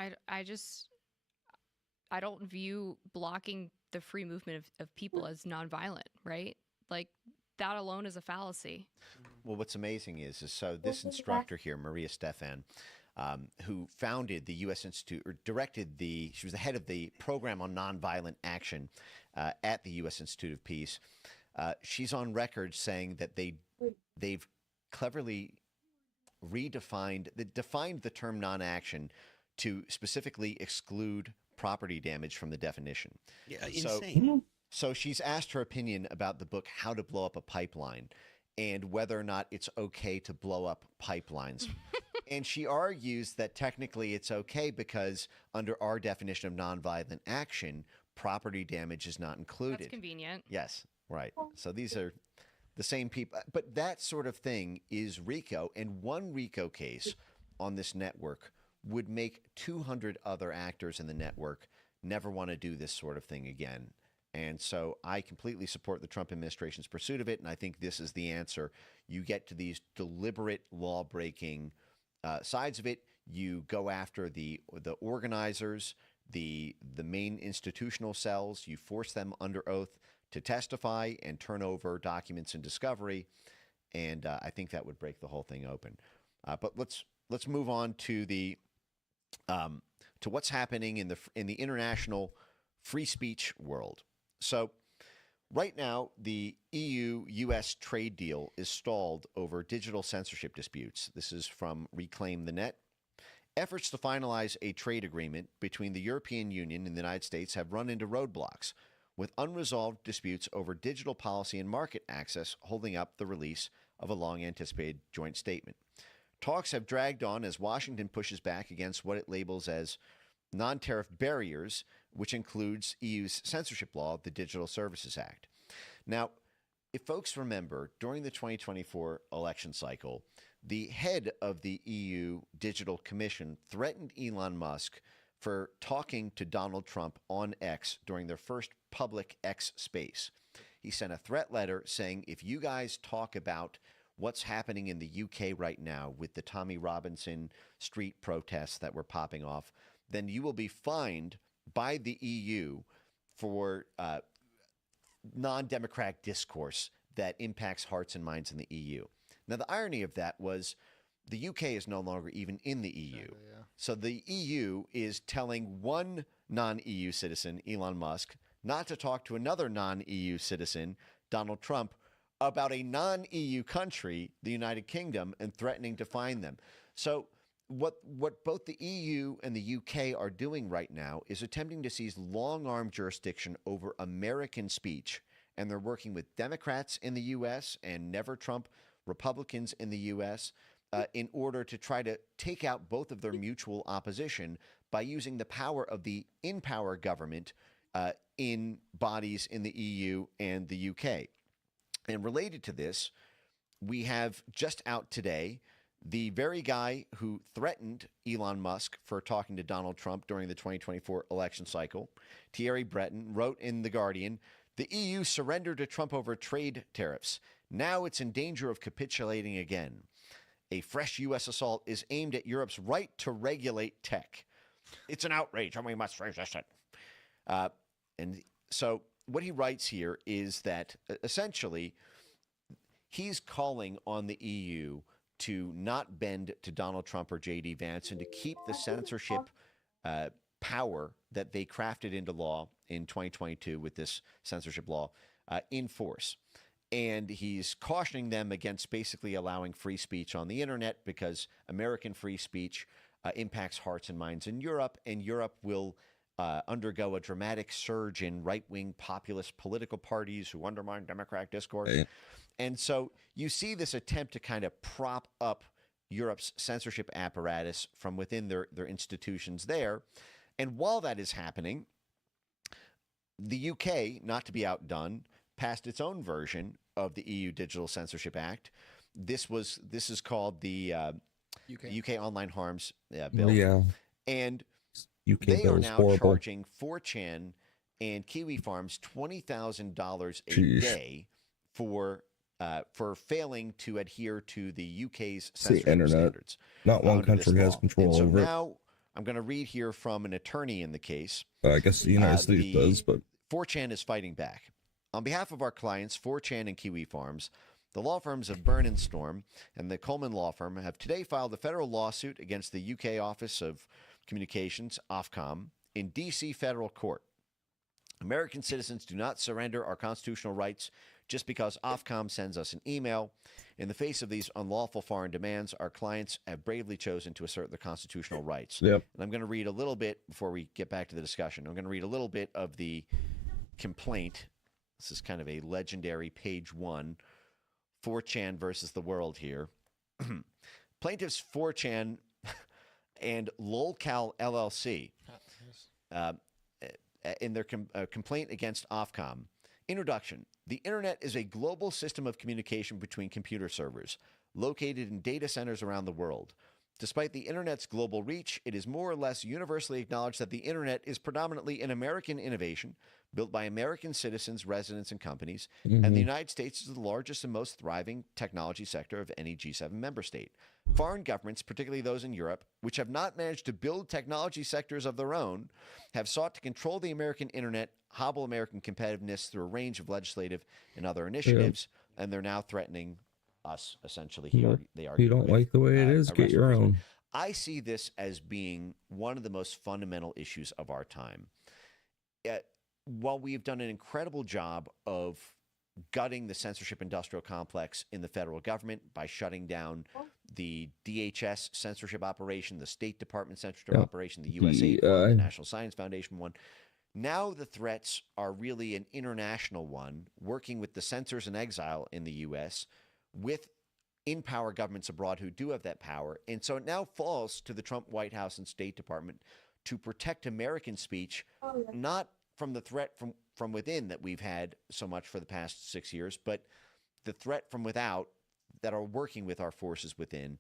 I don't view blocking the free movement of people as nonviolent, right? Like that alone is a fallacy. Well, what's amazing is so this instructor here, Maria Stefan, who founded the U.S. Institute, or she was the head of the program on nonviolent action at the U.S. Institute of Peace. She's on record saying that they've cleverly defined the term non-action to specifically exclude property damage from the definition. Yeah, insane. So she's asked her opinion about the book How to Blow Up a Pipeline and whether or not it's okay to blow up pipelines. And she argues that technically it's okay because under our definition of nonviolent action, property damage is not included. That's convenient. Yes. Right. So these are the same people. But that sort of thing is RICO. And one RICO case on this network would make 200 other actors in the network never want to do this sort of thing again. And so I completely support the Trump administration's pursuit of it. And I think this is the answer. You get to these deliberate law-breaking sides of it. You go after the organizers, the main institutional cells. You force them under oath to testify and turn over documents in discovery, and I think that would break the whole thing open. But let's move on to to what's happening in the international free speech world. So, right now, the EU-US trade deal is stalled over digital censorship disputes. This is from Reclaim the Net. Efforts to finalize a trade agreement between the European Union and the United States have run into roadblocks, with unresolved disputes over digital policy and market access holding up the release of a long-anticipated joint statement. Talks have dragged on as Washington pushes back against what it labels as non-tariff barriers, which includes EU's censorship law, the Digital Services Act. Now, if folks remember, during the 2024 election cycle, the head of the EU Digital Commission threatened Elon Musk for talking to Donald Trump on X during their first public X space. He sent a threat letter saying, if you guys talk about what's happening in the UK right now with the Tommy Robinson street protests that were popping off, then you will be fined by the EU for non-democratic discourse that impacts hearts and minds in the EU. Now, the irony of that was the UK is no longer even in the EU. Exactly, yeah. So the EU is telling one non-EU citizen, Elon Musk, not to talk to another non-EU citizen, Donald Trump, about a non-EU country, the United Kingdom, and threatening to fine them. So what both the EU and the UK are doing right now is attempting to seize long-arm jurisdiction over American speech, and they're working with Democrats in the U.S. and never Trump Republicans in the U.S. In order to try to take out both of their mutual opposition by using the power of the in-power government in bodies in the EU and the UK. And related to this, we have just out today the very guy who threatened Elon Musk for talking to Donald Trump during the 2024 election cycle, Thierry Breton, wrote in The Guardian, "The EU surrendered to Trump over trade tariffs. Now it's in danger of capitulating again. A fresh U.S. assault is aimed at Europe's right to regulate tech. It's an outrage, and we must resist it." And so what he writes here is that essentially he's calling on the EU to not bend to Donald Trump or J.D. Vance and to keep the censorship power that they crafted into law in 2022 with this censorship law in force. And he's cautioning them against basically allowing free speech on the internet because American free speech impacts hearts and minds in Europe, and Europe will undergo a dramatic surge in right-wing populist political parties who undermine democratic discourse. Right. And so you see this attempt to kind of prop up Europe's censorship apparatus from within their institutions there. And while that is happening, the UK, not to be outdone, passed its own version of the EU Digital Censorship Act. This is called the UK Online Harms Bill. Yeah. And UK they are bill's now horrible. charging 4chan and Kiwi Farms $20,000 a day for failing to adhere to the UK's It's the censorship internet. standards. Not one under this country has law. control And so over it. now I'm going to read here from an attorney in the case. I guess the United States does, but 4chan is fighting back. On behalf of our clients, 4chan and Kiwi Farms, the law firms of Burn and Storm and the Coleman Law Firm have today filed a federal lawsuit against the UK Office of Communications, Ofcom, in D.C. federal court. American citizens do not surrender our constitutional rights just because Ofcom sends us an email. In the face of these unlawful foreign demands, our clients have bravely chosen to assert their constitutional rights. Yep. And I'm going to read a little bit before we get back to the discussion. I'm going to read a little bit of the complaint. This is kind of a legendary page 1, 4chan versus the world here. Plaintiffs 4chan and LOLCAL LLC in their complaint against Ofcom. Introduction. The Internet is a global system of communication between computer servers located in data centers around the world. Despite the Internet's global reach, it is more or less universally acknowledged that the Internet is predominantly an American innovation built by American citizens, residents, and companies, and the United States is the largest and most thriving technology sector of any G7 member state. Foreign governments, particularly those in Europe, which have not managed to build technology sectors of their own, have sought to control the American Internet, hobble American competitiveness through a range of legislative and other initiatives, and they're now threatening us, essentially. They argue you don't with, like the way it is, get your own. I see this as being one of the most fundamental issues of our time. While we have done an incredible job of gutting the censorship industrial complex in the federal government by shutting down the DHS censorship operation, the State Department censorship operation, the USAID one, the National Science Foundation one, now the threats are really an international one, working with the censors in exile in the U.S., with in-power governments abroad who do have that power. And so it now falls to the Trump White House and State Department to protect American speech, not from the threat from within that we've had so much for the past 6 years, but the threat from without that are working with our forces within.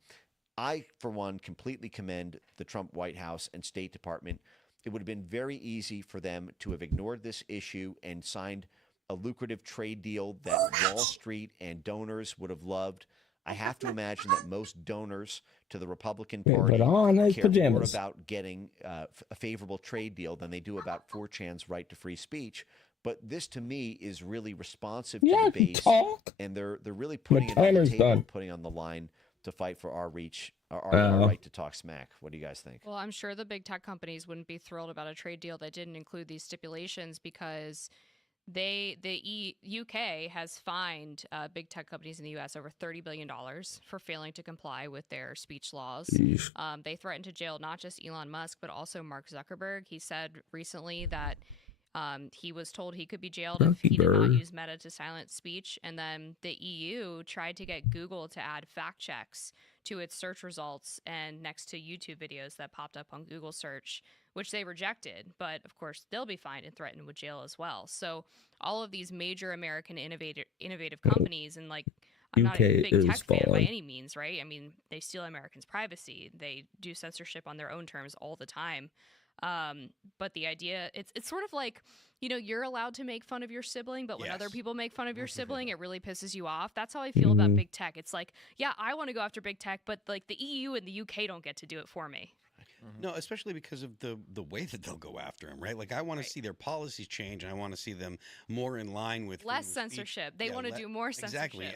I, for one, completely commend the Trump White House and State Department. It would have been very easy for them to have ignored this issue and signed a lucrative trade deal that Wall Street and donors would have loved. I have to imagine that most donors to the Republican Party put on those care more pajamas. about getting a favorable trade deal than they do about 4chan's right to free speech. But this, to me, is really responsive to the base, and they're really putting it on the timer's table, done. putting on the line to fight for our reach, our right to talk smack. What do you guys think? Well, I'm sure the big tech companies wouldn't be thrilled about a trade deal that didn't include these stipulations because the UK has fined big tech companies in the US over $30 billion for failing to comply with their speech laws. They threatened to jail not just Elon Musk, but also Mark Zuckerberg. He said recently that he was told he could be jailed if he did not use Meta to silence speech. And then the EU tried to get Google to add fact checks to its search results and next to YouTube videos that popped up on Google search, which they rejected. But of course, they'll be fined and threatened with jail as well. So all of these major American innovative companies, and like, I'm not a big tech fan by any means, right? I mean, they steal Americans' privacy. They do censorship on their own terms all the time. But the idea, it's sort of like, you know, you're allowed to make fun of your sibling, but when other people make fun of your sibling, it really pisses you off. That's how I feel about big tech. It's like, yeah, I want to go after big tech, but like the EU and the UK don't get to do it for me. No, especially because of the way that they'll go after him, right? Like, I want to see their policies change, and I want to see them more in line with less censorship. They want to do more censorship. Exactly,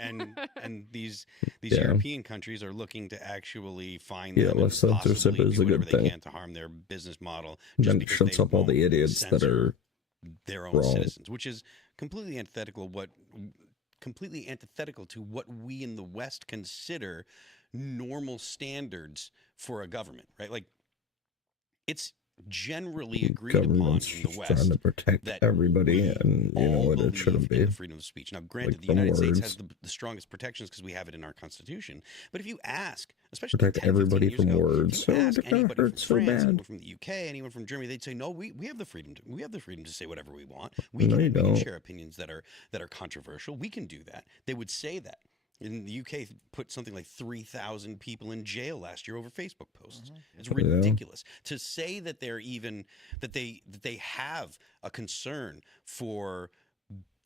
and these European countries are looking to actually find them less censorship is a good they thing. can to harm their business model. Then it shuts up all the idiots that are their own wrong. citizens, which is completely antithetical of what completely antithetical to what we in the West consider normal standards for a government, right? Like, it's generally agreed upon Government's in the just trying to West protect that everybody, and you know all what, it shouldn't believe in be. the freedom of speech. Now, granted, Like the some United States has words. the strongest protections because we have it in our Constitution. But if you ask, especially Protect 10, 15 everybody years from ago, if words, you so ask it kind of anybody from hurts so France, bad. anyone from the UK, anyone from Germany, they'd say, no, we have the freedom to say whatever we want. No, you we can don't. share opinions that are controversial. We can do that. They would say that. In the UK, put something like 3,000 people in jail last year over Facebook posts. It's ridiculous to say that they're even that they have a concern for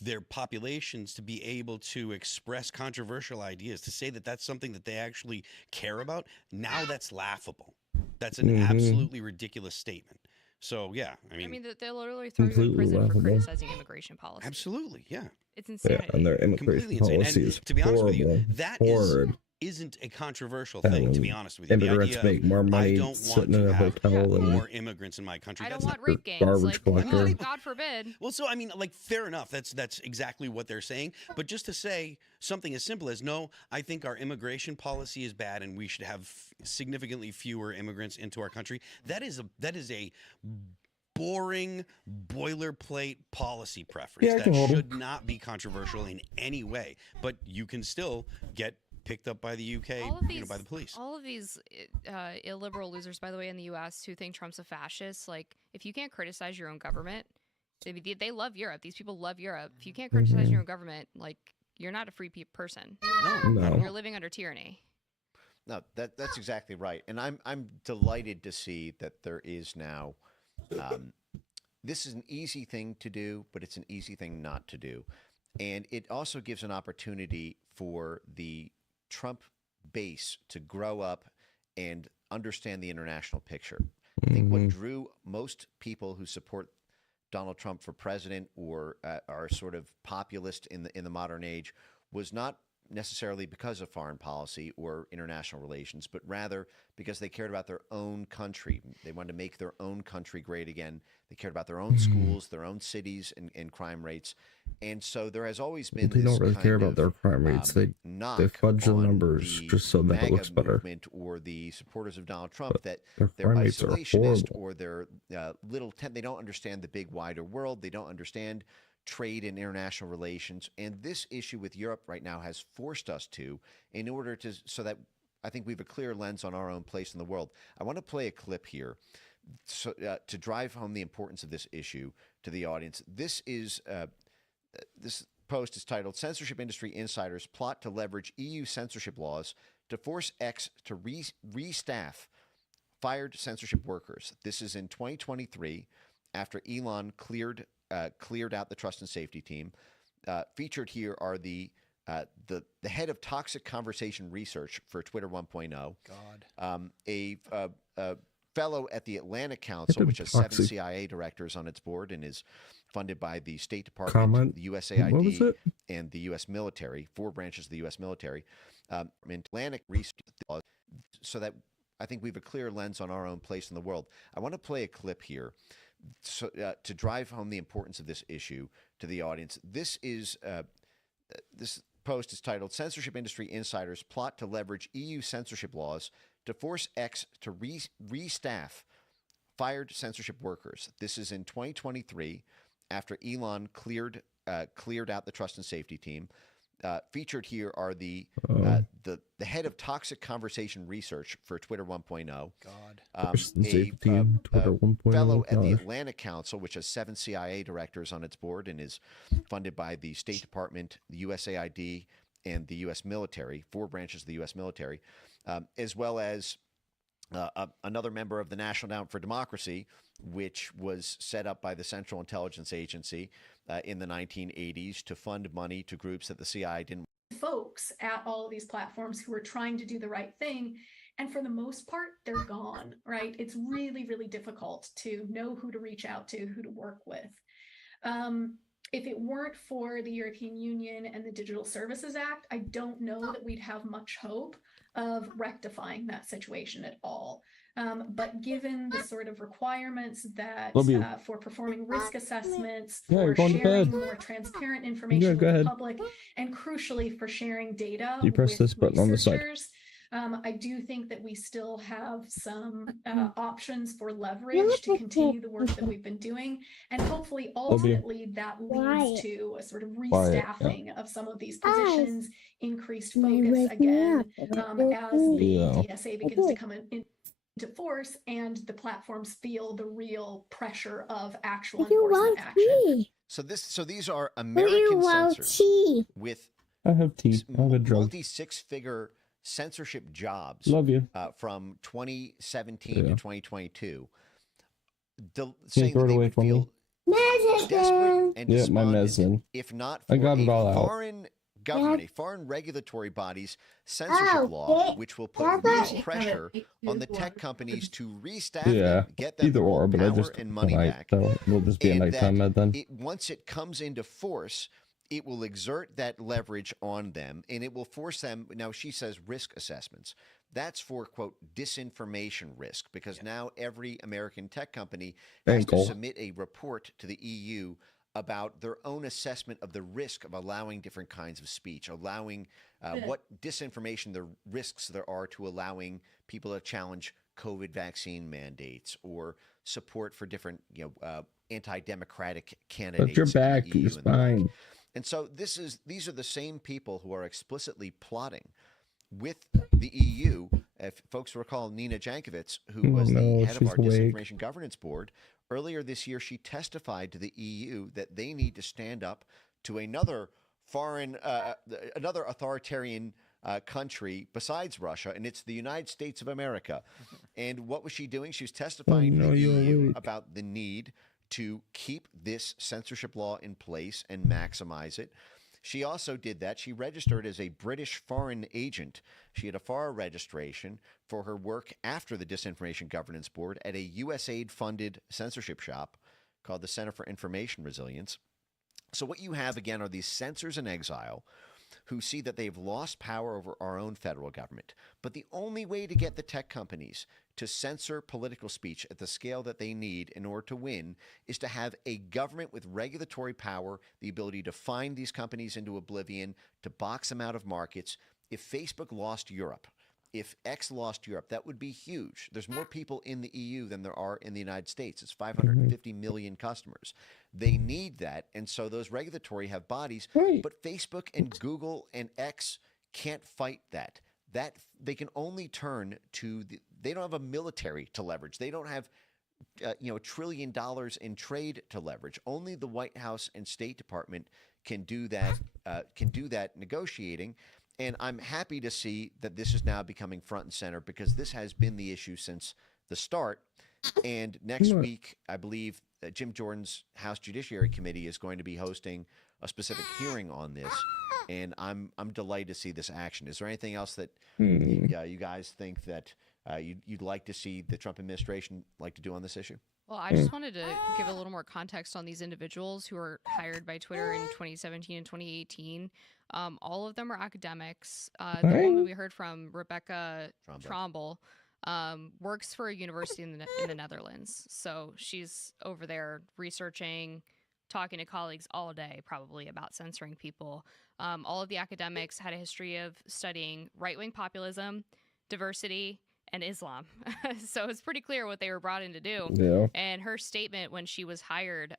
their populations to be able to express controversial ideas. To say that that's something that they actually care about, now that's laughable. That's an absolutely ridiculous statement. So yeah, I mean, they'll literally throw you in prison for criticizing immigration policy. Absolutely, yeah. It's Yeah, insanity. and their immigration Completely insane. policy And is to be honest with you, horrible. that Horrid. isn't a controversial thing, to be honest with you. The Immigrants idea make of, more I money don't want sitting to in a have hotel than more immigrants in my country. I don't That's want not rape gangs. garbage collector. God forbid. well, so I mean, like, fair enough. That's exactly what they're saying. But just to say something as simple as, no, I think our immigration policy is bad, and we should have significantly fewer immigrants into our country. That is a boring boilerplate policy preference Yeah, I that can hold 'em. should not be controversial in any way. But you can still get picked up by the UK, by the police. All of these illiberal losers, by the way, in the U.S. who think Trump's a fascist, like, if you can't criticize your own government, they love Europe. These people love Europe. If you can't criticize your own government, like, you're not a free person. No. You're living under tyranny. No, that's exactly right, and I'm delighted to see that there is now. This is an easy thing to do, but it's an easy thing not to do, and it also gives an opportunity for the Trump base to grow up and understand the international picture. I think what drew most people who support Donald Trump for president or are sort of populist in the modern age was not necessarily because of foreign policy or international relations, but rather because they cared about their own country. They wanted to make their own country great again. They cared about their own schools, their own cities, and crime rates. And so there has always been They this don't really kind care of, about their crime rates. They fudge the numbers just so that it MAGA looks better. movement or the supporters of Donald Trump that their they're crime rates are isolationist horrible. or they're they don't understand the big wider world. They don't understand trade and international relations. And this issue with Europe right now has forced us to, in order to, so that I think we have a clear lens on our own place in the world. I want to play a clip here so, to drive home the importance of this issue to the audience. This post is titled, Censorship Industry Insiders Plot to Leverage EU Censorship Laws to Force X to Restaff Fired Censorship Workers. This is in 2023 after Elon cleared out the trust and safety team. Featured here are the head of toxic conversation research for Twitter 1.0. A fellow at the Atlantic Council, which has 7 CIA directors on its board and is funded by the State Department, the USAID, and the U.S. military, 4 branches of the U.S. military. Atlantic research, so that I think we have a clear lens on our own place in the world. I want to play a clip here so, to drive home the importance of this issue to the audience. This post is titled, Censorship Industry Insiders Plot to Leverage EU Censorship Laws to Force X to Restaff Fired Censorship Workers. This is in 2023 after Elon cleared out the trust and safety team. Featured here are the head of toxic conversation research for Twitter 1.0. A fellow at the Atlantic Council, which has 7 CIA directors on its board and is funded by the State Department, the USAID, and the U.S. military, 4 branches of the U.S. military, as well as another member of the National Endowment for Democracy, which was set up by the Central Intelligence Agency in the 1980s to fund money to groups that the CIA didn't. Folks at all of these platforms who are trying to do the right thing. And for the most part, they're gone, right? It's really, really difficult to know who to reach out to, who to work with. If it weren't for the European Union and the Digital Services Act, I don't know that we'd have much hope of rectifying that situation at all. But given the sort of requirements that Love you. for performing risk assessments, Yeah, you're for going to sharing bed. more transparent information with Go the ahead. public, and crucially for sharing data You press with this button on the side. researchers, I do think that we still have some options for leverage to continue the work that we've been doing, and hopefully ultimately that leads to a sort of restaffing of some of these positions, increased focus again as the DSA begins to come into force and the platforms feel the real pressure of actual enforcement action. So these are American censors with I have tea. I have a drug. multi-six-figure censorship jobs. Love you. From 2017 to 2022. Can't Saying throw that it they away would from feel me. desperate and Yeah, my despondent medicine. if not I for got it all a out. foreign government, a foreign regulatory body's censorship law, which will put real pressure on the tech companies to restaff them, get them either their or, old but I power just and money tonight, back. so we'll just be a And nighttime med then. once it comes into force, it will exert that leverage on them, and it will force them. Now, she says risk assessments. That's for, quote, disinformation risk, because now every American tech company has to submit a report to the EU about their own assessment of the risk of allowing different kinds of speech, allowing what disinformation, the risks there are to allowing people to challenge COVID vaccine mandates or support for different, anti-democratic candidates. But you're back. You're fine. And so these are the same people who are explicitly plotting with the EU. If folks recall Nina Jankovic, who was the head of our Disinformation Governance Board, earlier this year she testified to the EU that they need to stand up to another another authoritarian country besides Russia, and it's the United States of America. And what was she doing? She was testifying to the EU about the need to keep this censorship law in place and maximize it. She also did that. She registered as a British foreign agent. She had a FAR registration for her work after the Disinformation Governance Board at a USAID-funded censorship shop called the Center for Information Resilience. So what you have, again, are these censors in exile who see that they've lost power over our own federal government. But the only way to get the tech companies to censor political speech at the scale that they need in order to win is to have a government with regulatory power, the ability to find these companies into oblivion, to box them out of markets. If Facebook lost Europe, if X lost Europe, that would be huge. There's more people in the EU than there are in the United States. It's 550 million customers. They need that, and so those regulatory have bodies, but Facebook and Google and X can't fight that. That they can only turn to they don't have a military to leverage. They don't have $1 trillion in trade to leverage. Only the White House and State Department can do that. Negotiating. And I'm happy to see that this is now becoming front and center, because this has been the issue since the start. And next week, I believe Jim Jordan's House Judiciary Committee is going to be hosting a specific hearing on this. And I'm delighted to see this action. Is there anything else that you guys think that you'd like to see the Trump administration like to do on this issue? Well, I just wanted to give a little more context on these individuals who were hired by Twitter in 2017 and 2018. All of them are academics. The woman we heard from, Rebecca Tromble, works for a university in the Netherlands. So she's over there researching, talking to colleagues all day, probably, about censoring people. All of the academics had a history of studying right-wing populism, diversity, and Islam. So it's pretty clear what they were brought in to do. Yeah. And her statement when she was hired,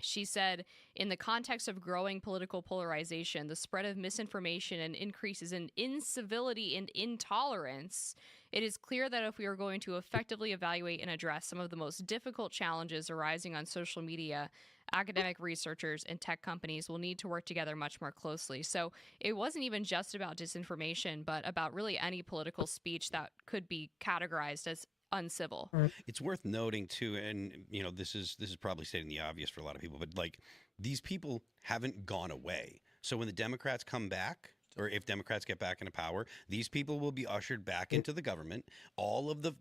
she said, in the context of growing political polarization, the spread of misinformation, and increases in incivility and intolerance, it is clear that if we are going to effectively evaluate and address some of the most difficult challenges arising on social media, academic researchers and tech companies will need to work together much more closely. So it wasn't even just about disinformation, but about really any political speech that could be categorized as uncivil. It's worth noting too, and this is probably stating the obvious for a lot of people, but like, these people haven't gone away. So when the Democrats come back, or if Democrats get back into power, these people will be ushered back into the government. All of the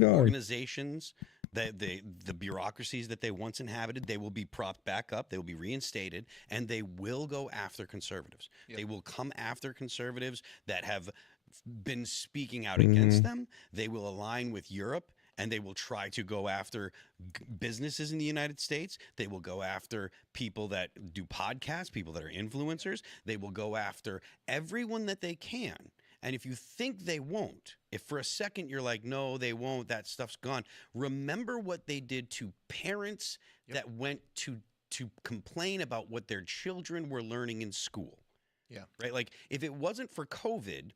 organizations, the bureaucracies that they once inhabited, they will be propped back up. They will be reinstated, and they will go after conservatives. Yep. They will come after conservatives that have been speaking out against them. They will align with Europe, and they will try to go after businesses in the United States. They will go after people that do podcasts, people that are influencers. They will go after everyone that they can. And if you think they won't, if for a second you're like, no, they won't, that stuff's gone, remember what they did to parents that went to complain about what their children were learning in school. Yeah. Right? Like, if it wasn't for COVID,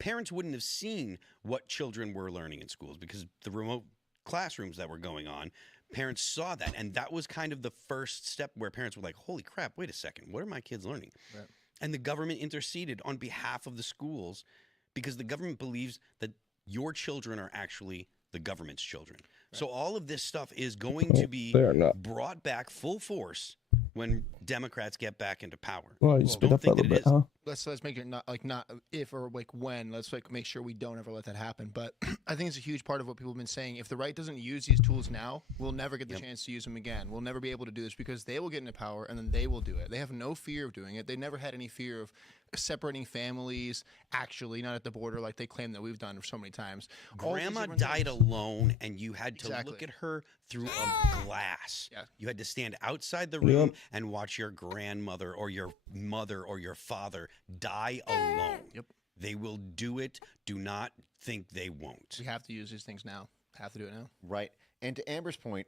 parents wouldn't have seen what children were learning in schools because the remote classrooms that were going on, parents saw that. And that was kind of the first step where parents were like, holy crap, wait a second, what are my kids learning? Right. And the government interceded on behalf of the schools because the government believes that your children are actually the government's children. Right. So all of this stuff is going to be brought back full force when Democrats get back into power. Well, you speed up a little bit, huh? Let's make it not if or like when. Let's make sure we don't ever let that happen. But I think it's a huge part of what people have been saying. If the right doesn't use these tools now, we'll never get the chance to use them again. We'll never be able to do this because they will get into power and then they will do it. They have no fear of doing it. They never had any fear of separating families, actually, not at the border like they claim that we've done so many times. Grandma died alone, and you had to look at her through a glass. Yeah. You had to stand outside the room and watch your grandmother or your mother or your father die alone. Yep. They will do it. Do not think they won't. We have to use these things now. Have to do it now. Right. And to Amber's point,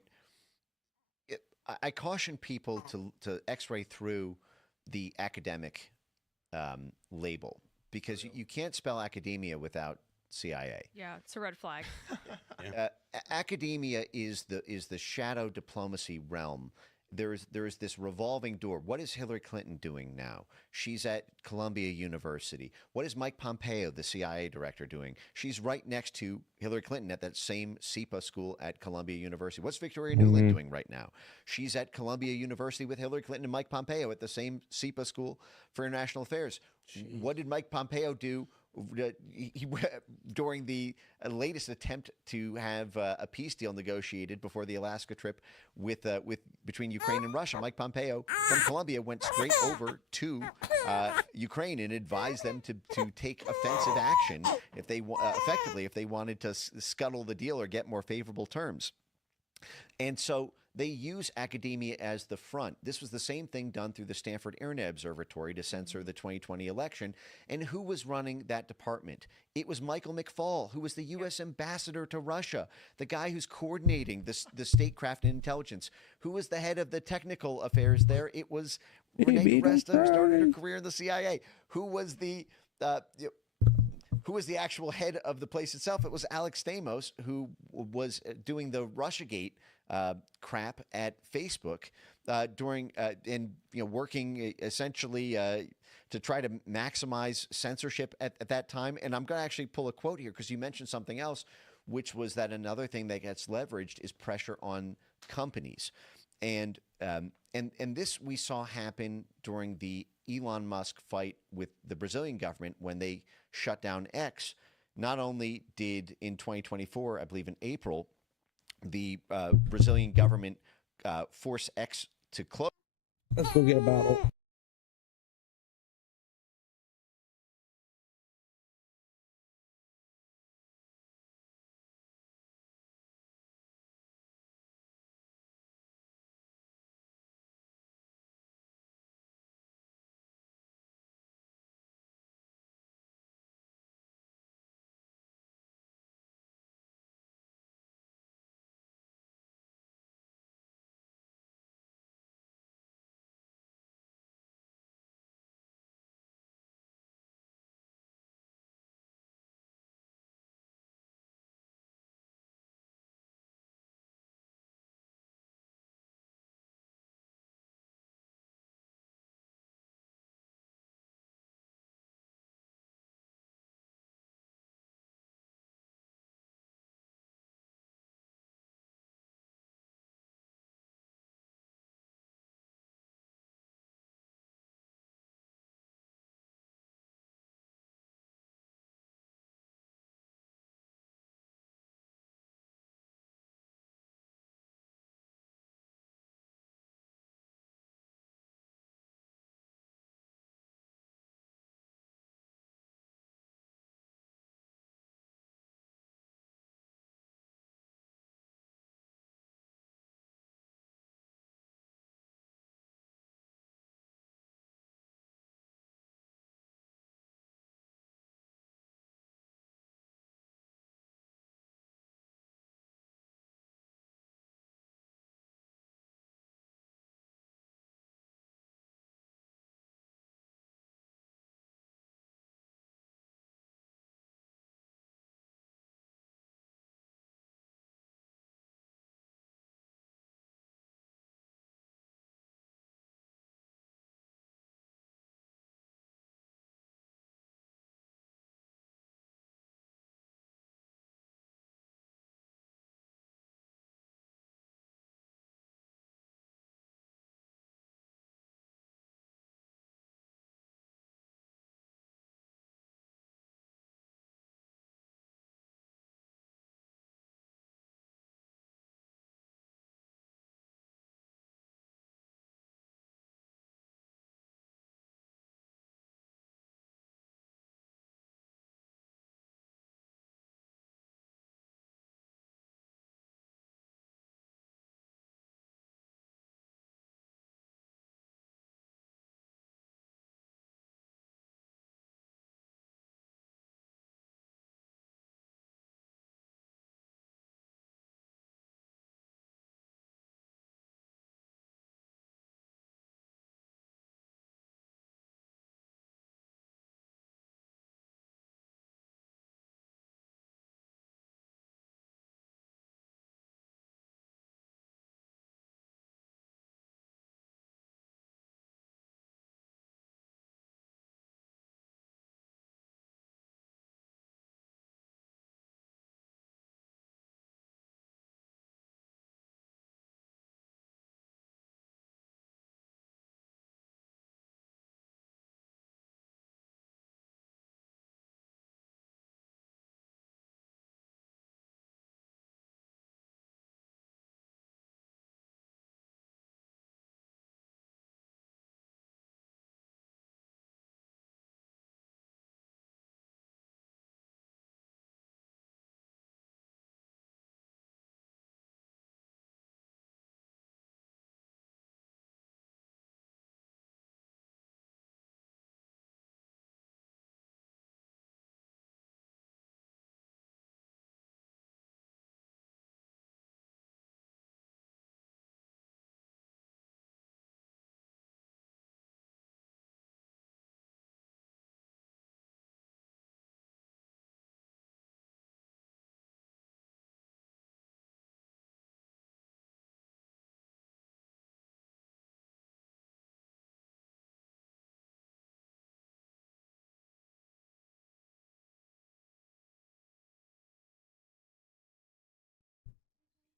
I caution people to x-ray through the academic label because you can't spell academia without CIA. Yeah, it's a red flag. Academia is the shadow diplomacy realm. There is this revolving door. What is Hillary Clinton doing now? She's at Columbia University. What is Mike Pompeo, the CIA director, doing? She's right next to Hillary Clinton at that same SEPA school at Columbia University. What's Victoria Nuland doing right now? She's at Columbia University with Hillary Clinton and Mike Pompeo at the same SEPA school for international affairs. Jeez. What did Mike Pompeo do during the latest attempt to have a peace deal negotiated before the Alaska trip with between Ukraine and Russia? Mike Pompeo from Columbia went straight over to Ukraine and advised them to take offensive action if they effectively if they wanted to scuttle the deal or get more favorable terms. And so they use academia as the front. This was the same thing done through the Stanford Internet Observatory to censor the 2020 election. And who was running that department? It was Michael McFaul, who was the U.S. ambassador to Russia, the guy who's coordinating the statecraft and intelligence. Who was the head of the technical affairs there? It was Renee Resta, who started her career in the CIA. Who was the actual head of the place itself? It was Alex Stamos, who was doing the Russiagate crap at Facebook during and working essentially to try to maximize censorship at that time. And I'm going to actually pull a quote here because you mentioned something else, which was that another thing that gets leveraged is pressure on companies, and this we saw happen during the Elon Musk fight with the Brazilian government when they shut down X. Not only did in 2024, I believe in April, the Brazilian government force X to close. Let's go get a bottle.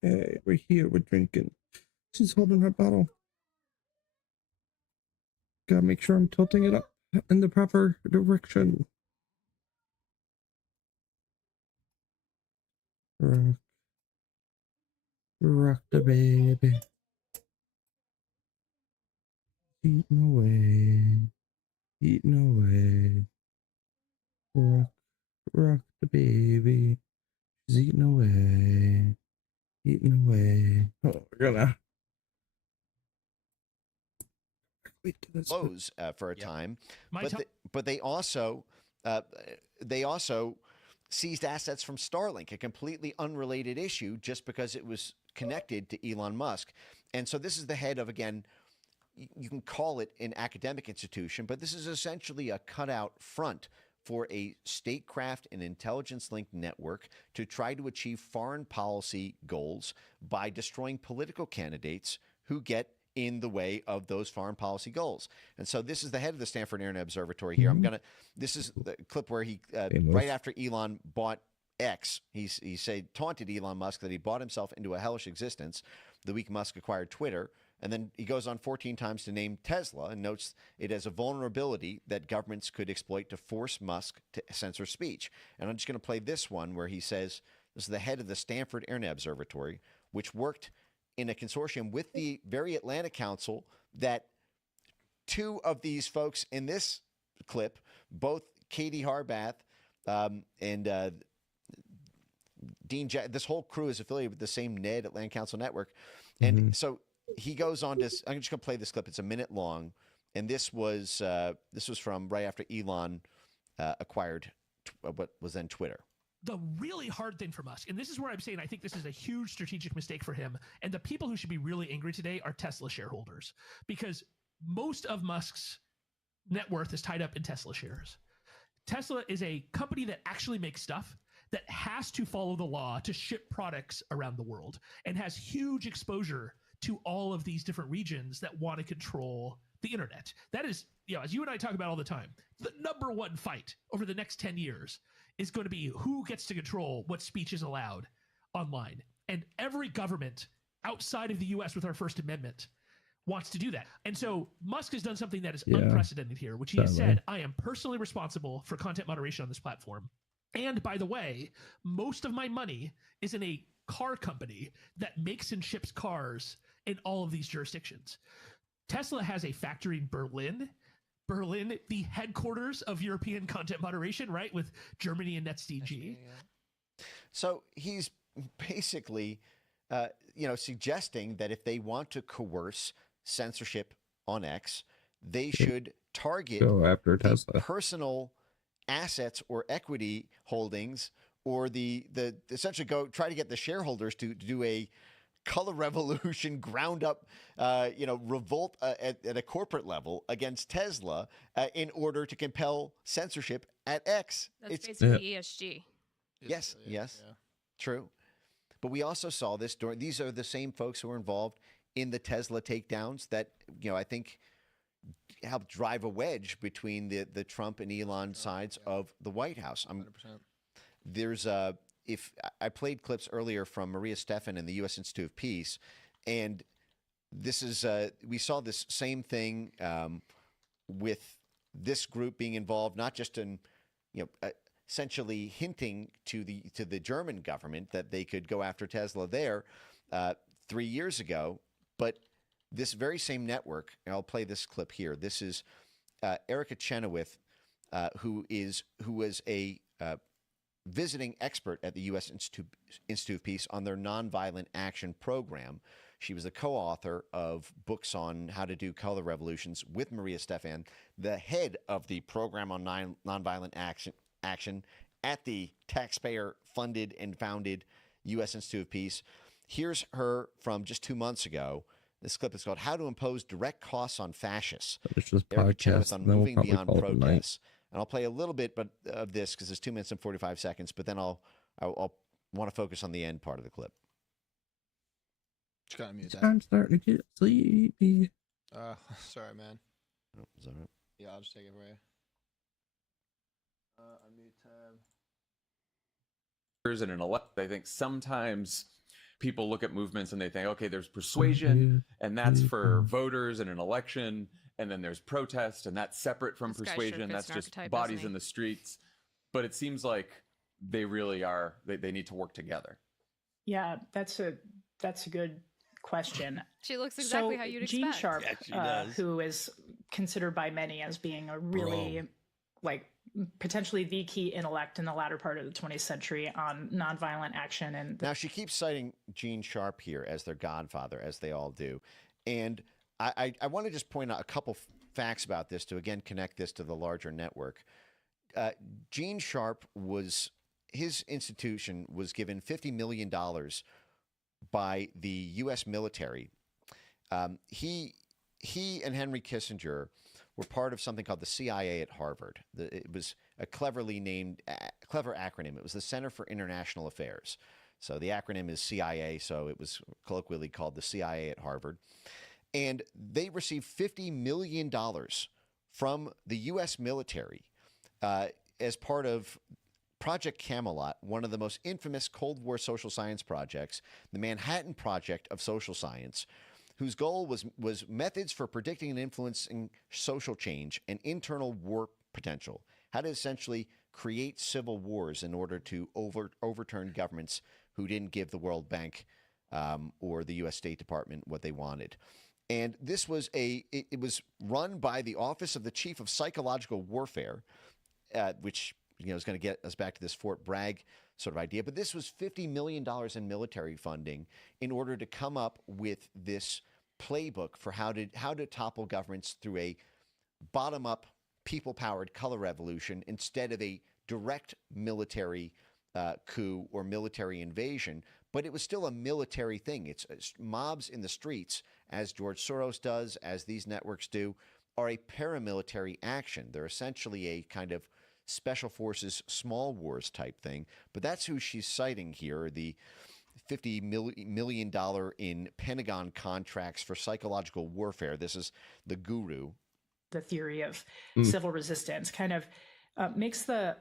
Hey, we're here, we're drinking. She's holding her bottle. Gotta make sure I'm tilting it up in the proper direction. Rock, rock the baby. Eating away, eating away. Rock, rock the baby. She's eating away, eating away. Oh, we're gonna wait to this close for a time, My but ti- but uh, they also seized assets from Starlink, a completely unrelated issue, just because it was connected to Elon Musk. And so this is the head of, again, you can call it an academic institution, but this is essentially a cutout front for a statecraft and intelligence linked network to try to achieve foreign policy goals by destroying political candidates who get in the way of those foreign policy goals. And so this is the head of the Stanford Internet Observatory here. This is the clip where he, right after Elon bought X, he taunted Elon Musk that he bought himself into a hellish existence the week Musk acquired Twitter. And then he goes on 14 times to name Tesla and notes it as a vulnerability that governments could exploit to force Musk to censor speech. And I'm just going to play this one where he says, this is the head of the Stanford Internet Observatory, which worked in a consortium with the very Atlantic Council that two of these folks in this clip, both Katie Harbath and Dean this whole crew is affiliated with the same NED, Atlantic Council Network. And so he goes on to, I'm just going to play this clip. It's a minute long. And this was from right after Elon acquired what was then Twitter. The really hard thing for Musk, and this is where I'm saying I think this is a huge strategic mistake for him, and the people who should be really angry today are Tesla shareholders, because most of Musk's net worth is tied up in Tesla shares. Tesla is a company that actually makes stuff that has to follow the law to ship products around the world and has huge exposure to all of these different regions that want to control the internet. That is, as you and I talk about all the time, the number one fight over the next 10 years is going to be who gets to control what speech is allowed online. And every government outside of the US with our First Amendment wants to do that. And so Musk has done something that is unprecedented here, which he has said, I am personally responsible for content moderation on this platform. And by the way, most of my money is in a car company that makes and ships cars in all of these jurisdictions. Tesla has a factory in Berlin, the headquarters of European content moderation, right? With Germany and NetzDG. So he's basically, suggesting that if they want to coerce censorship on X, they should target go after Tesla. Personal assets or equity holdings, or the essentially try to get the shareholders to do a color revolution, ground up, revolt at a corporate level against Tesla in order to compel censorship at X. That's basically ESG. Yes, true. But we also saw this these are the same folks who were involved in the Tesla takedowns that, I think helped drive a wedge between the Trump and Elon sides of the White House. 100%. There's if I played clips earlier from Maria Stephan and the U.S. Institute of Peace, and this is we saw this same thing with this group being involved, not just in essentially hinting to the German government that they could go after Tesla there 3 years ago, but this very same network, and I'll play this clip here. This is Erica Chenoweth, who was a visiting expert at the U.S. Institute of Peace on their nonviolent action program. She was the co-author of books on how to do color revolutions with Maria Stephan, the head of the program on nonviolent action at the taxpayer-funded and founded U.S. Institute of Peace. Here's her from just 2 months ago. This clip is called "How to Impose Direct Costs on Fascists." It's just Erica Chenoweth podcast, on and then we'll moving probably beyond call it a night. protests. And I'll play a little bit of this because it's 2 minutes and 45 seconds, but then I'll want to focus on the end part of the clip. Just gotta mute that. I'm starting to get sleepy. Sorry, man. Oh, is that right? Yeah, I'll just take it for you. Unmute tab. In an elect, I think sometimes people look at movements and they think, okay, there's persuasion, and that's for voters in an election, and then there's protest, and that's separate from This guy sure persuasion. fits That's an just archetype, bodies doesn't in the streets. But it seems like they really are. They need to work together. Yeah, that's a good question. She looks exactly how you'd Gene expect. Sharp, Yeah, she does. who is considered by many as being a really potentially the key intellect in the latter part of the 20th century on nonviolent action. And now she keeps citing Gene Sharp here as their godfather, as they all do. And I want to just point out a couple facts about this to again connect this to the larger network. Gene Sharp his institution was given $50 million by the U.S. military. He and Henry Kissinger were part of something called the CIA at Harvard. It was a cleverly named, clever acronym. It was the Center for International Affairs. So the acronym is CIA, so it was colloquially called the CIA at Harvard. And they received $50 million from the U.S. military as part of Project Camelot, one of the most infamous Cold War social science projects, the Manhattan Project of Social Science, whose goal was methods for predicting and influencing social change and internal war potential, how to essentially create civil wars in order to overturn governments who didn't give the World Bank or the U.S. State Department what they wanted. And this was it was run by the Office of the Chief of Psychological Warfare, which is going to get us back to this Fort Bragg sort of idea. But this was $50 million in military funding in order to come up with this playbook for how to topple governments through a bottom-up, people-powered color revolution instead of a direct military coup or military invasion. But it was still a military thing. It's mobs in the streets, as George Soros does, as these networks do, are a paramilitary action. They're essentially a kind of special forces, small wars type thing. But that's who she's citing here, the $50 million in Pentagon contracts for psychological warfare. This is the guru. the theory of civil resistance kind of makes the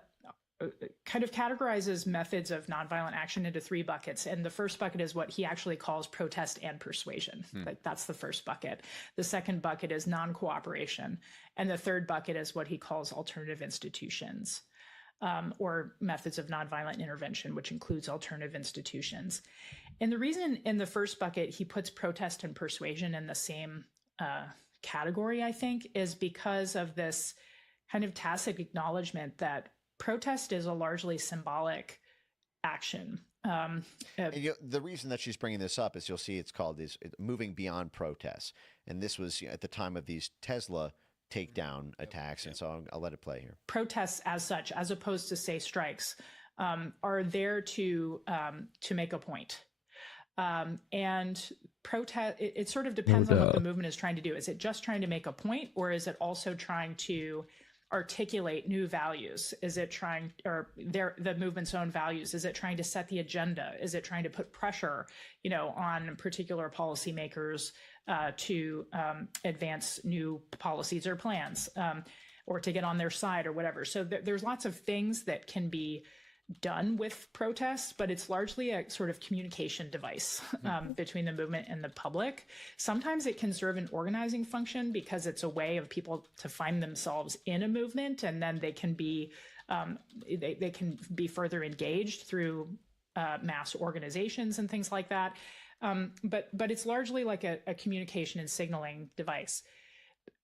kind of categorizes methods of nonviolent action into three buckets. And the first bucket is what he actually calls protest and persuasion. Like that's the first bucket. The second bucket is non-cooperation. And the third bucket is what he calls alternative institutions, or methods of nonviolent intervention, which includes alternative institutions. And the reason in the first bucket he puts protest and persuasion in the same category, I think, is because of this kind of tacit acknowledgement that protest is a largely symbolic action. And the reason that she's bringing this up is you'll see it's called moving beyond protests. And this was at the time of these Tesla takedown attacks. And so I'll let it play here. Protests as such, as opposed to, say, strikes, are there to make a point. And protest, it sort of depends on what the movement is trying to do. Is it just trying to make a point, or is it also trying to articulate new values? Is it trying, or the movement's own values? Is it trying to set the agenda? Is it trying to put pressure, on particular policymakers to advance new policies or plans, or to get on their side or whatever? So there's lots of things that can be done with protests, but it's largely a sort of communication device between the movement and the public. Sometimes it can serve an organizing function because it's a way of people to find themselves in a movement, and then they can be they can be further engaged through mass organizations and things like that. But it's largely like a communication and signaling device.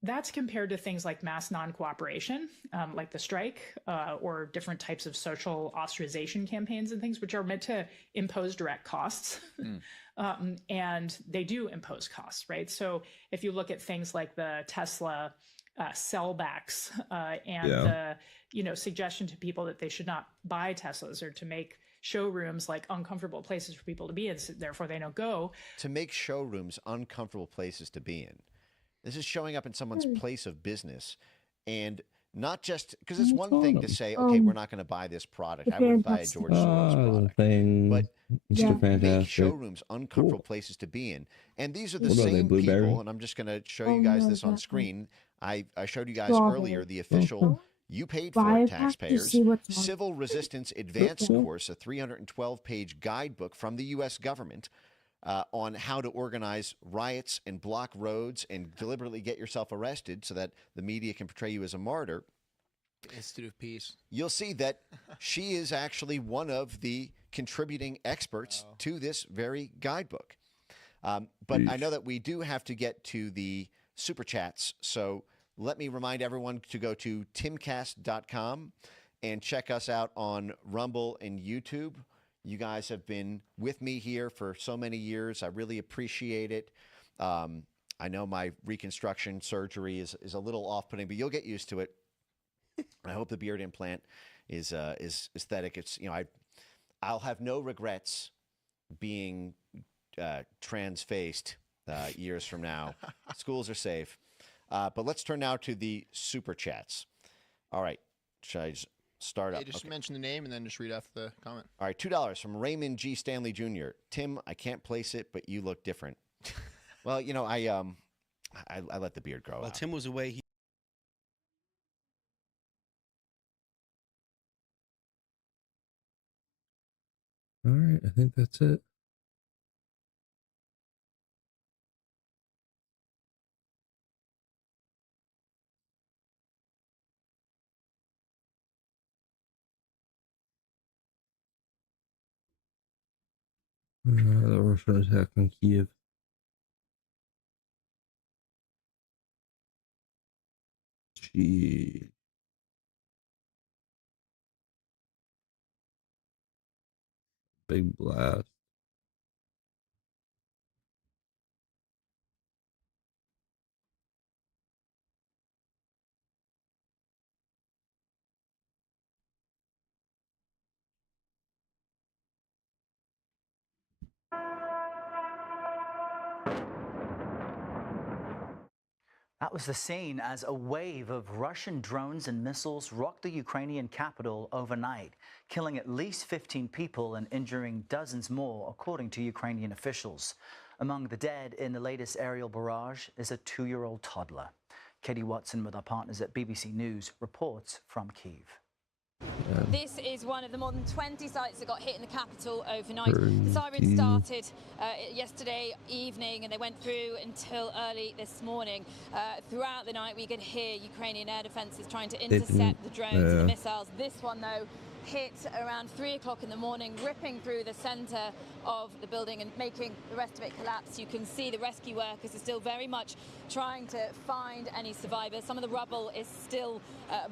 That's compared to things like mass non-cooperation, like the strike, or different types of social ostracization campaigns and things, which are meant to impose direct costs. And they do impose costs, right? So if you look at things like the Tesla sellbacks and the suggestion to people that they should not buy Teslas, or to make showrooms like uncomfortable places for people to be in, so therefore they don't go. To make showrooms uncomfortable places to be in. This is showing up in someone's place of business, and not just because it's one thing to say, okay, we're not going to buy this product. I wouldn't buy a George Soros product. But to make showrooms uncomfortable places to be in. And these are the same people, and I'm just going to show you guys this on screen. I showed you guys earlier the official you paid Well, for I it, have to taxpayers. see what's on. Civil Resistance Advanced Okay. Course, a 312-page guidebook from the U.S. government on how to organize riots and block roads and deliberately get yourself arrested so that the media can portray you as a martyr. Institute of Peace. You'll see that she is actually one of the contributing experts to this very guidebook. But I know that we do have to get to the super chats. So let me remind everyone to go to timcast.com and check us out on Rumble and YouTube. You guys have been with me here for so many years. I really appreciate it. I know my reconstruction surgery is a little off-putting, but you'll get used to it. I hope the beard implant is aesthetic. It's, you know, I'll have no regrets being trans-faced years from now. Schools are safe. But let's turn now to the super chats. All right. Should I just start up? Yeah, just mention the name and then just read off the comment. All right. $2 from Raymond G. Stanley Jr. Tim, I can't place it, but you look different. Well, you know, I let the beard grow While out. Tim was away, All right, I think that's it. The Russian attack on Kiev. Gee. Big blast. That was the scene as a wave of Russian drones and missiles rocked the Ukrainian capital overnight, killing at least 15 people and injuring dozens more, according to Ukrainian officials. Among the dead in the latest aerial barrage is a 2-year-old toddler. Katie Watson, with our partners at BBC News, reports from Kyiv. This is one of the more than 20 sites that got hit in the capital overnight. The sirens started yesterday evening and they went through until early this morning. Throughout the night we could hear Ukrainian air defences trying to intercept the drones and the missiles. This one though hit around 3 o'clock in the morning, ripping through the centre of the building and making the rest of it collapse. You can see the rescue workers are still very much trying to find any survivors. Some of the rubble is still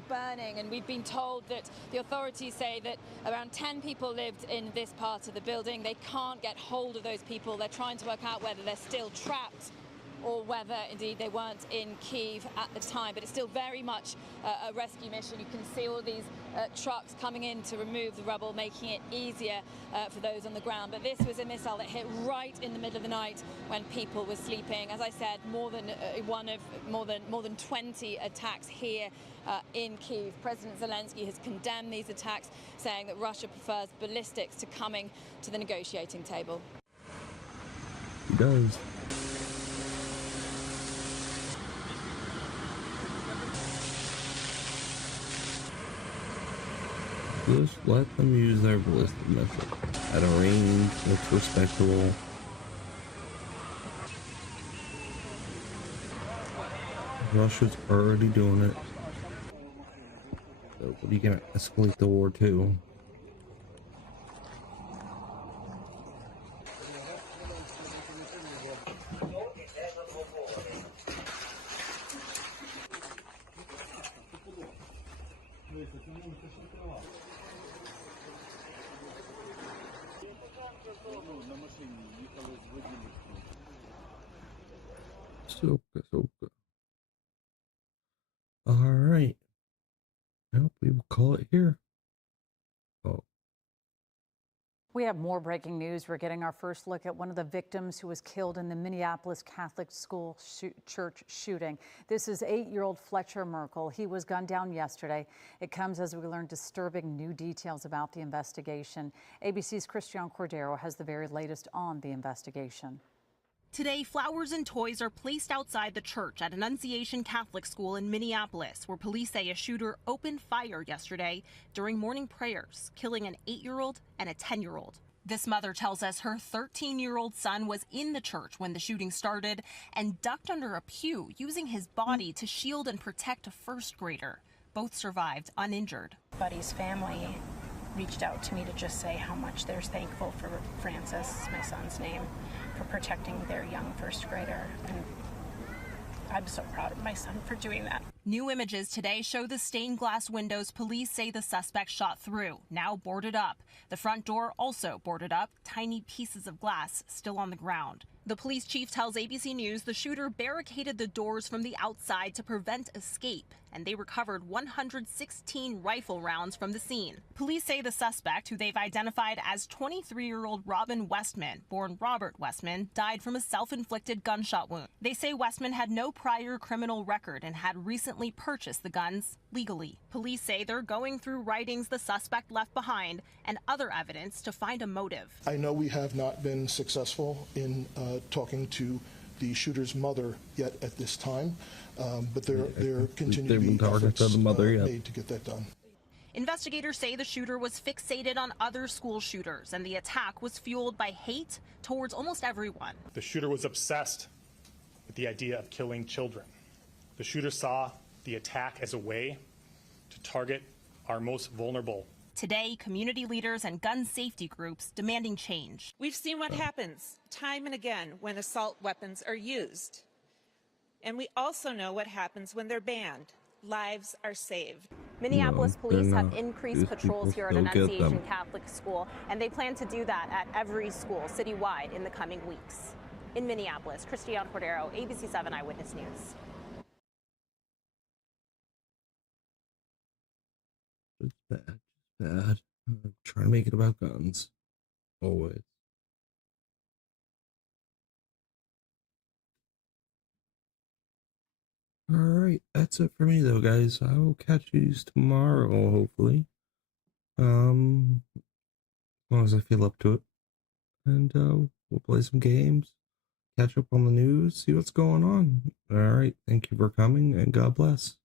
burning, and we've been told that the authorities say that around 10 people lived in this part of the building. They can't get hold of those people. They're trying to work out whether they're still trapped or whether indeed they weren't in Kyiv at the time. But it's still very much a rescue mission. You can see all these trucks coming in to remove the rubble, making it easier for those on the ground. But this was a missile that hit right in the middle of the night when people were sleeping. As I said, more than 20 attacks here in Kyiv. President Zelensky has condemned these attacks, saying that Russia prefers ballistics to coming to the negotiating table. He does. Just let them use their ballistic missile at a range that's respectable. Russia's already doing it. So what are you gonna escalate the war to? Soka. All right. Nope, we will call it here. Oh. We have more breaking news. We're getting our first look at one of the victims who was killed in the Minneapolis Catholic school church shooting. This is 8-year-old Fletcher Merkel. He was gunned down yesterday. It comes as we learn disturbing new details about the investigation. ABC's Christian Cordero has the very latest on the investigation. Today, flowers and toys are placed outside the church at Annunciation Catholic School in Minneapolis, where police say a shooter opened fire yesterday during morning prayers, killing an 8-year-old and a 10-year-old. This mother tells us her 13-year-old son was in the church when the shooting started and ducked under a pew, using his body to shield and protect a first grader. Both survived uninjured. Buddy's family reached out to me to just say how much they're thankful for Francis, my son's name, for protecting their young first grader. And I'm so proud of my son for doing that. New images today show the stained glass windows police say the suspect shot through, now boarded up. The front door also boarded up, tiny pieces of glass still on the ground. The police chief tells ABC News the shooter barricaded the doors from the outside to prevent escape, and they recovered 116 rifle rounds from the scene. Police say the suspect, who they've identified as 23-year-old Robin Westman, born Robert Westman, died from a self-inflicted gunshot wound. They say Westman had no prior criminal record and had recently purchased the guns legally. Police say they're going through writings the suspect left behind and other evidence to find a motive. I know we have not been successful in talking to the shooter's mother yet at this time, but there continue to be efforts made to get that done. Investigators say the shooter was fixated on other school shooters, and the attack was fueled by hate towards almost everyone. The shooter was obsessed with the idea of killing children. The shooter saw the attack as a way to target our most vulnerable. Today, community leaders and gun safety groups demanding change. We've seen what happens time and again when assault weapons are used. And we also know what happens when they're banned. Lives are saved. Minneapolis police have increased patrols here at Annunciation Catholic School, and they plan to do that at every school citywide in the coming weeks. In Minneapolis, Christiane Cordero, ABC 7 Eyewitness News. It's bad. Bad. I'm trying to make it about guns. Always. Alright, that's it for me though, guys. I will catch you tomorrow, hopefully. As long as I feel up to it. And we'll play some games, catch up on the news, see what's going on. Alright, thank you for coming, and God bless.